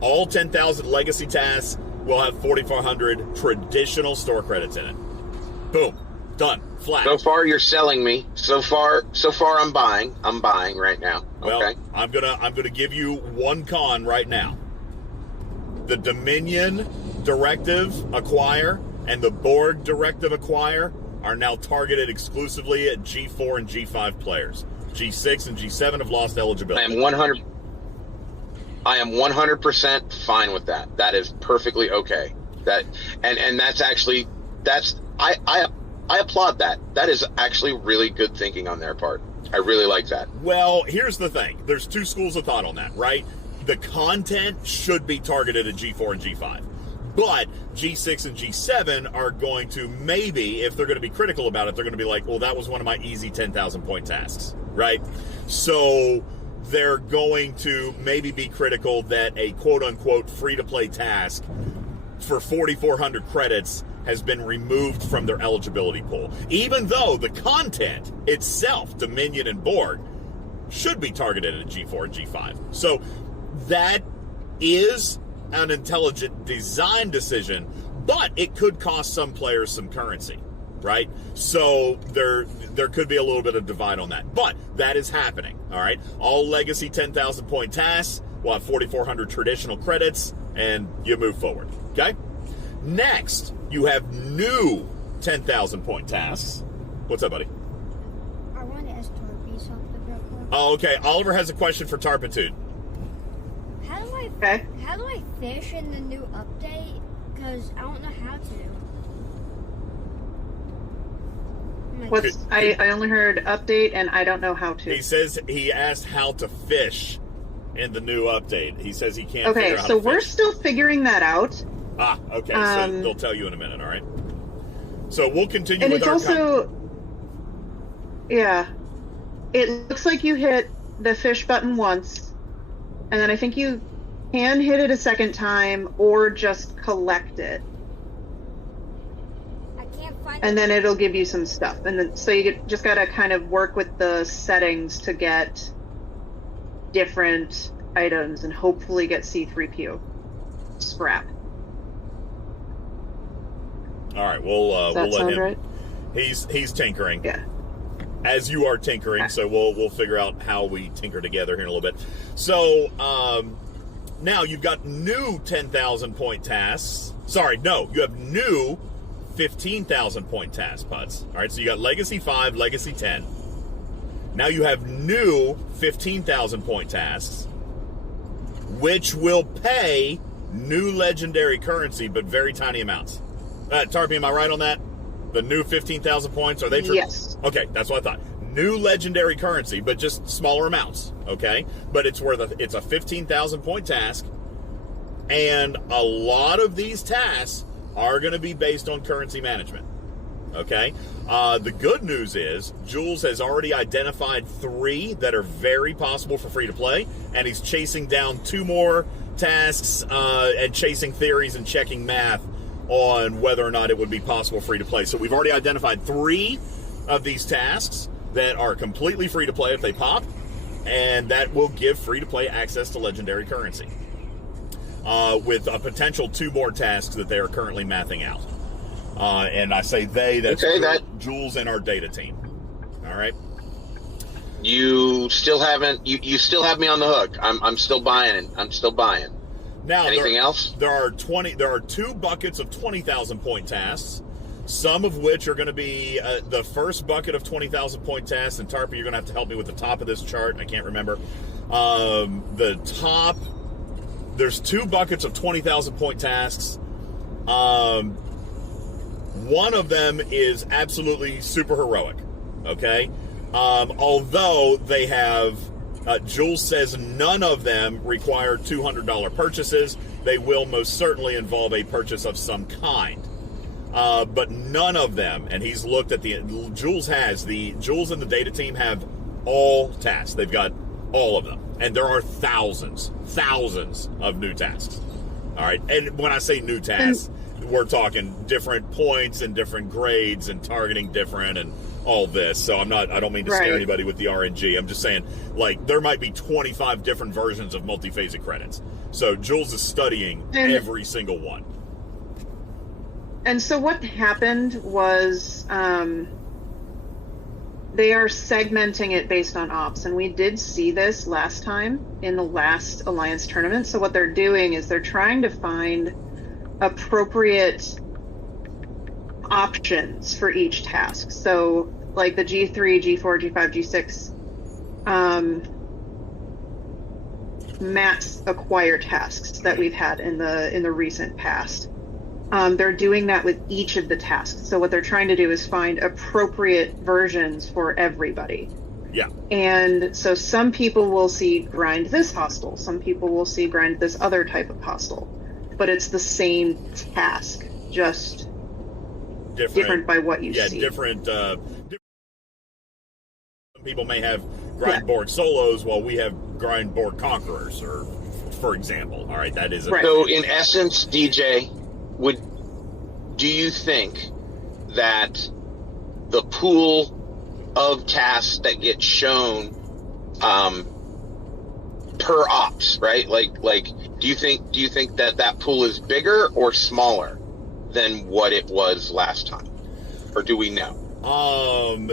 All 10,000 legacy tasks will have 4,400 traditional store credits in it. Boom. Done. Flat. So far, you're selling me. So far, I'm buying. I'm buying right now. Well, Okay. I'm gonna give you one con right now. The Dominion Directive Acquire and the Borg Directive Acquire are now targeted exclusively at G4 and G5 players. G6 and G7 have lost eligibility. I am 100% fine with that. That is perfectly okay. And that's actually I applaud that. That is actually really good thinking on their part. I really like that. Well, here's the thing. There's 2 schools of thought on that, right? The content should be targeted at G4 and G5. But G6 and G7 are going to maybe, if they're going to be critical about it, they're going to be like, well, that was one of my easy 10,000 point tasks, right? So they're going to maybe be critical that a quote-unquote free-to-play task for 4,400 credits has been removed from their eligibility pool, even though the content itself, Dominion and Borg, should be targeted at G4 and G5. So that is an intelligent design decision, but it could cost some players some currency, right? So there could be a little bit of divide on that, but that is happening, all right? All legacy 10,000 point tasks will have 4,400 traditional credits, and you move forward, okay? Next, you have new 10,000 point tasks. What's up, buddy? I want to ask Torpy something real quick. Oh, okay. Oliver has a question for Tarpitude. How do I fish in the new update? Because I don't know how to. I only heard update and I don't know how to. He says he asked how to fish in the new update. He says he can't figure Okay, out how so to we're fish. still figuring that out. Ah, okay. So they'll tell you in a minute, all right? So we'll continue And with it's our also, yeah, it looks like you hit the fish button once, and then I think you can hit it a second time or just collect it. I can't find. And then it'll give you some stuff. And then so just gotta kind of work with the settings to get different items and hopefully get C3PO scrap. All right, we'll Does that let sound him. right? He's tinkering. Yeah. As you are tinkering, so we'll figure out how we tinker together here in a little bit. So now you've got new 10,000 point tasks. Sorry, no, you have new 15,000 point tasks, Putz. All right, so you got Legacy 5, Legacy 10. Now you have new 15,000 point tasks, which will pay new legendary currency, but very tiny amounts. Tarpy, am I right on that? The new 15,000 points, are they true? Yes. Okay, that's what I thought. New legendary currency, but just smaller amounts, okay? But it's it's a 15,000 point task, and a lot of these tasks are going to be based on currency management, okay? The good news is Jules has already identified 3 that are very possible for free to play, and he's chasing down 2 more tasks and chasing theories and checking math on whether or not it would be possible free to play. So we've already identified 3 of these tasks that are completely free to play if they pop, and that will give free to play access to legendary currency, with a potential 2 more tasks that they are currently mathing out. And I say that's Jules and our data team. All right. You still haven't. You still have me on the hook. I'm still buying. I'm still buying. Now, anything else? There are 2 buckets of 20,000 point tasks, some of which are going to be the first bucket of 20,000 point tasks. And Tarpy, you're going to have to help me with the top of this chart. I can't remember the top. There's 2 buckets of 20,000 point tasks. One of them is absolutely super heroic. Okay, although they have. Jules says none of them require $200 purchases. They will most certainly involve a purchase of some kind. But none of them, and he's looked at Jules and the data team have all tasks. They've got all of them. And there are thousands of new tasks. All right. And when I say new tasks, we're talking different points and different grades and targeting different and all this. So I don't mean to scare anybody with the RNG. I'm just saying, like, there might be 25 different versions of multi-phasic credits. So Jules is studying every single one. And so what happened was they are segmenting it based on ops. And we did see this last time in the last Alliance tournament. So what they're doing is they're trying to find appropriate options for each task. So like the G3, G4, G5, G6 max acquire tasks that we've had in the recent past. They're doing that with each of the tasks. So what they're trying to do is find appropriate versions for everybody. Yeah. And so some people will see grind this hostile. Some people will see grind this other type of hostile. But it's the same task, just different by what you see. Different. Some people may have grind board solos while we have grind board conquerors, or for example. All right, that is So in essence, DJ, do you think that the pool of tasks that get shown per ops, right? Like, do you think that pool is bigger or smaller than what it was last time, or do we know?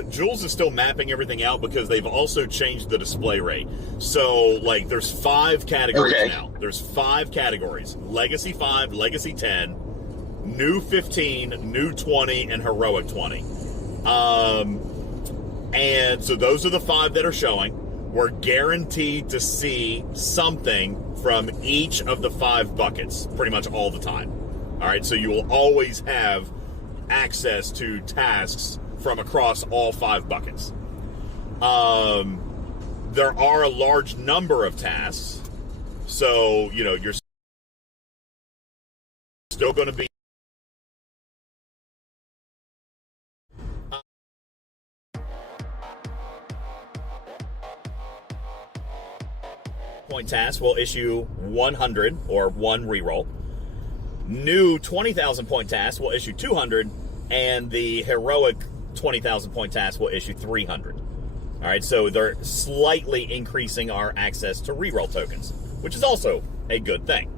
Jules is still mapping everything out because they've also changed the display rate. So, like, there's 5 categories now. There's 5 categories: Legacy 5, Legacy 10, New 15, New 20, and Heroic 20. And so those are the 5 that are showing. We're guaranteed to see something from each of the 5 buckets pretty much all the time. All right, so you will always have access to tasks from across all 5 buckets. There are a large number of tasks, so, you know, you're still going to be point task will issue 100 or 1 reroll. New 20,000 point task will issue 200, and the heroic 20,000 point task will issue 300. All right, so they're slightly increasing our access to reroll tokens, which is also a good thing.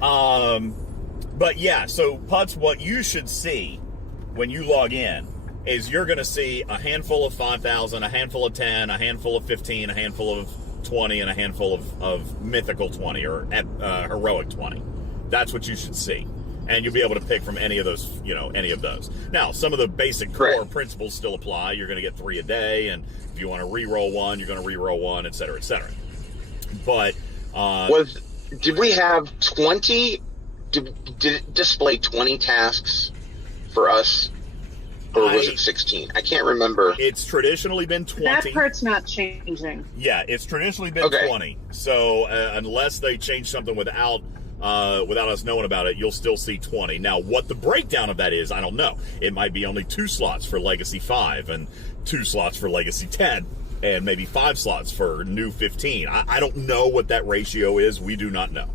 But yeah, so Putz, what you should see when you log in is you're going to see a handful of 5,000, a handful of 10, a handful of 15, a handful of 20, and a handful of mythical 20 or heroic 20. That's what you should see. And you'll be able to pick from any of those, any of those. Now, some of the basic core principles still apply. You're going to get 3 a day, and if you want to re-roll one, you're going to re-roll one, et cetera, et cetera. But did we have 20? Did it display 20 tasks for us, or was it 16? I can't remember. It's traditionally been 20. That part's not changing. Yeah, it's traditionally been 20. So unless they change something without us knowing about it, you'll still see 20. Now, what the breakdown of that is, I don't know. It might be only 2 slots for Legacy 5 and 2 slots for Legacy 10 and maybe 5 slots for New 15. I don't know what that ratio is. We do not know.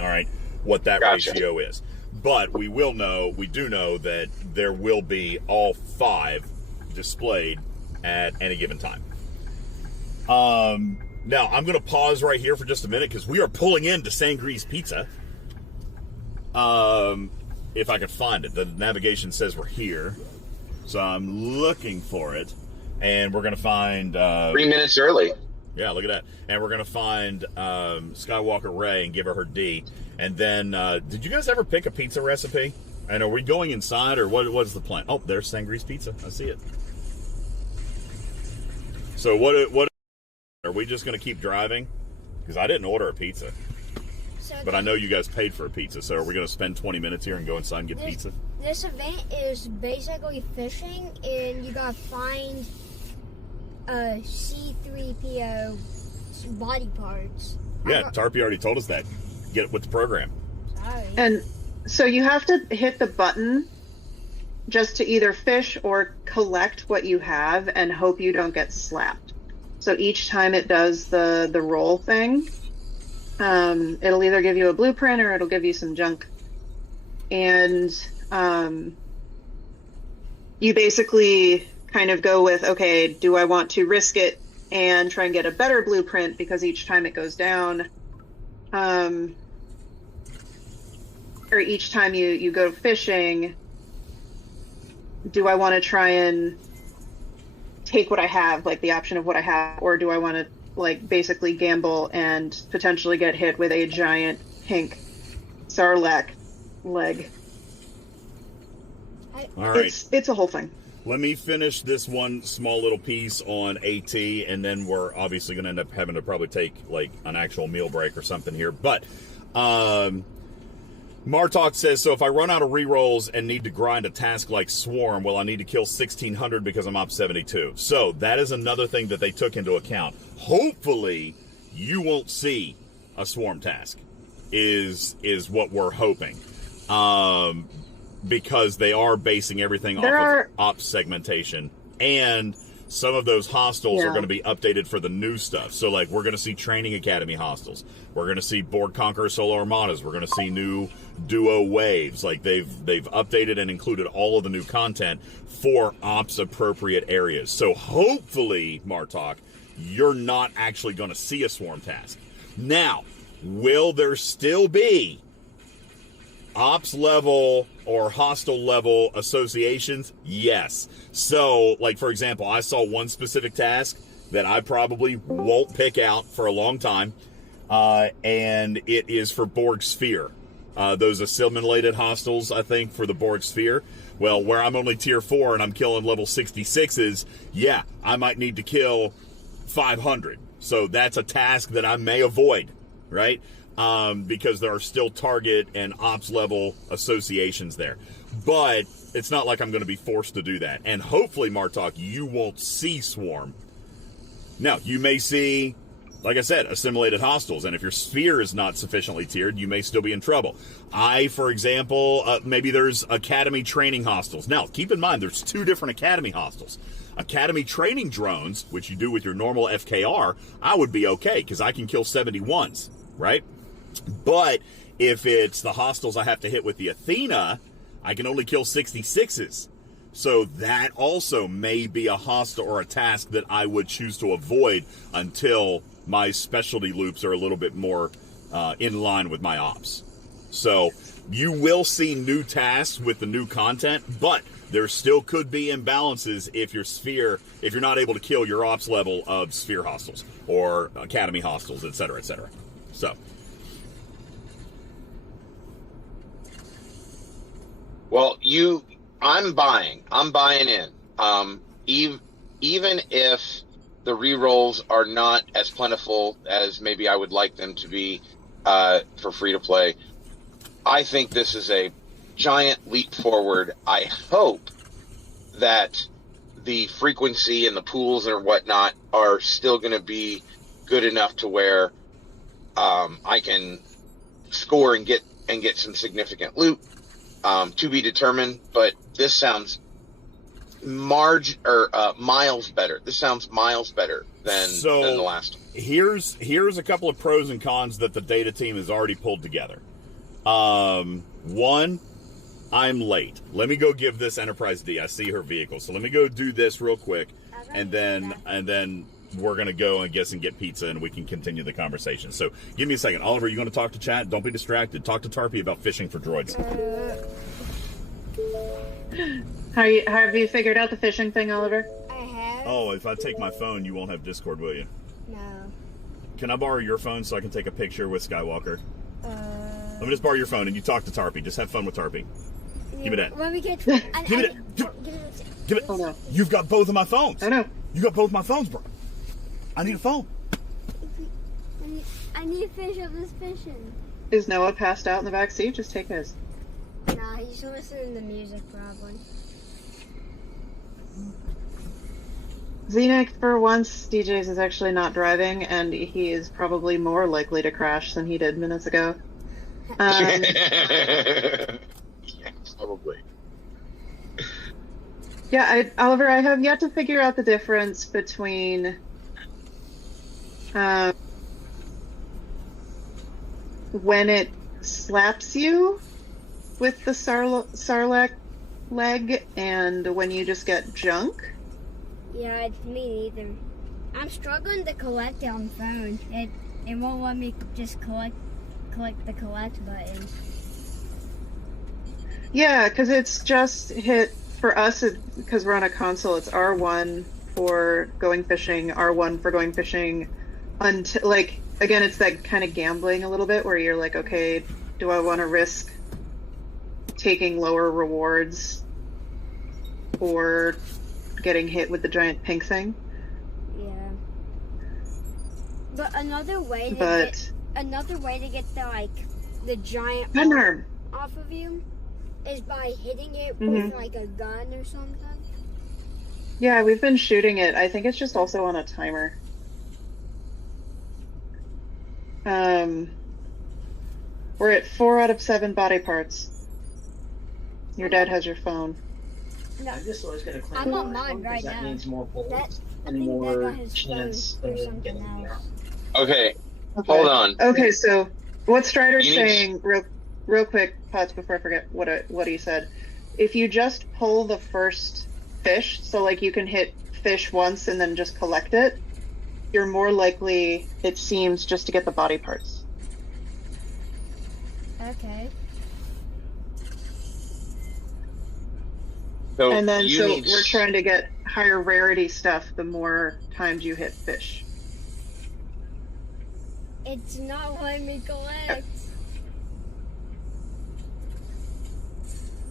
All right, what that ratio is. But we do know that there will be all 5 displayed at any given time. Now, I'm going to pause right here for just a minute because we are pulling into Sangree's Pizza. If I could find it. The navigation says we're here. So I'm looking for it. And we're going to find... 3 minutes early. Yeah, look at that. And we're going to find Skywalker Ray and give her D. And then, did you guys ever pick a pizza recipe? And are we going inside or what's the plan? Oh, there's Sangree's Pizza. I see it. So what are we just going to keep driving? Because I didn't order a pizza. But I know you guys paid for a pizza. So are we going to spend 20 minutes here and go inside and get pizza? This event is basically fishing, and you got to find C-3PO body parts. Yeah, Tarpy already told us that. Get it with the program. Sorry. And so you have to hit the button just to either fish or collect what you have and hope you don't get slapped. So each time it does the roll thing, it'll either give you a blueprint or it'll give you some junk. And you basically kind of go with, okay, do I want to risk it and try and get a better blueprint because each time it goes down, or each time you go fishing, do I want to try and take what I have, like the option of what I have, or do I want to like basically gamble and potentially get hit with a giant pink Sarlacc leg? All right. It's a whole thing. Let me finish this one small little piece on AT, and then we're obviously going to end up having to probably take like an actual meal break or something here. But Martok says, so if I run out of rerolls and need to grind a task like Swarm, well, I need to kill 1,600 because I'm op 72. So that is another thing that they took into account. Hopefully, you won't see a Swarm task, is what we're hoping. Because they are basing everything off of ops segmentation. And some of those hostels are going to be updated for the new stuff. So, like, we're going to see Training Academy hostels. We're going to see Borg Conqueror Solar Armadas. We're going to see new Duo Waves. Like, they've updated and included all of the new content for ops-appropriate areas. So, hopefully, Martok, you're not actually going to see a Swarm task. Now, will there still be ops level or hostile level associations? Yes. So, like, for example, I saw one specific task that I probably won't pick out for a long time, and it is for Borg Sphere. Those assimilated hostiles, I think, for the Borg Sphere. Well, where I'm only tier 4 and I'm killing level 66s, yeah, I might need to kill 500. So that's a task that I may avoid, right? Because there are still target and ops level associations there. But it's not like I'm going to be forced to do that. And hopefully, Martok, you won't see Swarm. Now, you may see, like I said, assimilated hostiles. And if your sphere is not sufficiently tiered, you may still be in trouble. For example, maybe there's Academy training hostiles. Now, keep in mind, there's 2 different Academy hostiles. Academy training drones, which you do with your normal FKR, I would be okay, because I can kill 71s, right? But if it's the hostiles I have to hit with the Athena, I can only kill 66s. So that also may be a hostile or a task that I would choose to avoid until my specialty loops are a little bit more in line with my ops. So you will see new tasks with the new content, but there still could be imbalances if you're not able to kill your ops level of sphere hostiles or academy hostiles, et cetera, et cetera. So. Well, I'm buying in. Even if the rerolls are not as plentiful as maybe I would like them to be for free to play, I think this is a giant leap forward. I hope that the frequency and the pools and whatnot are still going to be good enough to where I can score and get some significant loot. To be determined, but this sounds miles better. This sounds miles better than the last one. Here's a couple of pros and cons that the data team has already pulled together. One, I'm late. Let me go give this Enterprise D. I see her vehicle, so let me go do this real quick, and then we're gonna go and get pizza, and we can continue the conversation. So give me a second. Oliver, you gonna talk to chat? Don't be distracted. Talk to Tarpy about fishing for droids. Have you figured out the fishing thing, Oliver? I have. Oh, if I take my phone, you won't have Discord, will you? No. Can I borrow your phone so I can take a picture with Skywalker? Let me just borrow your phone and you talk to Tarpy. Just have fun with Tarpy. Give me that. Let me get. Give it. Give it. Oh no. You've got both of my phones. Oh no. You got both my phones, bro. I need a phone. I need to finish up this fishing. Is Noah passed out in the back seat? Just take his. Nah, he's listening to music probably. Xenic, for once, DJz is actually not driving, and he is probably more likely to crash than he did minutes ago. Yeah, probably. Yeah, Oliver, I have yet to figure out the difference between when it slaps you with the Sarlacc leg and when you just get junk. Yeah, it's me neither. I'm struggling to collect it on the phone. It won't let me just collect the collect button. Yeah, because it's just hit for us because we're on a console. It's R1 for going fishing, R1 for going fishing. Until again, it's that kind of gambling a little bit where you're like, okay, do I want to risk taking lower rewards or getting hit with the giant pink thing? Yeah. But another way to get the giant arm off of you is by hitting it with a gun or something. Yeah, we've been shooting it. I think it's just also on a timer. We're at 4 out of 7 body parts. Your dad has your phone. No, I'm just always going to claim I'm on mine right that now. means more bullets I and think that more got his chance phone or of something getting else. there. Okay, hold on. Okay, so what Strider's You need- saying, real quick, Potts, before I forget what he said. If you just pull the first fish, so you can hit fish once and then just collect it, you're more likely, it seems, just to get the body parts. Okay. So And then you so need- we're trying to get higher rarity stuff the more times you hit fish. It's not letting me collect.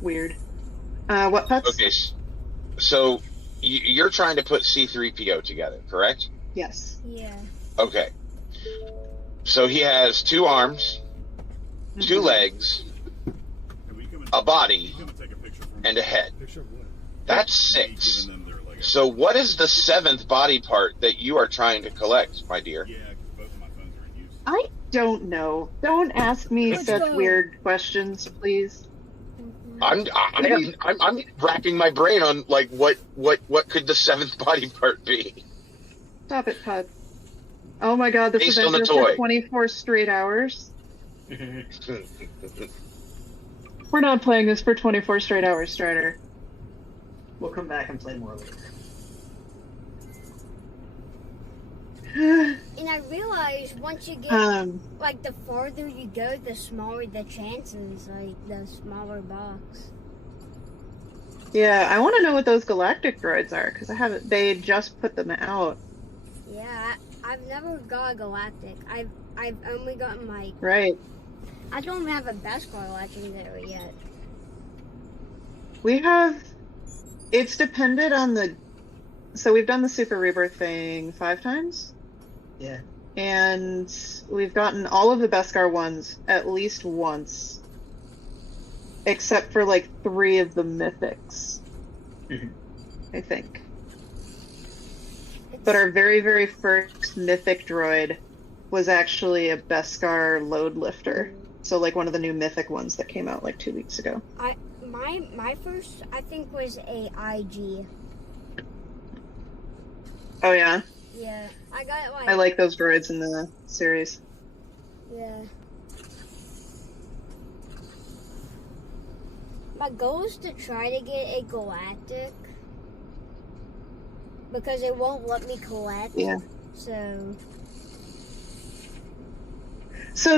Weird. What, Potts? Okay, so you're trying to put C-3PO together, correct? Yes. Yeah. Okay. So he has 2 arms, 2 legs, a body, and a head. That's 6. So what is the 7th body part that you are trying to collect, my dear? I don't know. Don't ask me such weird questions, please. I'm wrapping my brain on what could the 7th body part be? Stop it, Todd. Oh my god, this Based event on the is for toy. 24 straight hours. We're not playing this for 24 straight hours, Strider. We'll come back and play more later. And I realized once you get the farther you go, the smaller the chances, the smaller box. Yeah, I want to know what those galactic droids are because I haven't. They just put them out. Yeah, I've never got a galactic. I've only gotten like. Right. I don't have a Beskar legendary yet. We have. It's depended on the. So we've done the Super Rebirth thing 5 times. Yeah. And we've gotten all of the Beskar ones at least once. Except for like 3 of the mythics. I think. But our very, very first mythic droid was actually a Beskar load lifter. So like one of the new mythic ones that came out like 2 weeks ago. My first I think was a IG. Oh yeah? Yeah. I got it like I like those droids in the series. Yeah. My goal is to try to get a galactic. Because it won't let me collect. Yeah. So So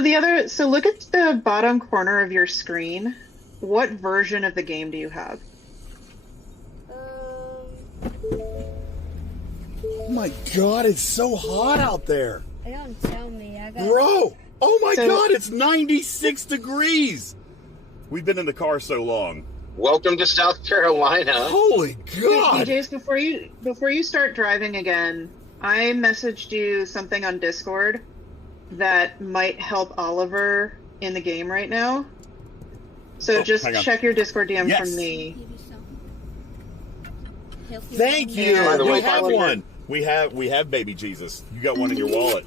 look at the bottom corner of your screen. What version of the game do you have? Oh my God, it's so hot out there. They don't tell me. I got Bro, oh my God, it's 96 degrees. We've been in the car so long. Welcome to South Carolina. Holy God. DJz, before you start driving again, I messaged you something on Discord that might help Oliver in the game right now. So just check your Discord DM from me. Thank you. By the way, we have one. We have baby Jesus. You got one in your wallet.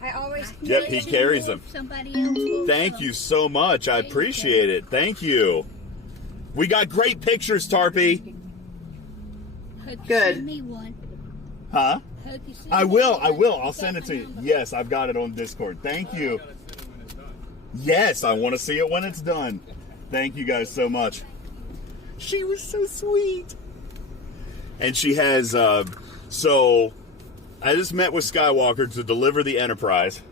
I always. Yep, he carries them. Somebody else will Thank you so much. I appreciate it. Thank you. We got great pictures, Tarpy. Good. Send me one. Huh? Hope you send I me will. one. I will. I'll send it to you. Yes, I've got it on Discord. Thank you. Yes, I want to see it when it's done. Thank you guys so much. She was so sweet. And she has, so I just met with Skywalker to deliver the Enterprise,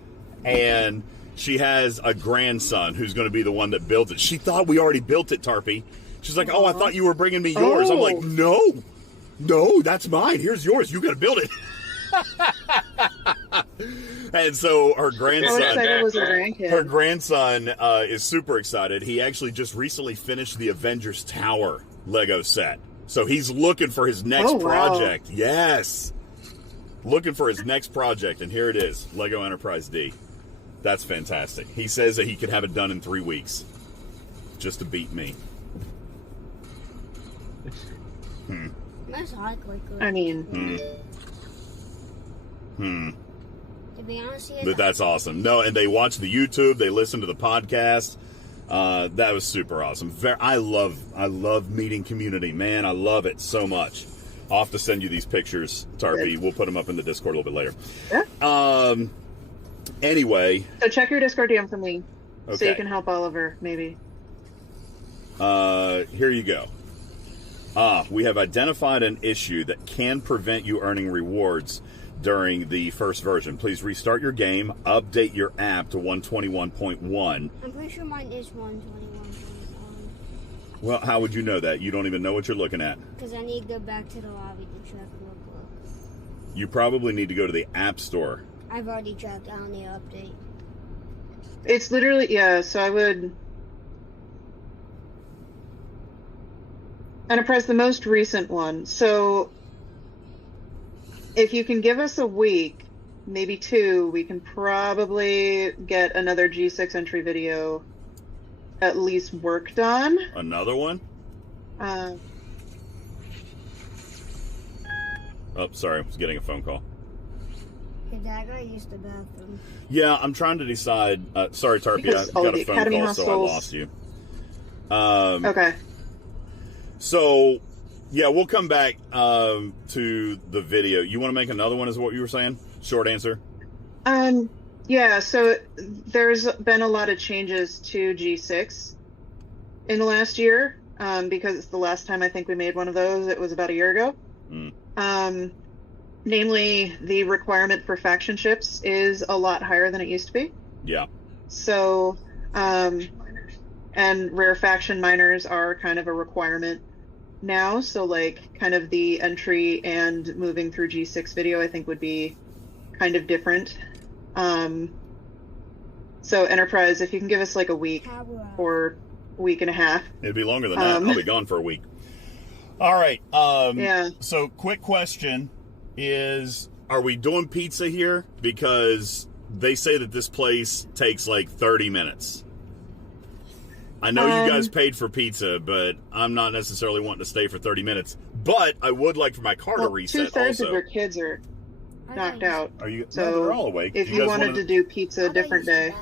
and she has a grandson who's going to be the one that builds it. She thought we already built it, Tarpy. She's like, oh, I thought you were bringing me yours. I'm like, no, that's mine. Here's yours. You got to build it. And so her grandson is super excited. He actually just recently finished the Avengers Tower Lego set. So he's looking for his next project. Yes. Looking for his next project, and here it is, Lego Enterprise D. That's fantastic. He says that he could have it done in 3 weeks. Just to beat me. Most likely could. I mean. To be honest, But that's awesome. No, and they watch the YouTube, they listen to the podcast. That was super awesome. I love meeting community, man. I love it so much. I'll have to send you these pictures, Tarpy. Good. We'll put them up in the Discord a little bit later. Yeah. Anyway. So check your Discord DM for me. Okay. So you can help Oliver, maybe. Here you go. We have identified an issue that can prevent you earning rewards during the first version. Please restart your game, update your app to 121.1. I'm pretty sure mine is 121.1. Well, how would you know that? You don't even know what you're looking at. Because I need to go back to the lobby to check real quick. You probably need to go to the App Store. I've already checked on the update. It's literally, yeah, so I would... Enterprise, the most recent one. So if you can give us a week, maybe 2, we can probably get another G6 entry video at least worked on. Another one? Oh, sorry. I was getting a phone call. Hey, Dad, I used the bathroom. Yeah, I'm trying to decide. Sorry, Tarpy, I got a phone call, so I lost you. Okay. So, yeah, we'll come back to the video. You want to make another one, is what you were saying? Short answer? Yeah, so there's been a lot of changes to G6 in the last year, because it's the last time I think we made one of those. It was about a year ago. Namely, the requirement for faction ships is a lot higher than it used to be. Yeah. So, and rare faction miners are kind of a requirement now, so like kind of the entry and moving through G6 video I think would be kind of different. So Enterprise, if you can give us like a week or a week and a half. It'd be longer than that. I'll be gone for a week. All right. Yeah. So quick question is, are we doing pizza here? Because they say that this place takes like 30 minutes. I know you guys paid for pizza, but I'm not necessarily wanting to stay for 30 minutes. But I would like for my car to reset 2/3 also. of your kids are knocked out. Are you? So no, they're all awake. If you wanted to do pizza a different day.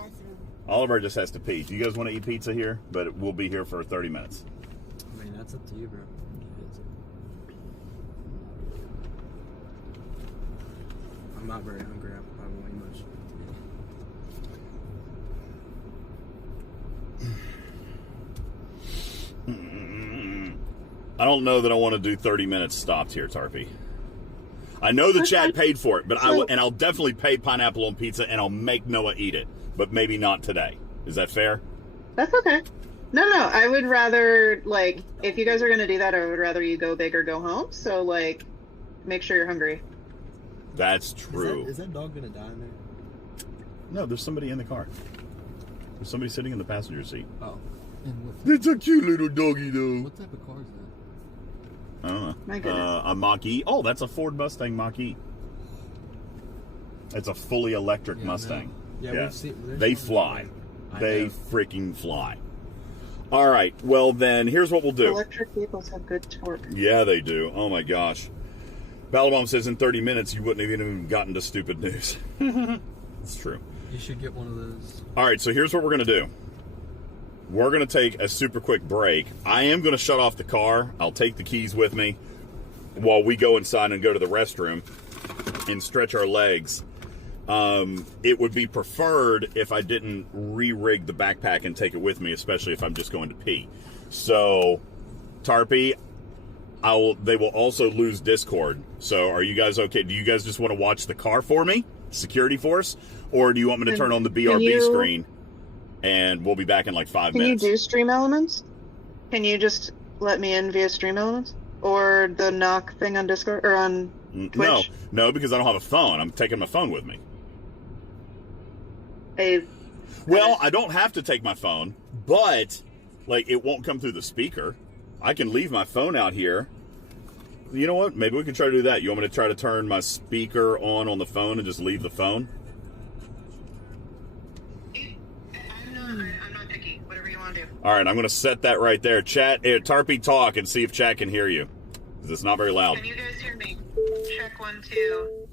Oliver just has to pee. Do you guys want to eat pizza here? But we'll be here for 30 minutes. I mean, that's up to you, bro. I'm not very hungry. I don't want much. I don't know that I want to do 30 minutes stopped here, Tarpy. I know the chat paid for it, but I'll definitely pay pineapple on pizza, and I'll make Noah eat it, but maybe not today. Is that fair? That's okay. No, I would rather, like, if you guys are going to do that, I would rather you go big or go home. So, like, make sure you're hungry. That's true. Is that dog going to die in there? No, there's somebody in the car. There's somebody sitting in the passenger seat. Oh. It's a cute little doggy, though. What type of car is that? I don't know. My goodness. A Mach-E. Oh, that's a Ford Mustang Mach-E. It's a fully electric Mustang. Yeah, Yeah. we've seen, They fly. I They know. freaking fly. All right. Well, then, here's what we'll do. Electric vehicles have good torque. Yeah, they do. Oh, my gosh. Ballabomb says in 30 minutes you wouldn't have even gotten to stupid news. It's true. You should get one of those. All right, so here's what we're going to do. We're going to take a super quick break. I am going to shut off the car. I'll take the keys with me while we go inside and go to the restroom and stretch our legs. It would be preferred if I didn't re-rig the backpack and take it with me, especially if I'm just going to pee. So, Tarpy, they will also lose Discord. So, are you guys okay? Do you guys just want to watch the car for me, security force, or do you want me to turn on the BRB screen? And we'll be back in like 5 minutes. Can you do Stream Elements? Can you just let me in via Stream Elements? Or the knock thing on Discord or on Twitch? No, because I don't have a phone. I'm taking my phone with me. Well, I don't have to take my phone, but like it won't come through the speaker. I can leave my phone out here. You know what? Maybe we can try to do that. You want me to try to turn my speaker on the phone and just leave the phone? I'm not picky. Whatever you want to do. All right, I'm going to set that right there. Chat, Tarpy, talk and see if chat can hear you. 'Cause it's not very loud. Can you guys hear me? Check 1, 2.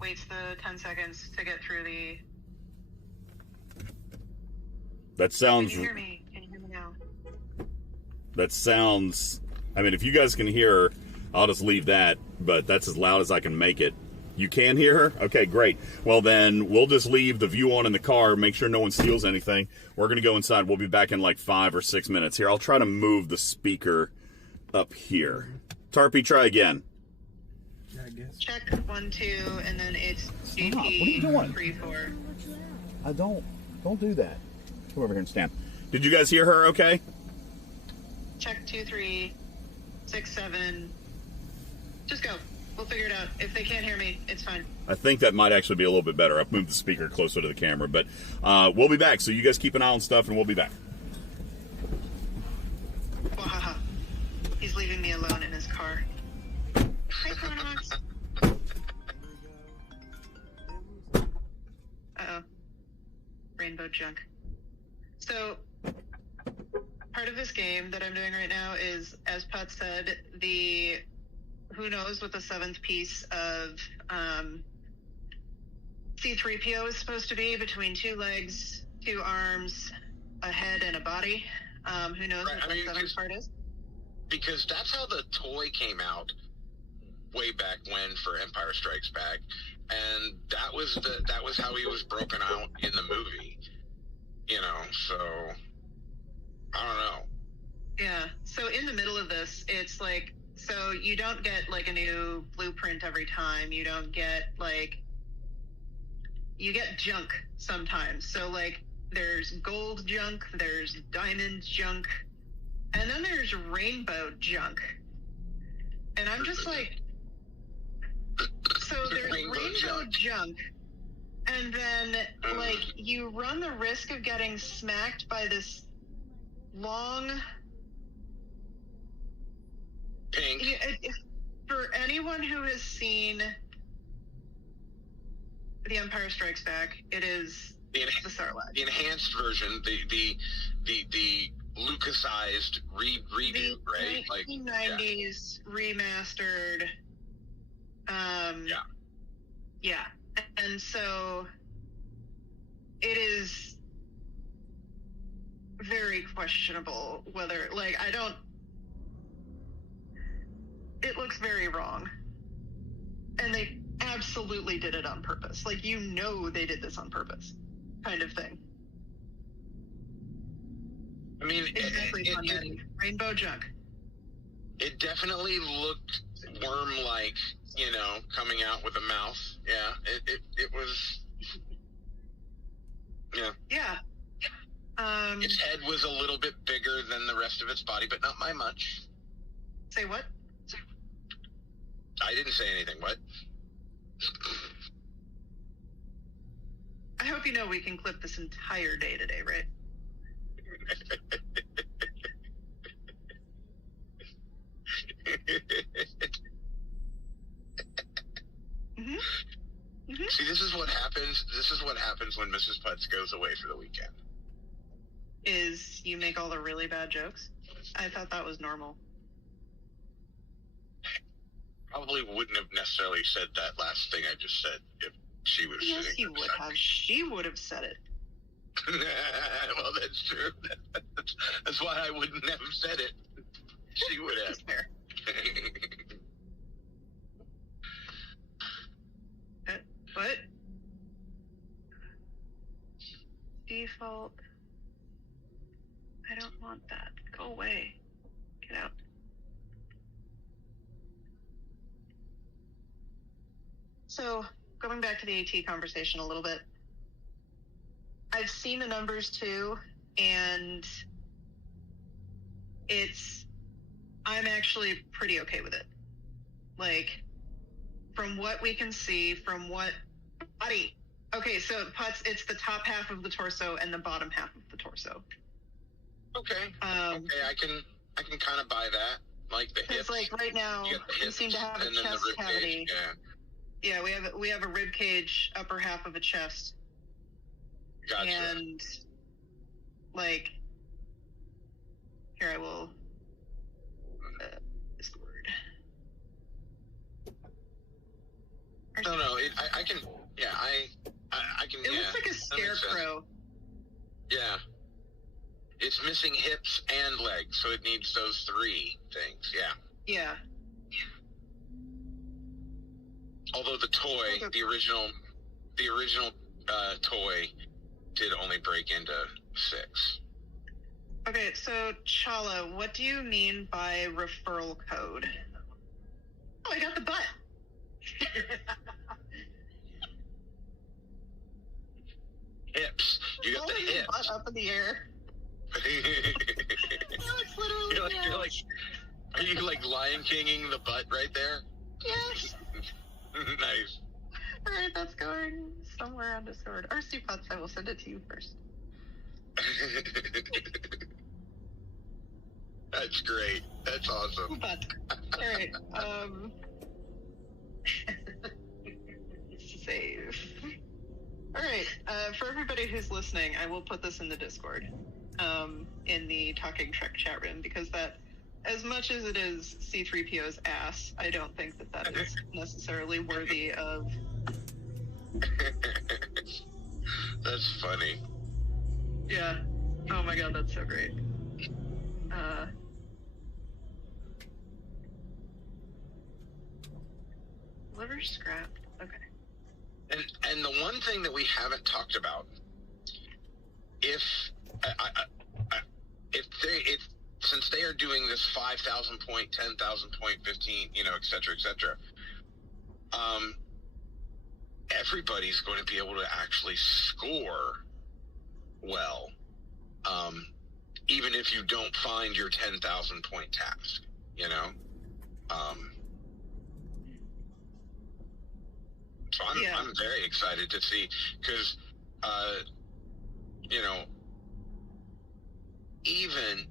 Waits the 10 seconds to get through the... That sounds... Can you hear me? Can you hear me now? That sounds... I mean, if you guys can hear her, I'll just leave that. But that's as loud as I can make it. You can hear her? Okay, great. Well, then we'll just leave the view on in the car, make sure no one steals anything. We're going to go inside. We'll be back in like 5 or 6 minutes. Here, I'll try to move the speaker up here. Tarpy, try again. Yeah, I guess. Check 1, 2, and then it's GP What are you doing? 3, 4. I don't do that. Come over here and stand. Did you guys hear her okay? Check 2, 3, 6, 7. Just go. We'll figure it out. If they can't hear me, it's fine. I think that might actually be a little bit better. I've moved the speaker closer to the camera, but we'll be back. So you guys keep an eye on stuff, and we'll be back. Wahaha. He's leaving me alone in his car. Hi, Chronox. Uh-oh. Rainbow junk. So, part of this game that I'm doing right now is, as Pat said, who knows what the 7th piece of C-3PO is supposed to be, between 2 legs, 2 arms, a head, and a body. Who knows what the 7th part is? Because that's how the toy came out way back when for Empire Strikes Back, and that was how he was broken out in the movie. You know, so I don't know. Yeah. So in the middle of this, it's like, so you don't get like a new blueprint every time. You don't get like, you get junk sometimes. So like there's gold junk, there's diamond junk, And then there's rainbow junk. And I'm just like, so there's rainbow junk. And then, like, you run the risk of getting smacked by this long... Pink. For anyone who has seen The Empire Strikes Back, it is the Sarlacc. The enhanced version, the Lucasized redo, right? 1990s remastered. Yeah. And so it is very questionable whether, like, it looks very wrong. And they absolutely did it on purpose. Like, you know they did this on purpose, kind of thing. I mean, rainbow junk. It definitely looked worm-like, you know, coming out with a mouth. Yeah, it was. Yeah. Yeah. Its head was a little bit bigger than the rest of its body, but not by much. Say what? I didn't say anything. What? I hope you know we can clip this entire day today, right? See, this is what happens. This is what happens when Mrs. Putz goes away for the weekend. Is you make all the really bad jokes? I thought that was normal. Probably wouldn't have necessarily said that last thing I just said if she was Yes, sitting you would have. She would have said it. Well, that's true. That's why I wouldn't have said it. She would have. Fair. What? Default. I don't want that. Go away. Get out. So, going back to the AT conversation a little bit, I've seen the numbers too, and I'm actually pretty okay with it. Like, from what we can see, from what body. Okay, so Putz, it's the top half of the torso and the bottom half of the torso. Okay. Okay, I can kind of buy that. Like the hips. Like right now, we seem to have a chest cavity. Yeah, we have a rib cage, upper half of a chest. Gotcha. And like, here I will. Discord. No, I can. Yeah, I can. It looks like a scarecrow. Yeah. It's missing hips and legs, so it needs those three things. Yeah. Yeah. Although the toy, the original toy, did only break into 6. Okay, so Chala, what do you mean by referral code? Oh, I got the butt. Hips. You got the hips. Butt up in the air. It's literally are you like Lion Kinging the butt right there? Yes. Nice. All right, that's going somewhere on Discord. RC Putz, I will send it to you first. That's great. That's awesome. But all right, save. All right, for everybody who's listening, I will put this in the Discord, in the Talking Trek chat room, because that, as much as it is C-3PO's ass, I don't think that is necessarily worthy of. That's funny. Yeah. Oh my god, that's so great. Liver scrapped. Okay. And the one thing that we haven't talked about, since they are doing this 5,000 point, 10,000 point, 15, et cetera, everybody's going to be able to actually score well. even if you don't find your 10,000 point task, you know? So I'm very excited to see, because, you know, even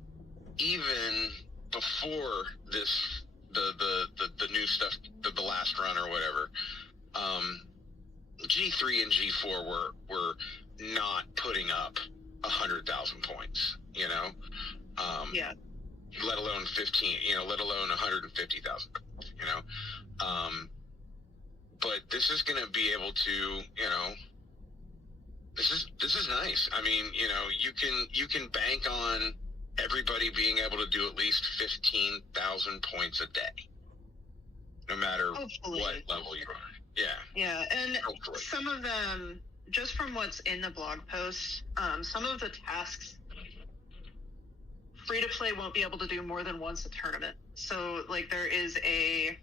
before this, the new stuff, the last run or whatever, G3 and G4 were not putting up 100,000 points, you know? Let alone 15, you know, let alone 150,000, you know? But this is going to be able to, you know, this is nice. I mean, you know, you can bank on everybody being able to do at least 15,000 points a day, no matter what level you're on. Yeah. Yeah, and Hopefully. some of them, just from what's in the blog post, some of the tasks, free to play won't be able to do more than once a tournament. So, like, there is a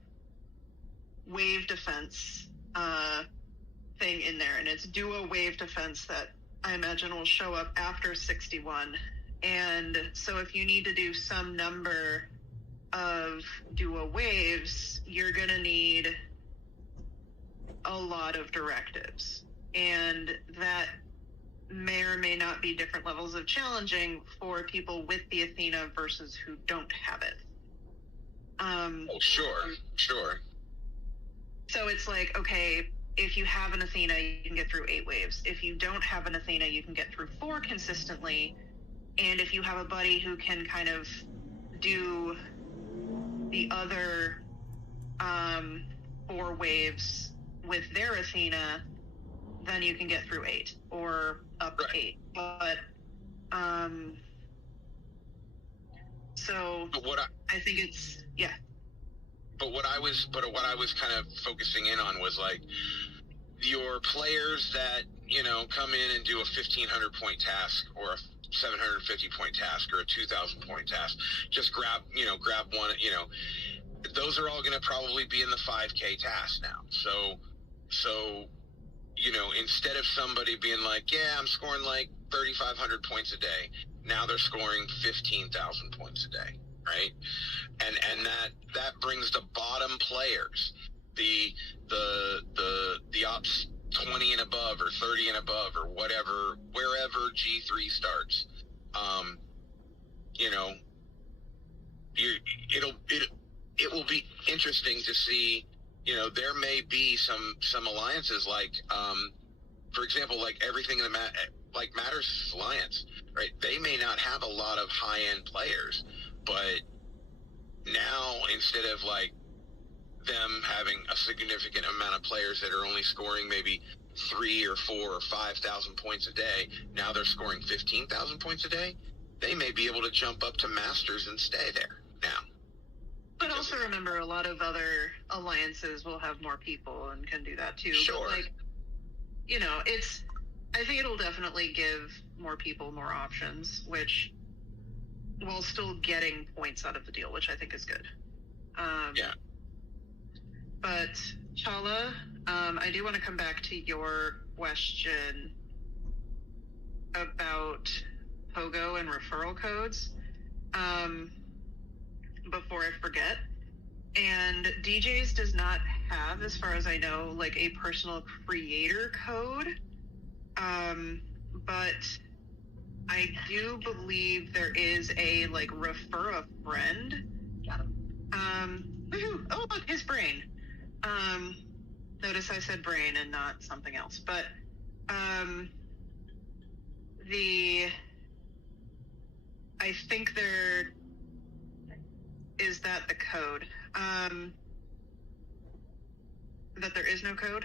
wave defense thing in there, and it's duo wave defense that I imagine will show up after 61. And so if you need to do some number of duo waves, you're going to need a lot of directives. And that may or may not be different levels of challenging for people with the Athena versus who don't have it. Sure. So it's like, okay, if you have an Athena, you can get through 8 waves. If you don't have an Athena, you can get through 4 consistently. And if you have a buddy who can kind of do the other 4 waves with their Athena, then you can get through 8 or up to 8. But I think it's But what I was kind of focusing in on was, like, your players that, you know, come in and do a 1,500 point task or a 750 point task or a 2,000 point task. Just grab one, you know, those are all going to probably be in the 5K task now. So, you know, instead of somebody being like, yeah, I'm scoring like 3,500 points a day, now they're scoring 15,000 points a day. Right. And that brings the bottom players, the ops 20 and above or 30 and above or whatever, wherever G3 starts, you know, it will be interesting to see, you know, there may be some alliances like, for example, like everything in the like Matters Alliance, right? They may not have a lot of high-end players, but now instead of like them having a significant amount of players that are only scoring maybe 3 or 4 or 5,000 points a day, now they're scoring 15,000 points a day. They may be able to jump up to Masters and stay there now. But also remember, a lot of other alliances will have more people and can do that too. Sure. But, like, you know, I think it'll definitely give more people more options, which, while still getting points out of the deal, which I think is good. Yeah. But Chala, I do want to come back to your question about Pogo and referral codes before I forget. And DJz does not have, as far as I know, like a personal creator code. But I do believe there is a, like, refer a friend. Got him. Woohoo! Oh, look, his brain. Notice I said brain and not something else. But I think there is that the code. That there is no code.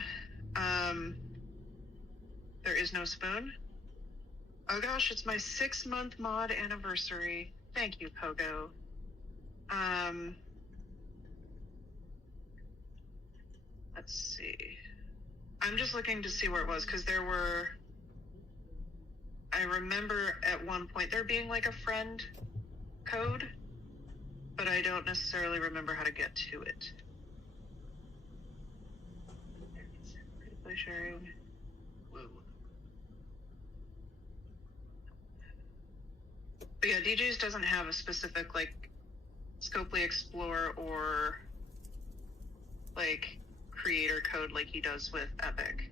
There is no spoon. Oh gosh, it's my 6-month mod anniversary. Thank you, Pogo. Let's see. I'm just looking to see where it was, because I remember at one point there being like a friend code, but I don't necessarily remember how to get to it. Play sharing. Whoa. But yeah, DJz doesn't have a specific like Scopely Explore or like creator code like he does with Epic.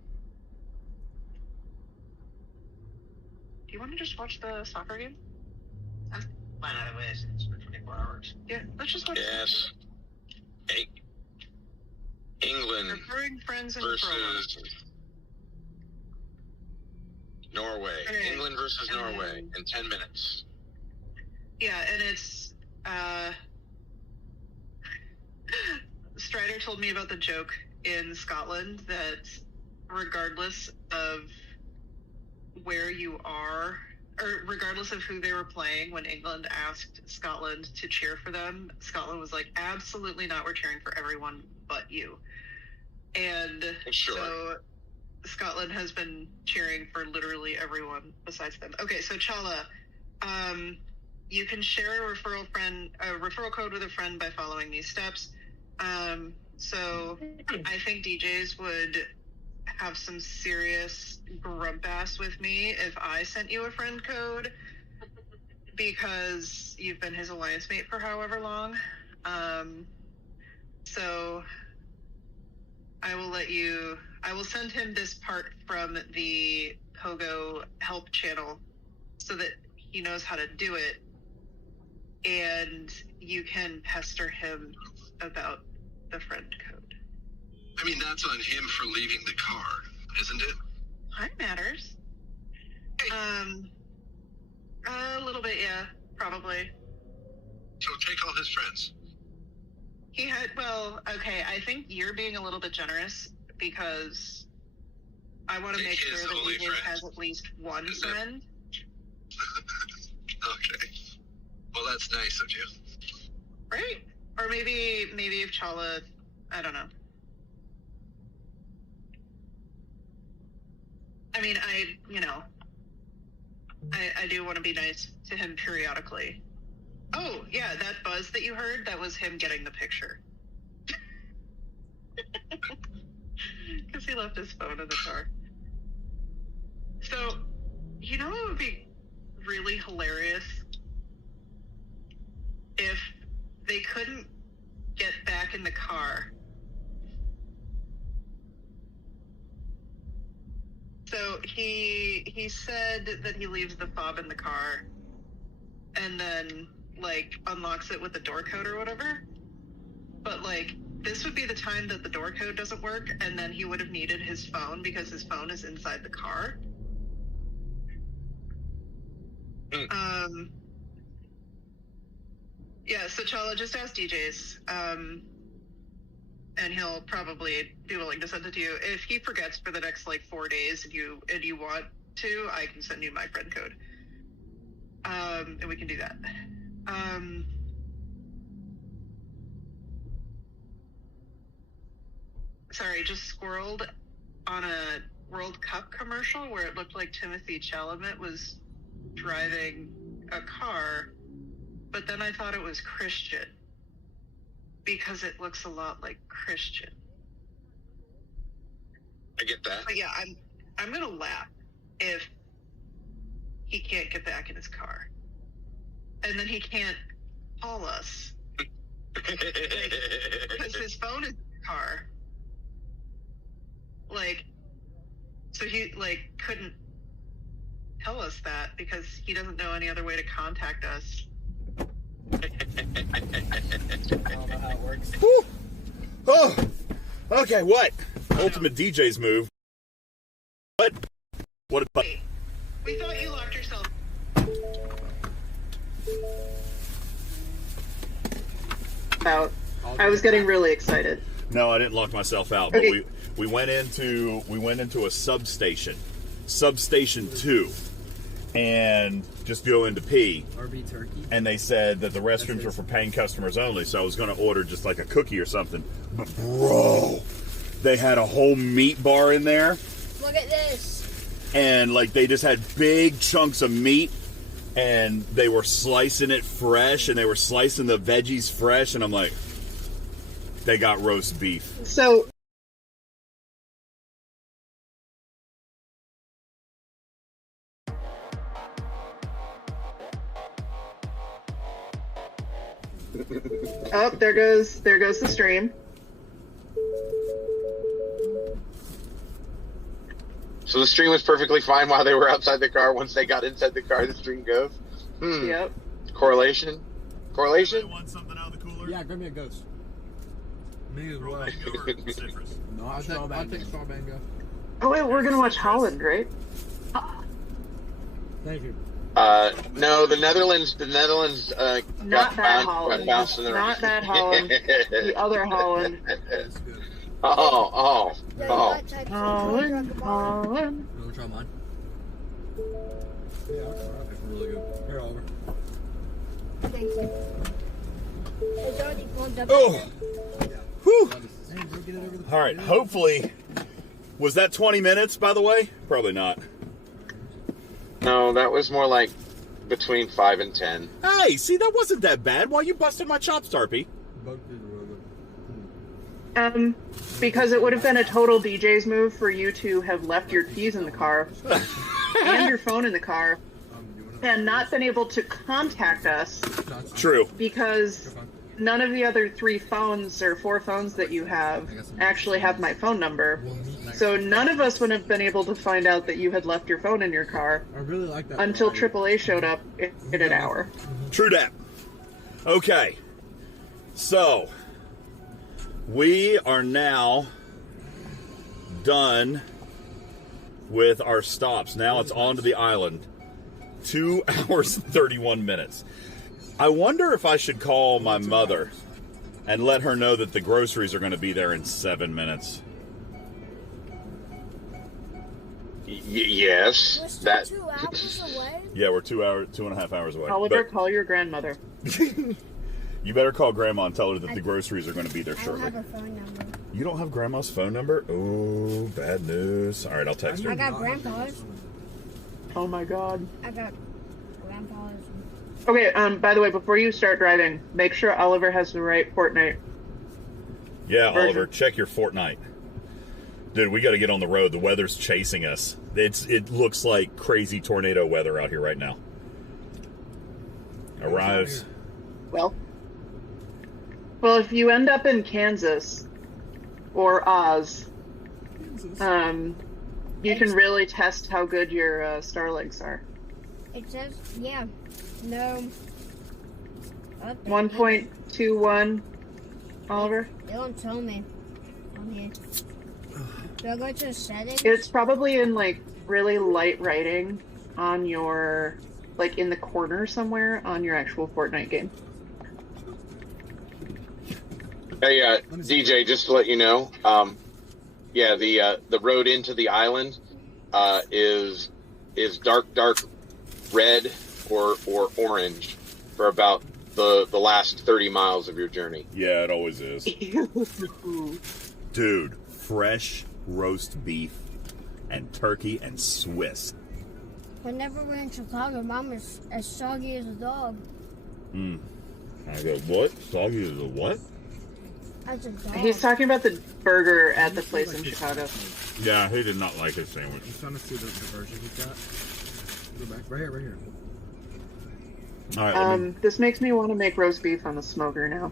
Do you want to just watch the soccer game? I'm fine either way. It's for 24 hours. Yeah, let's just watch. Yes. Hey. England Referring friends and versus Norway. Okay. England versus Norway in 10 minutes. Yeah, and it's Strider told me about the joke in Scotland that regardless of where you are, or regardless of who they were playing, when England asked Scotland to cheer for them, Scotland was like, absolutely not, we're cheering for everyone but you. And Sure. so Scotland has been cheering for literally everyone besides them. Okay, so Chala, you can share a referral code with a friend by following these steps. So I think DJz would have some serious grump ass with me if I sent you a friend code because you've been his alliance mate for however long. So I will send him this part from the Pogo help channel so that he knows how to do it, and you can pester him about the friend code. I mean, that's on him for leaving the car, isn't it? That matters. A little bit, yeah, probably. So take all his friends. Okay, I think you're being a little bit generous because I want to make sure that he has at least one friend. Okay. Well, that's nice of you. Right? Or maybe if Chala, I don't know. I mean, I do want to be nice to him periodically. Oh, yeah, that buzz that you heard, that was him getting the picture. Because he left his phone in the car. So, you know what would be really hilarious? If they couldn't get back in the car. So he said that he leaves the fob in the car and then like unlocks it with the door code or whatever. But like this would be the time that the door code doesn't work, and then he would have needed his phone because his phone is inside the car. Yeah, so Chala, just ask DJz, and he'll probably be willing to send it to you. If he forgets for the next like 4 days, and you want to, I can send you my friend code, and we can do that. Sorry, just squirreled on a World Cup commercial where it looked like Timothy Chalamet was driving a car, but then I thought it was Christian because it looks a lot like Christian. I get that. But yeah, I'm gonna laugh if he can't get back in his car, and then he can't call us because his phone is in the car. Like, so he like couldn't tell us that because he doesn't know any other way to contact us. I don't know how it works. Whew. Oh, okay. What? UltimatDJz move. What? Wait, we thought you locked yourself. Out. I was getting really excited. No, I didn't lock myself out. Okay. But we went into a substation 2, and just go into pee. RB turkey. And they said that the restrooms were for paying customers only, so I was going to order just like a cookie or something. But bro, they had a whole meat bar in there. Look at this. And like they just had big chunks of meat, and they were slicing it fresh, and they were slicing the veggies fresh, and I'm like, they got roast beef. So Oh, there goes the stream. So the stream was perfectly fine while they were outside the car. Once they got inside the car, the stream goes. Yep. Correlation? Anybody want something out of the cooler? Yeah, grab me a ghost. Me as well. Mango or citrus? No, I'll take straw mango. Oh wait, we're gonna watch Holland, right? Thank you. No, the Netherlands Not got that Holland. bounced in the Not that Holland. The other Holland. That's good. Oh. Holland. You want to try mine? Yeah, that's really good. Here, Oliver. Thank you. It's already plugged up. Oh, whew. Hey, bro, get it over the All right. Hopefully, was that 20 minutes? By the way, probably not. No, that was more like between 5 and 10. Hey, see, that wasn't that bad. Why you busted my chops, Tarpy? Because it would have been a total DJ's move for you to have left your keys in the car and your phone in the car and not been able to contact us True. because none of the other 3 phones or 4 phones that you have actually have my phone number. So none of us would have been able to find out that you had left your phone in your car I really like that. until AAA showed up in an hour. True that. Okay. So, we are now done with our stops. Now it's on to the island. 2 hours and 31 minutes. I wonder if I should call my mother and let her know that the groceries are going to be there in 7 minutes. Yes. We're still That 2 hours away. Yeah, we're 2.5 hours away. Oliver, But call your grandmother. you better call Grandma and tell her that the groceries are going to be there I don't shortly. have a phone number. You don't have Grandma's phone number? Oh, bad news. All right, I'll text her. I got grandpa's. Oh my god. I got grandpa's. Okay, by the way, before you start driving, make sure Oliver has the right Fortnite. Yeah, version. Oliver, check your Fortnite. Dude, we got to get on the road. The weather's chasing us. It looks like crazy tornado weather out here right now. Arrives. Well, if you end up in Kansas or Oz, you can really test how good your Starlinks are. It says, yeah, no. 1.21, Oliver. They don't tell me on here. Do I go to settings? It's probably in like really light writing on your, like in the corner somewhere on your actual Fortnite game. Hey, DJ, just to let you know, the road into the island is dark red or orange for about the last 30 miles of your journey. Yeah, it always is. Dude, fresh roast beef and turkey and Swiss. Whenever we're in Chicago, Mom is as soggy as a dog. I go, what? Soggy is a what? As a dog. He's talking about the burger at the place in Chicago. Yeah, he did not like his sandwich. I'm trying to see the version he's got. Go back. Right here. All right, let me, This makes me want to make roast beef on the smoker now.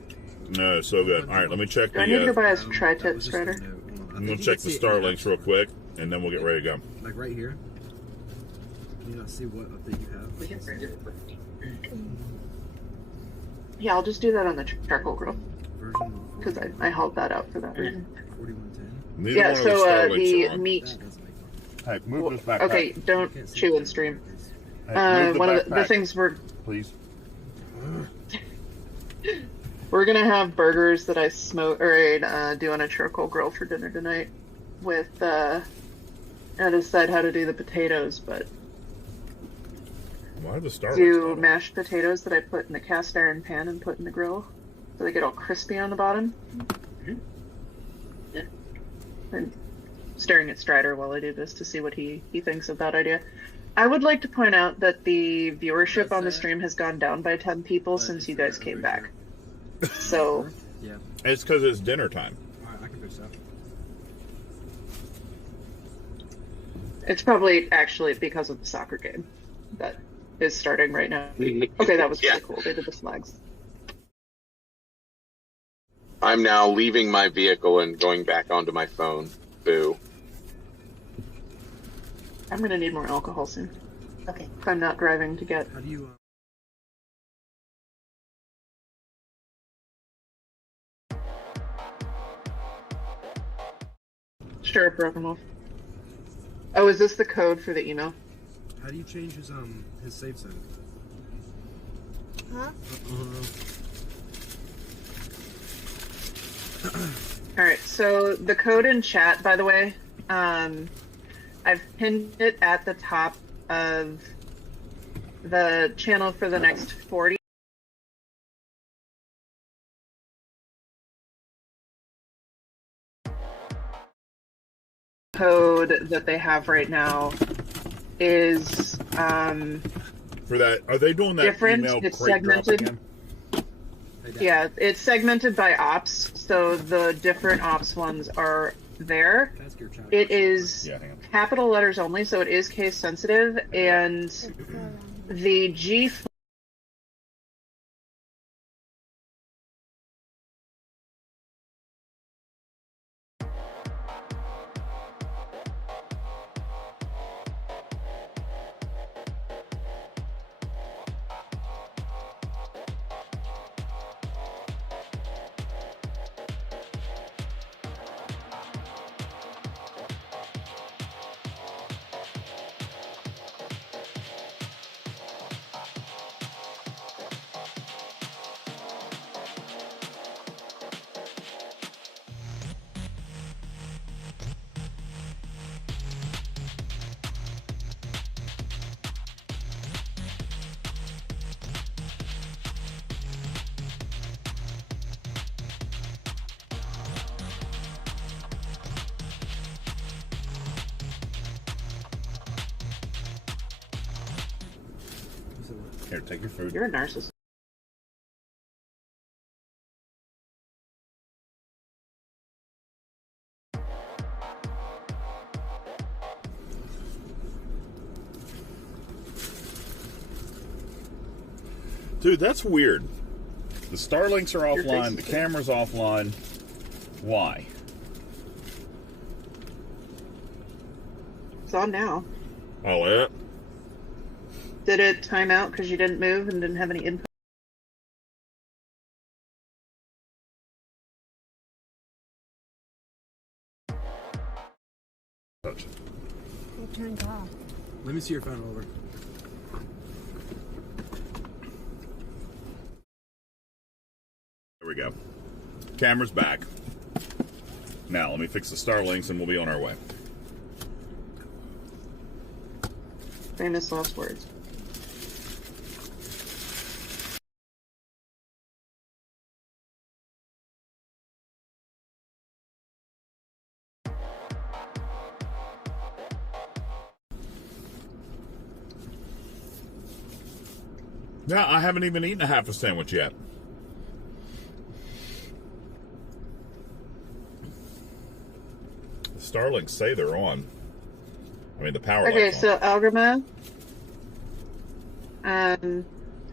no, so good. All right, let me check Do I need to go the. buy a tri-tip spreader? I'm gonna check the Starlinks real quick, and then we'll get ready to go. Like right here. Can you not see what update you have? Yeah, I'll just do that on the charcoal grill Version because I hauled that out for that reason. 4110. Neither Yeah, one of so Starlinks the are on. meat. That doesn't make sense. Hey, move this back. Okay, don't chew and stream. Hey, move One of the backpack, things please. we're gonna have burgers that I smoke or do on a charcoal grill for dinner tonight. With I decide how to do the potatoes, but Why are the Starlinks do on? mashed potatoes that I put in the cast iron pan and put in the grill, so they get all crispy on the bottom. Yeah. And staring at Strider while I do this to see what he thinks of that idea. I would like to point out that the viewership on the stream has gone down by 10 people since you guys came back. So, Yeah. It's because it's dinner time. Alright, I can fix that. it's probably actually because of the soccer game that is starting right now. Okay, that was Yeah. really cool. They did the flags. I'm now leaving my vehicle and going back onto my phone. Boo. I'm gonna need more alcohol soon. Okay. If I'm not driving to get. How do you? Sure, broke him off. Oh, is this the code for the email? How do you change his save setting? Huh? All right. So the code in chat, by the way, I've pinned it at the top of the channel for the next 40. Code that they have right now is For that, are they doing that different. email It's crate drop segmented. again? Yeah, it's segmented by ops, so the different ops ones are there. It is Yeah, hang on. capital letters only, so it is case sensitive, and the G Here, take your food. You're a narcissist. Dude, that's weird. The Starlinks are offline, the camera's offline. Why? It's on now. Oh, yeah? Did it time out because you didn't move and didn't have any input? It turned off. Let me see your phone over. There we go. Camera's back. Now, let me fix the Starlinks and we'll be on our way. Famous last words. Yeah, I haven't even eaten a half a sandwich yet. The Starlinks say they're on. I mean, the power Okay, light's so on. Algrama,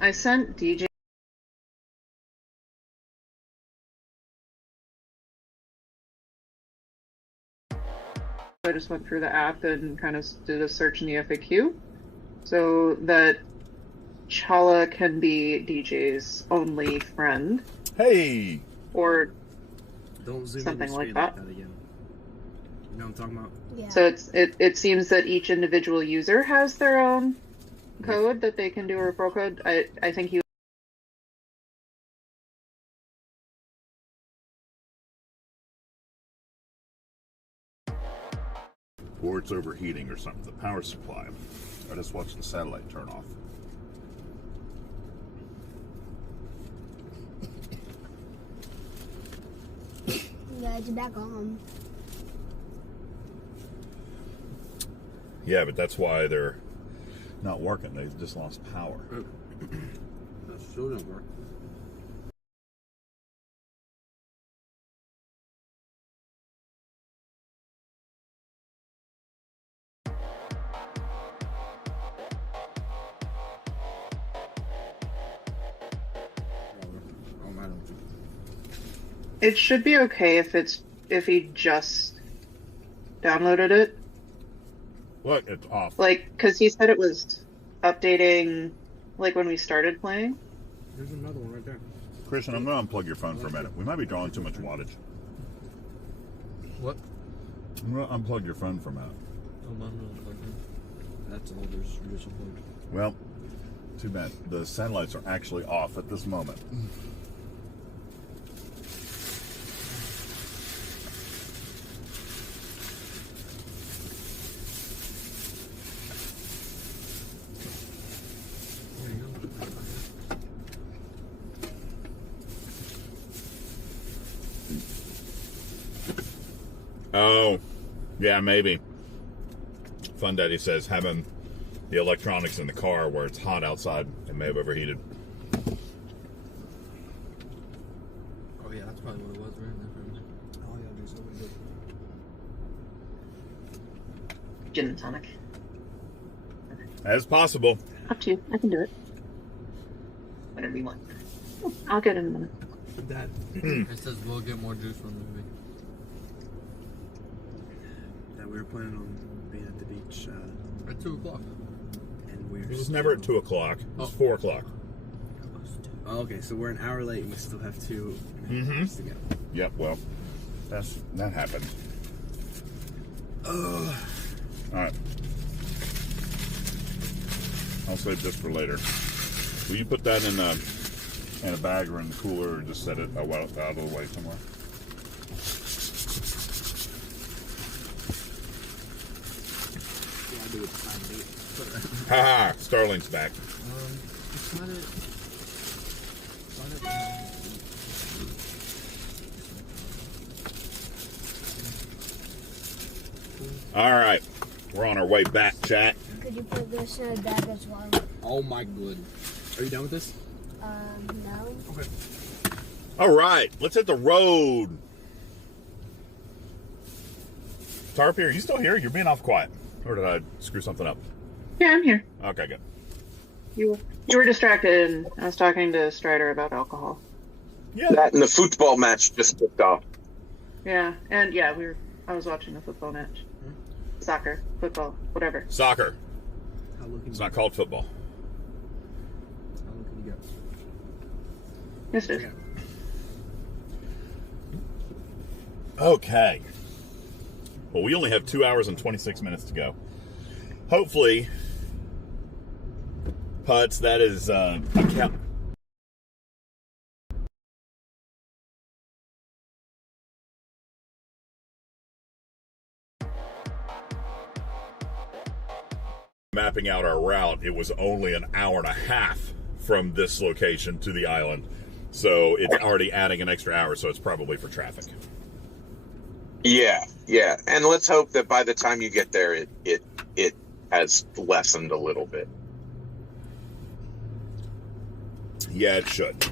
I sent DJ. I just went through the app and kind of did a search in the FAQ so that Chala can be DJ's only friend. Hey! Don't zoom something in like screen that. again. You know what I'm talking about? Yeah. So it seems that each individual user has their own code that they can do a referral code. I think you. Or it's overheating or something. The power supply. I just watched the satellite turn off. Yeah, it's back on. Yeah, but that's why they're not working. They've just lost power. That still don't work. Oh, I don't. It should be okay if he just downloaded it. Look, it's off. Like, because he said it was updating, like, when we started playing. There's another one right there. Christian, I'm going to unplug your phone for a minute. We might be drawing too much wattage. What? I'm going to unplug your phone for a minute. Oh, mine not plugged in. That's all there's just unplugged. Well, too bad. The satellites are actually off at this moment. Oh, yeah, maybe. Fun Daddy says having the electronics in the car where it's hot outside, it may have overheated. Oh yeah, that's probably what it was, right? Oh yeah, do so good. Gin and tonic. As possible. Up to you. I can do it. Whatever you want. I'll get it in a minute. Dad. It says we'll get more juice from the movie. That we were planning on being at the beach. At 2 o'clock. And we're It was never at 2 o'clock. It was 4 o'clock. Oh, okay, so we're an hour late and we still have 2 Mm-hmm. hours to go. Yep, well, that happened. All right. I'll save this for later. Will you put that in a bag or in the cooler, or just set it out of the way somewhere? Yeah, I'll do it time date. Haha, Starlink's back. It's not it. All right, we're on our way back, chat. Could you put this in a bag as well? Oh my god. Are you done with this? No. Okay. All right, let's hit the road. Tarp, are you still here? You're being off quiet. Or did I screw something up? Yeah, I'm here. Okay, good. You were distracted, and I was talking to Strider about alcohol. Yeah. That and the football match just kicked off. Yeah, and yeah, I was watching the football match. Soccer, football, whatever. Soccer. How low can It's you not called football. How low can you go? Yes, it is. Okay. Well, we only have 2 hours and 26 minutes to go. Hopefully, Putz, that is account. Mapping out our route, it was only an hour and a half from this location to the island. So it's already adding an extra hour, so it's probably for traffic. Yeah, and let's hope that by the time you get there, it has lessened a little bit. Yeah, it should.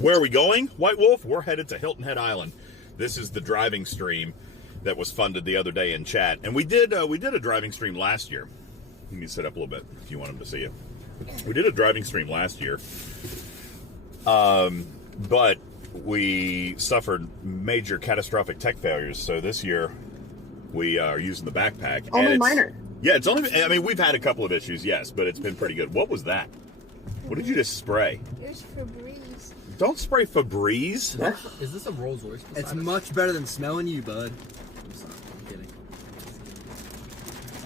Where are we going, White Wolf? We're headed to Hilton Head Island. This is the driving stream that was funded the other day in chat, and we did a driving stream last year. Let me sit up a little bit if you want them to see it. We did a driving stream last year, but we suffered major catastrophic tech failures. So this year we are using the backpack. Only minor. Yeah, it's only. I mean, we've had a couple of issues, yes, but it's been pretty good. What was that? What did you just spray? Here's Febreze. Don't spray Febreze. Is this a Rolls Royce? It's much better than smelling you, bud. I'm sorry, I'm kidding.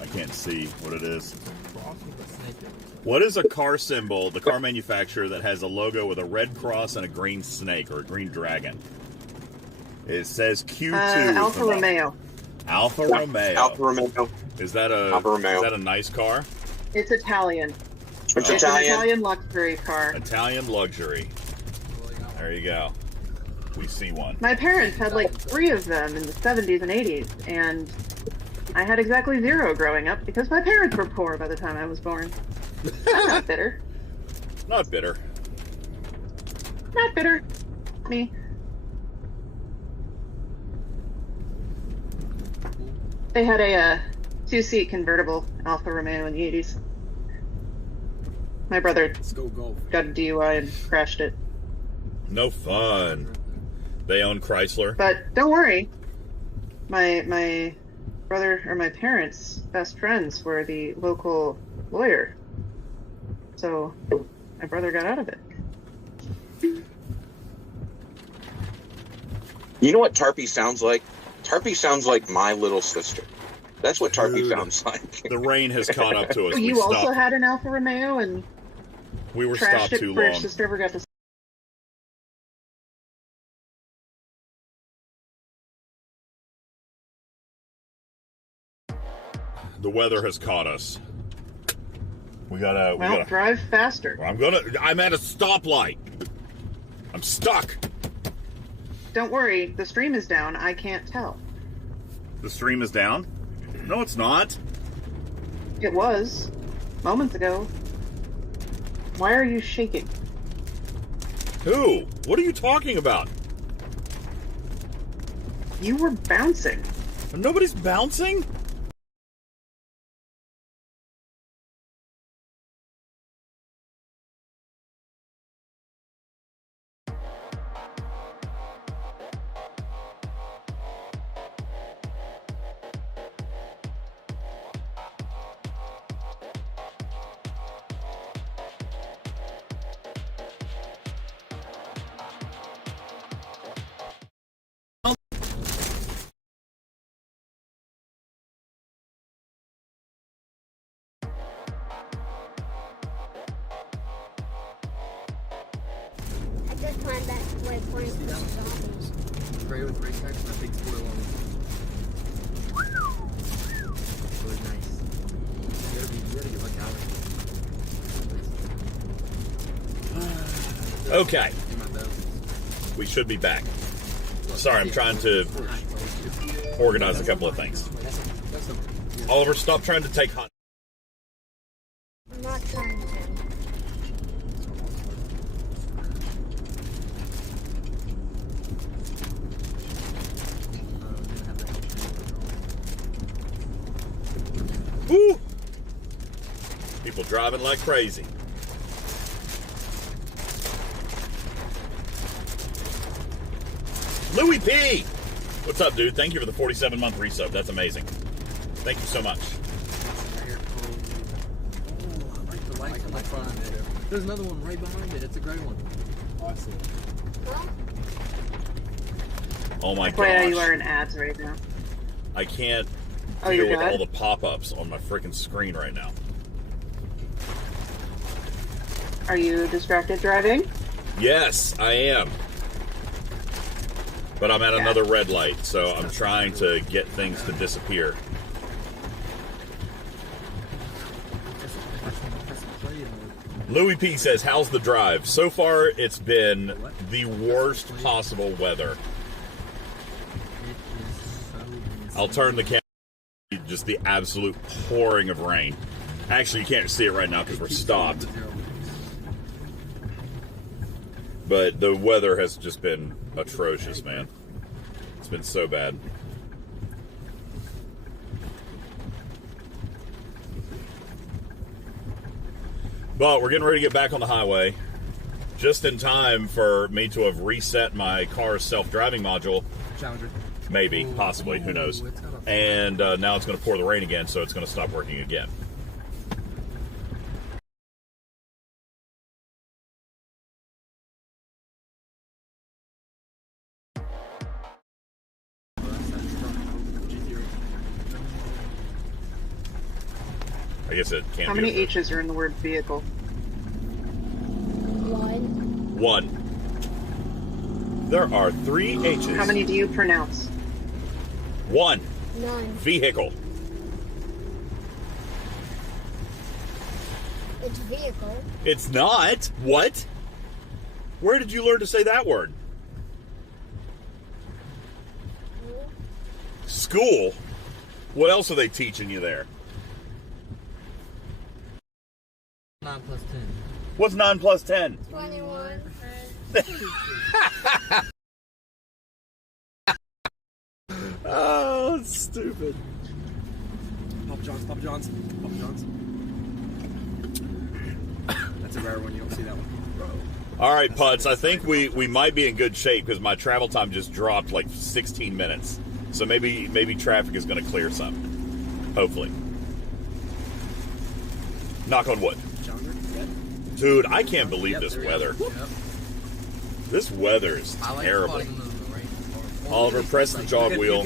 I can't see what it is. Cross with a snake in it. What is a car symbol, the car manufacturer that has a logo with a red cross and a green snake or a green dragon? It says Q2. Alfa Romeo. Alfa Romeo. Alfa Romeo. Is that a Alfa Romeo. Is that a nice car? It's Italian. It's It's Italian. an Italian luxury car. Italian luxury. There you go. We see one. My parents had like 3 of them in the 70s and 80s, and I had exactly 0 growing up because my parents were poor by the time I was born. I'm not bitter. Not bitter. Not bitter. Me. They had a 2-seat convertible Alfa Romeo in the 80s. My brother Let's go golf. got a DUI and crashed it. No fun. They own Chrysler. But don't worry. My brother or my parents' best friends were the local lawyer. So my brother got out of it. You know what Tarpy sounds like? Tarpy sounds like my little sister. That's what Tarpy sounds like. The rain has caught up to us. You also had an Alfa Romeo and we were trashed stopped it too before your long. sister ever got to. The weather has caught us. We gotta Drive faster. I'm at a stoplight. I'm stuck. Don't worry, the stream is down. I can't tell. The stream is down? No, it's not. It was moments ago. Why are you shaking? Who? What are you talking about? You were bouncing. Nobody's bouncing? I just find that waypoint for zombies. Spray with brake pads, that big spoil on it. Really nice. You gotta get like out. Okay. We should be back. Sorry, I'm trying to organize a couple of things. Oliver, stop trying to take hot. I'm not trying to. Woo! People driving like crazy. Louis P! What's up, dude? Thank you for the 47-month resub. That's amazing. Thank you so much. Oh, I like the lights on the front. There's another one right behind it. It's a gray one. Awesome. Oh my Why are you gosh. wearing ads right now? I can't Oh, deal you're with good? all the pop-ups on my freaking screen right now. Are you distracted driving? Yes, I am. But I'm at another red light, so I'm trying to get things to disappear. Louis P says, how's the drive? So far, it's been the worst possible weather. I'll turn the camera, just the absolute pouring of rain. Actually, you can't see it right now because we're stopped. But the weather has just been atrocious, man. It's been so bad. But we're getting ready to get back on the highway. Just in time for me to have reset my car's self-driving module. Challenger. Maybe, possibly, who knows. And now it's going to pour the rain again, so it's going to stop working again. I guess it can't How be. many H's are in the word vehicle? One. There are 3 H's. How many do you pronounce? 1. None. Vehicle. It's vehicle. It's not. What? Where did you learn to say that word? School? What else are they teaching you there? 9 plus 10. What's 9 plus 10? 21. Oh, it's stupid. Papa John's, Papa John's, Papa John's. That's a rare one. You don't see that one. All right, Putz, I think we might be in good shape because my travel time just dropped like 16 minutes. So maybe traffic is going to clear some. Hopefully. Knock on wood. Dude, I can't believe this weather. Yep. This weather is terrible. Spotting them in the rain. Oliver, press the jog wheel. You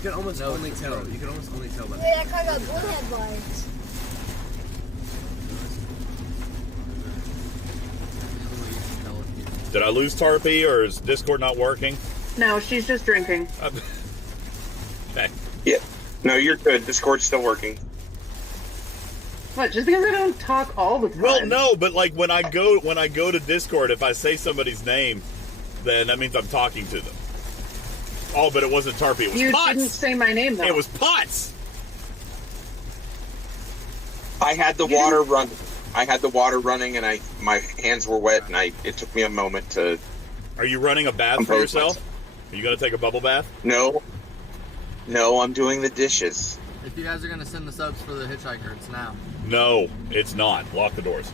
can almost only tell. You can almost only tell by Wait, that car got blue headlights. Did I lose Tarpy, or is Discord not working? No, she's just drinking. Okay. Yeah. No, you're good. Discord's still working. What? Just because I don't talk all the time? Well, no, but like when I go to Discord, if I say somebody's name, then that means I'm talking to them. Oh, but it wasn't Tarpy. It was You Potts. didn't say my name though. It was Potts. I had the water run. I had the water running, and my hands were wet, and it took me a moment to. Are you running a bath for yourself? Are you going to take a bubble bath? No, I'm doing the dishes. If you guys are gonna send the subs for the hitchhiker, it's now. No, it's not. Lock the doors.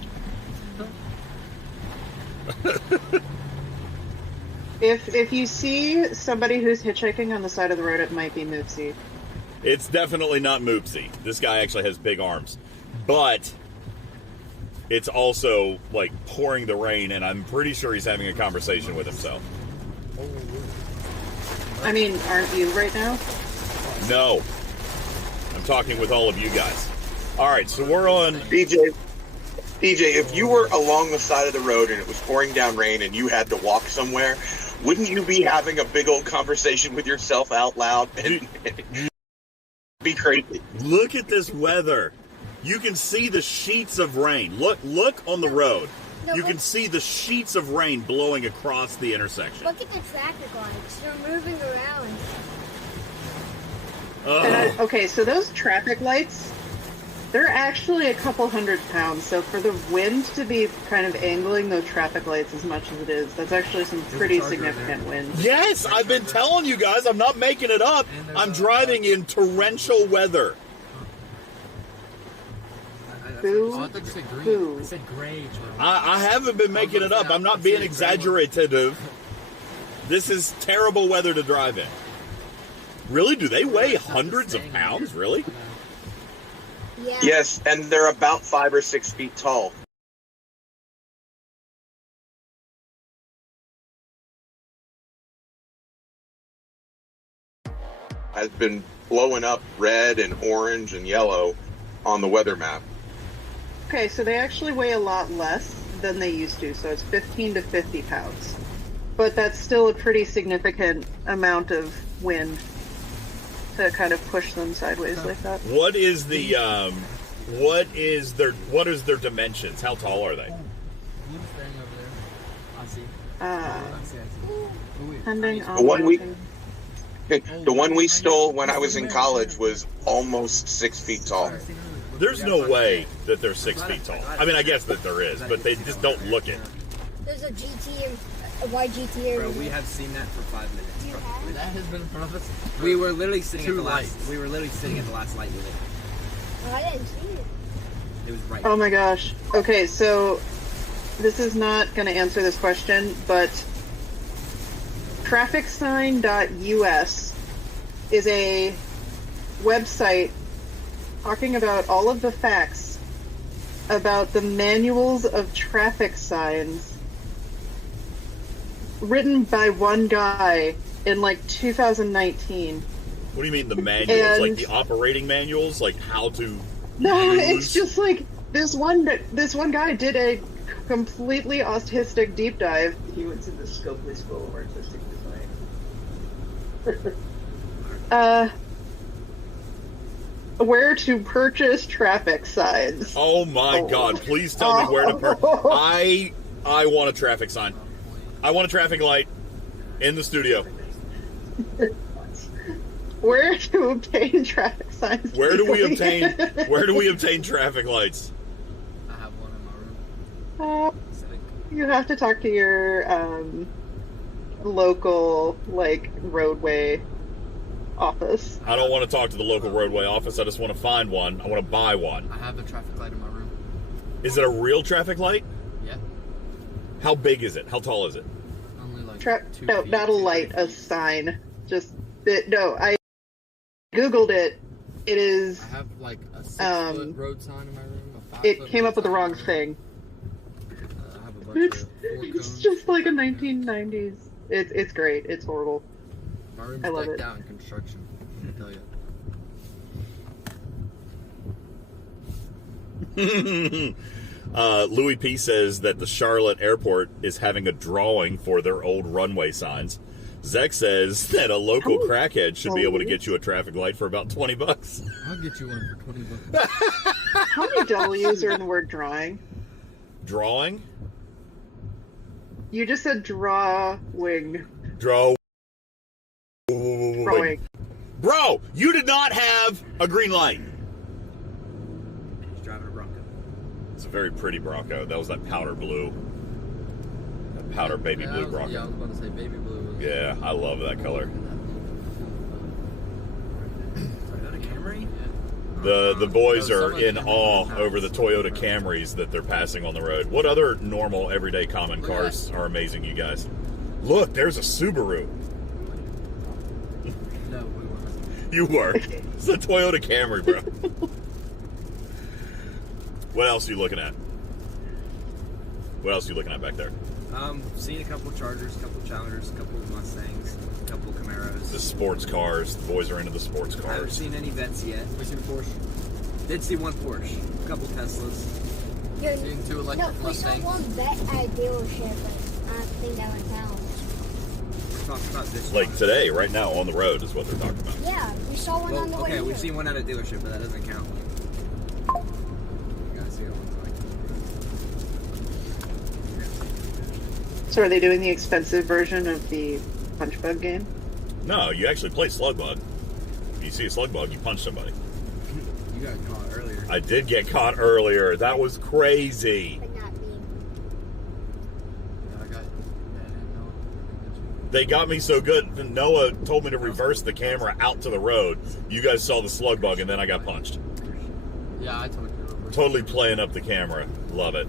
If you see somebody who's hitchhiking on the side of the road, it might be Moopsy. It's definitely not Moopsy. This guy actually has big arms. But it's also like pouring the rain, and I'm pretty sure he's having a conversation with himself. I mean, aren't you right now? No. I'm talking with all of you guys. All right, so we're on... DJ, if you were along the side of the road and it was pouring down rain and you had to walk somewhere, wouldn't you be having a big old conversation with yourself out loud? And be crazy. Look at this weather. You can see the sheets of rain. Look on the road. You can see the sheets of rain blowing across the intersection. Look at the traffic lights. They're moving around. Okay, so those traffic lights, they're actually a couple 100 pounds. So for the wind to be kind of angling those traffic lights as much as it is, that's actually some pretty significant wind. Yes, I've been telling you guys. I'm not making it up. I'm driving in torrential weather. Boo. Boo. I haven't been making it up. I'm not being exaggerative. This is terrible weather to drive in. Really? Do they weigh hundreds of pounds? Really? Yeah. Yes, and they're about 5 or 6 feet tall. Has been blowing up red and orange and yellow on the weather map. Okay, so they actually weigh a lot less than they used to, so it's 15 to 50 pounds. But that's still a pretty significant amount of wind to kind of push them sideways like that. What is their dimensions? How tall are they? Depending on the one we stole when I was in college was almost 6 feet tall. There's no way that they're 6 feet tall. I mean, I guess that there is, but they just don't look it. There's a GT, a white GT. Bro, we have seen that for 5 minutes. Do you have? That has been in front of us. We were literally sitting at the last. lights. We were literally sitting at the last light with it. Oh, I didn't see it. It was right. Oh my gosh. Okay, so this is not going to answer this question, but trafficsign.us is a website talking about all of the facts about the manuals of traffic signs written by one guy in like 2019. What do you mean the manuals? Like the operating manuals? Like how to No, use? it's just like this one guy did a completely autistic deep dive. He went to the Scopely School of Artistic Design. Where to purchase traffic signs. Oh my God! Please tell me where to purchase. I want a traffic sign. I want a traffic light in the studio. Where to obtain traffic signs? Where do we obtain traffic lights? I have one in my room. You have to talk to your local roadway office. I don't want to talk to the local roadway office. I just want to find one. I want to buy one. I have a traffic light in my room. Is it a real traffic light? Yeah. How big is it? How tall is it? Only like No, not a light, a sign. I Googled it. It is. I have like a 6-foot road sign in my room. A 5-foot It came up with the wrong thing. I have a bunch of 4 It's cones. just like a 1990s. It's great. It's horrible. My room's I love decked it. out in construction. I can tell you. Louis P says that the Charlotte airport is having a drawing for their old runway signs. Zach says that a local crackhead should be able to get you a traffic light for about $20. I'll get you one for $20. How many W's are in the word drawing? Drawing? You just said drawing. Drawing. Bro, you did not have a green light. He's driving a Bronco. It's a very pretty Bronco. That was that powder blue. That powder baby blue Bronco. Yeah, I was about to say baby blue. Yeah, I love that color. Toyota Camry? The boys are in awe over the Toyota Camrys that they're passing on the road. What other normal, everyday, common cars are amazing, you guys? Look, there's a Subaru. No, we weren't. You were. It's a Toyota Camry, bro. What else are you looking at? What else are you looking at back there? Seen a couple Chargers, a couple Challengers, a couple Mustangs, a couple Camaros. The sports cars. The boys are into the sports I haven't cars. seen any vets yet. We seen a Porsche. Did see one Porsche, a couple Teslas. Dude, Seen 2 electric we saw Mustangs. one vet at a dealership, but I don't think that would count. We're talking about this. Like one. today, right now, on the road is what they're talking about. Yeah, we saw one on the way Okay, here. we've seen one at a dealership, but that doesn't count. You guys see what it looks like. So are they doing the expensive version of the punch bug game? No, you actually play slug bug. If you see a slug bug, you punch somebody. You got caught earlier. I did get caught earlier. That was crazy. But not me. Yeah, I got They got me so good that Noah told me to reverse the camera out to the road. You guys saw the slug bug, and then I got punched. Yeah, I told you. Totally playing up the camera. Love it.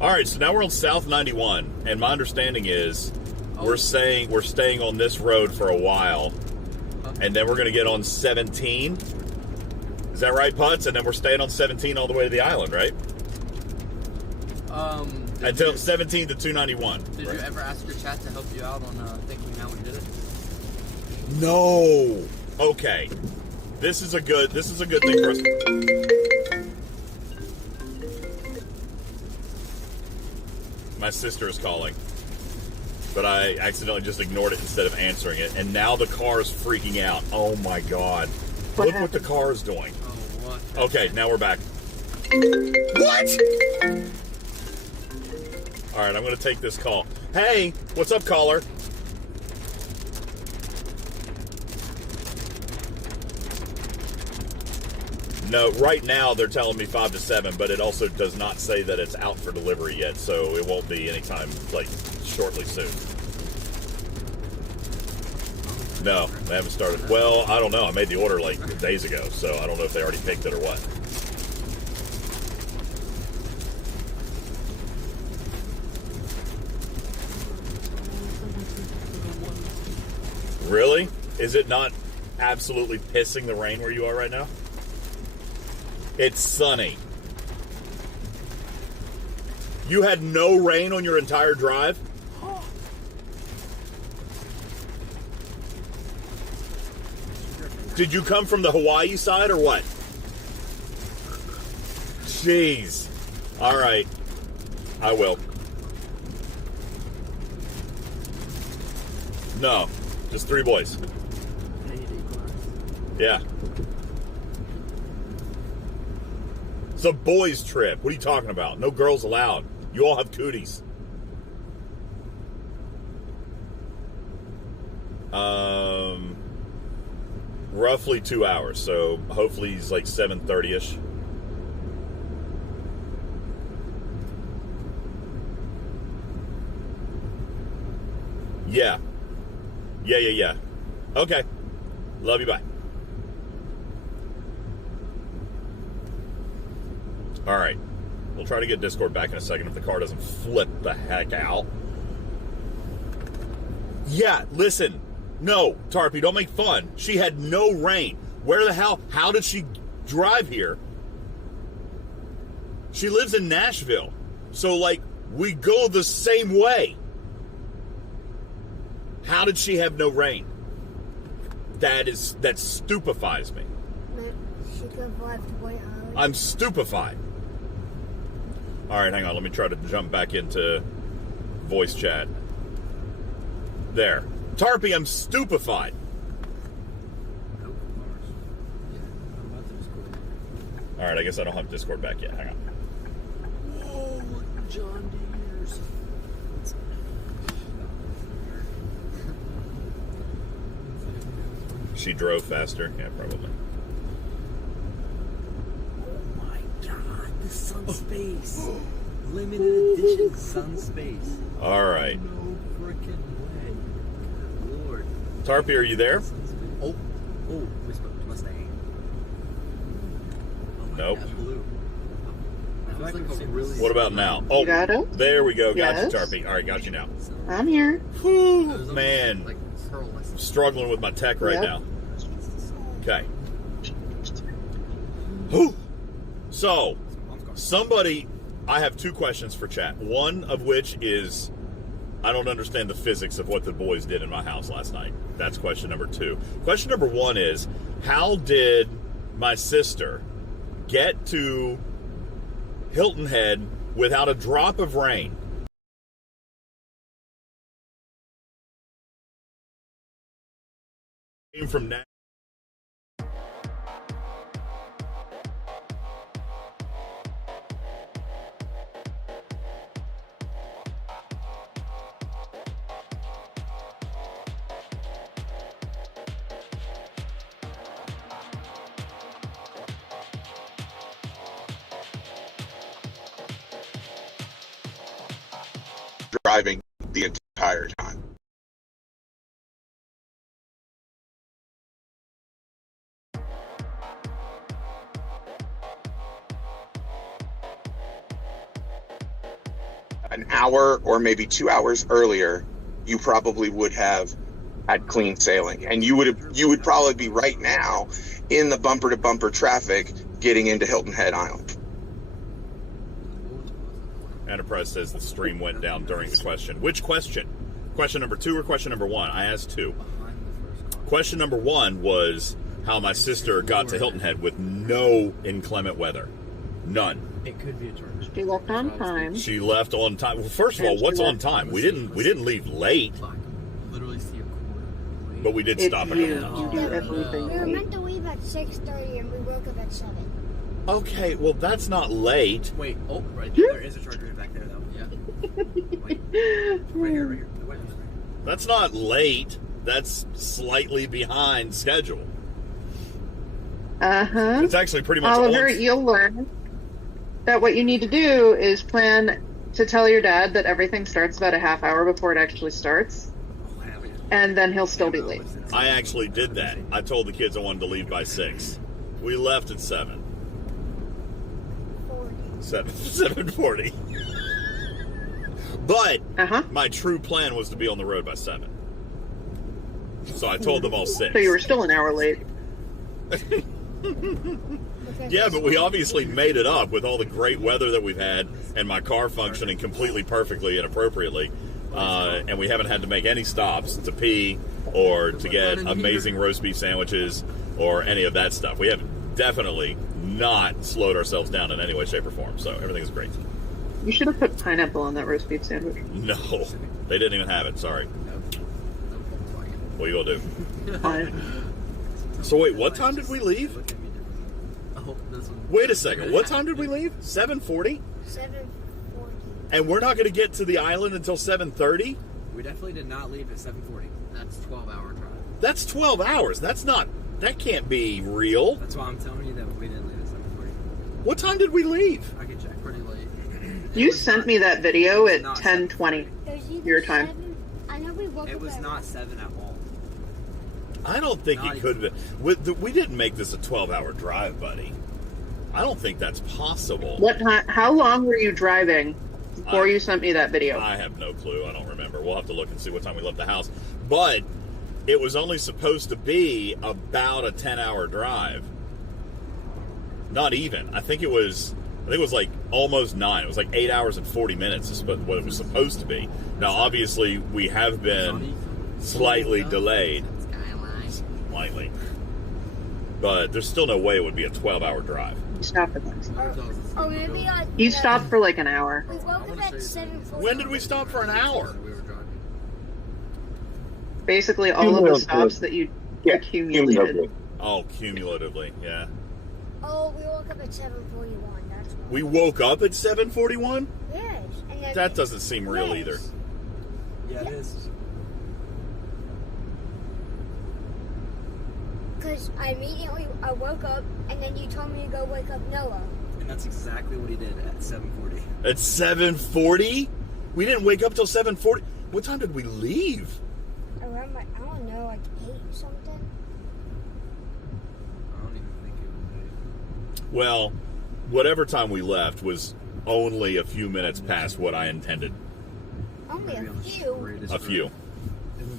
All right, so now we're on South 91, and my understanding is we're staying on this road for a while, and then we're going to get on 17. Is that right, Putz? And then we're staying on 17 all the way to the island, right? Until 17 to 291. Did you ever ask your chat to help you out on thinking how we did it? No. Okay. This is a good thing for us. My sister is calling, but I accidentally just ignored it instead of answering it, and now the car is freaking out. Oh my God. Look what the car is doing. Oh, what? Okay, now we're back. What? All right, I'm going to take this call. Hey, what's up, caller? No, right now they're telling me 5 to 7, but it also does not say that it's out for delivery yet, so it won't be anytime, like, shortly soon. No, they haven't started. Well, I don't know. I made the order, like, days ago, so I don't know if they already picked it or what. Really? Is it not absolutely pissing the rain where you are right now? It's sunny. You had no rain on your entire drive? Did you come from the Hawaii side or what? Jeez. All right. I will. No. Just 3 boys. Yeah. It's a boys' trip. What are you talking about? No girls allowed. You all have cooties. Roughly 2 hours. So hopefully he's like 7:30ish. Yeah. Yeah. Okay. Love you. Bye. All right. We'll try to get Discord back in a second if the car doesn't flip the heck out. Yeah, listen. No, Tarpy, don't make fun. She had no rain. Where the hell? How did she drive here? She lives in Nashville. So, like, we go the same way. How did she have no rain? That stupefies me. She could have left way early. I'm stupefied. All right, hang on. Let me try to jump back into voice chat. There. Tarpy, I'm stupefied. All right, I guess I don't have Discord back yet. Hang on. Whoa, John Deere's. She drove faster. Yeah, probably. Oh my God, the sun space. Limited edition sun space. All right. No freaking way. Good Lord. Tarpy, are you there? Oh, we spoke to Mustang. Oh my Nope. God, blue. I feel like we've seen really. What about now? Oh, got it? there we go. Got Yes. you, Tarpy. All right, got you now. I'm here. Whew, It was almost man. like pearlescent. I'm struggling with my tech right Yep. now. Okay. Whew. So, somebody, I have two questions for chat. One of which is, I don't understand the physics of what the boys did in my house last night. That's question number 2. Question number 1 is, how did my sister get to Hilton Head without a drop of rain? Came from now. Driving the entire time. An hour or maybe 2 hours earlier, you probably would have had clean sailing, and you would probably be right now in the bumper to bumper traffic getting into Hilton Head Island. Enterprise says the stream went down during the question. Which question? Question number 2 or question number 1? I asked 2. Question number 1 was how my sister got to Hilton Head with no inclement weather. None. It could be a charge. She left on time. She left on time. Well, first of all, what's on time? We didn't leave late, Literally see a quarter. but we did It's stop at you. Hilton. You do everything We were late. meant to leave at 6:30 and we woke up at 7. Okay, well that's not late. Wait, oh, right there. There is a charger back there, though. Yeah. Wait. Right here, right here. Wait. That's not late. That's slightly behind schedule. Uh-huh. It's actually pretty much Oliver, on. you'll learn that what you need to do is plan to tell your dad that everything starts about a half hour before it actually starts, Oh, hell yeah. and then he'll still be late. I actually did that. I told the kids I wanted to leave by 6. We left at 7. 7:40. But Uh-huh. my true plan was to be on the road by 7. So I told them all 6. So you were still an hour late. Yeah, but we obviously made it up with all the great weather that we've had and my car functioning completely perfectly and appropriately. And we haven't had to make any stops to pee or to get amazing roast beef sandwiches or any of that stuff. We have definitely not slowed ourselves down in any way, shape, or form. So everything is great. You should have put pineapple on that roast beef sandwich. No, they didn't even have it. Sorry. What are you going to do? Fine. So wait, what time did we leave? Look at me differently. Oh, this one. Wait a second. What time did we leave? 7:40? 7:40. And we're not going to get to the island until 7:30? We definitely did not leave at 7:40. That's 12-hour drive. That's 12 hours. That can't be real. That's why I'm telling you that we didn't leave at 7:40. What time did we leave? I can check. Pretty late. You sent me that video at Not 10:20. There's either Your time. 7 I know we woke It up was at not 7 at all. I don't think Not it could have been. We didn't make this a 12-hour drive, buddy. I don't think that's possible. What time? How long were you driving before you sent me that video? I have no clue. I don't remember. We'll have to look and see what time we left the house. But it was only supposed to be about a 10-hour drive. Not even. I think it was like almost 9. It was like 8 hours and 40 minutes is what it was supposed to be. Now, obviously, we have been slightly delayed. Slightly. But there's still no way it would be a 12-hour drive. You stopped for Or maybe You stopped for like an hour. We woke up at 7:40. When did we stop for an hour? Basically, all of the stops that you accumulated. Oh, cumulatively, yeah. Oh, we woke up at 7:41. That's why. We woke up at 7:41? Yes. And then That doesn't seem real either. Yeah, it is. Because I woke up, and then you told me to go wake up Noah. And that's exactly what he did at 7:40. At 7:40? We didn't wake up till 7:40. What time did we leave? Around I don't know, like 8 something. I don't even think it was Well, whatever time we left was only a few minutes past what I intended. Only a few. A few.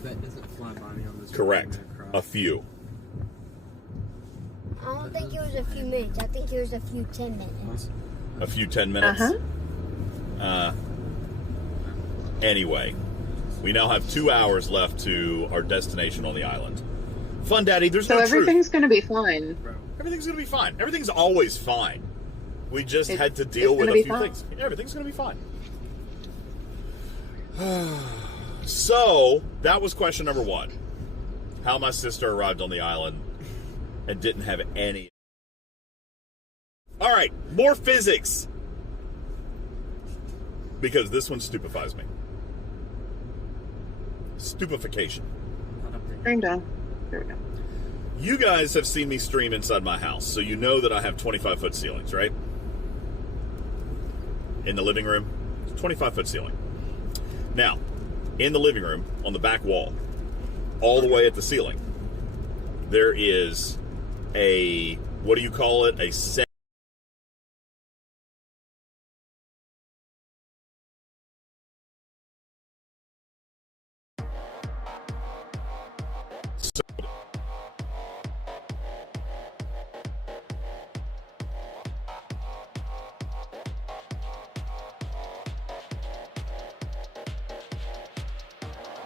That doesn't fly by me on this. Correct. A few. I don't think it was a few minutes. I think it was a few 10 minutes. A few 10 minutes? Anyway, we now have 2 hours left to our destination on the island. Fun Daddy, there's no everything's truth. going to be fine. Everything's going to be fine. Everything's always fine. We just had to deal with a few things. Everything's going to be fine. So, that was question number 1. How my sister arrived on the island and didn't have any. All right, more physics. Because this one stupefies me. Stupefaction. Bring down. There we go. You guys have seen me stream inside my house, so you know that I have 25-foot ceilings, right? In the living room, 25-foot ceiling. Now, in the living room, on the back wall, all the way at the ceiling, there is a, what do you call it? A set.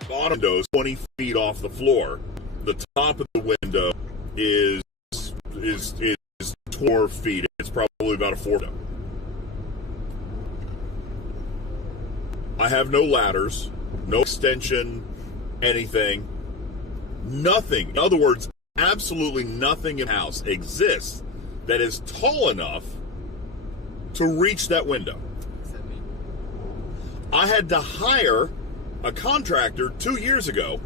Bottom window is 20 feet off the floor. The top of the window is 4 feet. It's probably about a 4 window. I have no ladders, no extension, anything. Nothing. In other words, absolutely nothing in the house exists that is tall enough to reach that window. I had to hire a contractor 2 years ago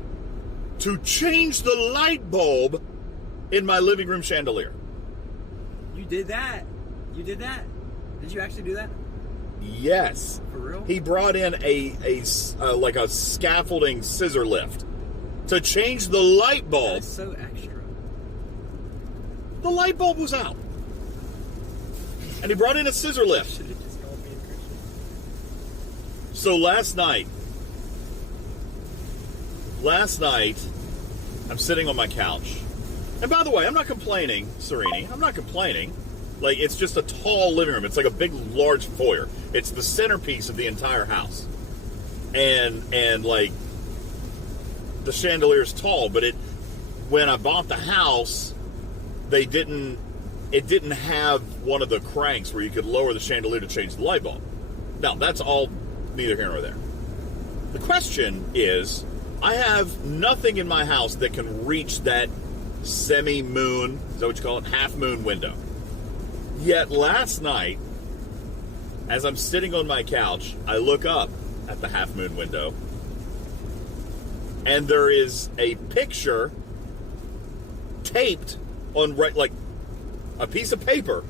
to change the light bulb in my living room chandelier. You did that? You did that? Did you actually do that? Yes. For real? He brought in a scaffolding scissor lift to change the light bulb. That's so extra. The light bulb was out. And he brought in a scissor lift. Should have just called me a Christian. So last night, I'm sitting on my couch. And by the way, I'm not complaining, Serini. I'm not complaining. Like, it's just a tall living room. It's like a big, large foyer. It's the centerpiece of the entire house. And like, the chandelier's tall, but when I bought the house, it didn't have one of the cranks where you could lower the chandelier to change the light bulb. Now, that's all neither here nor there. The question is, I have nothing in my house that can reach that semi-moon, is that what you call it? Half-moon window. Yet last night, as I'm sitting on my couch, I look up at the half-moon window, and there is a picture taped on, like a piece of paper,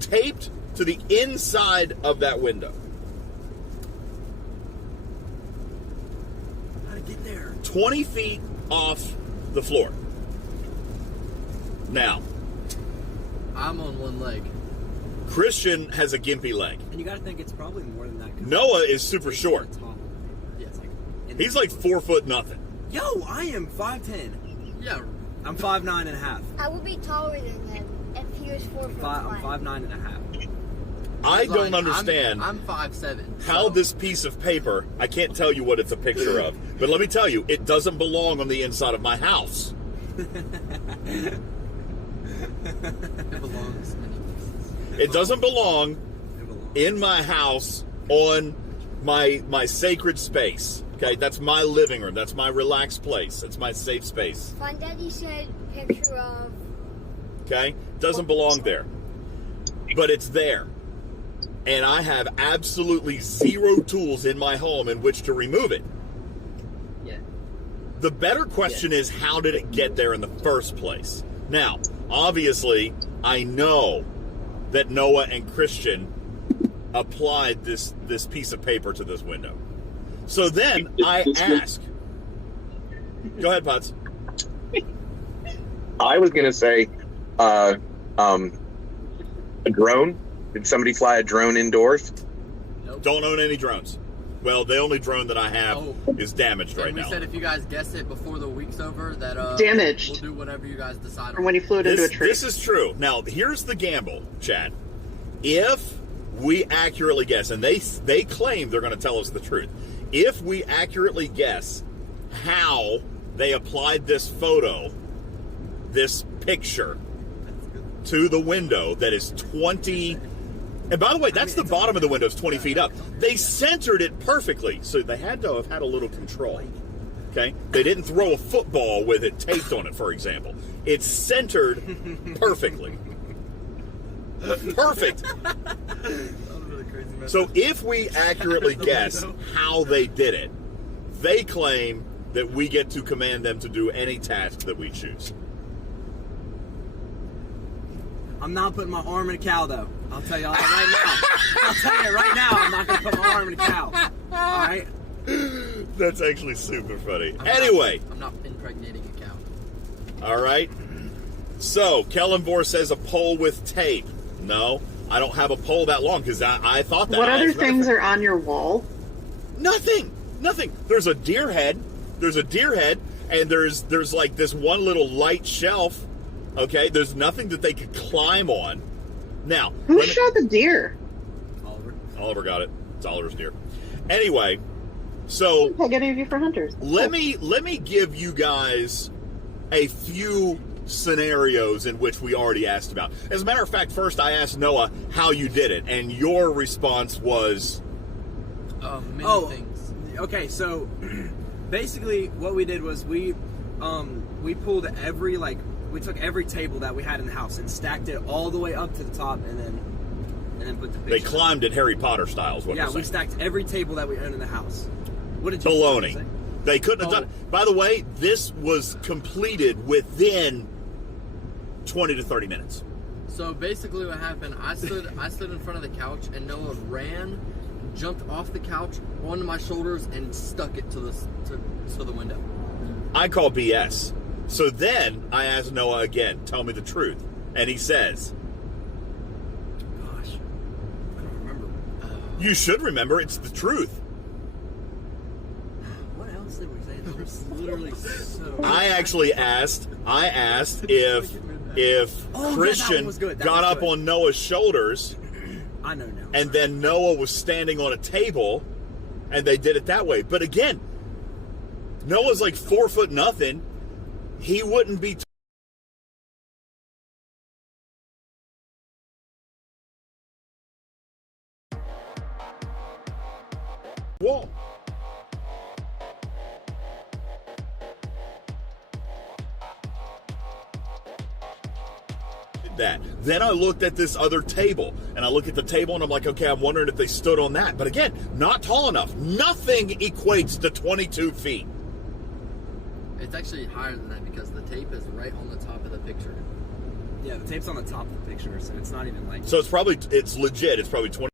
taped to the inside of that window. How to get there? 20 feet off the floor. Now, I'm on one leg. Christian has a gimpy leg. And you got to think it's probably more than that. Noah is super short. Yeah, it's like He's like 4 foot nothing. Yo, I am 5'10". Yeah. I'm 5'9" and a half. I would be taller than him if he was 4 foot. I'm 5'9" and a half. I don't understand I'm 5'7". how this piece of paper, I can't tell you what it's a picture of, but let me tell you, it doesn't belong on the inside of my house. It belongs in many places. It doesn't belong in my house on my sacred space. Okay, that's my living room. That's my relaxed place. That's my safe space. Fun Daddy said picture of. Okay, doesn't belong there, but it's there. And I have absolutely zero tools in my home in which to remove it. Yeah. The better question is, how did it get there in the first place? Now, obviously, I know that Noah and Christian applied this piece of paper to this window. So then I ask. Go ahead, Potts. I was going to say a drone. Did somebody fly a drone indoors? Nope. Don't own any drones. Well, the only drone that I have is damaged right we now. said if you guys guess it before the week's over, that Damaged. we'll do whatever you guys decide. Or when you flew it into a tree. This is true. Now, here's the gamble, Chad. If we accurately guess, and they claim they're going to tell us the truth, if we accurately guess how they applied this photo, this picture, to the window that is 20... And by the way, that's the bottom of the window. It's 20 feet up. They centered it perfectly, so they had to have had a little control. Okay? They didn't throw a football with it taped on it, for example. It's centered perfectly. Perfect. So if we accurately guess how they did it, they claim that we get to command them to do any task that we choose. I'm not putting my arm in a cow, though. I'll tell y'all right now. I'll tell you right now, I'm not going to put my arm in a cow. All right? That's actually super funny. Anyway. I'm not impregnating a cow. All right. So, Kellenvor says a pole with tape. No, I don't have a pole that long because I thought that. What other things are on your wall? Nothing. There's a deer head. And there's like this one little light shelf. Okay, there's nothing that they could climb on. Now, who shot the deer? Oliver got it. It's Oliver's deer. Anyway, so I get you for hunters. Let me give you guys a few scenarios in which we already asked about. As a matter of fact, first I asked Noah how you did it, and your response was many things. Okay, so basically what we did was we pulled we took every table that we had in the house and stacked it all the way up to the top, and then put the picture. They climbed it Harry Potter style. Is what yeah, we stacked every table that we owned in the house. What did you Baloney. say? They couldn't have done it. By the way, this was completed within 20 to 30 minutes. So basically, what happened? I stood in front of the couch, and Noah ran, jumped off the couch onto my shoulders, and stuck it to the window. I call BS. So then I asked Noah again, tell me the truth. And he says, gosh, I don't remember. You should remember, it's the truth. What else did we say? There was literally so... I actually asked if Christian got up on Noah's shoulders. I know now. And then Noah was standing on a table, and they did it that way. But again, Noah's like 4 foot nothing. He wouldn't be. Wall. That. Then I looked at this other table, and I look at the table, and I'm like, okay, I'm wondering if they stood on that. But again, not tall enough. Nothing equates to 22 feet. It's actually higher than that because the tape is right on the top of the picture. Yeah, the tape's on the top of the picture, so it's not even like... So it's legit. It's probably 20.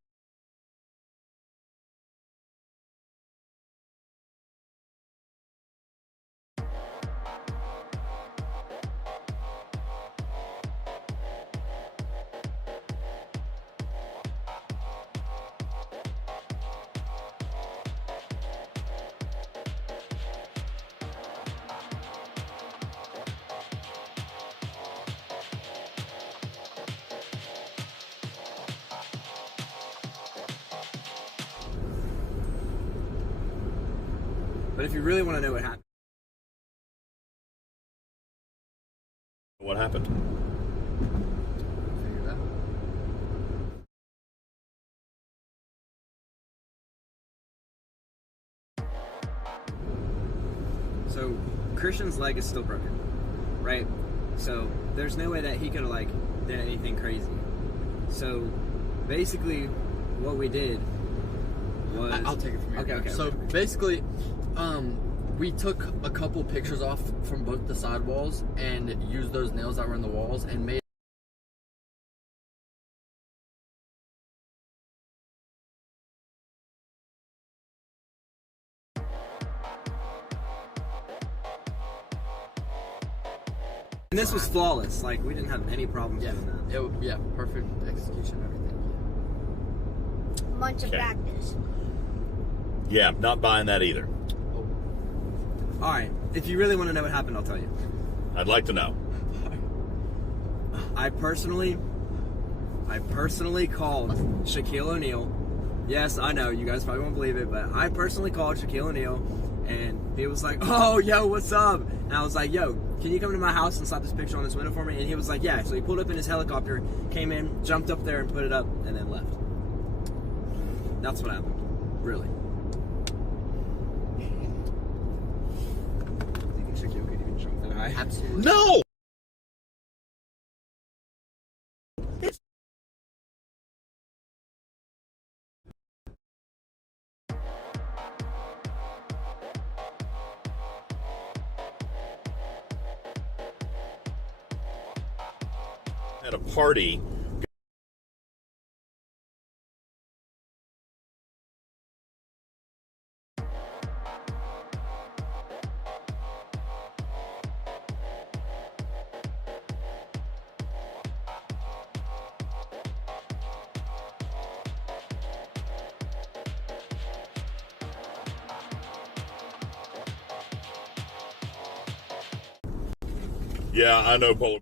But if you really want to know what happened. What happened? Figure it out. So Christian's leg is still broken, right? So there's no way that he could have like did anything crazy. So basically, what we did was I'll take it from here. Okay. So basically, we took a couple pictures off from both the sidewalls and used those nails that were in the walls and made. And this was flawless. Like, we didn't have any problems Yeah, doing that. perfect execution, everything. Months of Okay. practice. Yeah, not buying that either. All right. If you really want to know what happened, I'll tell you. I'd like to know. I personally called Shaquille O'Neal. Yes, I know you guys probably won't believe it, but I personally called Shaquille O'Neal, and he was like, "Oh, yo, what's up?" And I was like, "Yo, can you come to my house and slap this picture on this window for me?" And he was like, "Yeah." So he pulled up in his helicopter, came in, jumped up there, and put it up, and then left. That's what happened. Really. Do you think Shaquille could even jump that high? Absolutely. No! At a party. Yeah, I know, Polar.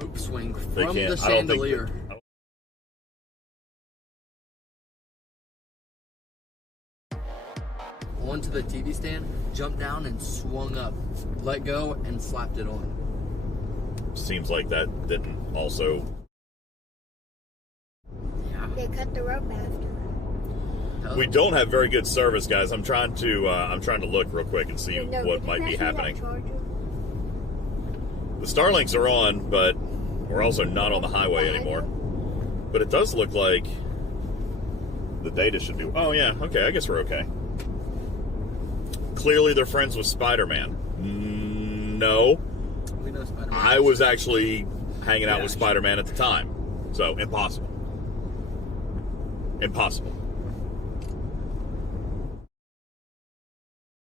Rope swing They from can't. the I don't think chandelier. Onto the TV stand, jumped down and swung up, let go and slapped it on. Seems like that didn't also. Yeah. They cut the rope after. We don't have very good service, guys. I'm trying to look real quick and see No, what could you might be pass me that happening. charger? The Starlinks are on, but we're also not on the highway anymore. But it does look like the data should do. Oh yeah, okay. I guess we're okay. Clearly, they're friends with Spider-Man. No, We know Spider-Man. I was actually hanging out Yeah. with Spider-Man at the time, so impossible. Impossible.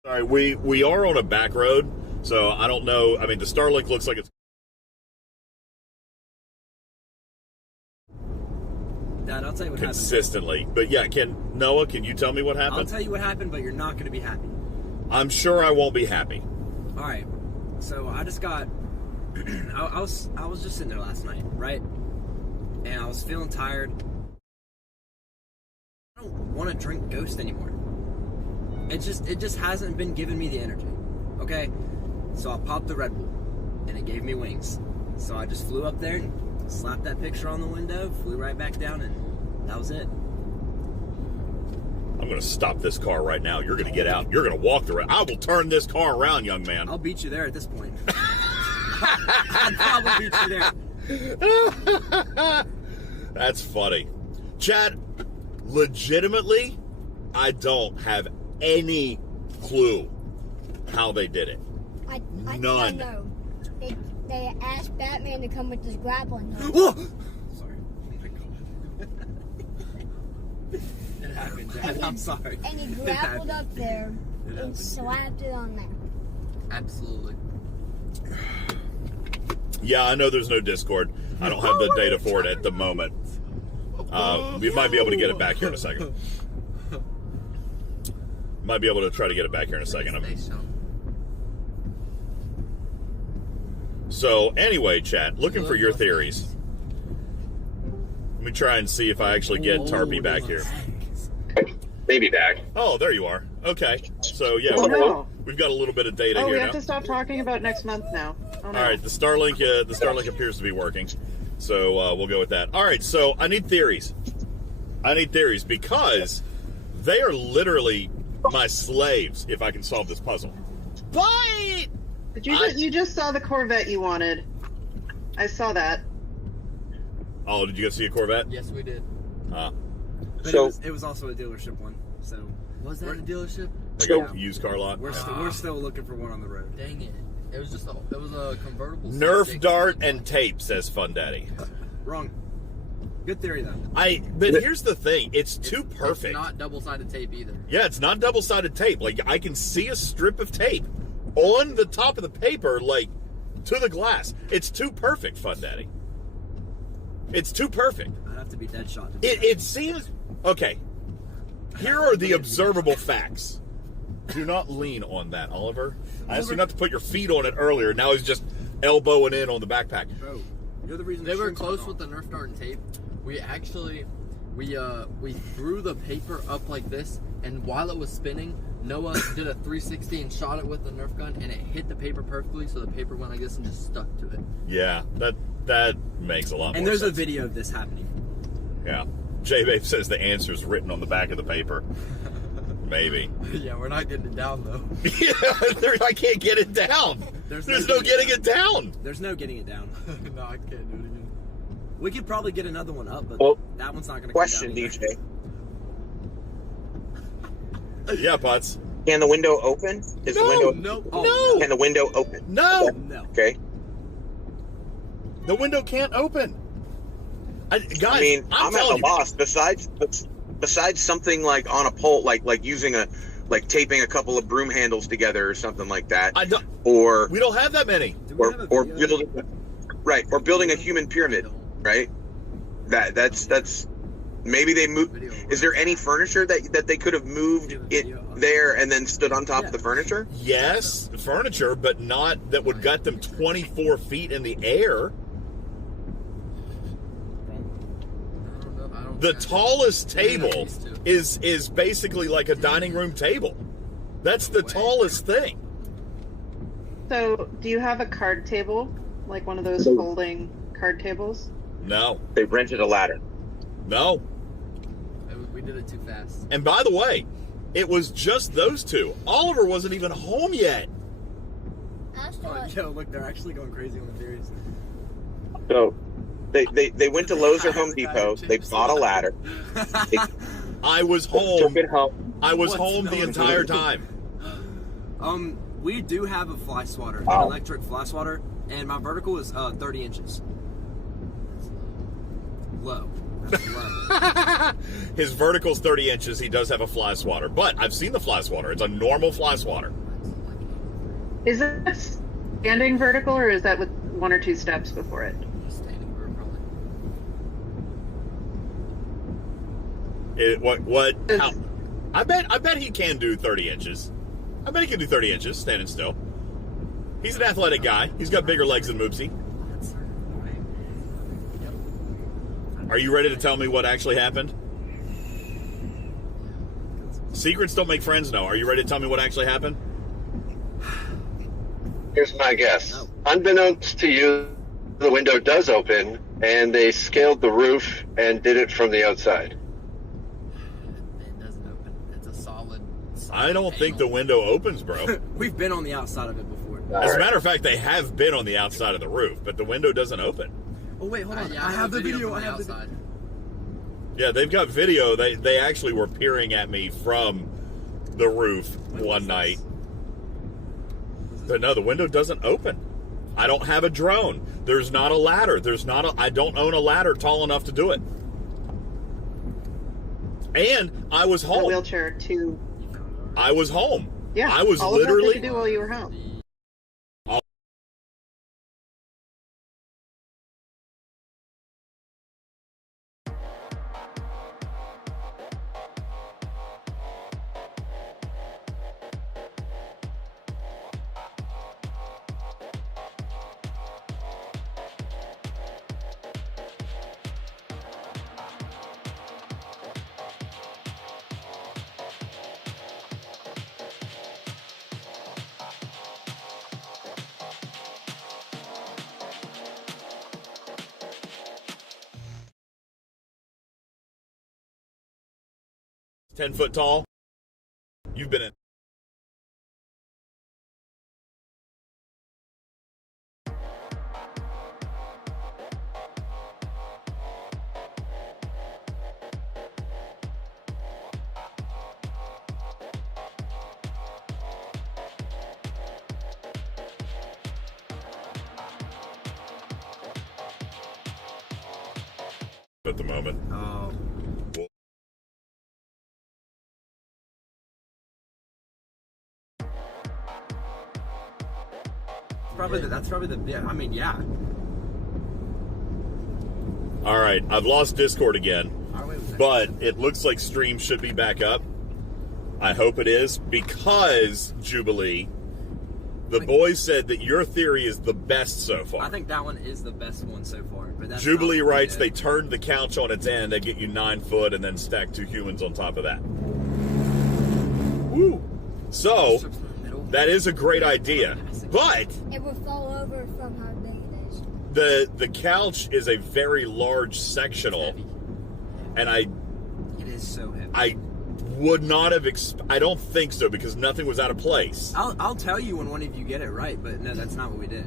All right, we are on a back road, so I don't know. I mean, the Starlink looks like it's. Dad, I'll tell you what happened. Consistently. But yeah, Noah, can you tell me what I'll happened? tell you what happened, but you're not going to be happy. I'm sure I won't be happy. All right. So I just got. I was just sitting there last night, right? And I was feeling tired. I don't want to drink Ghost anymore. It just hasn't been giving me the energy. Okay. So I popped the Red Bull, and it gave me wings. So I just flew up there and slapped that picture on the window, flew right back down, and that was it. I'm going to stop this car right now. You're going to get out. You're going to walk the road. I will turn this car around, young man. I'll beat you there at this point. I'd probably beat you there. That's funny. Chad, legitimately, I don't have any clue how they did it. I think I None. know. They asked Batman to come with this grappling hook. Whoa! Sorry. Oh my god. It happened, Dad. I'm sorry. And he It grappled happened. up there It and happened. slapped it on there. Absolutely. Yeah, I know there's no Discord. I don't have the data for it at the moment. We might be able to get it back here in a second. Might be able to try to get it back here in a second. Station. So anyway, chat, looking for your theories. Let me try and see if I actually get Tarpy back here. Maybe back. Oh, there you are. Okay. So yeah, Oh, no. we've got a little bit of data Oh, here we now. have to stop talking about next month now. Oh, no. All right, the Starlink appears to be working, so we'll go with that. All right, so I need theories. Because they are literally my slaves if I can solve this puzzle. But But you just saw the Corvette you wanted. I saw that. Oh, did you guys see a Corvette? Yes, we did. But So- it was also a dealership one. So Was that a dealership? Like a used car lot. we're still looking for one on the road. Dang it! It was a convertible. Nerf C6. dart and tape, says Fun Daddy. Wrong. Good theory though. But here's the thing, it's too perfect. It's not double-sided tape either. Yeah, it's not double-sided tape. Like, I can see a strip of tape on the top of the paper, like, to the glass. It's too perfect, Fun Daddy. It's too perfect. I'd have to be dead shot. It seems... Okay. Here are the observable facts. Do not lean on that, Oliver. I asked you not to put your feet on it earlier. Now he's just elbowing in on the backpack. Bro, you're the reason They were shrink's close not with the on. Nerf dart and tape. We actually, we threw the paper up like this, and while it was spinning, Noah did a 360 and shot it with the Nerf gun, and it hit the paper perfectly, so the paper went, I guess, and just stuck to it. Yeah, that makes a lot more sense. And there's a video of this happening. Yeah. J-Babe says the answer's written on the back of the paper. Maybe. Yeah, we're not getting it down, though. Yeah, I can't get it down. There's no getting it down. There's no getting it down. No, I can't do it again. We could probably get another one up, but Well, that one's not going to Question, come down either. DJ. Yeah, Putz. Can the window open? Is the window? Nope. No. Can the window open? No. No. Okay. The window can't open. Guys, I mean, I'm at telling a you. loss. Besides something like on a pole, like using taping a couple of broom handles together or something like that, I don't. or We don't have that many. Do we have a video? building a human pyramid, right? That's maybe they move. Is there any furniture that they could have moved it there and then stood on top of the furniture? Yes, furniture, but not that would gut them 24 feet in the air. I don't The think I- tallest table These two. is basically like a dining room table. That's the tallest thing. So, do you have a card table? Like one of those folding card tables? No, They rented a ladder. no. We did it too fast. And by the way, it was just those two. Oliver wasn't even home yet. That's Oh, what. yo, look, they're actually going crazy on the theories. So they went to Lowe's or Home Depot. They bought a ladder. I was Took home. it home. I was What's home the going entire on? time. We do have a fly swatter, an Wow. electric fly swatter, and my vertical is 30 inches. Low. That's low. His vertical's 30 inches. He does have a fly swatter, but I've seen the fly swatter. It's a normal fly swatter. Is it standing vertical or is that with one or two steps before it? Standing room, probably. What? How, I bet he can do 30 inches. I bet he can do 30 inches standing still. He's an athletic guy. He's got bigger legs than Moopsy. Are you ready to tell me what actually happened? Secrets don't make friends, no. Are you ready to tell me what actually happened? Here's my guess. No. Unbeknownst to you, the window does open, and they scaled the roof and did it from the outside. It doesn't open. It's a solid. I don't think the panel. window opens, bro. We've been on the outside of it before. As a matter of fact, they have been on the outside of the roof, but the window doesn't open. Oh, wait, hold on. Yeah, I have the video. from I the have the outside. Yeah, they've got video. They actually were peering at me from the roof one night. But no, the window doesn't open. I don't have a drone. There's not a ladder. I don't own a ladder tall enough to do it. And I was A home. wheelchair to. I was home. Yeah. I was all of that they literally could do while you were home. 10 foot tall. You've been in. At the moment. Oh. That's probably the yeah. I mean, yeah. All right, I've lost Discord again, that? but it looks like stream should be back up. I hope it is, because Jubilee, the boys said that your theory is the best so far. I think that one is the best one so far. But that's Jubilee writes they turned the couch on its end. They get you 9 foot and then stack 2 humans on top of that. Woo! So that is a great idea, but it will fall over from how big it is. The couch is a very large sectional, and it is so heavy. I would not have. I don't think so, because nothing was out of place. I'll tell you when one of you get it right, but no, that's not what we did.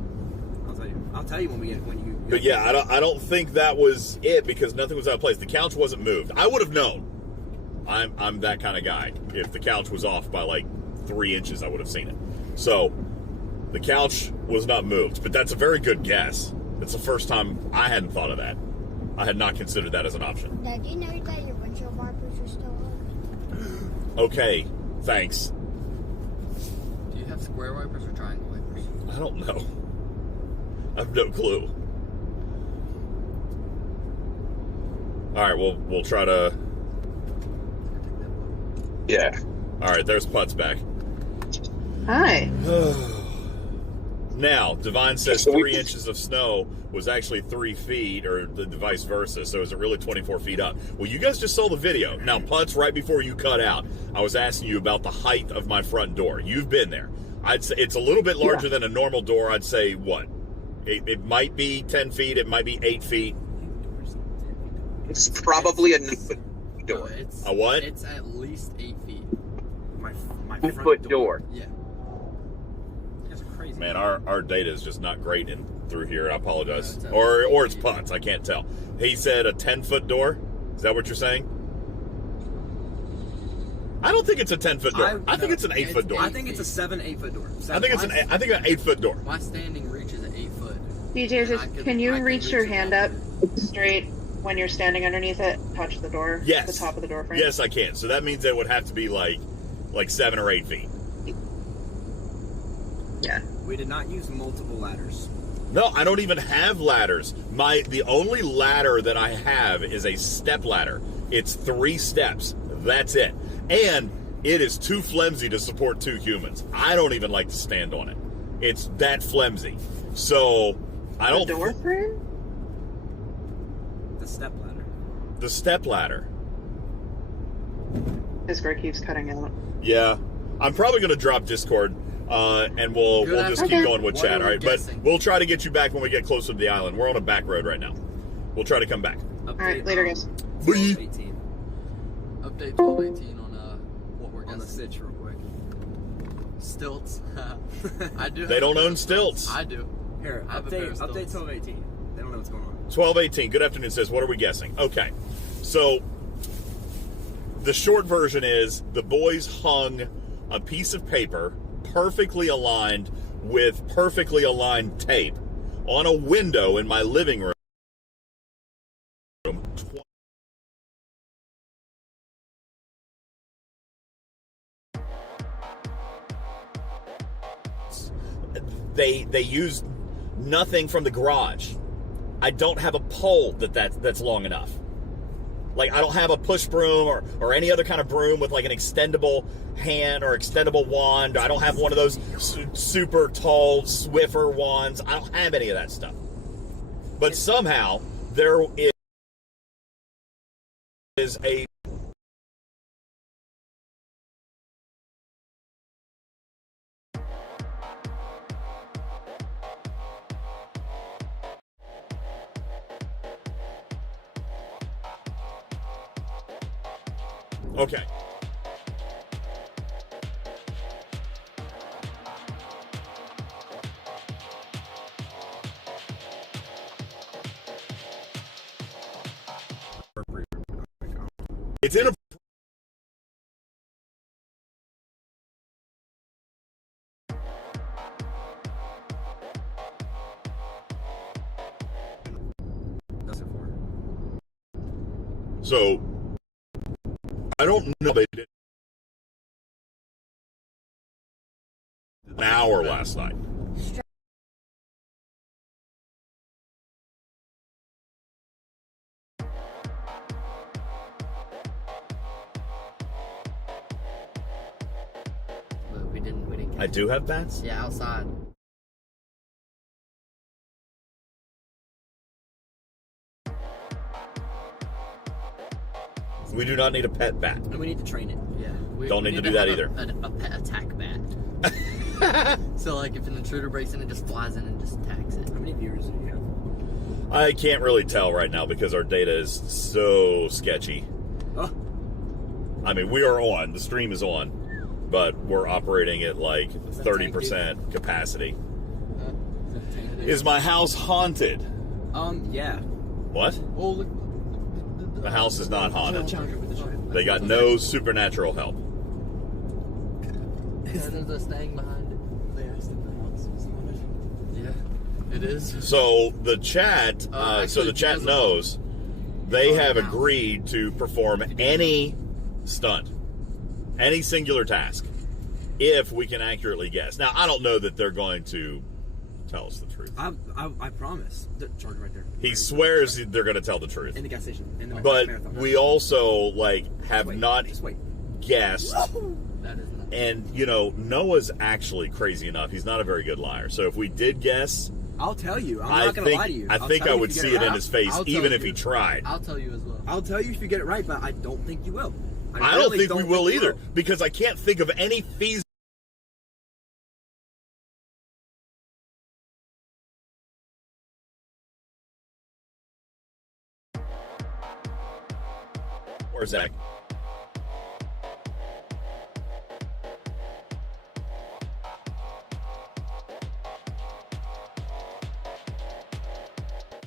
I'll tell you when we get when you. But yeah, I don't think that was it, because nothing was out of place. The couch wasn't moved. I would have known. I'm that kind of guy. If the couch was off by like 3 inches, I would have seen it. So the couch was not moved, but that's a very good guess. It's the first time I hadn't thought of that. I had not considered that as an option. Now, do you know that your windshield wipers are still on? Okay, thanks. Do you have square wipers or triangle wipers? I don't know. I have no clue. All right, we'll try to. Yeah. All right, there's Putz back. Hi. Now, Divine says So 3 inches of snow was actually 3 feet, or the vice versa. So is it really 24 feet up? Well, you guys just saw the video. Now, Putz, right before you cut out, I was asking you about the height of my front door. You've been there. I'd say it's a little bit larger than a normal door. I'd say what? It might be 10 feet. It might be 8 feet. It's probably a 9 foot door. No, it's, A what? It's at least 8 feet. My 9 front foot door. Yeah. That's crazy. Man, our data is just not great through here. I apologize. No, Or it's Putz. I can't tell. He said a 10-foot door. Is that what you're saying? I don't think it's a 10-foot door. I think it's an 8-foot door. I think it's a 8 foot door. I think it's an 8-foot door. My standing reach is at 8 foot. DJ, I could- can you I could reach your reach hand it. up straight when you're standing underneath it? Touch the door. Yes. The top of the door frame. Yes, I can. So that means it would have to be like 7 or 8 feet. Yeah. We did not use multiple ladders. No, I don't even have ladders. The only ladder that I have is a step ladder. It's 3 steps. That's it. And it is too flimsy to support 2 humans. I don't even like to stand on it. It's that flimsy. So I don't. The door frame? The step ladder. The step ladder. Discord keeps cutting out. Yeah, I'm probably going to drop Discord, and we'll just keep going with What chat. are All we right, but guessing? we'll try to get you back when we get closer to the island. We're on a back road right now. We'll try to come back. All right, later, guys. 18 Update 1218 on what we're on the guessing. stitch real quick. Stilts. I do. They have don't a pair own of stilts. I do. Here, I have a pair update of stilts. 1218. They don't know what's going on. 1218. Good afternoon. Says, what are we guessing? Okay, so the short version is the boys hung a piece of paper perfectly aligned with perfectly aligned tape on a window in my living room. They used nothing from the garage. I don't have a pole that's long enough. Like, I don't have a push broom or any other kind of broom with like an extendable hand or extendable wand. I don't have one of those super tall Swiffer wands. I don't have any of that stuff. But somehow there is a okay. It's in a. So, I don't know. They did an hour last night. But we didn't I do have bats? Yeah, outside. We do not need a pet bat. And we need to train it. Yeah. Don't need to do that either. A pet attack bat. So, like, if an intruder breaks in, it just flies in and just attacks it. How many viewers do you have? I can't really tell right now because our data is so sketchy. Oh. I mean, we are on. The stream is on. But we're operating at like 30% capacity. Is my house haunted? Yeah. What? Oh, look. The house is not haunted. They got no supernatural help. There's a staying behind it. They asked if the house was haunted. Yeah, it is. So the chat, so the chat knows they have house. agreed to perform any stunt, any singular task, if we can accurately guess. Now, I don't know that they're going to tell us the truth. I promise. The charger right there. He swears they're going to tell the truth. In the gas station. In the But marathon. we also have not Just wait. guessed. That is not. And, you know, Noah's actually crazy enough. He's not a very good liar. So if we did guess, I'll tell you. I'm not going to lie to you. I think I would see it in his face, I'll tell even if you. he tried. I'll tell you as well. I'll tell you if you get it right, but I don't think you will. I don't think we will either, because I can't think of any feasible. Or Zach.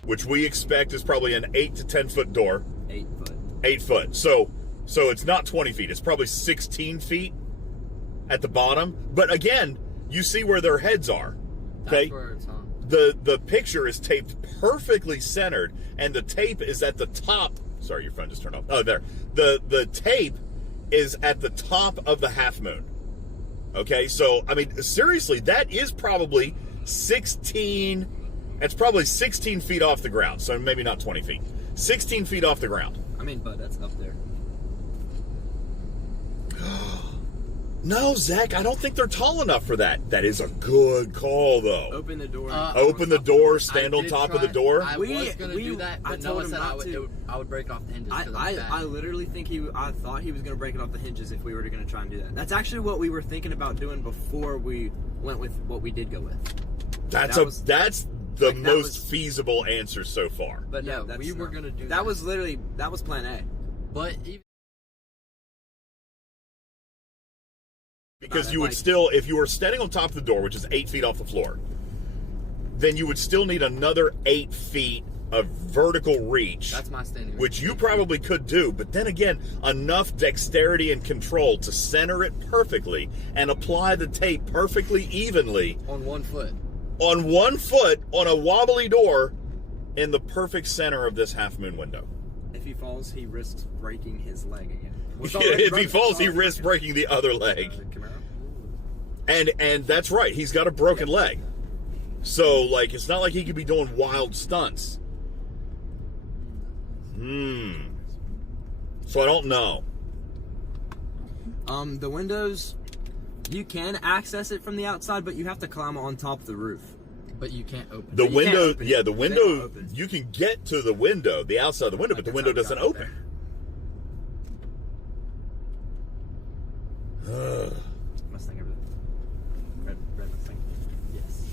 Which we expect is probably an 8 to 10 foot door. 8 foot. 8 foot. So it's not 20 feet. It's probably 16 feet at the bottom. But again, you see where their heads are. Okay. That's where it's on. The picture is taped perfectly centered, and the tape is at the top. Sorry, your phone just turned off. Oh, there. The tape is at the top of the half moon. Okay, so I mean, seriously, that is probably 16. It's probably 16 feet off the ground. So maybe not 20 feet. 16 feet off the ground. I mean, but that's up there. No, Zach, I don't think they're tall enough for that. That is a good call, though. Open the door. Open the door, stand on top of the door. I was going to do that, but Noah said I would break it off the hinges. I literally think I thought he was going to break it off the hinges if we were going to try and do that. That's actually what we were thinking about doing before we went with what we did go with. That's the most feasible answer so far. But no, we were going to do that. That was plan A. But even because you would still, if you were standing on top of the door, which is 8 feet off the floor, then you would still need another 8 feet of vertical reach. That's my standing reach. Which you probably could do, but then again, enough dexterity and control to center it perfectly and apply the tape perfectly evenly. On 1 foot. On 1 foot, on a wobbly door, in the perfect center of this half moon window. If he falls, he risks breaking his leg again. If he falls, he risks breaking the other leg. And that's right, he's got a broken leg. So, like, it's not like he could be doing wild stunts. So I don't know. The windows, you can access it from the outside, but you have to climb on top of the roof. But you can't open it. The window, yeah, the window, you can get to the window, the outside of the window, but the window doesn't open. Mustang over there. Red Mustang. Yes.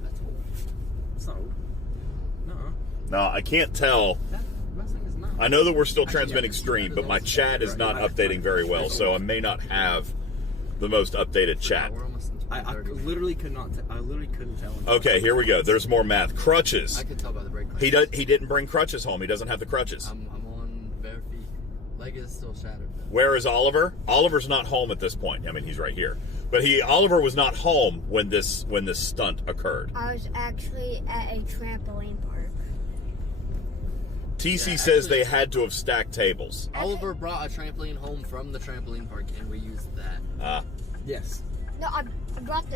That's old. It's not old. No. No, I can't tell. That Mustang is not. I know that we're still Actually, transmitting yeah, stream, but my old. chat is not updating very well, so I may not have the most updated chat. We're almost in I literally could not. I literally couldn't tell him. Okay, here we go. There's more math. Crutches. I could tell by the brake lights. He didn't bring crutches home. He doesn't have the crutches. I'm on bare feet. Leg is still shattered. Though. Where is Oliver? Oliver's not home at this point. I mean, he's right here. But Oliver was not home when this stunt occurred. I was actually at a trampoline park. TC says they had to have stacked tables. Oliver brought a trampoline home from the trampoline park, and we used that. Yes. No, I brought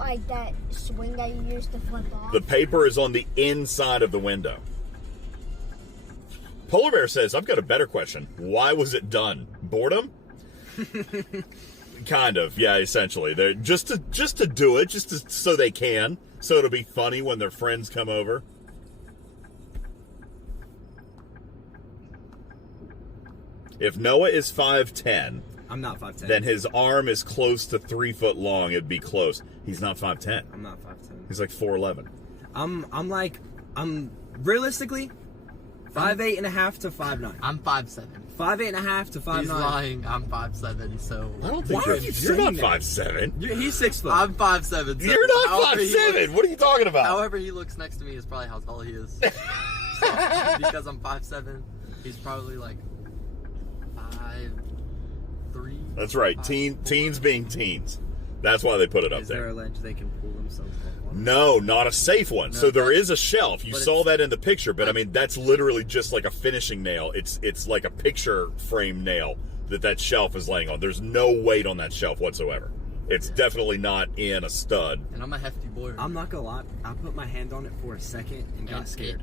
like that swing that you used to flip off. The paper is on the inside of the window. Polar Bear says, I've got a better question. Why was it done? Boredom? Kind of, yeah, essentially. They're just to do it, so they can. So it'll be funny when their friends come over. If Noah is 5'10", I'm not 5'10". then his arm is close to 3 foot long. It'd be close. He's not 5'10". I'm not 5'10". He's like 4'11". I'm realistically 5'8.5" to 5'9". I'm 5'7". 5'8.5" to 5'9". He's lying. I'm 5'7", so... I don't think Why are you're you not saying 5'7". He's 6 foot. I'm 5'7". So You're not 5'7". What are you talking about? However he looks next to me is probably how tall he is. So, because I'm 5'7", he's probably like 5'3". That's right. 5'4". Teens being teens. That's why they put it up Is there a ledge they can pull themselves up on? No, not a safe one. No, so there is a shelf. You but saw that in the picture, but I mean that's literally just like a finishing nail. It's like a picture frame nail that shelf is laying on. There's no weight on that shelf whatsoever. It's definitely not in a stud. And I'm a hefty boy. I'm not gonna lie. I put my hand on it for a second and got scared.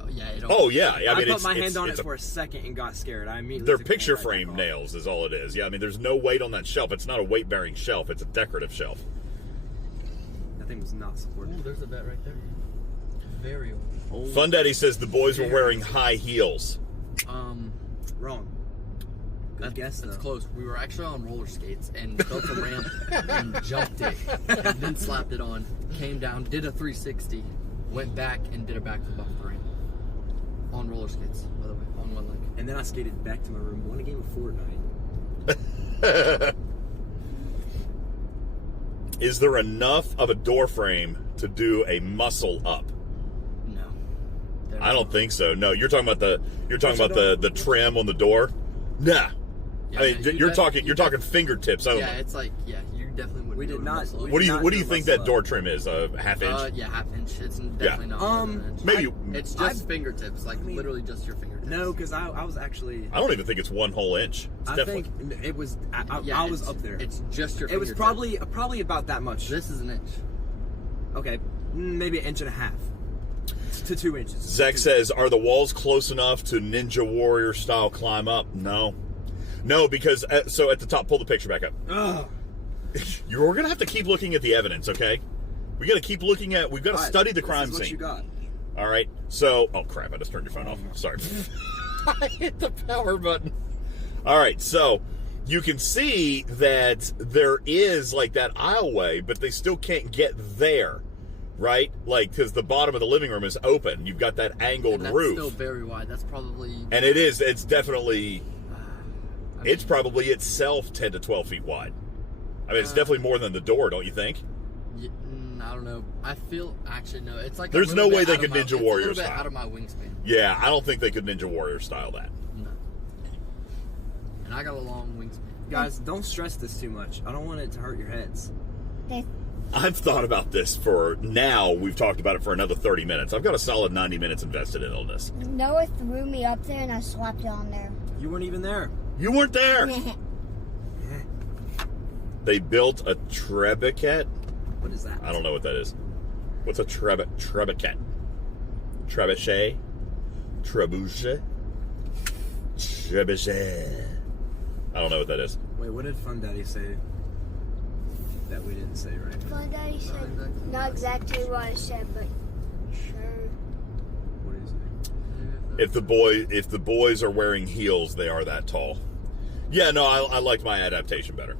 Oh yeah, I mean put my hand on it for a second and got scared. I immediately they're took picture my hand frame back off. nails is all it is. Yeah, I mean there's no weight on that shelf. It's not a weight bearing shelf. It's a decorative shelf. That thing was not supported. Ooh, there's a vet right there. Very old. Fun Daddy says the boys were wearing high heels. Wrong. Good guess, That's though. close. We were actually on roller skates and built a ramp and jumped it, and then slapped it on, came down, did a 360, went back and did a backflip off the ramp. On roller skates, by the way, on one leg. And then I skated back to my room, won a game of Fortnite. Is there enough of a door frame to do a muscle up? No. I don't think so. No, you're talking about the trim on the door. Nah. Yeah, I mean, you're talking fingertips only. Yeah, it's like, you definitely would. We do did a not- muscle up. we What do did you not what do do you a think muscle that up. door trim is? A half inch? Yeah, half inch. It's definitely not more than an inch. maybe It's just fingertips, like literally just your fingertips. No, because I was actually. I don't even think it's one whole inch. It's I definitely think it was. I was it's- up there. It's just your It was fingertips. probably about that much. This is an inch. Okay, maybe 1.5 inches to 2 inches. Zach says, are the walls close enough to Ninja Warrior style climb up? No, because so at the top, pull the picture back up. Ugh. You're gonna have to keep looking at the evidence, okay? We gotta keep looking at. We've got to All right, study the crime this is what scene. you got. All right. So, oh crap! I just turned your phone off. Sorry. I hit the power button. All right. So you can see that there is like that aisleway, but they still can't get there, right? Like because the bottom of the living room is open. You've got that angled And that's roof, still very wide. That's probably. and it is. It's definitely. I mean, It's probably itself 10 to 12 feet wide. I mean, it's definitely more than the door, don't you think? I don't know. I feel actually no. It's like There's a no little way bit they out of could my- Ninja it's a Warrior little bit style. out of my wingspan. Yeah, I don't think they could Ninja Warrior style that. No. And I got a long wingspan. Guys, don't stress this too much. I don't want it to hurt your heads. I've thought about this for now. We've talked about it for another 30 minutes. I've got a solid 90 minutes invested in on this. Noah threw me up there and I slapped it on there. You weren't even there. You weren't there. They built a trebuchet. What is that? I don't know what that is. What's a trebuchet? Trebuchet? Trebuchet? Trebuchet. I don't know what that is. Wait, what did Fun Daddy say that we didn't say right? Fun Daddy said not exactly what I said, but sure. What is it? If the boys are wearing heels, they are that tall. Yeah, no, I liked my adaptation better.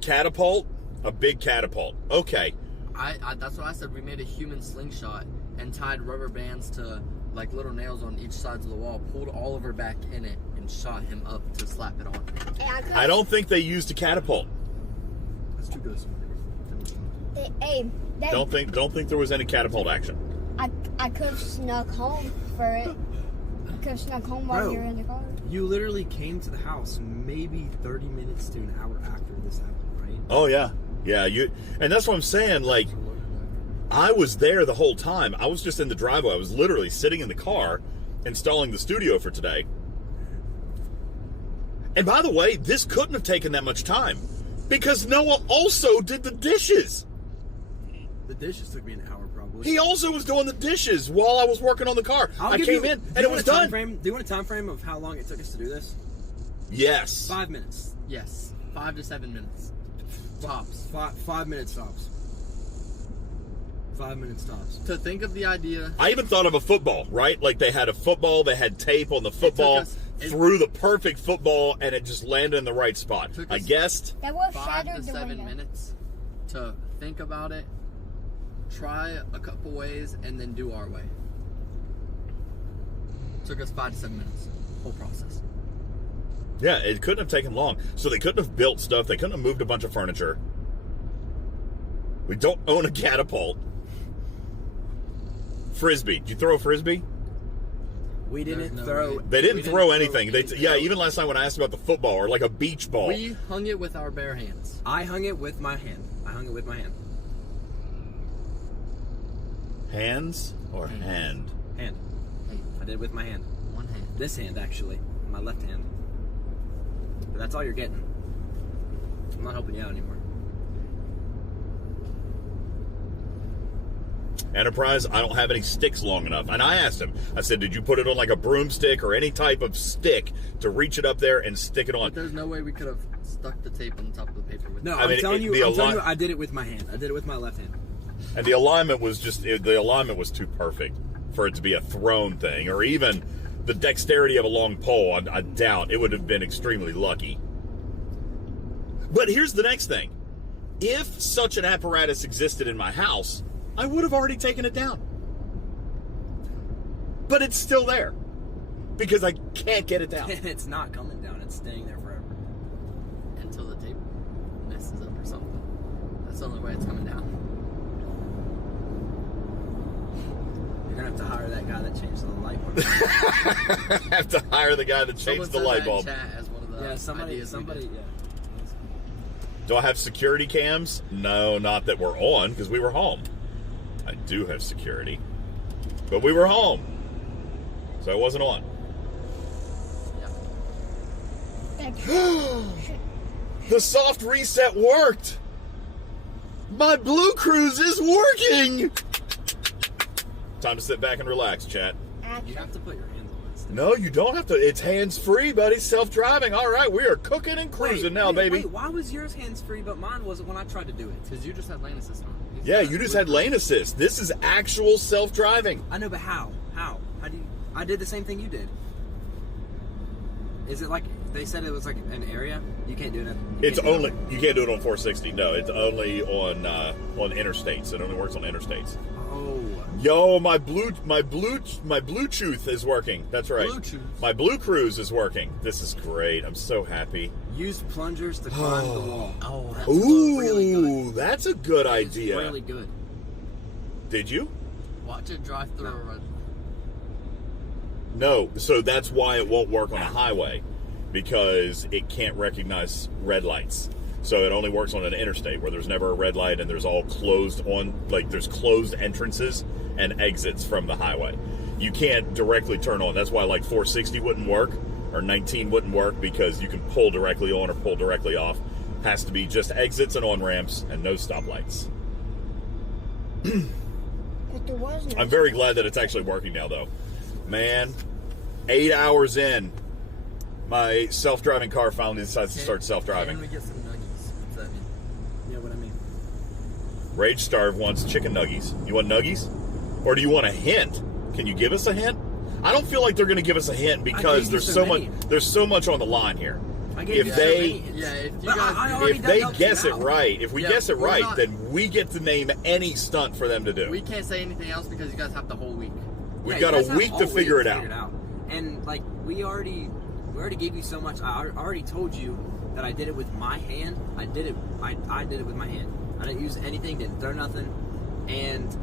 Catapult, a big catapult. Okay. I that's what I said. We made a human slingshot and tied rubber bands to like little nails on each sides of the wall. Pulled Oliver back in it and shot him up to slap it on. I don't think they used a catapult. That's too good. Don't think there was any catapult action. I could have snuck home for it. could snuck home while Bro, you're in the car. You literally came to the house maybe 30 minutes to an hour after this happened, right? Oh yeah, yeah. And that's what I'm saying. Like, I was there the whole time. I was just in the driveway. I was literally sitting in the car, installing the studio for today. And by the way, this couldn't have taken that much time because Noah also did the dishes. The dishes took me an hour probably. He also was doing the dishes while I was working on the car. I came in and it was done. Do you want a time frame of how long it took us to do this? Yes. 5 minutes. Yes, 5 to 7 minutes. Tops. 5 minutes tops. 5 minutes tops. To think of the idea. I even thought of a football, right? Like they had a football, they had tape on the football, threw the perfect football, and it just landed in the right spot. I guessed. That was 5 shattered to the 7 window. minutes to think about it, try a couple ways, and then do our way. Took us 5 to 7 minutes. Whole process. Yeah, it couldn't have taken long. So they couldn't have built stuff. They couldn't have moved a bunch of furniture. We don't own a catapult. Frisbee. Did you throw a frisbee? We didn't No throw. way. They didn't We throw didn't anything. throw Yeah, even last night when I asked about the football or like a beach ball. We hung it with our bare hands. I hung it with my hand. Hands or hand? Hand. I did it with my hand. One hand. This hand, actually. My left hand. But that's all you're getting. I'm not helping you out anymore. Enterprise, I don't have any sticks long enough. And I asked him, I said, did you put it on like a broomstick or any type of stick to reach it up there and stick it on? But there's no way we could have stuck the tape on the top of the paper with No, it. I'm telling you, I did it with my hand. I did it with my left hand. And the alignment was too perfect for it to be a thrown thing, or even the dexterity of a long pole. I doubt it would have been extremely lucky. But here's the next thing. If such an apparatus existed in my house, I would have already taken it down. But it's still there because I can't get it down. It's not coming down. It's staying there forever. Until the tape messes up or something. That's the only way it's coming down. You're gonna have to hire that guy that changed the light bulb. Have to hire the guy that changed the light bulb. Chat as one of the somebody. Yeah. Do I have security cams? No, not that we're on because we were home. I do have security, but we were home, so I wasn't on. The soft reset worked. My Blue Cruise is working. Time to sit back and relax, chat. You have to put your hands on this. No, you don't have to. It's hands-free, buddy. Self-driving. All right, we are cooking and cruising now, baby. Wait, why was yours hands-free but mine wasn't when I tried to do it? Because you just had lane assist on. Yeah, you just had lane assist. This is actual self-driving. I know, but how? How do you... I did the same thing you did. Is it like... They said it was like an area? You can't do it. You can't do it on 460. No, it's only on interstates. It only works on interstates. Oh. Yo, my Bluetooth is working. That's right. Bluetooth. My Blue Cruise is working. This is great. I'm so happy. Use plungers to climb the wall. Oh, that's really good. That's a good idea. It's really good. Did you? Watch it drive through a red. No. So that's why it won't work on a highway, because it can't recognize red lights. So it only works on an interstate where there's never a red light and there's all closed there's closed entrances and exits from the highway. You can't directly turn on. That's why like 460 wouldn't work or 19 wouldn't work, because you can pull directly on or pull directly off. Has to be just exits and on ramps and no stoplights. But there was no. I'm very glad that it's actually working now, though. Man, 8 hours in, my self-driving car finally decides to start self-driving. Can we get some nuggies? What's that mean? Yeah, what I mean. Rage Starve wants chicken nuggies. You want nuggies? Or do you want a hint? Can you give us a hint? I don't feel like they're going to give us a hint because there's so much on the line here. If they guess it right, if we guess it right, then we get to name any stunt for them to do. We can't say anything else because you guys have the whole week. We've got a week to figure it out. And like we already gave you so much. I already told you that I did it with my hand. I did it with my hand. I didn't use anything, didn't throw nothing, and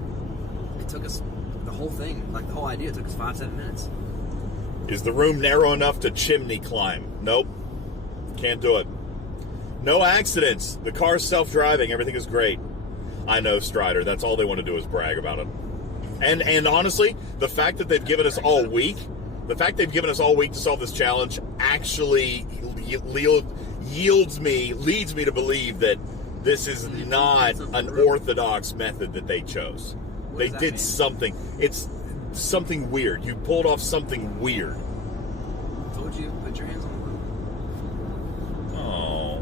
it took us the whole thing, like the whole idea, took us 5-7 minutes. Is the room narrow enough to chimney climb? Nope. Can't do it. No accidents. The car's self-driving. Everything is great. I know, Strider. That's all they want to do is brag about it. And honestly, the fact that they've given us all week, to solve this challenge actually leads me to believe that this is not an orthodox method that they chose. They did something. It's something weird. You pulled off something weird. I told you, put your hands on the wheel. Oh.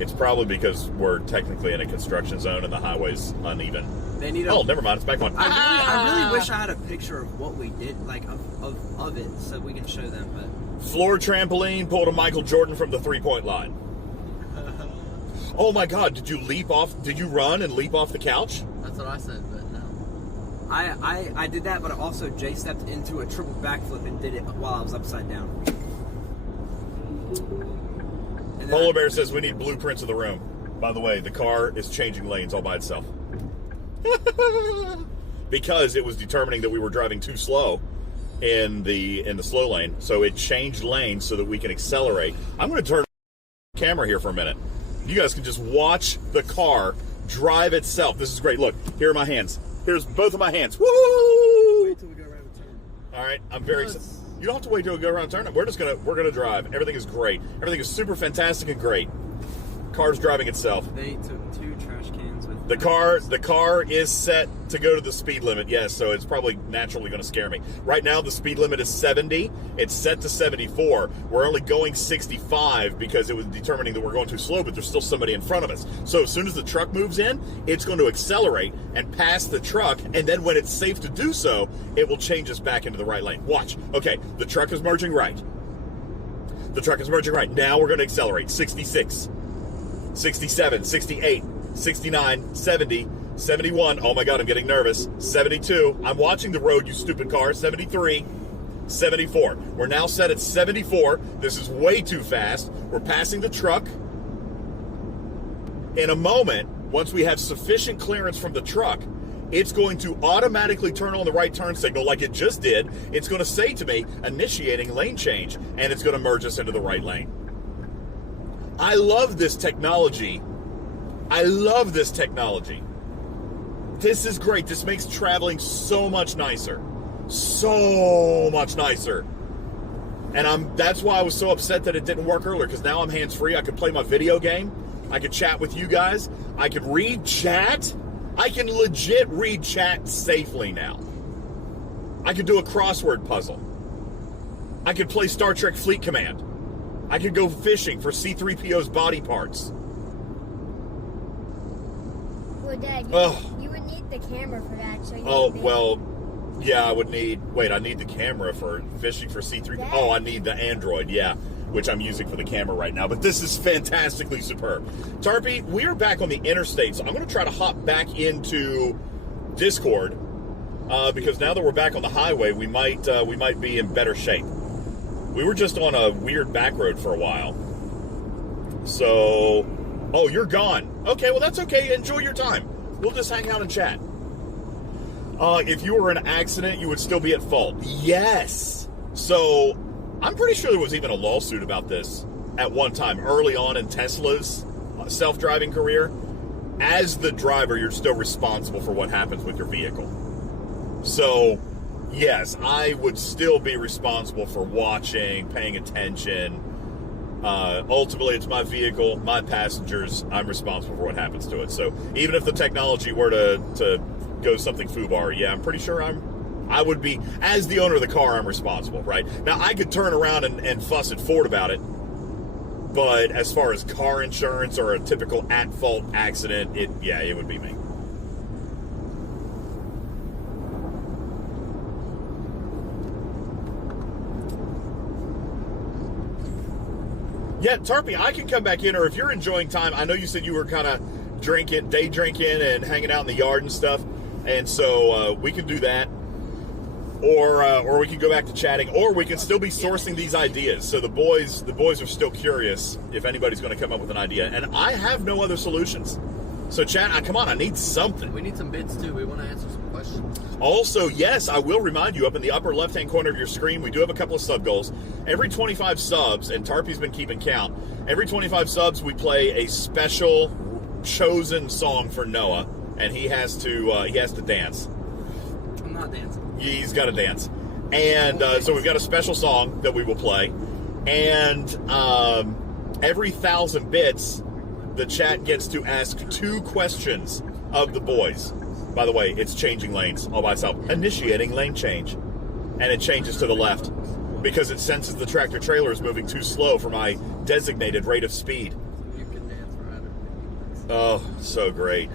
It's probably because we're technically in a construction zone and the highway's uneven. They need oh, never mind. It's back on. I really wish I had a picture of what we did, like of it, so we can show them. But floor trampoline, pulled a Michael Jordan from the 3-point line. Oh my God! Did you leap off? Did you run and leap off the couch? That's what I said, but no. I did that, but also Jay stepped into a triple backflip and did it while I was upside down. Polar Bear says we need blueprints of the room. By the way, the car is changing lanes all by itself. Because it was determining that we were driving too slow in the slow lane, so it changed lanes so that we can accelerate. I'm going to turn the camera here for a minute. You guys can just watch the car drive itself. This is great. Look, here are my hands. Here's both of my hands. Woo! Wait till we go around the turn. All right, I'm very excited. You don't have to wait till we go around the turn. We're gonna drive. Everything is great. Everything is super fantastic and great. Car's driving itself. They took 2 trash cans with the car is set to go to the speed limit, yes, so it's probably naturally going to scare me. Right now, the speed limit is 70. It's set to 74. We're only going 65 because it was determining that we're going too slow, but there's still somebody in front of us. So as soon as the truck moves in, it's going to accelerate and pass the truck, and then when it's safe to do so, it will change us back into the right lane. Watch. Okay, the truck is merging right. The truck is merging right. Now we're going to accelerate. 66, 67, 68, 69, 70, 71. Oh my God, I'm getting nervous. 72. I'm watching the road, you stupid car. 73, 74. We're now set at 74. This is way too fast. We're passing the truck. In a moment, once we have sufficient clearance from the truck, it's going to automatically turn on the right turn signal like it just did. It's going to say to me, initiating lane change, and it's going to merge us into the right lane. I love this technology. I love this technology. This is great. This makes traveling so much nicer. So much nicer. And that's why I was so upset that it didn't work earlier, because now I'm hands-free. I can play my video game. I can chat with you guys. I can read chat. I can legit read chat safely now. I can do a crossword puzzle. I can play Star Trek Fleet Command. I could go fishing for C-3PO's body parts. Well, Dad, you would need the camera for that. So yeah, I would need... Wait, I need the camera for fishing for C-3PO. Dad. Oh, I need the Android, yeah, which I'm using for the camera right now. But this is fantastically superb. Tarpy, we are back on the interstate, so I'm going to try to hop back into Discord because now that we're back on the highway, we might be in better shape. We were just on a weird back road for a while. So, oh, you're gone. Okay, well, that's okay. Enjoy your time. We'll just hang out and chat. If you were in an accident, you would still be at fault. Yes. So, I'm pretty sure there was even a lawsuit about this at one time, early on in Tesla's self-driving career. As the driver, you're still responsible for what happens with your vehicle. So, yes, I would still be responsible for watching, paying attention. Ultimately, it's my vehicle, my passengers. I'm responsible for what happens to it. So even if the technology were to go something foobar, yeah, I'm pretty sure I would be, as the owner of the car, I'm responsible, right? Now, I could turn around and fuss at Ford about it, but as far as car insurance or a typical at-fault accident, it would be me. Yeah, Tarpy, I can come back in, or if you're enjoying time, I know you said you were kind of day drinking and hanging out in the yard and stuff, and so we can do that, or we can go back to chatting, or we can still be sourcing these ideas. So the boys are still curious if anybody's going to come up with an idea, and I have no other solutions. So, chat, come on, I need something. We need some bids too. We want to answer some questions. Also, yes, I will remind you, up in the upper left-hand corner of your screen, we do have a couple of sub goals. Every 25 subs, and Tarpy's been keeping count, every 25 subs we play a special chosen song for Noah, and he has to dance. I'm not dancing. He's got to dance. And so we've got a special song that we will play. And every 1,000 bits, the chat gets to ask 2 questions of the boys. By the way, it's changing lanes all by itself. Initiating lane change. And it changes to the left because it senses the tractor trailer is moving too slow for my designated rate of speed. You can dance right. Oh, so great.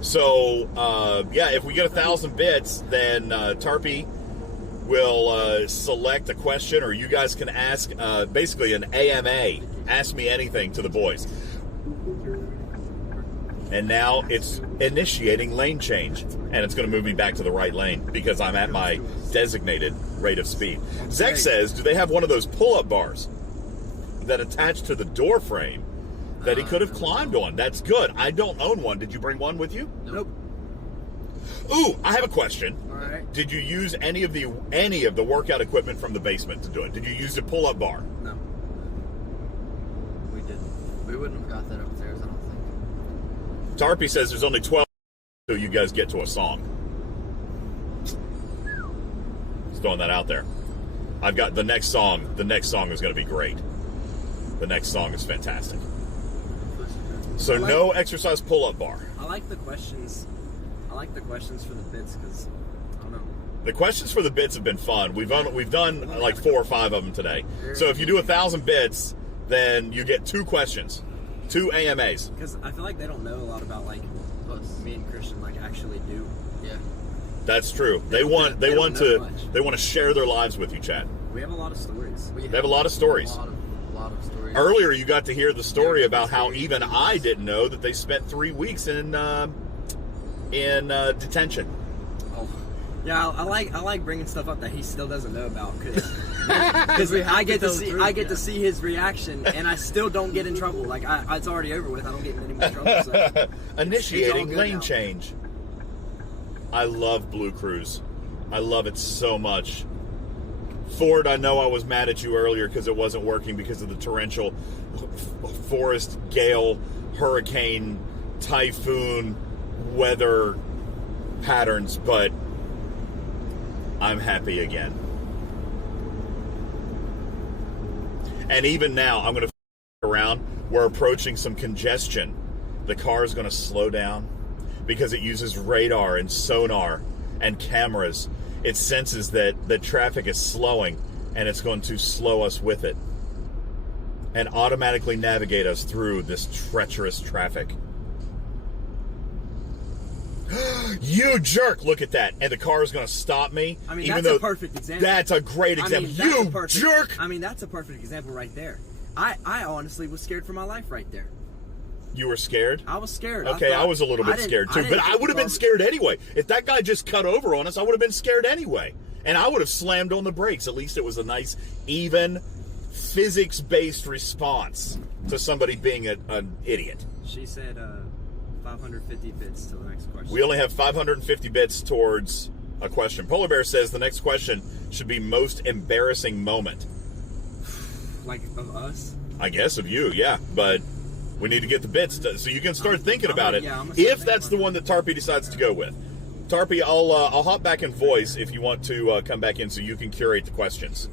So, yeah, if we get 1,000 bits, then Tarpy will select a question, or you guys can ask basically an AMA, ask me anything to the boys. And now it's initiating lane change, and it's going to move me back to the right lane because I'm at my designated rate of speed. Zek says, do they have one of those pull-up bars that attach to the door frame that he could have climbed on? That's good. I don't own one. Did you bring one with you? Nope. Ooh, I have a question. All right. Did you use any of the workout equipment from the basement to do it? Did you use a pull-up bar? No. We didn't. We wouldn't have got that upstairs, I don't think. Tarpy says there's only 12 till you guys get to a song. Just throwing that out there. I've got the next song. The next song is going to be great. The next song is fantastic. So no exercise pull-up bar. I like the questions. I like the questions for the bits because I don't know. The questions for the bits have been fun. We've done like 4 or 5 of them today. So if you do 1,000 bits, then you get 2 questions, 2 AMAs. Because I feel like they don't know a lot about like what me and Christian like actually do. Yeah. That's true. They want to share their lives with you, chat. We have a lot of stories. They have a lot of stories. A lot of stories. Earlier, you got to hear the story about how even I didn't know that they spent 3 weeks in detention. Oh, yeah. I like bringing stuff up that he still doesn't know about because I get to see his reaction, and I still don't get in trouble. Like it's already over with. I don't get in any more trouble. So Initiating lane now. change. I love Blue Cruise. I love it so much. Ford, I know I was mad at you earlier because it wasn't working because of the torrential forest, gale, hurricane, typhoon weather patterns, but I'm happy again. And even now, I'm going to around. We're approaching some congestion. The car is going to slow down because it uses radar and sonar and cameras. It senses that the traffic is slowing, and it's going to slow us with it and automatically navigate us through this treacherous traffic. You jerk! Look at that. And the car is going to stop me. I mean, that's a perfect example. That's a great example. You jerk! I mean, that's a perfect example right there. I honestly was scared for my life right there. You were scared? I was scared. Okay, I was a little bit scared too, but I would have been scared anyway. If that guy just cut over on us, I would have been scared anyway. And I would have slammed on the brakes. At least it was a nice, even, physics-based response to somebody being an idiot. She said 550 bits to the next question. We only have 550 bits towards a question. Polar Bear says the next question should be most embarrassing moment. Like of us? I guess of you, yeah. But we need to get the bits so you can start thinking about it. Yeah, if that's the one that Tarpy decides to go with. Tarpy, I'll hop back in voice if you want to come back in so you can curate the questions.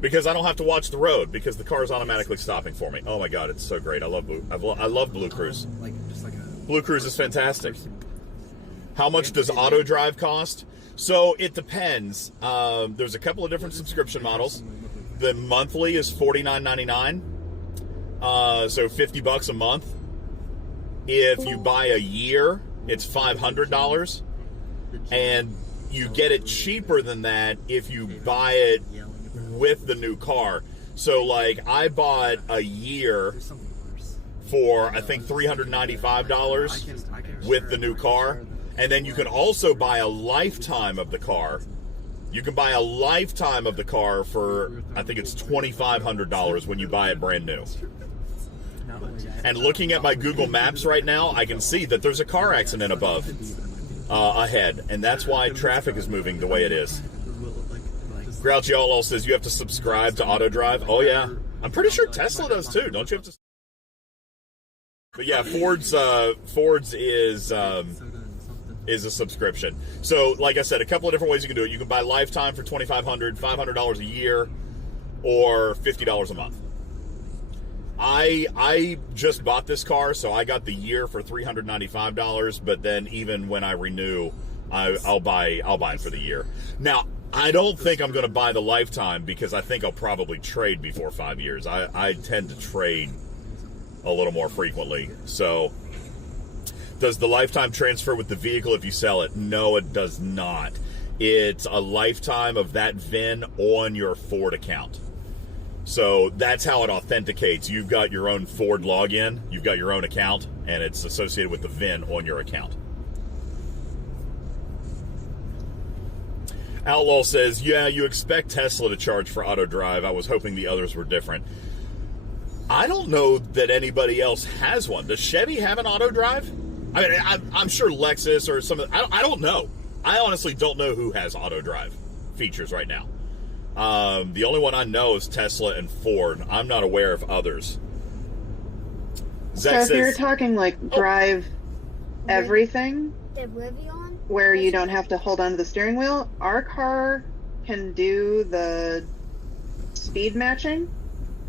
Because I don't have to watch the road because the car is automatically stopping for me. Oh my God, it's so great. I love Blue Cruise. Blue Cruise is fantastic. How much does auto drive cost? So it depends. There's a couple of different subscription models. The monthly is $49.99. So $50 a month. If you buy a year, it's $500, and you get it cheaper than that if you buy it with the new car. So, like, I bought a year for I think $395 with the new car, and then you can also buy a lifetime of the car. You can buy a lifetime of the car for I think it's $2,500 when you buy it brand new. And looking at my Google Maps right now, I can see that there's a car accident above, ahead, and that's why traffic is moving the way it is. Grouchy Outlaw says you have to subscribe to AutoDrive. Oh yeah, I'm pretty sure Tesla does too. Don't you have to? But yeah, Ford's is a subscription. So, like I said, a couple of different ways you can do it. You can buy lifetime for $2,500, $500 a year, or $50 a month. I just bought this car, so I got the year for $395. But then even when I renew, I'll buy it for the year. Now, I don't think I'm going to buy the lifetime because I think I'll probably trade before 5 years. I tend to trade a little more frequently. So, does the lifetime transfer with the vehicle if you sell it? No, it does not. It's a lifetime of that VIN on your Ford account. So that's how it authenticates. You've got your own Ford login, you've got your own account, and it's associated with the VIN on your account. Outlaw says, yeah, you expect Tesla to charge for AutoDrive. I was hoping the others were different. I don't know that anybody else has one. Does Chevy have an AutoDrive? I mean, I'm sure Lexus or some. I don't know. I honestly don't know who has AutoDrive features right now. The only one I know is Tesla and Ford. I'm not aware of others. So if you're talking like drive everything, where you don't have to hold onto the steering wheel, our car can do the speed matching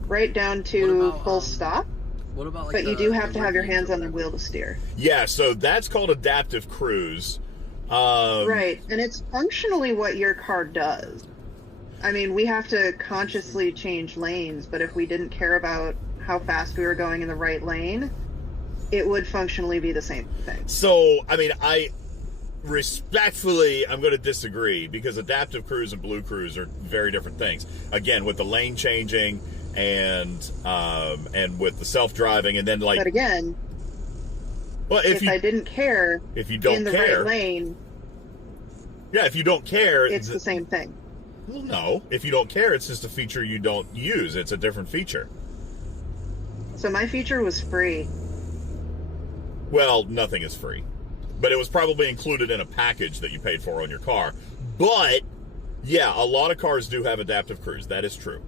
right down to full stop. What about, like, but you do have to have your hands on the wheel to steer. Yeah, so that's called adaptive cruise. Right, and it's functionally what your car does. I mean, we have to consciously change lanes, but if we didn't care about how fast we were going in the right lane, it would functionally be the same thing. So, I mean, respectfully, I'm going to disagree because adaptive cruise and blue cruise are very different things. Again, with the lane changing and with the self-driving, and then like. But again, well, if I didn't care, if you don't in the care, right lane, yeah, if you don't care, it's the same thing. Well, no, if you don't care, it's just a feature you don't use. It's a different feature. So my feature was free. Well, nothing is free. But it was probably included in a package that you paid for on your car. But, yeah, a lot of cars do have adaptive cruise. That is true.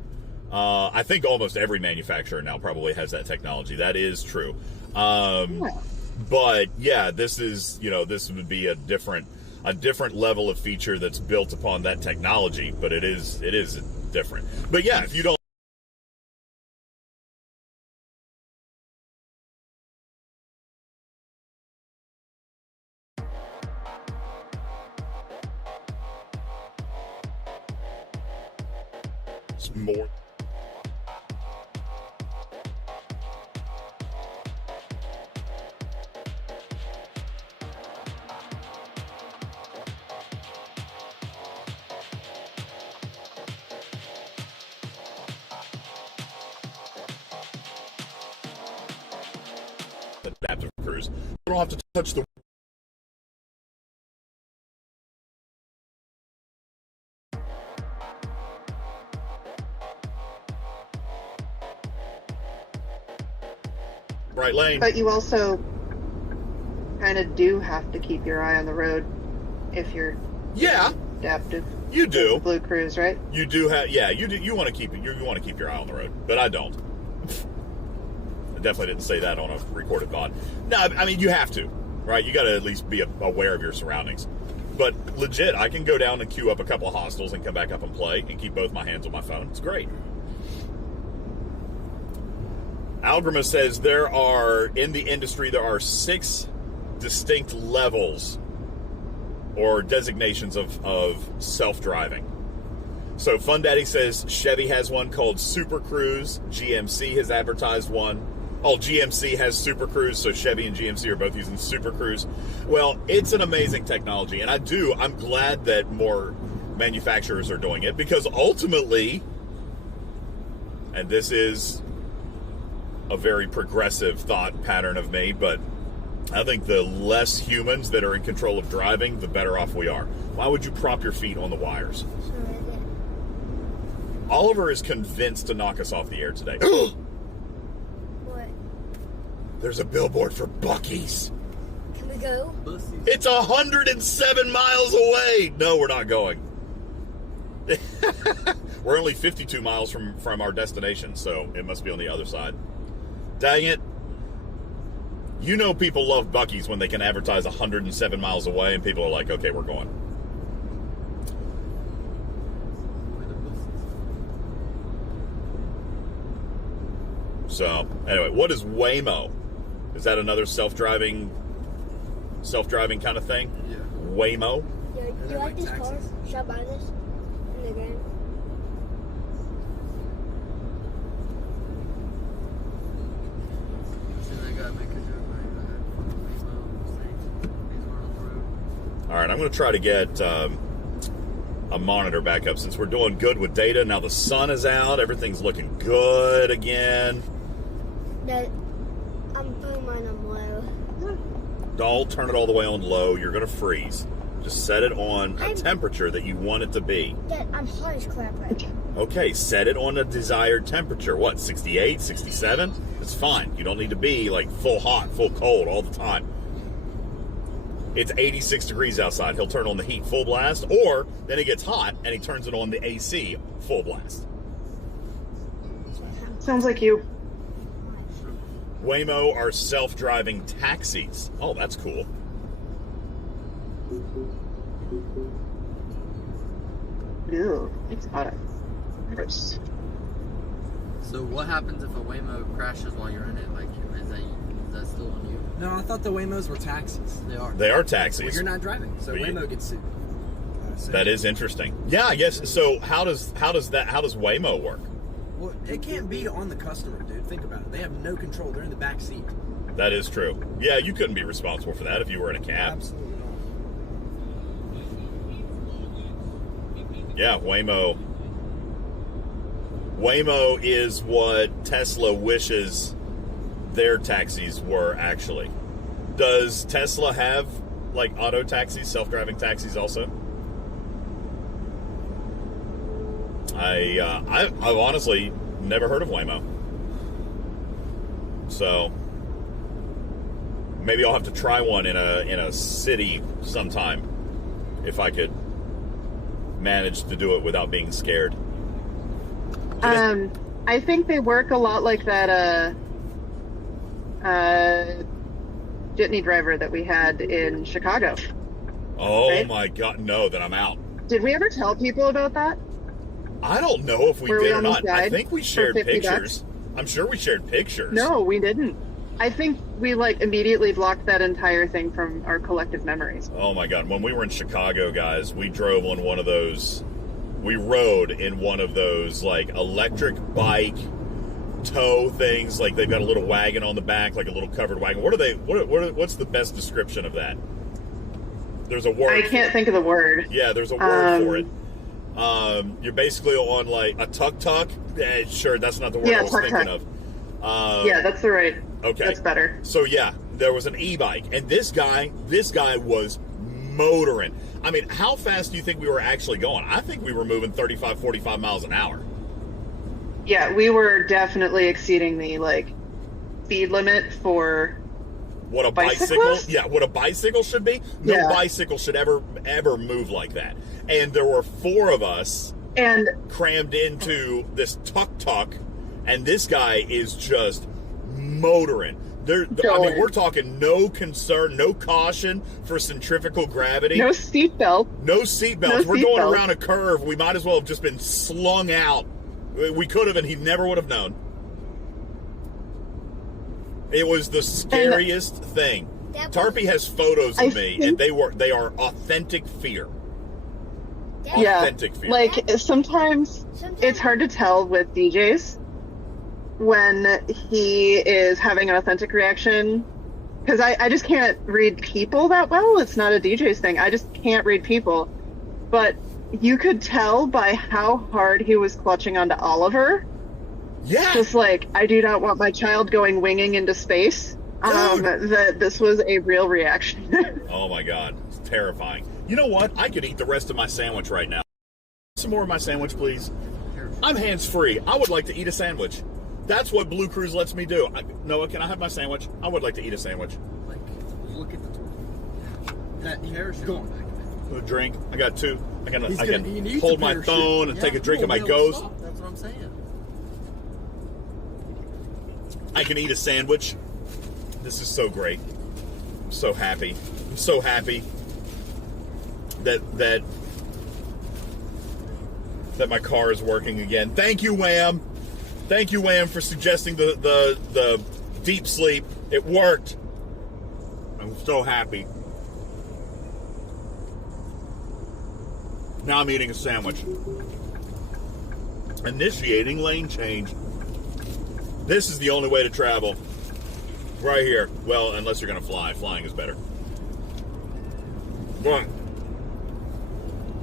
I think almost every manufacturer now probably has that technology. That is true. But, yeah, this would be a different level of feature that's built upon that technology. But it is different. But, yeah, if you don't. More. Adaptive cruise. You don't have to touch the. Right lane. But you also kind of do have to keep your eye on the road if you're adaptive. You do. Blue cruise, right? You do have, yeah. You do. You want to keep your eye on the road, but I don't. I definitely didn't say that on a recorded VOD. No, I mean you have to, right? You got to at least be aware of your surroundings. But legit, I can go down and queue up a couple of hostels and come back up and play and keep both my hands on my phone. It's great. Algrima says in the industry, there are 6 distinct levels or designations of self-driving. So Fun Daddy says Chevy has one called Super Cruise. GMC has advertised one. Oh, GMC has Super Cruise, so Chevy and GMC are both using Super Cruise. Well, it's an amazing technology, and I'm glad that more manufacturers are doing it because ultimately, and this is a very progressive thought pattern of me, but I think the less humans that are in control of driving, the better off we are. Why would you prop your feet on the wires? Oliver is convinced to knock us off the air today. What? There's a billboard for Buc-ee's. Can we go? It's 107 miles away. No, we're not going. We're only 52 miles from our destination, so it must be on the other side. Dang it. You know people love Buc-ee's when they can advertise 107 miles away and people are like, okay, we're going. So, anyway, what is Waymo? Is that another self-driving kind of thing? Yeah. Waymo? Yeah, you like this car? Should I buy this in the game? All right, I'm going to try to get a monitor back up since we're doing good with data. Now the sun is out. Everything's looking good again. That I'm putting mine on low. Don't turn it all the way on low. You're going to freeze. Just set it on a temperature that you want it to be. Dad, I'm hot as crap right now. Okay, set it on a desired temperature. What, 68, 67? It's fine. You don't need to be like full hot, full cold all the time. It's 86 degrees outside. He'll turn on the heat full blast, or then it gets hot and he turns it on the AC full blast. Sounds like you. Waymo are self-driving taxis. Oh, that's cool. Ew, it's hot. Gross. So what happens if a Waymo crashes while you're in it? Like, is that still on you? No, I thought the Waymos were taxis. They are. They are taxis. Well, you're not driving, so Waymo gets sued. That is interesting. Yeah, I guess. So how does Waymo work? Well, it can't be on the customer, dude. Think about it. They have no control. They're in the back seat. That is true. Yeah, you couldn't be responsible for that if you were in a cab. Absolutely not. Yeah, Waymo. Waymo is what Tesla wishes their taxis were actually. Does Tesla have like auto taxis, self-driving taxis also? I've honestly never heard of Waymo. So maybe I'll have to try one in a city sometime if I could manage to do it without being scared. I think they work a lot like that jitney driver that we had in Chicago. Oh right? My God, no, then I'm out. Did we ever tell people about that? I don't know if we Where did we or not. I think we shared $50. pictures. I'm sure we shared pictures. No, we didn't. I think we like immediately blocked that entire thing from our collective memories. Oh my God. When we were in Chicago, guys, we drove on one of those, we rode in one of those like electric bike tow things. Like they've got a little wagon on the back, like a little covered wagon. What's the best description of that? There's a word. I can't think of the word. Yeah, there's a word for it. You're basically on like a tuk-tuk. Sure, that's not the word I was thinking of. Yeah, that's the right. Okay. That's better. So yeah, there was an e-bike, and this guy was motoring. I mean, how fast do you think we were actually going? I think we were moving 35, 45 miles an hour. Yeah, we were definitely exceeding the like speed limit for what a bicycle. Yeah, what a bicycle should be. No bicycle should ever move like that. And there were four of us and crammed into this tuk-tuk, and this guy is just motoring. I mean, we're talking no concern, no caution for centrifugal gravity. No seatbelt. No seatbelts. We're going around a curve. We might as well have just been slung out. We could have, and he never would have known. It was the scariest thing. Tarpey has photos of me, and they are authentic fear. Authentic fear. Like sometimes it's hard to tell with DJs when he is having an authentic reaction, because I just can't read people that well. It's not a DJ's thing. I just can't read people. But you could tell by how hard he was clutching onto Oliver. Yeah. Just like, I do not want my child going winging into space. That this was a real reaction. Oh my God. It's terrifying. You know what? I could eat the rest of my sandwich right now. Some more of my sandwich, please. I'm hands-free. I would like to eat a sandwich. That's what Blue Cruise lets me do. Noah, can I have my sandwich? I would like to eat a sandwich. Like, look at the tour. That parachute on back of it. A drink. I got two. I can He needs hold a my parachute. phone and take a drink of my ghost. That's what I'm saying. I can eat a sandwich. This is so great. I'm so happy. I'm so happy that my car is working again. Thank you, Wham. Thank you, Wham, for suggesting the deep sleep. It worked. I'm so happy. Now I'm eating a sandwich. Initiating lane change. This is the only way to travel. Right here. Well, unless you're going to fly. Flying is better. But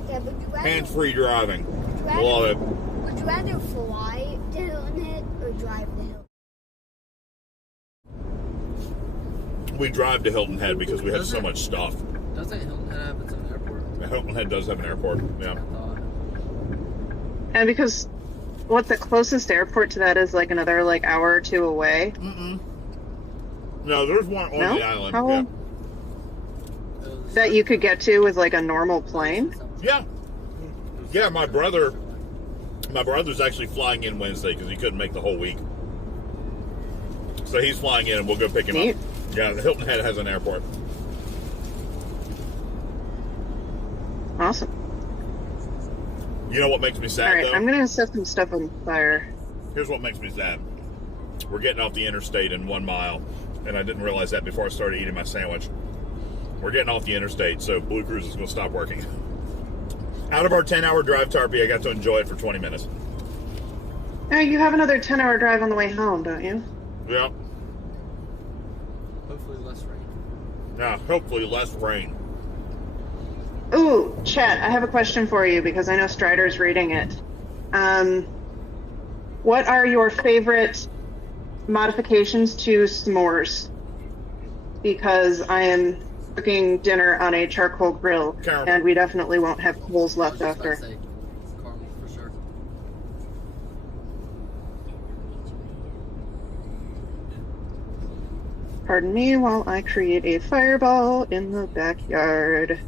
Yeah, would you rather, hands-free driving. rather- Love it. Would you rather fly to Hilton Head or drive to Hilton? We drive to Hilton Head because we have Does so it? much stuff. Doesn't Hilton Head have its own airport? Hilton Head does have an airport. Yeah. I thought. And because what the closest airport to that is like another like hour or two away. No, there's one on No? the island. How- Yeah. That you could get to with like a normal plane. Yeah. Yeah, my brother's actually flying in Wednesday because he couldn't make the whole week. So he's flying in and we'll go pick him Neat. up. Yeah, Hilton Head has an airport. Awesome. You know what makes me sad, All right, though? I'm gonna set some stuff on fire. Here's what makes me sad. We're getting off the interstate in 1 mile, and I didn't realize that before I started eating my sandwich. We're getting off the interstate, so Blue Cruise is going to stop working. Out of our 10-hour drive to RP, I got to enjoy it for 20 minutes. Oh, you have another 10-hour drive on the way home, don't you? Yeah. Hopefully less rain. Yeah, hopefully less rain. Ooh, chat, I have a question for you because I know Strider's reading it. What are your favorite modifications to s'mores? Because I am cooking dinner on a charcoal grill, Caramel. and we definitely won't have coals left I was just about after. to say caramel for sure. Pardon me while I create a fireball in the backyard.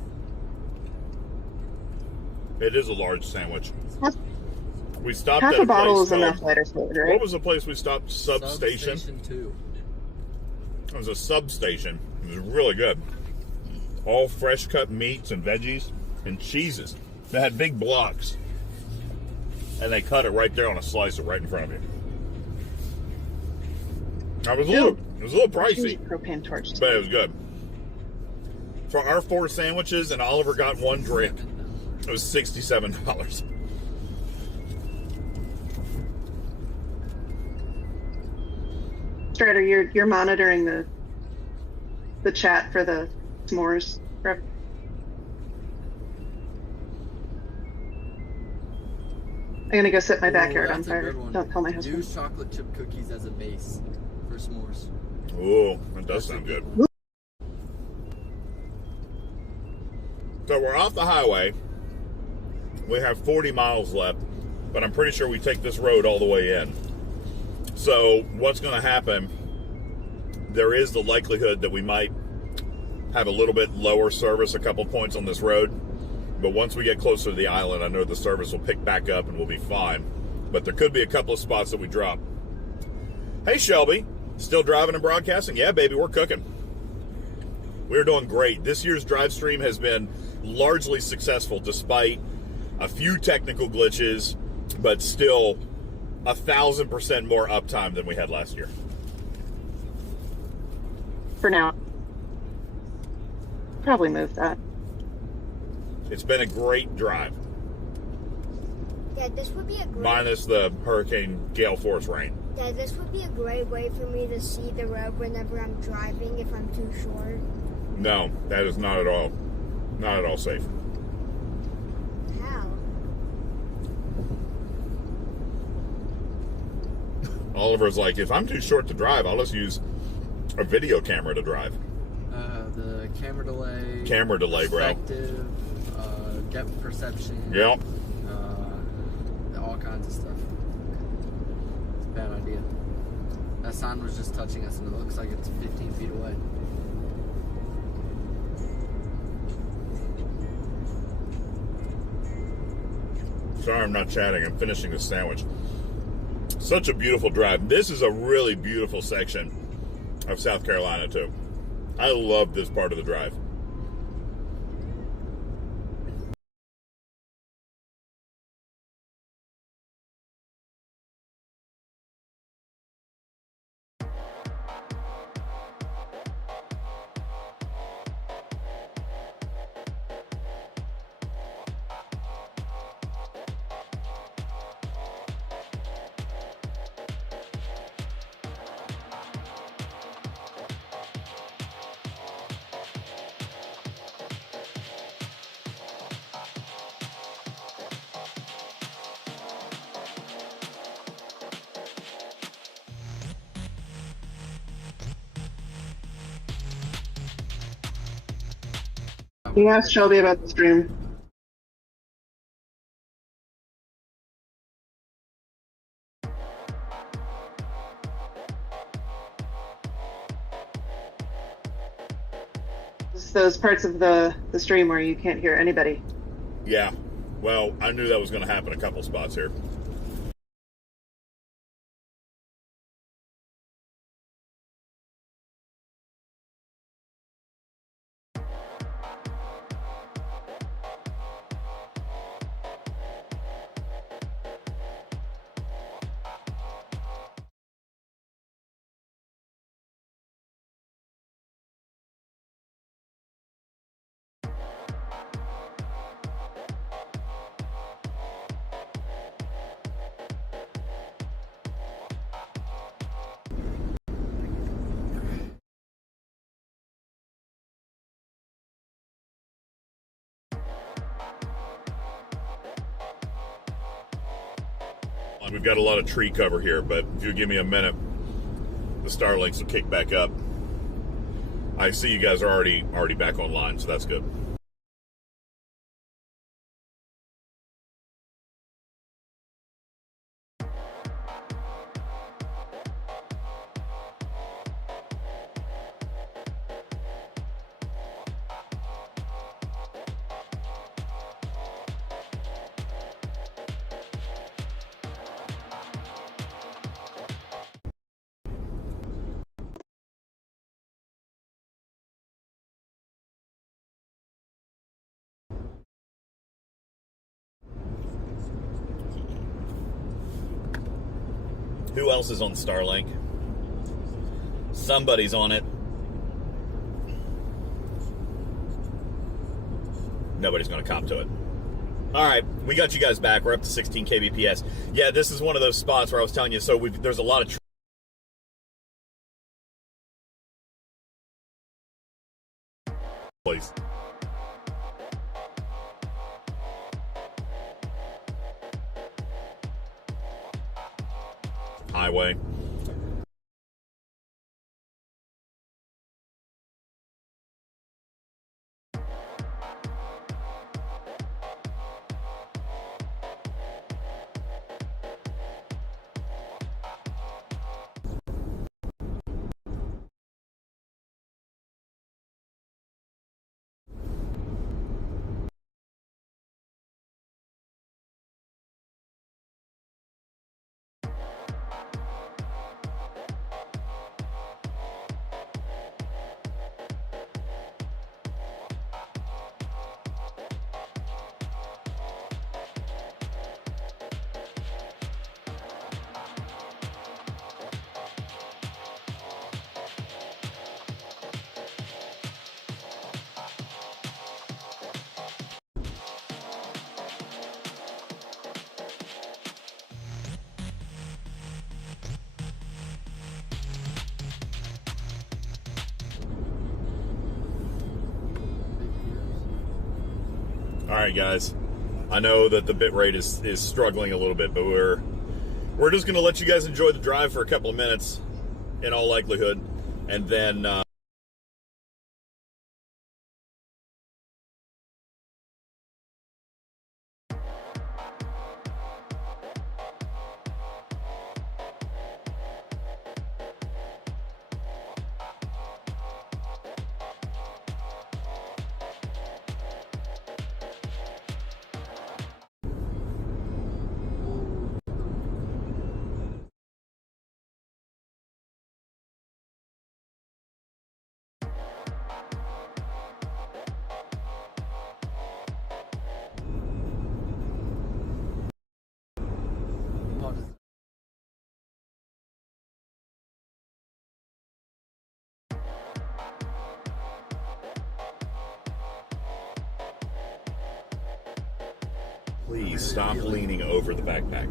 It is a large sandwich. Half, We stopped half at a bottle place is enough called- lighter fluid, right? What was the place we stopped? Substation. Substation 2. It was a substation. It was really good. All fresh cut meats and veggies and cheeses. They had big blocks. And they cut it right there on a slicer right in front of you. It was a little pricey, Propane torch. but it was good. For our 4 sandwiches, and Oliver got 1 drink, it was $67. Strider, you're monitoring the chat for the s'mores. Rep. I'm gonna go set my backyard on That's a fire. good one. Don't tell my husband. Use chocolate chip cookies as a base for s'mores. Ooh, that does That's a sound good. one. So we're off the highway. We have 40 miles left, but I'm pretty sure we take this road all the way in. So what's going to happen, there is the likelihood that we might have a little bit lower service a couple points on this road. But once we get closer to the island, I know the service will pick back up and we'll be fine. But there could be a couple of spots that we drop. Hey, Shelby. Still driving and broadcasting? Yeah, baby, we're cooking. We're doing great. This year's drive stream has been largely successful despite a few technical glitches, but still 1,000% more uptime than we had last year. For now. Probably move that. It's been a great drive, Yeah, this would be a great. minus the hurricane gale force rain. Yeah, this would be a great way for me to see the road whenever I'm driving if I'm too short. No, that is not at all safe. How? Oliver's like, if I'm too short to drive, I'll just use a video camera to drive. The camera delay. Camera delay, bro. Perspective, depth perception. Yep. All kinds of stuff. It's a bad idea. That sign was just touching us, and it looks like it's 15 feet away. Sorry, I'm not chatting. I'm finishing the sandwich. Such a beautiful drive. This is a really beautiful section of South Carolina, too. I love this part of the drive. You asked Shelby about the stream. It's those parts of the stream where you can't hear anybody. Yeah. Well, I knew that was going to happen a couple spots here. We've got a lot of tree cover here, but if you give me a minute, the Starlinks will kick back up. I see you guys are already back online, so that's good. Who else is on Starlink? Somebody's on it. Nobody's going to cop to it. All right, we got you guys back. We're up to 16 kbps. Yeah, this is one of those spots where I was telling you, so there's a lot of please. Highway. All right, guys. I know that the bit rate is struggling a little bit, but we're just going to let you guys enjoy the drive for a couple of minutes, in all likelihood, and then. Please stop leaning over the backpack.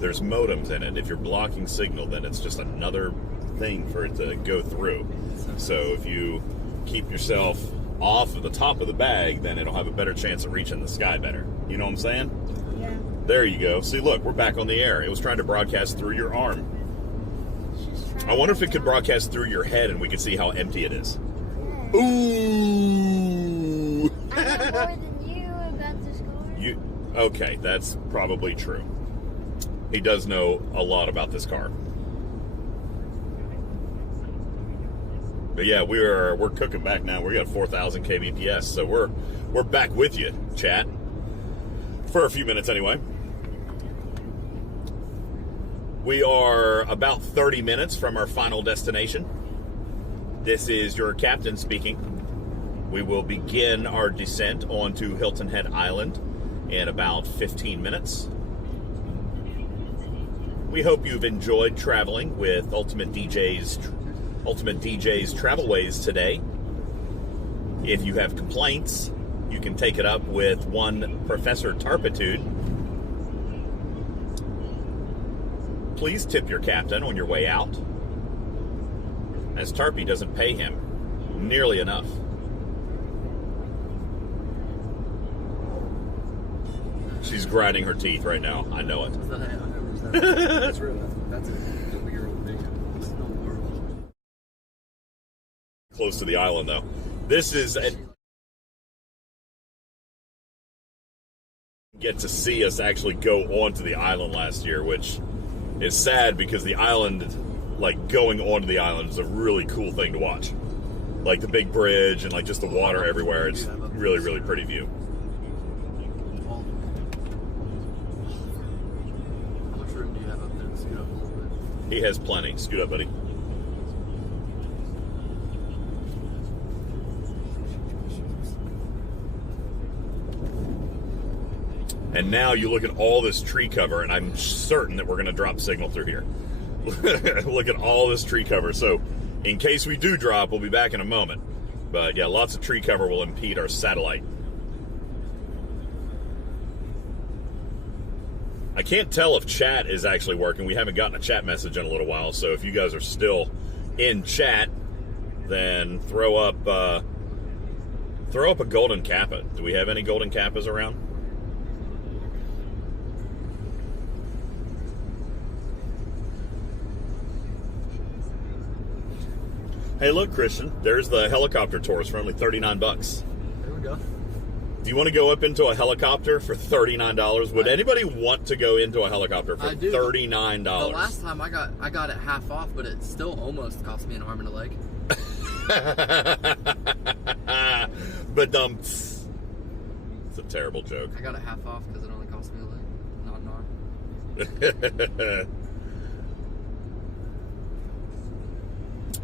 There's modems in it. If you're blocking signal, then it's just another thing for it to go through. So if you keep yourself off of the top of the bag, then it'll have a better chance of reaching the sky better. You know what I'm saying? Yeah. There you go. See, look, we're back on the air. It was trying to broadcast through your arm. I wonder if it could broadcast through your head and we could see how empty it is. Yeah. Ooh! I know more than you about this car. Okay, that's probably true. He does know a lot about this car. But yeah, we're cooking back now. We got 4,000 kbps, so we're back with you, chat. For a few minutes anyway. We are about 30 minutes from our final destination. This is your captain speaking. We will begin our descent onto Hilton Head Island in about 15 minutes. We hope you've enjoyed traveling with UltimatDJz Travelways today. If you have complaints, you can take it up with one Professor Tarpitude. Please tip your captain on your way out, as Tarpy doesn't pay him nearly enough. She's grinding her teeth right now. I know it. That's real. That's a year-old big. It's no world. Close to the island, though. This is get to see us actually go onto the island last year, which is sad because the island, like going onto the island, is a really cool thing to watch. Like the big bridge and like just the water everywhere. It's really, really pretty view. How much room do you have up there to scoot up a little bit? He has plenty. Scoot up, buddy. And now you look at all this tree cover, and I'm certain that we're going to drop signal through here. Look at all this tree cover. So in case we do drop, we'll be back in a moment. But yeah, lots of tree cover will impede our satellite. I can't tell if chat is actually working. We haven't gotten a chat message in a little while. So if you guys are still in chat, then throw up a golden kappa. Do we have any golden kappas around? Hey, look, Christian, there's the helicopter tours for only $39. There we go. Do you want to go up into a helicopter for $39? Would anybody want to go into a helicopter for $39? The last time I got it half off, but it still almost cost me an arm and a leg. But it's a terrible joke. I got it half off because it only cost me a leg, not an arm.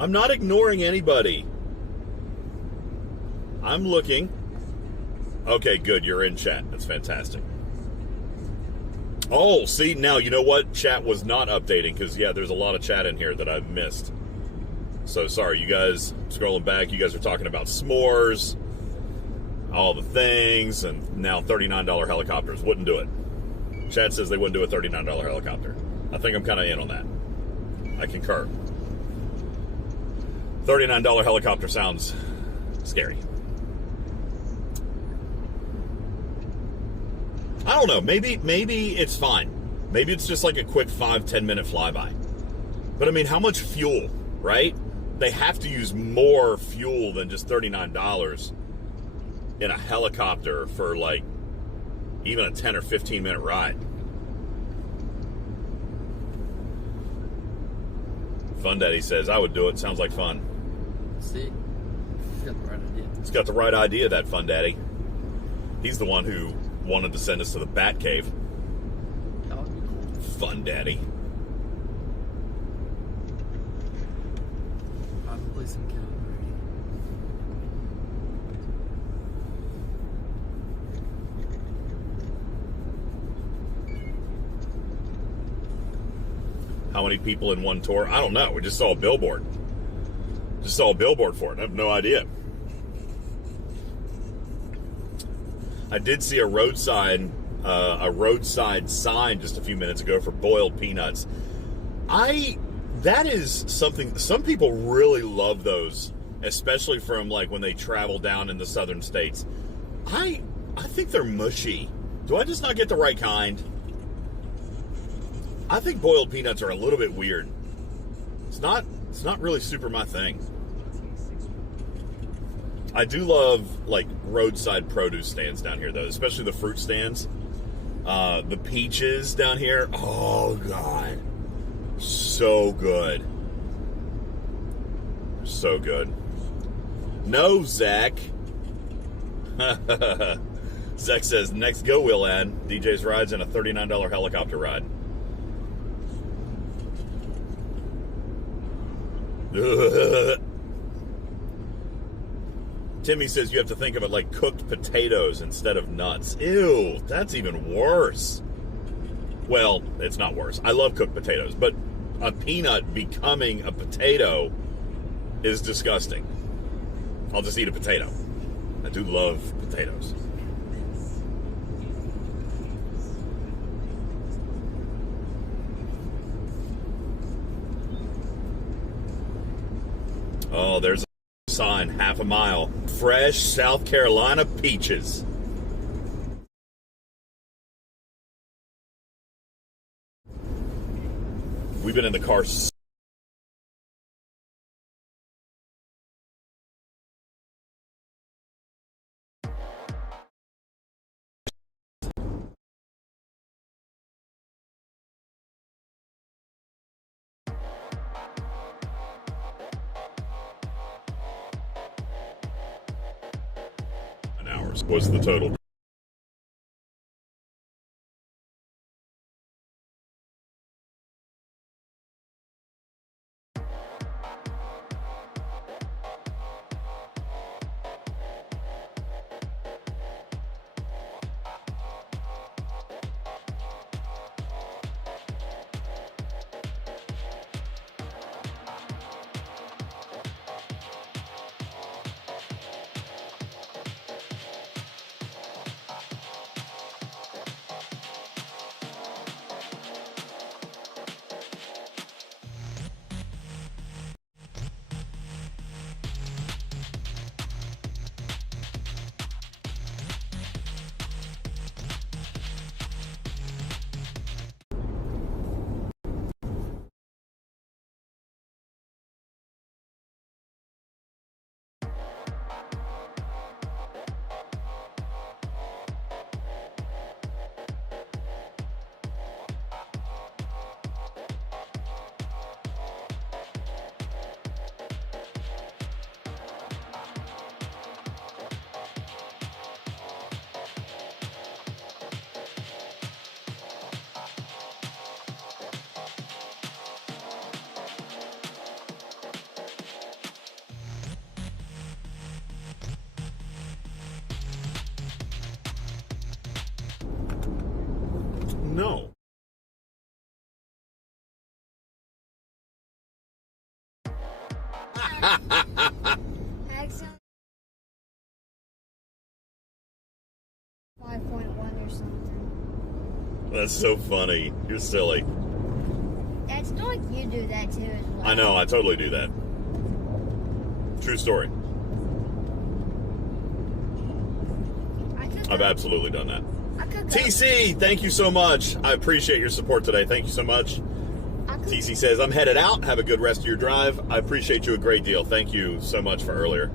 I'm not ignoring anybody. I'm looking. Okay, good. You're in chat. That's fantastic. Oh, see, now you know what? Chat was not updating because, yeah, there's a lot of chat in here that I've missed. So, sorry, you guys, scrolling back, you guys are talking about s'mores, all the things, and now $39 helicopters. Wouldn't do it. Chat says they wouldn't do a $39 helicopter. I think I'm kind of in on that. I concur. $39 helicopter sounds scary. I don't know. Maybe it's fine. Maybe it's just like a quick 5-10 minute flyby. But I mean, how much fuel, right? They have to use more fuel than just $39 in a helicopter for like even a 10 or 15 minute ride. Fun Daddy says, I would do it. Sounds like fun. See? He's got the right idea. He's got the right idea, that Fun Daddy. He's the one who wanted to send us to the Bat Cave. That would be cool. Fun Daddy. Probably some kid already. How many people in one tour? I don't know. We just saw a billboard. Just saw a billboard for it. I have no idea. I did see a road sign a roadside sign just a few minutes ago for boiled peanuts. That is something, some people really love those, especially from like when they travel down in the southern states. I think they're mushy. Do I just not get the right kind? I think boiled peanuts are a little bit weird. It's not really super my thing. I do love like roadside produce stands down here though, especially the fruit stands. The peaches down here, oh god. So good. So good. No, Zach. Zach says, next go, Will add. DJ's rides in a $39 helicopter ride. Timmy says you have to think of it like cooked potatoes instead of nuts. Ew, that's even worse. Well, it's not worse. I love cooked potatoes, but a peanut becoming a potato is disgusting. I'll just eat a potato. I do love potatoes. Oh, there's a sign, half a mile. Fresh South Carolina peaches. We've been in the car hours was the total. No. Excellent. 5.1 or something. That's so funny. You're silly. It's not like you do that too as well. I know, I totally do that. True story. I've absolutely done that. TC, thank you so much. I appreciate your support today. Thank you so much. TC says, I'm headed out. Have a good rest of your drive. I appreciate you a great deal. Thank you so much for earlier.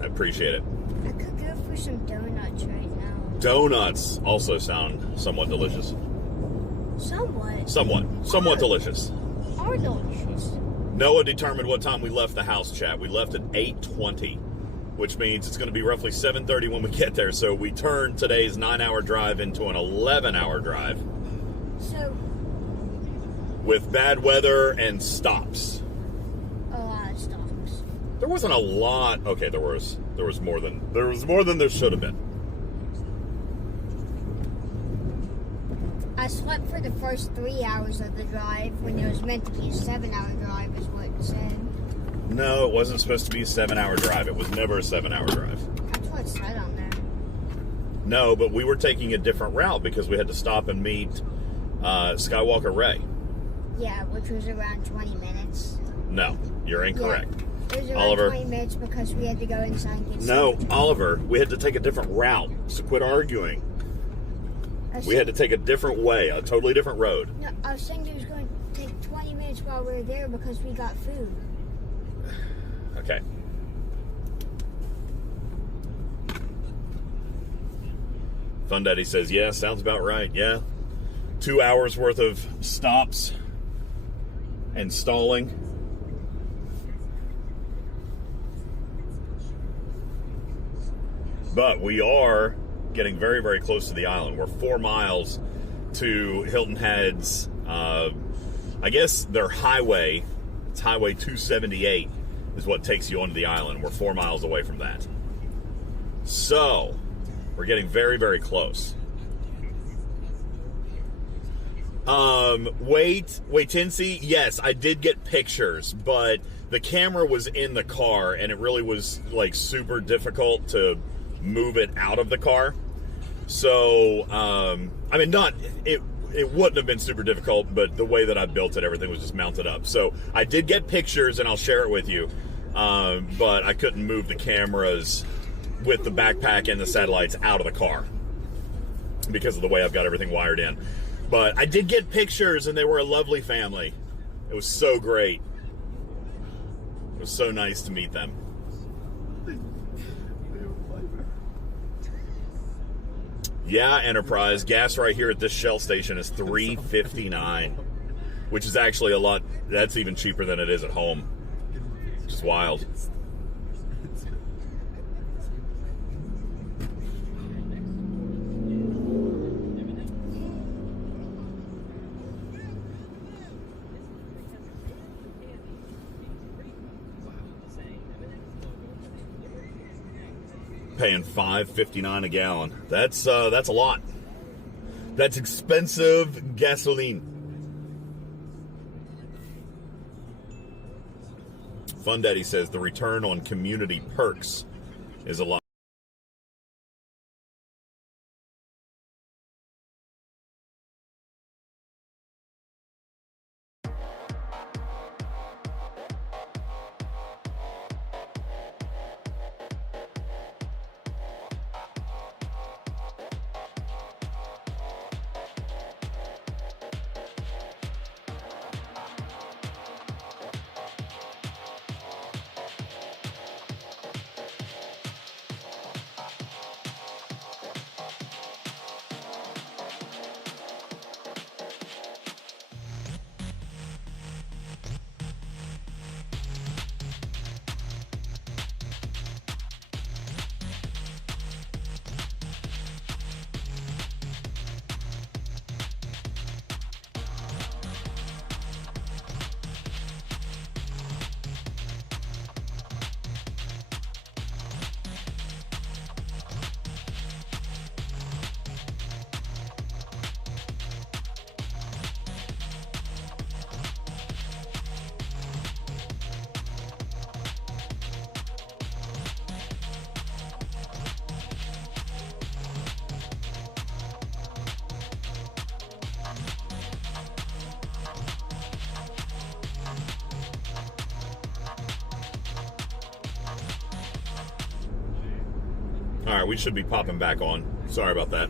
I appreciate it. I could go for some donuts right now. Donuts also sound somewhat delicious. Somewhat delicious. Are delicious. Noah determined what time we left the house, chat. We left at 8:20, which means it's going to be roughly 7:30 when we get there. So we turned today's 9-hour drive into an 11-hour drive. So, with bad weather and stops. A lot of stops. There wasn't a lot. Okay, there was more than there should have been. I slept for the first 3 hours of the drive when it was meant to be a 7-hour drive, is what it said. No, it wasn't supposed to be a 7-hour drive. It was never a 7-hour drive. That's what it said on there. No, but we were taking a different route because we had to stop and meet Skywalker Ray. Yeah, which was around 20 minutes. No, you're incorrect. Yeah, it was around Oliver. 20 minutes because we had to go inside and get No, sandwiches. Oliver, we had to take a different route. So quit arguing. I was We had to take a different way, a totally different road. No, I was saying it was going to take 20 minutes while we were there because we got food. Okay. Fun Daddy says, yeah, sounds about right. Yeah. 2 hours worth of stops and stalling. But we are getting very, very close to the island. We're 4 miles to Hilton Head's, I guess their highway. It's Highway 278 is what takes you onto the island. We're 4 miles away from that. So, we're getting very, very close. Tinsy, yes, I did get pictures, but the camera was in the car and it really was like super difficult to move it out of the car. So, I mean, it wouldn't have been super difficult, but the way that I built it, everything was just mounted up. So I did get pictures and I'll share it with you. But I couldn't move the cameras with the backpack and the satellites out of the car because of the way I've got everything wired in. But I did get pictures and they were a lovely family. It was so great. It was so nice to meet them. Yeah, Enterprise. Gas right here at this Shell station is $3.59, which is actually a lot. That's even cheaper than it is at home. Which is wild. Paying $5.59 a gallon. That's a lot. That's expensive gasoline. Fun Daddy says the return on community perks is a lot. All right, we should be popping back on. Sorry about that.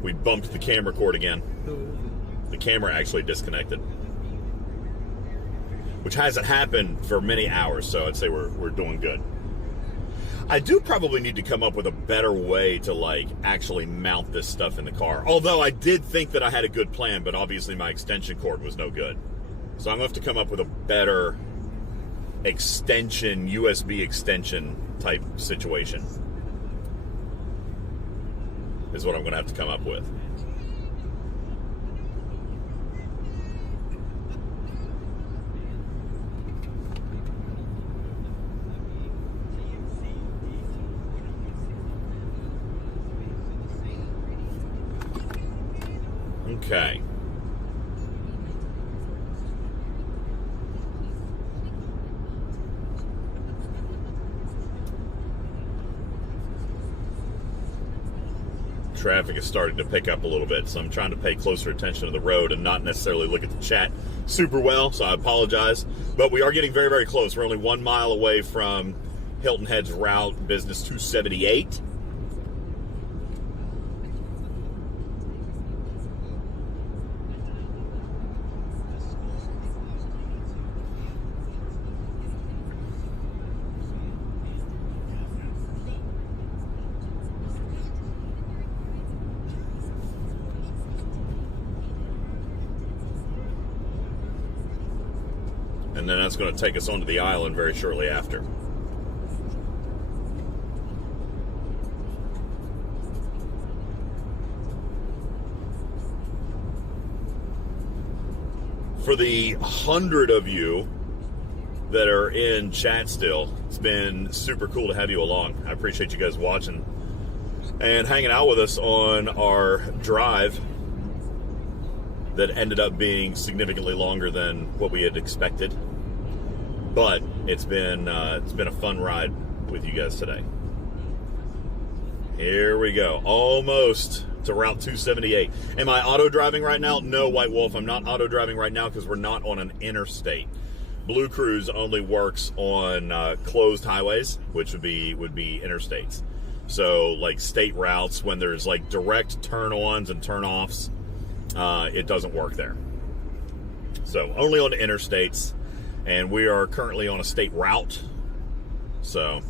We bumped the camera cord again. The camera actually disconnected, which hasn't happened for many hours, so I'd say we're doing good. I do probably need to come up with a better way to, like, actually mount this stuff in the car. Although I did think that I had a good plan, but obviously my extension cord was no good. So I'm going to have to come up with a better extension, USB extension type situation. Is what I'm going to have to come up with. Okay. traffic is starting to pick up a little bit, so I'm trying to pay closer attention to the road and not necessarily look at the chat super well, so I apologize. But we are getting very, very close. We're only 1 mile away from Hilton Head's route, business 278. And then that's going to take us onto the island very shortly after. For the 100 of you that are in chat still, it's been super cool to have you along. I appreciate you guys watching and hanging out with us on our drive that ended up being significantly longer than what we had expected. But it's been a fun ride with you guys today. Here we go. Almost to Route 278. Am I auto driving right now? No, White Wolf, I'm not auto driving right now because we're not on an interstate. Blue Cruise only works on closed highways, which would be interstates. So like state routes, when there's like direct turn-ons and turn-offs, it doesn't work there. So only on interstates. And we are currently on a state route. So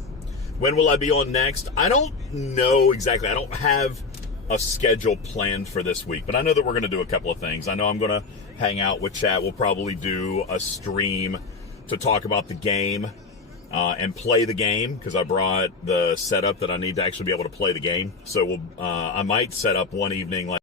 when will I be on next? I don't know exactly. I don't have a schedule planned for this week, but I know that we're going to do a couple of things. I know I'm going to hang out with chat. We'll probably do a stream to talk about the game and play the game, because I brought the setup that I need to actually be able to play the game. So I might set up one evening like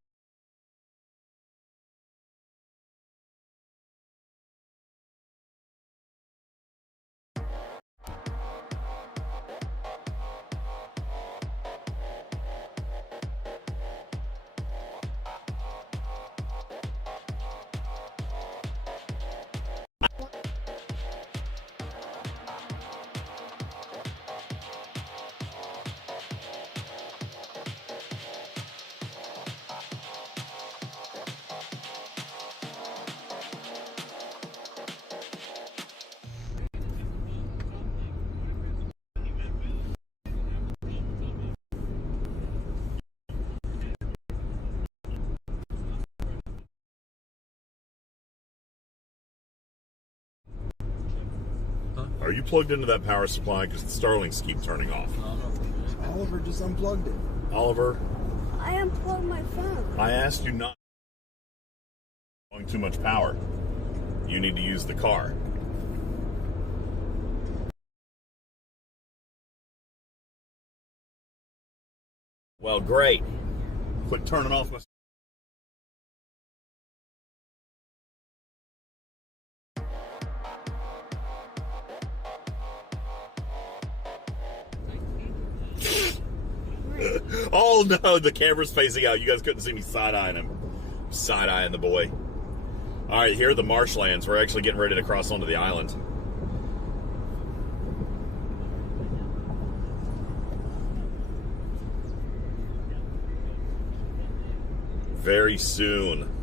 Are you plugged into that power supply? Because the Starlinks keep turning off. Oliver just unplugged it. Oliver, I unplugged my phone. I asked you not going too much power. You need to use the car. Well, great. Quit turning off my... Oh no, the camera's facing out. You guys couldn't see me side-eyeing him. Side-eyeing the boy. Alright, here are the marshlands. We're actually getting ready to cross onto the island. Very soon.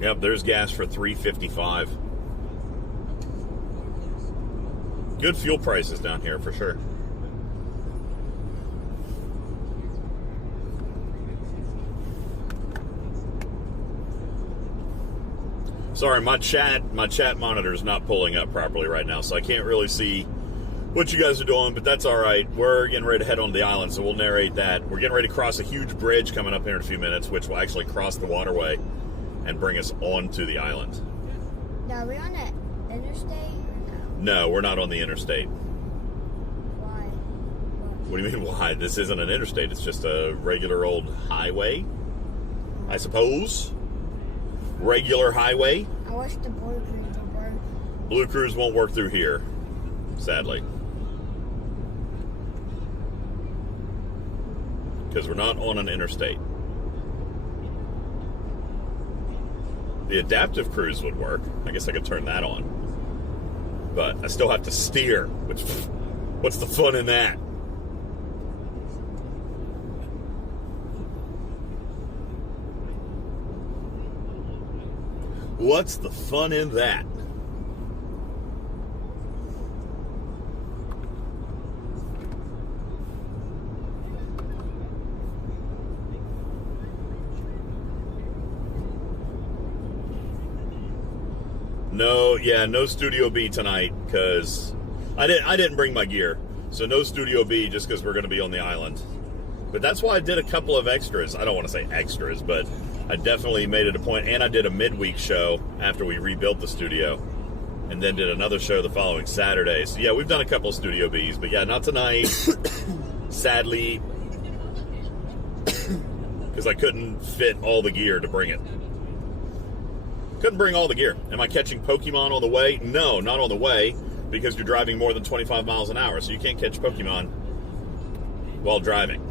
Yep, there's gas for $3.55. Good fuel prices down here for sure. Sorry, my chat monitor is not pulling up properly right now, so I can't really see what you guys are doing, but that's all right. We're getting ready to head on the island, so we'll narrate that. We're getting ready to cross a huge bridge coming up here in a few minutes, which will actually cross the waterway and bring us onto the island. Now, are we on an interstate or No, we're not on the interstate. Why? What do you mean, why? This isn't an interstate. It's just a regular old highway, I suppose. Regular highway. I wish the Blue Cruise would work. Blue Cruise won't work through here, sadly. Because we're not on an interstate. The adaptive cruise would work. I guess I could turn that on. But I still have to steer, which, what's the fun in that? What's the fun in that? No Studio B tonight because I didn't bring my gear, so no Studio B just because we're going to be on the island. But that's why I did a couple of extras. I don't want to say extras, but I definitely made it a point, and I did a midweek show after we rebuilt the studio, and then did another show the following Saturday. So yeah, we've done a couple of Studio Bs, but yeah, not tonight, sadly, because I couldn't fit all the gear to bring it. Couldn't bring all the gear. Am I catching Pokemon on the way? No, not on the way, because you're driving more than 25 miles an hour, so you can't catch Pokemon while driving.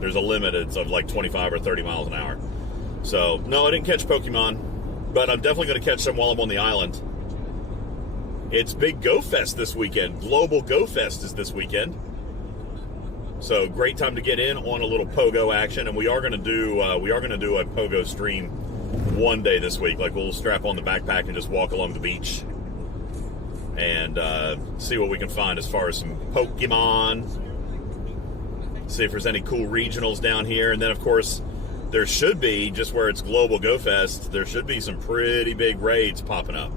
There's a limit, it's of like 25 or 30 miles an hour. So, no, I didn't catch Pokemon, but I'm definitely going to catch some while I'm on the island. It's Big Go Fest this weekend. Global Go Fest is this weekend. So, great time to get in on a little pogo action, and we are going to do a pogo stream one day this week. Like, we'll strap on the backpack and just walk along the beach and see what we can find as far as some Pokemon. See if there's any cool regionals down here. And then, of course, there should be, just where it's Global Go Fest, there should be some pretty big raids popping up.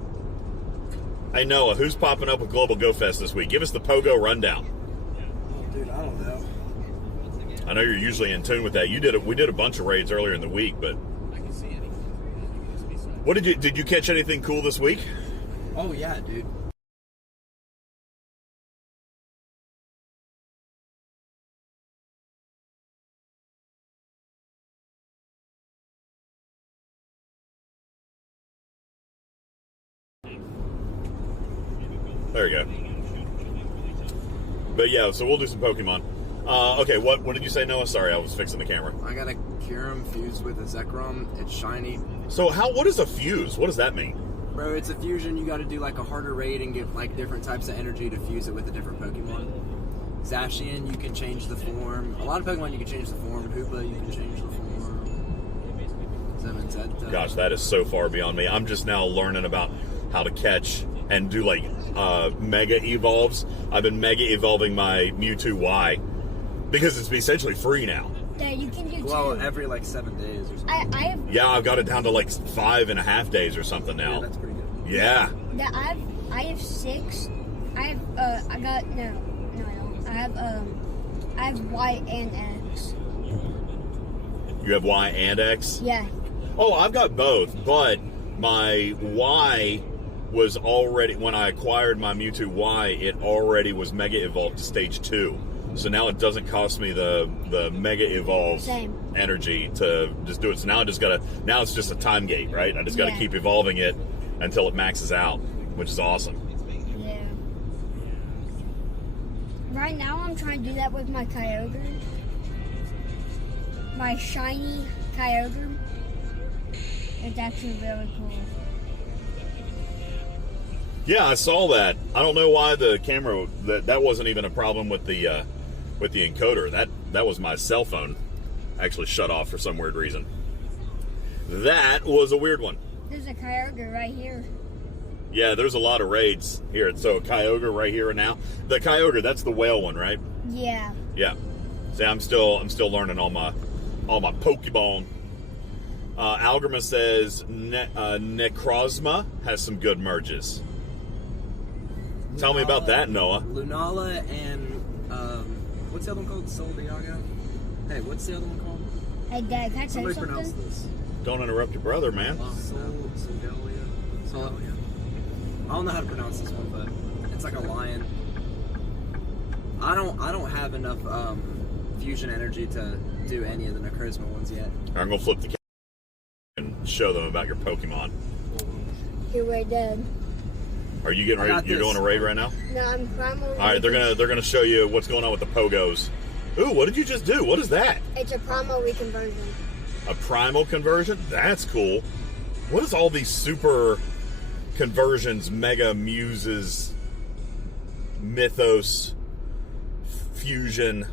Hey, Noah, who's popping up with Global Go Fest this week? Give us the Pogo rundown. Dude, I don't know. I know you're usually in tune with that. We did a bunch of raids earlier in the week, but what did you catch anything cool this week? Oh yeah, dude. There you go. But yeah, so we'll do some Pokemon. Okay, what did you say, Noah? Sorry, I was fixing the camera. I got a Kyurem fused with a Zekrom. It's shiny. So what is a fuse? What does that mean? Bro, it's a fusion. You got to do like a harder raid and get like different types of energy to fuse it with a different Pokemon. Zacian, you can change the form. A lot of Pokemon you can change the form. Hoopa, you can change the form. Zemenzetta. Gosh, that is so far beyond me. I'm just now learning about how to catch and do like mega evolves. I've been mega evolving my Mewtwo Y because it's essentially free now. Yeah, you can do well, two. every like 7 days or something. Yeah, I've got it down to like 5.5 days or something now. Yeah, that's pretty good. Yeah. Yeah, I have 6. I don't. I have Y and X. You have Y and X? Yeah. Oh, I've got both, but my Y was already, when I acquired my Mewtwo Y, it already was Mega Evolved to Stage 2. So now it doesn't cost me the Mega Evolve energy to just do it. So now now it's just a time gate, right? I just got to keep evolving it until it maxes out, which is awesome. Yeah. Right now I'm trying to do that with my Kyogre. My shiny Kyogre. It's actually really cool. Yeah, I saw that. I don't know why the camera, that wasn't even a problem with the encoder. That was my cell phone actually shut off for some weird reason. That was a weird one. There's a Kyogre right here. Yeah, there's a lot of raids here. So Kyogre right here and now. The Kyogre, that's the whale one, right? Yeah. Yeah. See, I'm still learning all my Pokemon. Algerma says Necrozma has some good merges. Tell me about that, Noah. Lunala and what's the other one called? Soldiaga? Hey, what's the other one called? Hey, Dad, can I say Somebody something? pronounce this. Don't interrupt your brother, man. Solgalia. I don't know how to pronounce this one, but It's like a lion. I don't have enough fusion energy to do any of the Necrozma ones yet. I'm gonna flip the camera and show them about your Pokemon. You're right, Dad. Are you getting ready? You're doing a raid right now? No, I'm primal. All right, they're gonna show you what's going on with the Pogos. Ooh, what did you just do? What is that? It's a primal reconversion. A primal conversion? That's cool. What is all these super conversions, mega muses, mythos, fusion,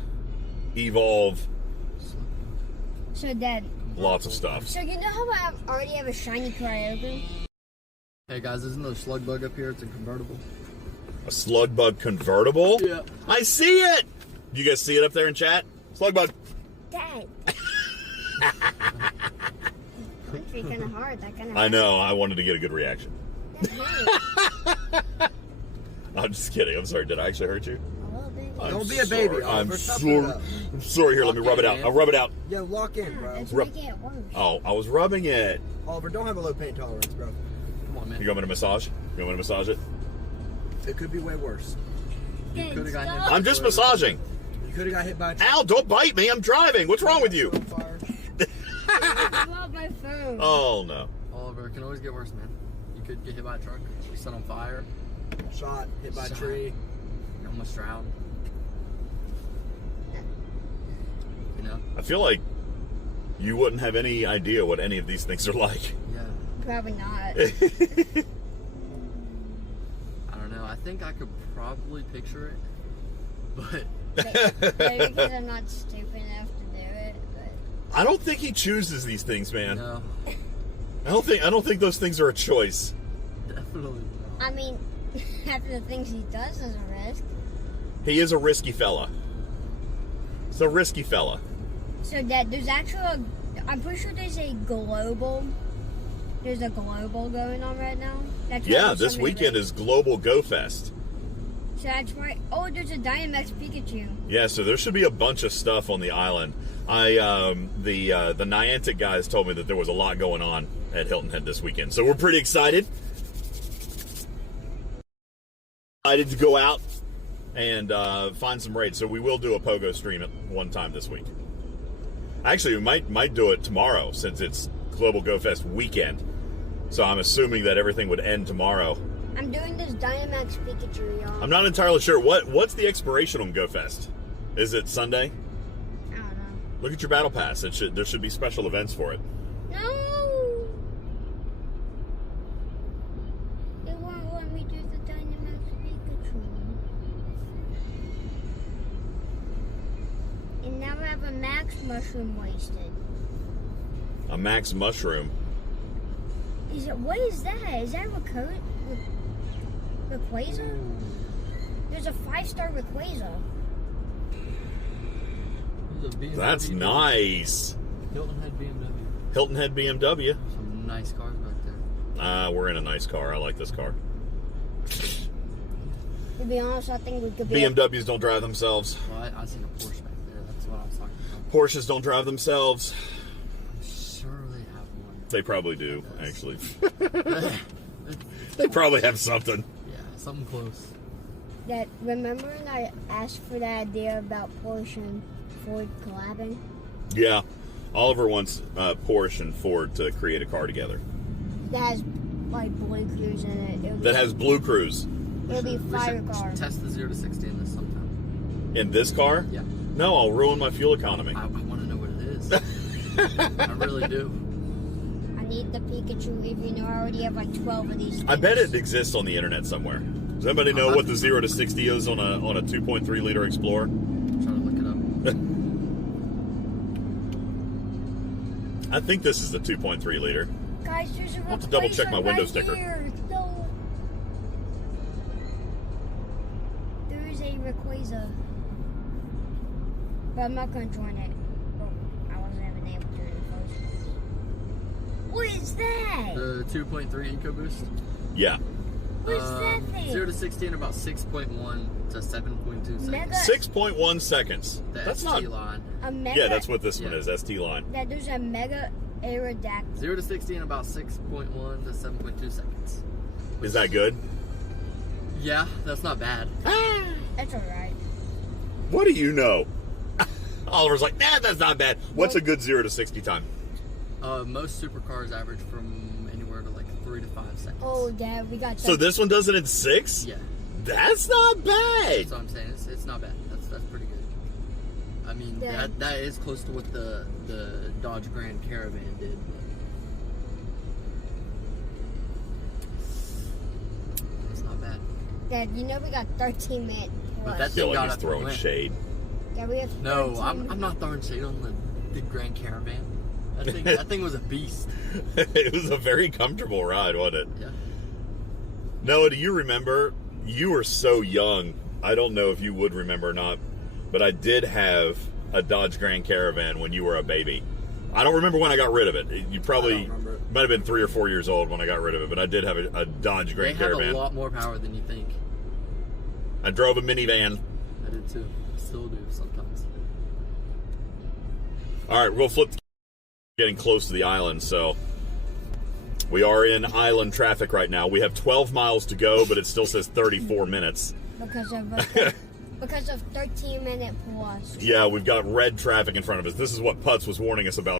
evolve? So, Dad. Lots of stuff. So, you know how I already have a shiny Kyogre? Hey guys, there's another slug bug up here. It's a convertible. A slug bug convertible? Yeah. I see it! You guys see it up there in chat? Slug bug. Dad. Must be kind of hard. That kind of. I know. I wanted to get a good reaction. I'm just kidding. I'm sorry. Did I actually hurt you? A little bit. Don't be a baby, I'm Oliver. Stop sorry. it up. I'm sorry. Here, let me rub it out. I'll rub it out. Yeah, lock in, bro. It's Rub- making it worse. Oh, I was rubbing it. Oliver, don't have a low pain tolerance, bro. Come on, man. You want me to massage? You want me to massage it? It could be way worse. You Dad, could have got hit. stop. I'm just massaging. You could have got hit by a truck. Al, don't bite me. I'm driving. What's wrong with you? On fire. I love my phone. Oh, no. Oliver, it can always get worse, man. You could get hit by a truck. You set on fire. Shot, hit by a Shot. tree. You almost drowned. You know? I feel like you wouldn't have any idea what any of these things are like. Yeah. Probably not. I don't know. I think I could probably picture it, but Maybe because I'm not stupid enough to do it. But I don't think he chooses these things, man. no, I don't think those things are a choice. definitely not. I mean, half of the things he does is a risk. He is a risky fella. He's a risky fella. So, Dad, there's actually I'm pretty sure there's a global going on right now. That's Yeah, why this somebody weekend is Global Go Fest. So that's right. Oh, there's a Dynamax Pikachu. Yeah, so there should be a bunch of stuff on the island. The Niantic guys told me that there was a lot going on at Hilton Head this weekend, so we're pretty excited. Excited to go out and find some raids. So we will do a Pogo stream at one time this week. Actually, we might do it tomorrow since it's Global Go Fest weekend. So I'm assuming that everything would end tomorrow. I'm doing this Dynamax Pikachu, y'all. I'm not entirely sure. What's the expiration on Go Fest? Is it Sunday? I don't know. Look at your battle pass. There should be special events for it. No! It won't let me do the Dynamax Pikachu. And now I have a Max Mushroom wasted. A Max Mushroom. What is that? Is that Rayquaza? There's a 5-star Rayquaza. There's a BMW. That's nice. Hilton Head BMW. Hilton Head BMW. Some nice cars back there. We're in a nice car. I like this car. To be honest, I think we could be. BMWs don't drive themselves. Well, I seen a Porsche back there. That's what I was talking about. Porsches don't drive themselves. I'm sure they have one. They probably do, actually. They probably have something. Yeah, something close. Remember when I asked for that idea about Porsche and Ford collabing? Yeah. Oliver wants Porsche and Ford to create a car together. That has like Blue Cruise in it. That has Blue Cruise. It'll be a We fire should car. test the 0 to 60 in this sometime. In this car? Yeah. No, I'll ruin my fuel economy. I want to know what it is. I really do. I need the Pikachu, even though I already have like 12 of these. I bet it exists on the internet somewhere. Does anybody know what the 0 to 60 is on a 2.3 liter Explorer? I'm trying to look it up. I think this is the 2.3 liter. Guys, there's a I'll have to double check my window right sticker. Here. No. There is a Rayquaza. But I'm not going to join it. Oh, I wasn't even able to in the first place. What is that? The 2.3 EcoBoost. Yeah. What is that thing? 0 to 60 in about 6.1 to 7.2 seconds. Mega. 6.1 seconds. The That's ST not. line. A mega. Yeah, that's what this one is. ST line. That there's a Mega Aerodactyl. 0 to 60 in about 6.1 to 7.2 seconds. Is that good? Yeah, that's not bad. That's alright. What do you know? Oliver's like, nah, that's not bad. What's a good 0 to 60 time? Most supercars average from anywhere to like 3 to 5 seconds. Oh, yeah, we got. So this one does it in 6? Yeah. That's not bad. That's what I'm saying. It's not bad. That's pretty good. I mean, Yeah. that is close to what the Dodge Grand Caravan did. But it's not bad. Dad, you know we got 13 minutes. But I that feel thing like got he's up and throwing went. shade. Yeah, we have. No, 13 I'm not throwing shade on the Grand Caravan. That thing was a beast. It was a very comfortable ride, wasn't it? Yeah. Noah, do you remember? You were so young. I don't know if you would remember or not, but I did have a Dodge Grand Caravan when you were a baby. I don't remember when I got rid of it. You probably might have been 3 or 4 years old when I got rid of it, but I did have a Dodge Grand Caravan. They have a lot more power than you think. I drove a minivan. I did too. Still do sometimes. All right, we'll flip. Getting close to the island, so we are in island traffic right now. We have 12 miles to go, but it still says 34 minutes. because of 13-minute plus. Yeah, we've got red traffic in front of us. This is what Putz was warning us about.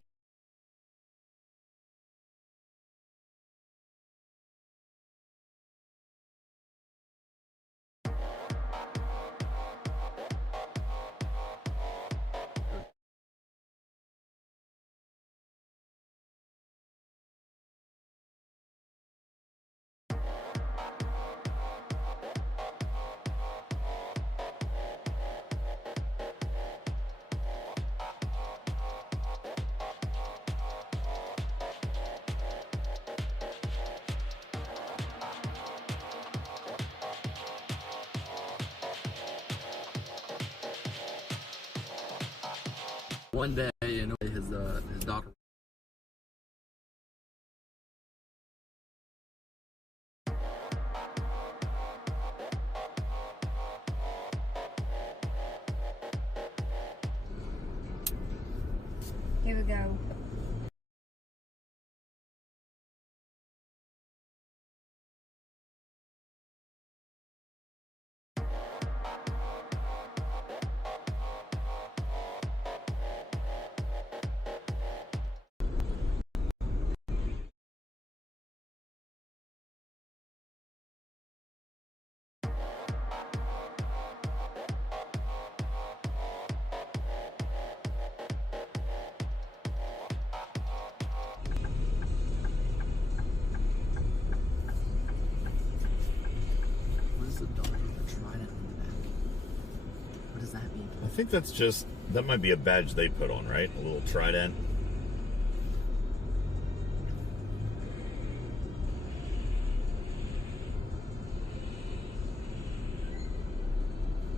One day, you know, his daughter. Here we go. What is the Dodge with a trident in the back? What does that mean? I think that's just, that might be a badge they put on, right? A little trident.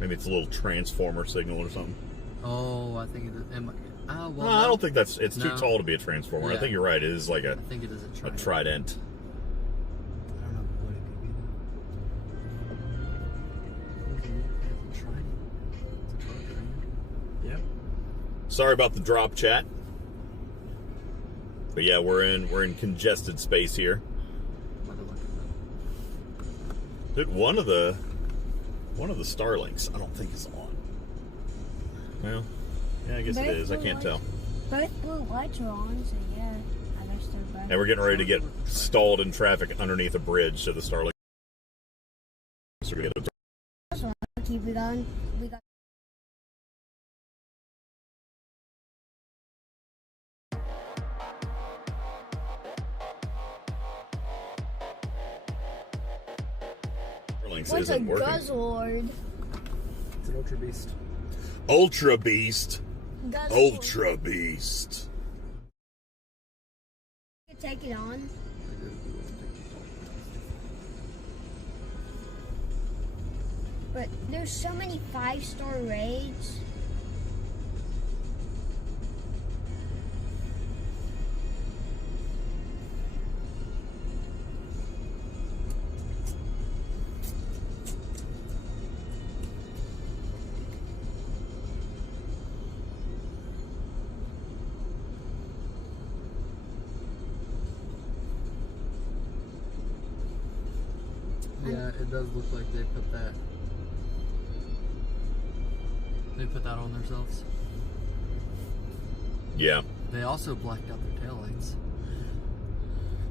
Maybe it's a little transformer signal or something. Oh, I think it is. Well, No, I don't think that's, it's too No. tall to be a transformer. I Yeah. think you're right. It is like I think it is a a trident. trident. I don't know what it could be though. It's a trident. It's a trident. Yep. Sorry about the drop, chat. But yeah, we're in congested space here. Dude, one of the Starlinks I don't think is on. Well, yeah, I guess it is. I can't tell. Both blue lights are on, so yeah. I guess they're both. And we're getting ready to get stalled in traffic underneath a bridge, so the Starlink. So we're gonna Keep it on. We got. Starlinks What's a isn't working. guzzlord? It's an Ultra Beast. Ultra Beast. Guzzlord. Ultra Beast. You can take it on. But there's so many 5-star raids. Yeah, it does look like they put that. They put that on themselves. Yeah. They also blacked out their taillights.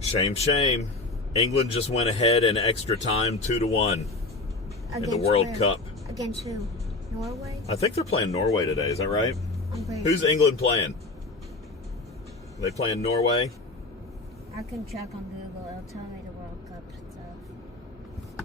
Shame, shame. England just went ahead in extra time 2-1 in the World Cup. Against who? Norway? I think they're playing Norway today. Is that right? I'm pretty Who's sure. England playing? They playing Norway? I can check on Google. It'll tell me the World Cup stuff.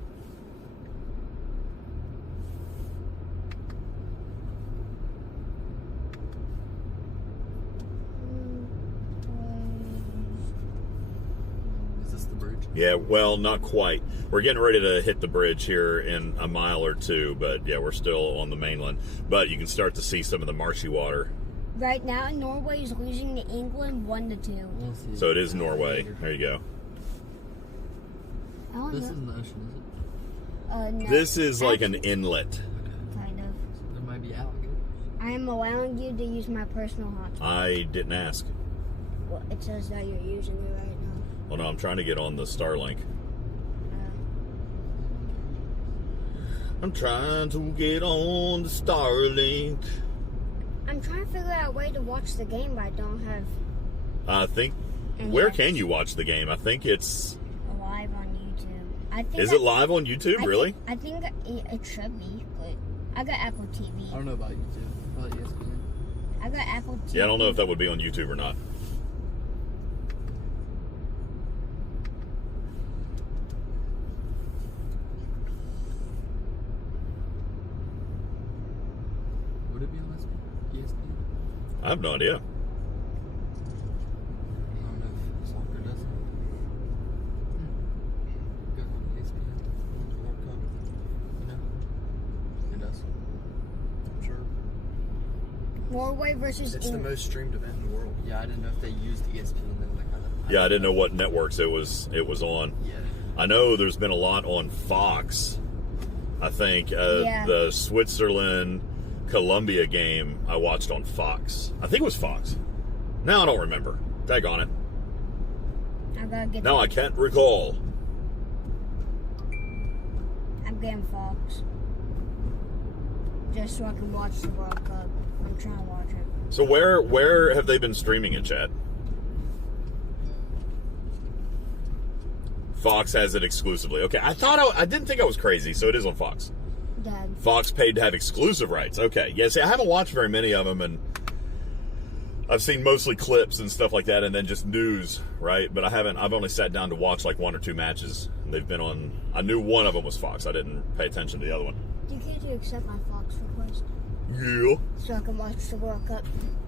Is this the bridge? Yeah, well, not quite. We're getting ready to hit the bridge here in a mile or two, but yeah, we're still on the mainland. But you can start to see some of the marshy water. Right now, Norway is losing to England 1-2. We'll see. So it is Norway. There you go. I don't This know. isn't the ocean, No, This is like an inlet. kind of. is it? There might be alligators. I am allowing you to use my personal hotspot. I didn't ask. Well, it says that you're using it right now. Well, no, I'm trying to get on the Starlink. I'm trying to get on the Starlink. I'm trying to figure out a way to watch the game, but I don't have I think. And Where yes. can you watch the game? I think it's. live on YouTube. I think Is it live on YouTube? Really? I think it should be, but I got Apple TV. I don't know about YouTube. About ESPN. I got Apple TV. Yeah, I don't know if that would be on YouTube or not. Would it be on ESPN? I have no idea. I don't know if soccer does it. Goes on ESPN. World Cup. You know? It does. I'm sure. Norway versus It's the England. most streamed event in the world. Yeah, I didn't know if they used ESPN though. Like, Yeah, I didn't know what networks it was on. Yeah. I know there's been a lot on Fox. I think Yeah. the Switzerland Colombia game I watched on Fox. I think it was Fox. Now I don't remember. Daggone it. I gotta get. Now I can't recall. I'm getting Fox, just so I can watch the World Cup. I'm trying to watch it. So where have they been streaming it, Chad? Fox has it exclusively. Okay, I didn't think I was crazy, so it is on Fox. Dad. Fox paid to have exclusive rights. Okay, yeah. See, I haven't watched very many of them, and I've seen mostly clips and stuff like that, and then just news, right? But I've only sat down to watch like 1 or 2 matches. They've been on. I knew one of them was Fox. I didn't pay attention to the other one. Do you care to accept my Fox request Yeah. so I can watch the World Cup?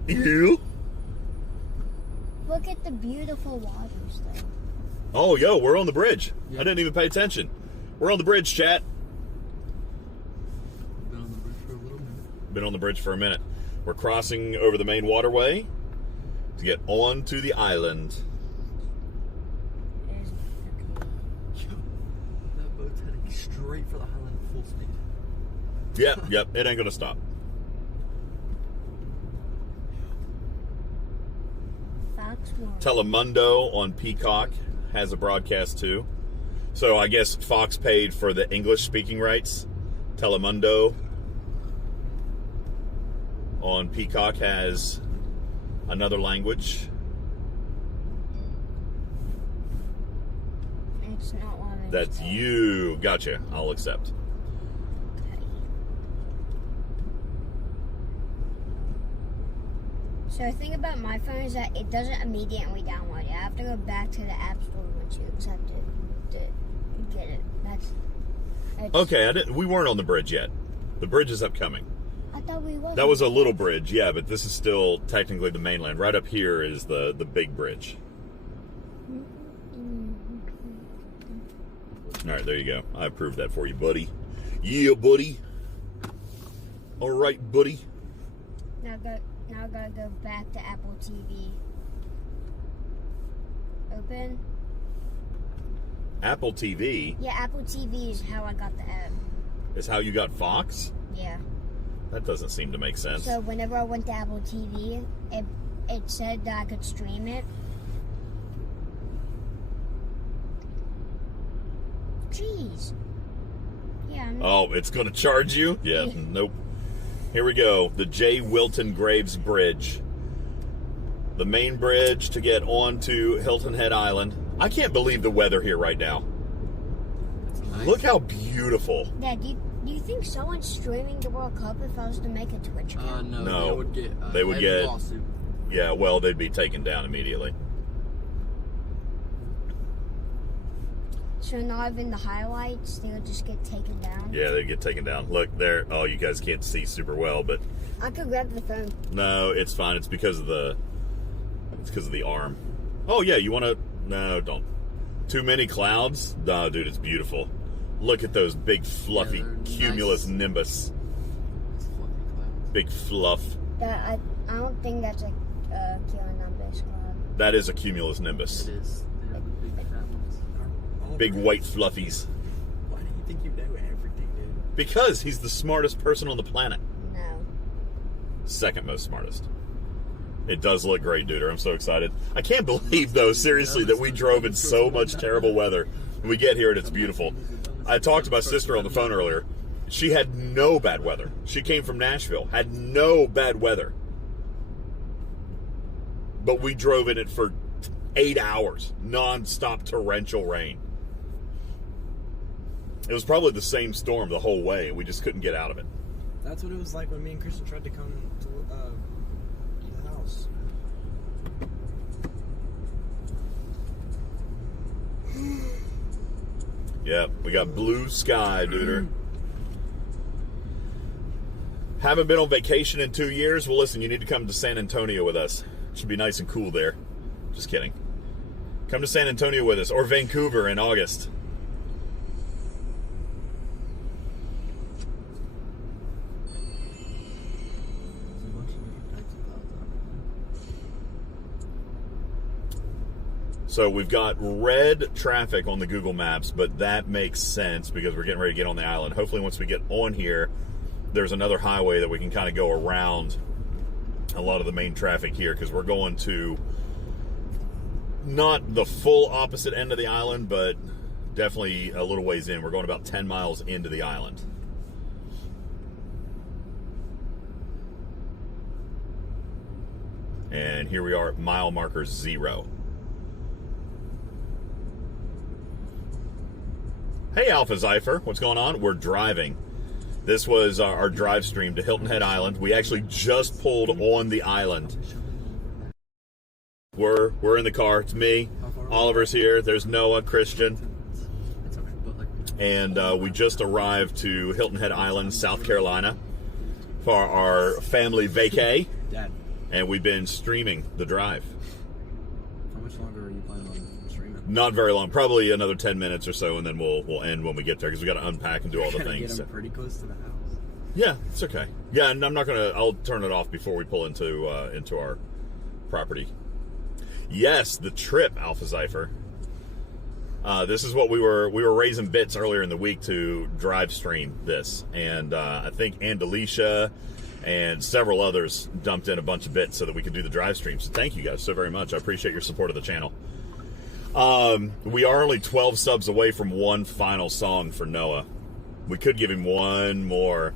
Yeah. Look at the beautiful waters, though. Oh, yo, we're on the bridge. Yeah. I didn't even pay attention. We're on the bridge, chat. Been on the bridge for a little minute. Been on the bridge for a minute. We're crossing over the main waterway to get onto the island. It is okay. Yo, that boat's heading straight for the Highland at full speed. Yep, it ain't gonna stop. Fox World. Telemundo on Peacock has a broadcast too. So I guess Fox paid for the English speaking rights. Telemundo on Peacock has another language. It's not one of That's you. Gotcha. I'll accept. So the thing about my phone is that it doesn't immediately download it. I have to go back to the App Store once you accept it to get it. It's, Okay, we weren't on the bridge yet. The bridge is upcoming. I thought we was. That was a little bridge, yeah, but this is still technically the mainland. Right up here is the big bridge. All right, there you go. I approved that for you, buddy. Yeah, buddy. All right, buddy. Now I gotta go back to Apple TV. Open. Apple TV Yeah, Apple TV is how I got the app. is how you got Fox? Yeah. That doesn't seem to make sense. So whenever I went to Apple TV, it said that I could stream it. Jeez. Yeah. Oh, it's going to charge you? Yeah, nope. Here we go. The J. Wilton Graves Bridge. The main bridge to get onto Hilton Head Island. I can't believe the weather here right now. Nice. Look how beautiful. Dad, do you think someone's streaming the World Cup if I was to make a Twitch account? No, they would get they would heavy get lawsuit. Yeah, well, they'd be taken down immediately. So not even the highlights, they would just get taken down? Yeah, they'd get taken down. Look there. Oh, you guys can't see super well, but I could grab the phone. no, it's fine. It's because of the arm. Oh yeah, you want to? No, don't. Too many clouds? No, dude, it's beautiful. Look at those big fluffy cumulus nimbus. It's fluffy clouds. Big fluff. I don't think that's a cumulonimbus cloud. That is a cumulus nimbus. It is. They are the big fat ones. Big white fluffies. Why do you think you know everything, dude? Because he's the smartest person on the planet. No. Second most smartest. It does look great, dude. I'm so excited. I can't believe, though, seriously, that we drove in so much terrible weather. When we get here and it's beautiful. I talked to my sister on the phone earlier. She had no bad weather. She came from Nashville. Had no bad weather. But we drove in it for 8 hours. Non-stop torrential rain. It was probably the same storm the whole way. We just couldn't get out of it. That's what it was like when me and Kristen tried to come to the house. Yeah, we got blue sky, duder. Haven't been on vacation in 2 years? Well, listen, you need to come to San Antonio with us. It should be nice and cool there. Just kidding. Come to San Antonio with us, or Vancouver in August. So we've got red traffic on the Google Maps, but that makes sense because we're getting ready to get on the island. Hopefully once we get on here, there's another highway that we can kind of go around a lot of the main traffic here, because we're going to not the full opposite end of the island, but definitely a little ways in. We're going about 10 miles into the island. And here we are at mile marker 0. Hey, Alpha Zypher, what's going on? We're driving. This was our drive stream to Hilton Head Island. We actually just pulled on the island. We're in the car. It's me. Oliver's here. There's Noah, Christian. And we just arrived to Hilton Head Island, South Carolina for our family vacay. Dad, And we've been streaming the drive. how much longer are you planning on streaming? Not very long. Probably another 10 minutes or so, and then we'll end when we get there, because we got to unpack and do all the Get things. them pretty close to the house. Yeah, it's okay. Yeah, and I'm not gonna. I'll turn it off before we pull into our property. Yes, the trip, Alpha Zypher. This is what we were raising bits earlier in the week to drive stream this, and I think Andalicia and several others dumped in a bunch of bits so that we could do the drive stream. So thank you guys so very much. I appreciate your support of the channel. We are only 12 subs away from one final song for Noah. We could give him one more.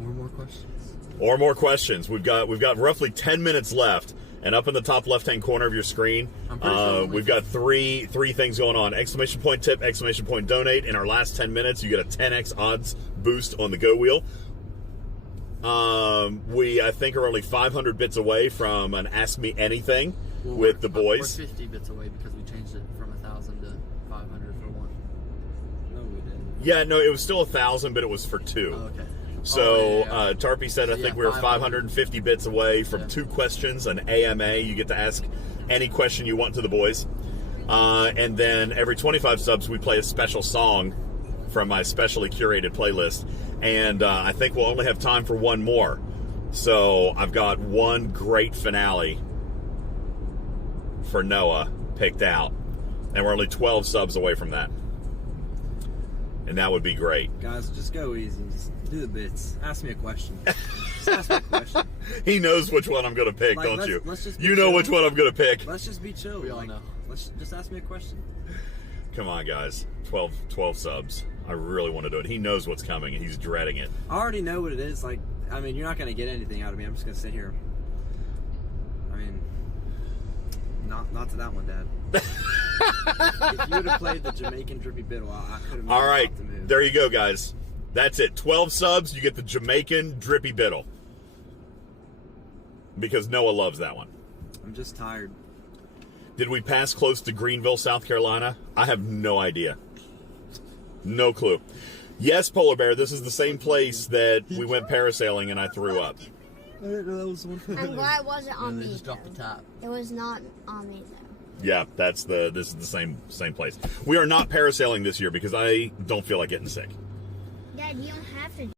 Or more questions. Or more questions. We've got roughly 10 minutes left, and up in the top left-hand corner of your screen, we've got three things going on: exclamation point tip, exclamation point donate. In our last 10 minutes, you get a 10x odds boost on the Go Wheel. We, I think, are only 500 bits away from an Ask Me Anything with the boys. We're 50 bits away because we changed it from 1,000 to 500 for one. No, we didn't. Yeah, no, it was still 1,000, but it was for two. Oh, okay. So yeah. Tarpy said, I think we were 550 bits away from 2 questions, an AMA. You get to ask any question you want to the boys. And then every 25 subs, we play a special song from my specially curated playlist. And I think we'll only have time for one more. So I've got one great finale for Noah picked out. And we're only 12 subs away from that. And that would be great. Guys, just go easy. Just do the bits. Ask me a question. Just ask me a question. He knows which one I'm going to pick, Like, don't you? let's just be You know chill. which one I'm going to pick. Let's just be chill. We all know. Let's just ask me a question. Come on, guys. 12 subs. I really want to do it. He knows what's coming, and he's dreading it. I already know what it is. Like, I mean, you're not going to get anything out of me. I'm just going to sit here. I mean, not to that one, Dad. If you would have played the Jamaican drippy biddle, I could have. All right, there you go, guys. That's it. 12 subs, you get the Jamaican drippy biddle. Because Noah loves that one. I'm just tired. Did we pass close to Greenville, South Carolina? I have no idea. No clue. Yes, Polar Bear, this is the same place that we went parasailing and I threw up. I didn't know that was the one. I'm glad it wasn't on me. Just dropped the top. It was not on me though. Yeah, this is the same place. We are not parasailing this year because I don't feel like getting sick. Dad, you don't have to do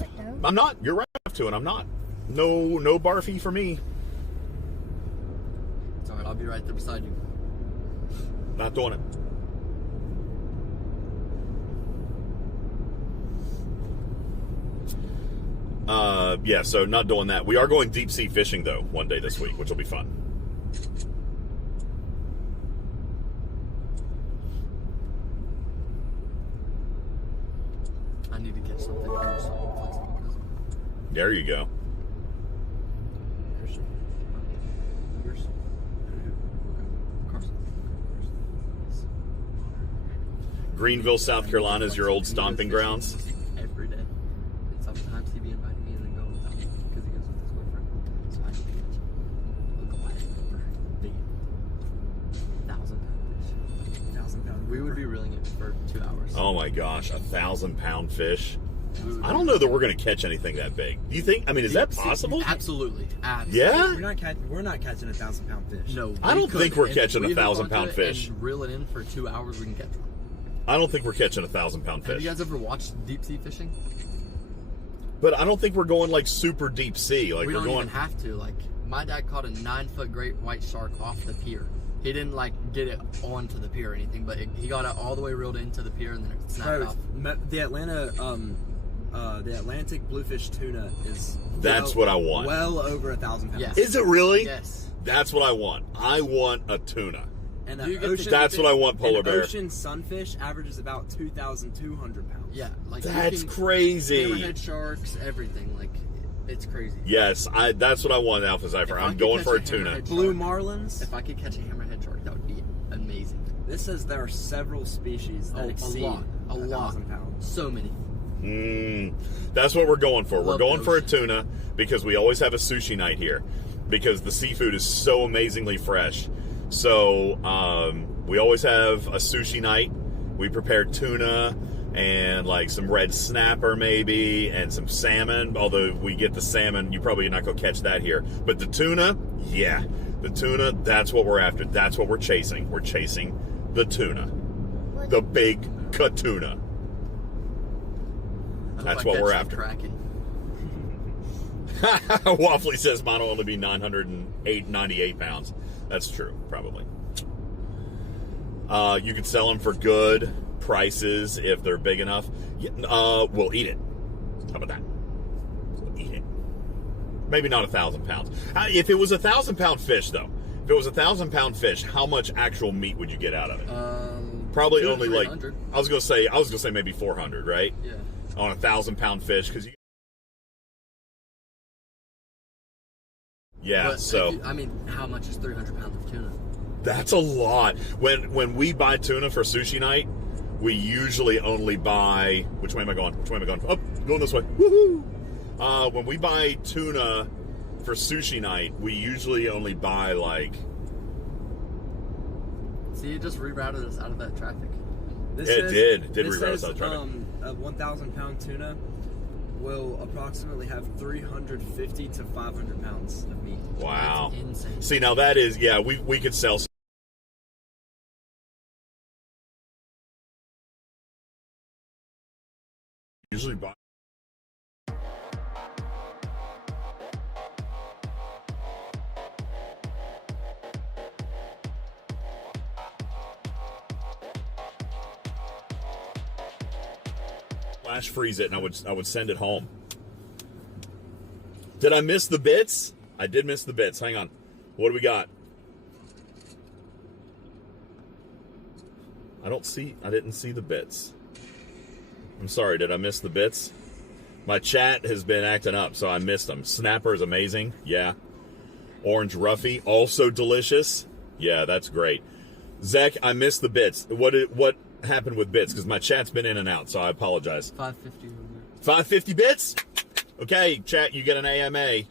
it though. I'm not. You're right, I have to, and I'm not. No barfy for me. It's alright, I'll be right there beside you. Not doing it. Yeah, so not doing that. We are going deep sea fishing though one day this week, which will be fun. I need to catch something else so I can flex it. There you go. Greenville, South Carolina is your old stomping grounds. Every day. And sometimes he'd be inviting me and then go without me because he goes with his girlfriend. So I need to catch a goliath for big 1,000-pound fish. 1,000-pound. We would be reeling it for 2 hours. Oh my gosh, 1,000-pound fish. I don't know that we're going to catch anything that big. Do you think? I mean, is that possible? Absolutely. Yeah? We're not catching a 1,000-pound fish. No, I don't think we're catching a we 1,000-pound fish. And reel it in for 2 hours, we can catch one. I don't think we're catching a 1,000-pound Have fish. you guys ever watched deep sea fishing? But I don't think we're going like super deep sea. Like We we're don't going. even have to. Like, my dad caught a 9-foot great white shark off the pier. He didn't like get it onto the pier or anything, but he got it all the way reeled into the pier and then it snapped off. The Atlantic bluefish tuna is. That's what I want. Well over 1,000 pounds. Yes. Is it really? Yes. That's what I want. I want a tuna. And You get ocean, to- That's what I want, Polar Bear. Ocean sunfish averages about 2,200 pounds. Yeah, like That's you can- crazy. Hammerhead sharks, everything. Like, it's crazy. Yes, that's what I want, Alpha Zypher. If I I'm could going catch for a a tuna. hammerhead Blue shark- marlins. If I could catch a hammerhead shark, that would be amazing. This says there are several species that exceed a lot. 1,000 pounds. So many. That's what we're going for. We're Love going the for a ocean. tuna because we always have a sushi night here because the seafood is so amazingly fresh. So we always have a sushi night. We prepare tuna and like some red snapper maybe and some salmon. Although we get the salmon, you probably not going to catch that here. But the tuna, yeah. The tuna, that's what we're after. That's what we're chasing. We're chasing the tuna. The big katuna. That's what we're after. Kraken. Waffly says mine will only be 98 pounds. That's true, probably. You could sell them for good prices if they're big enough. We'll eat it. How about that? We'll eat it. Maybe not 1,000 pounds. If it was 1,000-pound fish, though, if it was 1,000-pound fish, how much actual meat would you get out of it? Probably 200 only to like 300. I was gonna say maybe 400, right? Yeah. On 1,000-pound fish, because you. Yeah, But so I mean, how much is 300 pounds of tuna? that's a lot. When we buy tuna for sushi night, we usually only buy. Which way am I going? Which way am I going? Oh, going this way. Woohoo! When we buy tuna for sushi night, we usually only buy like. See, it just rerouted us out of that traffic. This It did this reroute us says, out of traffic. a 1,000-pound tuna will approximately have 350 to 500 pounds of meat. Wow. That's insane. See, now that is we could sell. Usually buy. Flash freeze it, and I would send it home. Did I miss the bits? I did miss the bits. Hang on. What do we got? I didn't see the bits. I'm sorry, did I miss the bits? My chat has been acting up, so I missed them. Snapper is amazing. Yeah. Orange Ruffy, also delicious. Yeah, that's great. Zach, I missed the bits. What happened with bits? Because my chat's been in and out, so I apologize. 550. 550 bits? Okay, chat, you get an AMA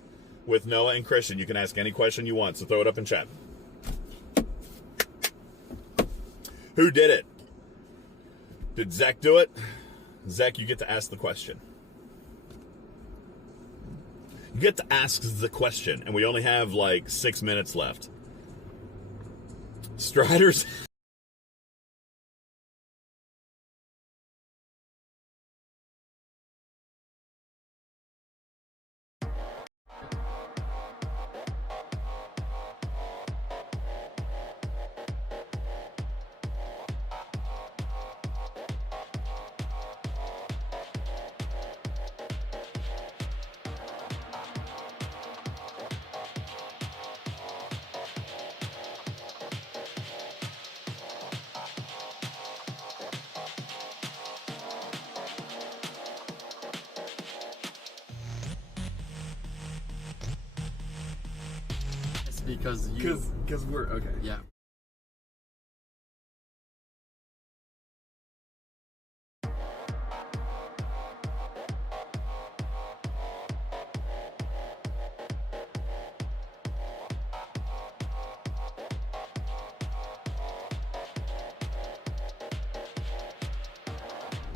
with Noah and Christian. You can ask any question you want, so throw it up in chat. Who did it? Did Zach do it? Zach, you get to ask the question. You get to ask the question, and we only have like 6 minutes left. Striders. Because we're okay. Yeah.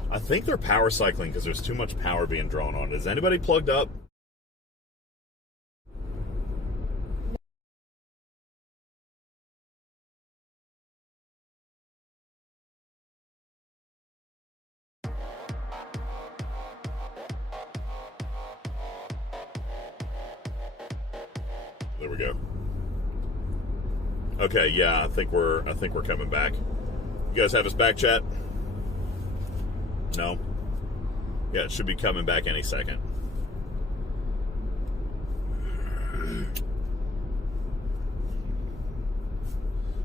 I think they're power cycling because there's too much power being drawn on it. Is anybody plugged up? There we go. Okay, yeah, I think we're coming back. You guys have us back, chat? No? Yeah, it should be coming back any second.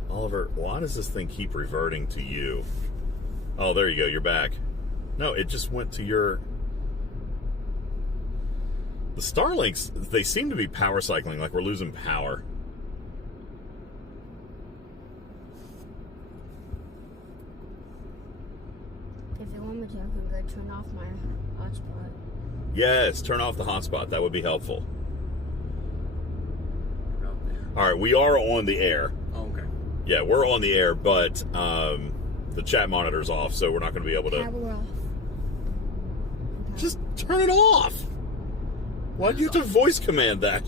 Oliver, why does this thing keep reverting to you? Oh, there you go, you're back. No, it just went to your... The Starlinks, they seem to be power cycling, like we're losing power. If you want me to, I can go turn off my hotspot. Yes, turn off the hotspot. That would be helpful. All right, we are on the air. Oh, okay. Yeah, we're on the air, but the chat monitor's off, so we're not going to be able to... Power off. Just turn it off! Why do you have to voice command that?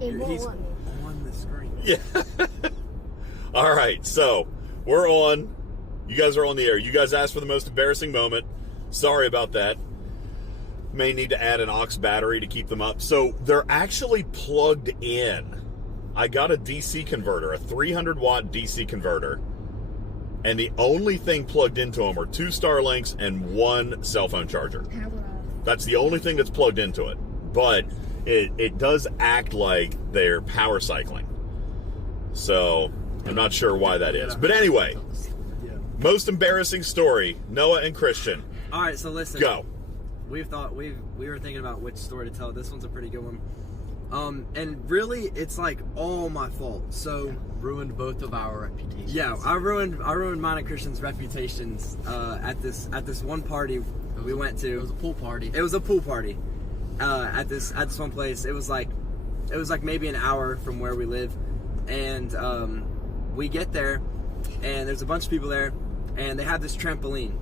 It won't He's let me. on the screen. Yeah. All right, so we're on. You guys are on the air. You guys asked for the most embarrassing moment. Sorry about that. May need to add an aux battery to keep them up. So they're actually plugged in. I got a DC converter, a 300-watt DC converter, and the only thing plugged into them are 2 Starlinks and 1 cell phone charger. Power off. That's the only thing that's plugged into it. But it does act like they're power cycling. So I'm not sure why that is. But anyway, most embarrassing story, Noah and Christian. All right, so listen. Go. We were thinking about which story to tell. This one's a pretty good one. And really, it's like all my fault. So Ruined both of our reputations. yeah, I ruined mine and Christian's reputations at this one party we went to. It was a pool party. It was a pool party at this one place. It was like maybe an hour from where we live, and we get there, and there's a bunch of people there, and they have this trampoline.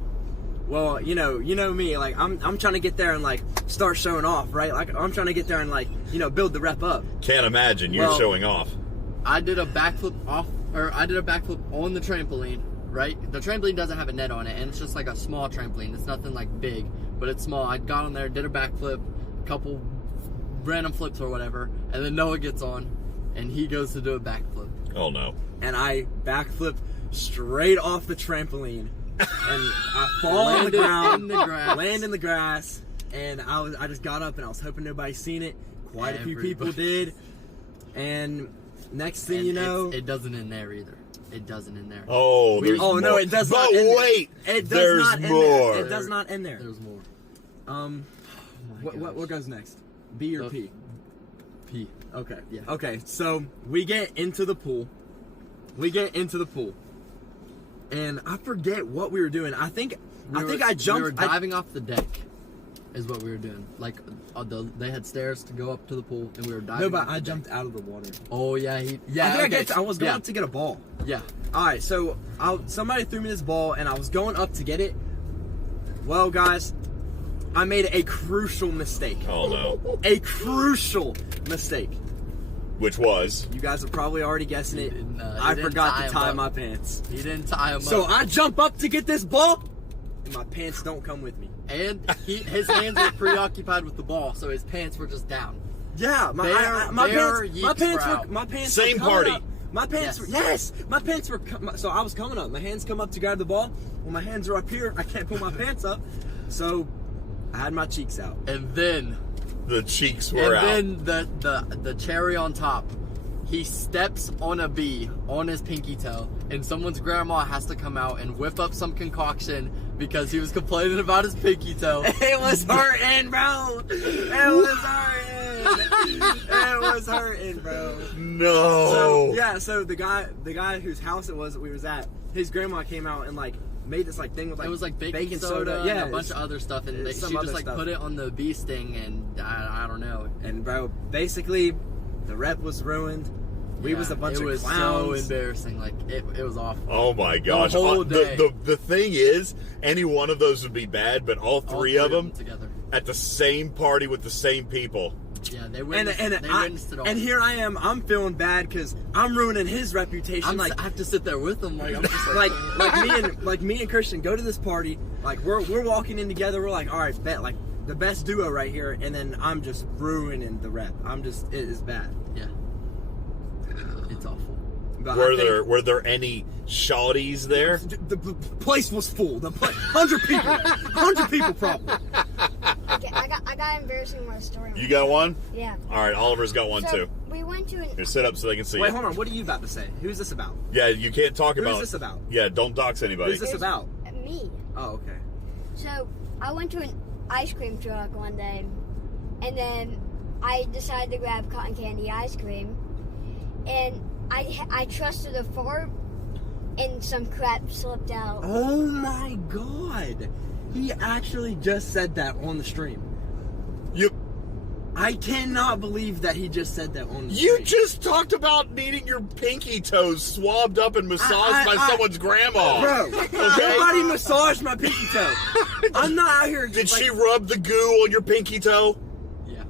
Well, you know me, like I'm trying to get there and like start showing off, right? Like I'm trying to get there and like build the rep up. Can't imagine you showing off. I did a backflip on the trampoline, right? The trampoline doesn't have a net on it, and it's just like a small trampoline. It's nothing like big, but it's small. I got on there, did a backflip, couple random flips or whatever, and then Noah gets on, and he goes to do a backflip. Oh no. And I backflip straight off the trampoline. And I fall on the ground, land in the grass, and I just got up and I was hoping nobody's seen it. Quite a few people did, and next thing you know, it doesn't end there either. It doesn't in there. Oh, there's more. No, it does but not. End wait, there. It does there's not end more. There. It does not end there. There's more. What goes next? B or P? P. Okay. Yeah. Okay. So we get into the pool. And I forget what we were doing. I think I jumped. We were diving off the deck. Is what we were doing. Like they had stairs to go up to the pool, and we were diving. No, but I jumped out of the water. Oh yeah, I was going up to get a ball. Yeah. All right, so somebody threw me this ball, and I was going up to get it. Well, guys, I made a crucial mistake. Oh no! A crucial mistake. Which was? You guys are probably already guessing it. I didn't forgot to tie him my up. pants. He didn't tie him So up. I jump up to get this ball, and my pants don't come with me. And his hands were preoccupied with the ball, so his pants were just down. Yeah, my pants. Same were coming party. up. My pants were my pants were. So I was coming up. My hands come up to grab the ball. Well, my hands are up here. I can't pull my pants up, so I had my cheeks out. And then The cheeks were out. And then the cherry on top. He steps on a bee on his pinky toe, and someone's grandma has to come out and whip up some concoction because he was complaining about his pinky toe. It was hurting, bro. It was hurting, bro. No. So the guy whose house it was that we was at, his grandma came out and like made this like thing with like it was like baking soda, and a bunch of other stuff, and she just like put it on the bee sting, and I don't know. And bro, basically, the rep was ruined. We was a bunch of clowns. It was so embarrassing. Like it was awful. Oh my gosh! The whole day. The thing is, any one of those would be bad, but all three of them together at the same party with the same people. Yeah, they witnessed it all. And here I am. I'm feeling bad because I'm ruining his reputation. I have to sit there with him. Like I'm just like me and Christian go to this party. Like we're walking in together. We're like, all right, bet like the best duo right here. And then I'm just ruining the rep. it is bad. Yeah. It's awful. But Were there any shawties there? The place was full. 100 people probably. Okay, I got an embarrassing more story. You got one? Yeah. All right, Oliver's got one too. We went to Here, sit up so they can see. Wait, you. hold on. What are you about to say? Who's this about? Yeah, you can't talk about. Who's this about? Yeah, don't dox anybody. Who's this about? Me. Oh, okay. So I went to an ice cream truck one day, and then I decided to grab cotton candy ice cream, and I trusted a fart, and some crap slipped out. Oh my god! He actually just said that on the stream. You. I cannot believe that he just said that on the stream. You just talked about needing your pinky toes swabbed up and massaged by someone's grandma. Bro, nobody massaged my pinky toe. I'm not out here. Did she rub the goo on your pinky toe? Yeah.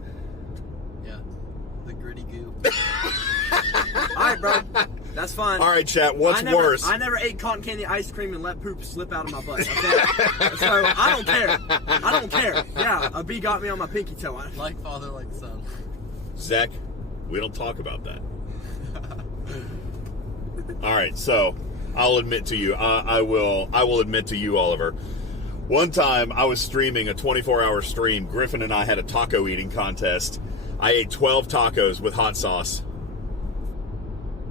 Yeah. The gritty goo. Alright, bro. That's fine. All right, chat. What's worse? I never ate cotton candy ice cream and let poop slip out of my butt. Okay? So I don't care. I don't care. Yeah, a bee got me on my pinky toe. Like father, like son. Zach, we don't talk about that. All right, so I'll admit to you. I will admit to you, Oliver. One time I was streaming a 24-hour stream. Griffin and I had a taco eating contest. I ate 12 tacos with hot sauce.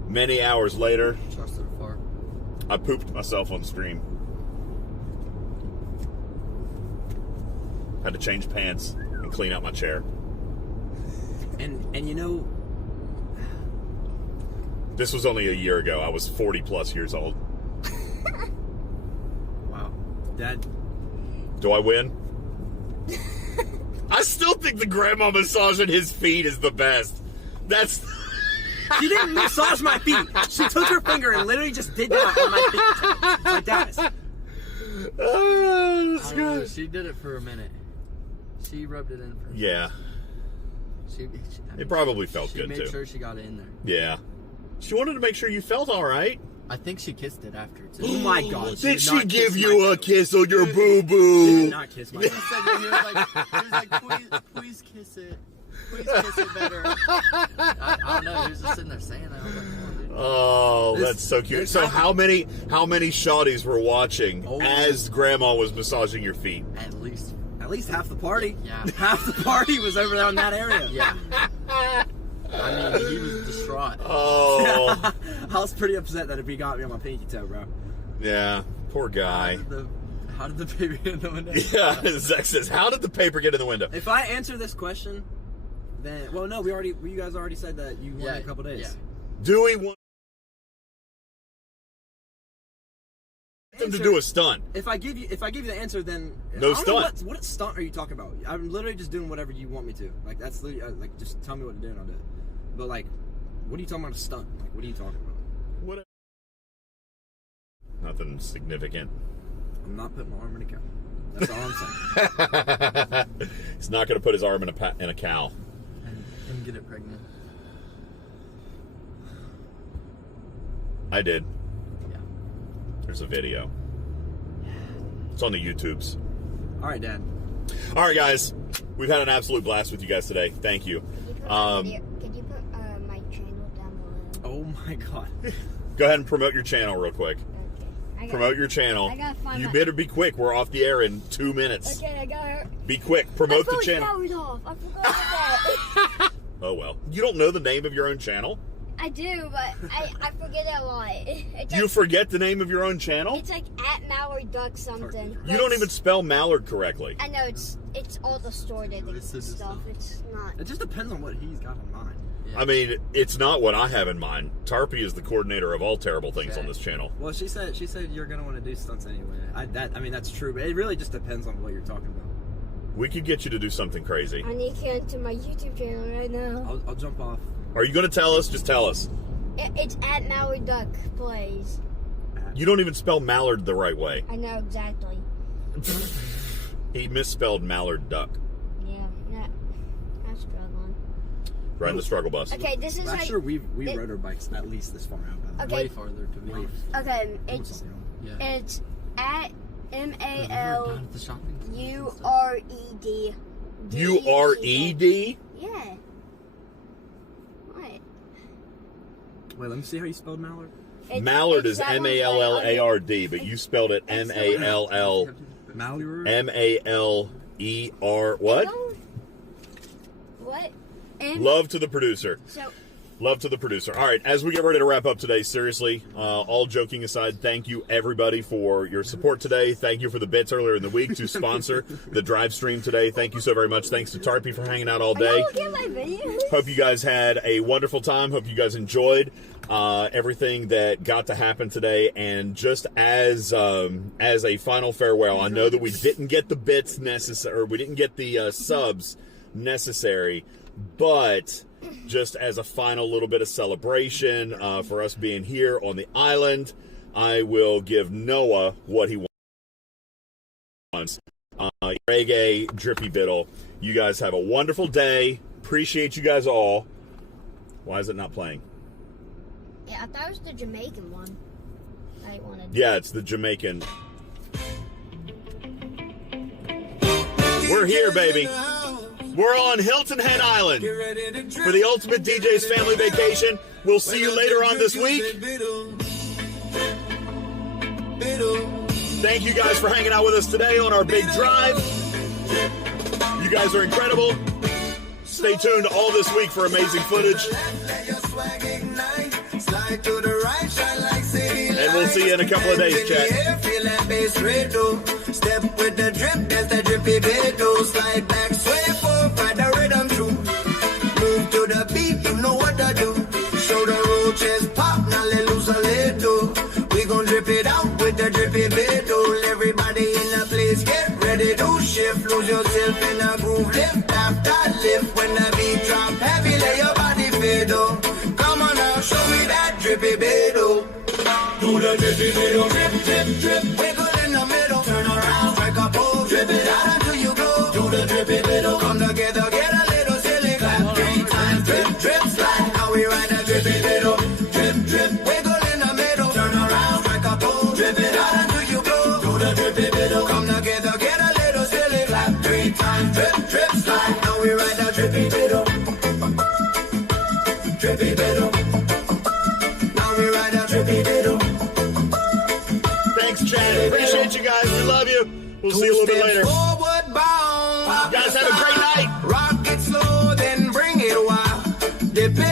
Many hours later, Trusted a fart. I pooped myself on stream. Had to change pants and clean out my chair. And you know, This was only a year ago. I was 40 plus years old. wow, Dad. Do I win? I still think the grandma massaging his feet is the best. That's... She didn't massage my feet. She took her finger and literally just did that on my feet. Like that. Oh, that's good. She did it for a minute. She rubbed it in for a minute. Yeah. I mean, It probably felt good, She too. made sure she got it in there. Yeah. She wanted to make sure you felt all right. I think she kissed it after, too. Oh my god. Did she give you a kiss on your boo-boo? She did not kiss my He was like, please kiss it. Please kiss it better. I don't know. He was just sitting there saying that. I was like, come on, dude. Oh, that's so cute. So how many shawties were watching as grandma was massaging your feet? At least half the party. Yeah. Half the party was over there in that area. Yeah. I mean, he was distraught. Oh. I was pretty upset that if he got me on my pinky toe, bro. Yeah, poor guy. How did the paper get in the window? Yeah, Zach says, how did the paper get in the window? If I answer this question, then you guys already said that you won a couple days. Yeah. Do we want them to do a stunt? If I give you the answer, then No I don't know stunt. what stunt are you talking about? I'm literally just doing whatever you want me to. Like that's literally like just tell me what to do and I'll do it. But like, what are you talking about a stunt? Like, what are you talking about? What? Nothing significant. I'm not putting my arm in a cow. That's all I'm saying. He's not going to put his arm in a cow. And get it pregnant. I did. Yeah. There's a video. It's on the YouTubes. All right, Dad. All right, guys. We've had an absolute blast with you guys today. Thank you. Could you put my channel down below? Oh my God. Go ahead and promote your channel real quick. Promote your channel. I gotta find you my- better be quick. We're off the air in 2 minutes. Okay, I got her. Be quick. Promote the channel. Off. I forgot about that. Oh, well. You don't know the name of your own channel? I do, but I forget it a lot. It's You like, forget the name of your own channel? it's like at Mallard Duck something. You don't even spell Mallard correctly. I know it's all distorted and stuff. It's not. It just depends on what he's got in mind. I mean, it's not what I have in mind. Tarpy is the coordinator of all terrible things on this channel. Well, she said you're gonna want to do stunts anyway. I mean that's true, but it really just depends on what you're talking about. We could get you to do something crazy. I need to get into my YouTube channel right now. I'll jump off. Are you going to tell us? Just tell us. It's at Mallard Duck Plays. You don't even spell Mallard the right way. I know exactly. He misspelled Mallard Duck. Yeah, I'm struggling. Riding the struggle bus. Okay, this is I'm like. sure we rode our bikes at least this far out. By the way. Okay. Way farther, to be honest. Okay, it's Yeah. it's at MALURED. URED? Yeah. What? Wait, let me see how you spelled Mallard. Mallard is that one MALLARD, but you spelled it MALL. Mallard. MALER. What? What? Love to the producer. So. Love to the producer. All right, as we get ready to wrap up today, seriously, all joking aside, thank you, everybody, for your support today. Thank you for the bits earlier in the week to sponsor the drive stream today. Thank you so very much. Thanks to Tarpy for hanging out all day. Get my videos. Hope you guys had a wonderful time. Hope you guys enjoyed everything that got to happen today. And just as a final farewell, I know that we didn't get the bits necessary, or we didn't get the subs necessary, but just as a final little bit of celebration for us being here on the island, I will give Noah what he wants. Reggae, Drippy Biddle. You guys have a wonderful day. Appreciate you guys all. Why is it not playing? Yeah, I thought it was the Jamaican one. I wanted. Yeah, it's the Jamaican. We're here, baby. We're on Hilton Head Island for the UltimatDJz family vacation. We'll see you later on this week. Thank you guys for hanging out with us today on our big drive. You guys are incredible. Stay tuned all this week for amazing footage. And we'll see you in a couple of days, chat. Step with the drip, that's the drippy bit. Slide back, sway forward, find the rhythm true. Move to the beat, you know what to do. Show the road, chest pop, now let loose a little. We gon' drip it out with the drippy bit. Everybody in the place, get ready to shift. Lose yourself in the groove, lift after lift. When the beat drop heavy, lay your body fiddle. Come on now, show me that drippy bit. Do the drippy bit, drip, drip, drip. Wiggle in the middle, turn around, strike a pose, drip it out until you glow. Do the drippy bit, come together, get a little silly, clap 3 times, drip, drip, slide. Now we ride a drippy bit, drip, drip. Wiggle in the middle, turn around, strike a pose, drip it out until you glow. Do the drippy bit, come together, get a little silly, clap 3 times, drip, drip, slide. Now we ride a drippy bit, drippy bit. Now we ride a drippy bit. Thanks, Chad. Appreciate you guys. We love you. We'll see you a little bit later. Forward bound. You guys have a great night. Rock it slow, then bring it wild. Dip it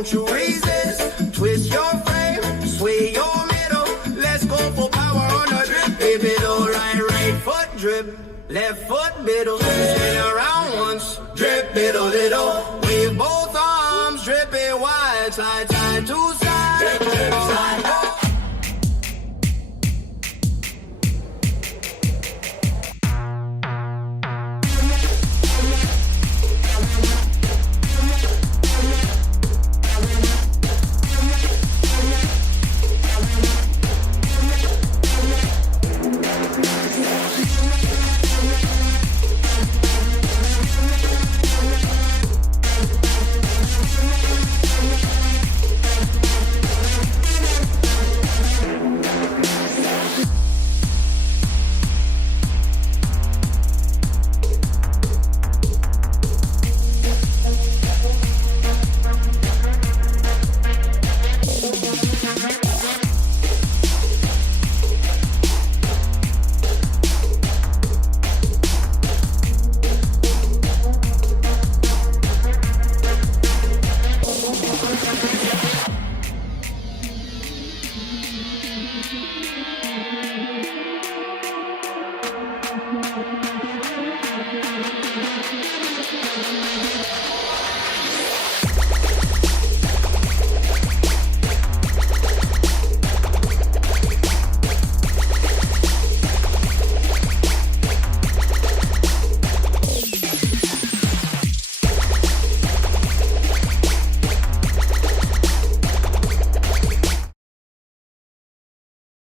Won't you resist? Twist your frame, sway your middle. Let's go for power on the drip, baby. Right foot drip, left foot middle. Spin around once, drip middle little. Wave both arms, dripping wide, slide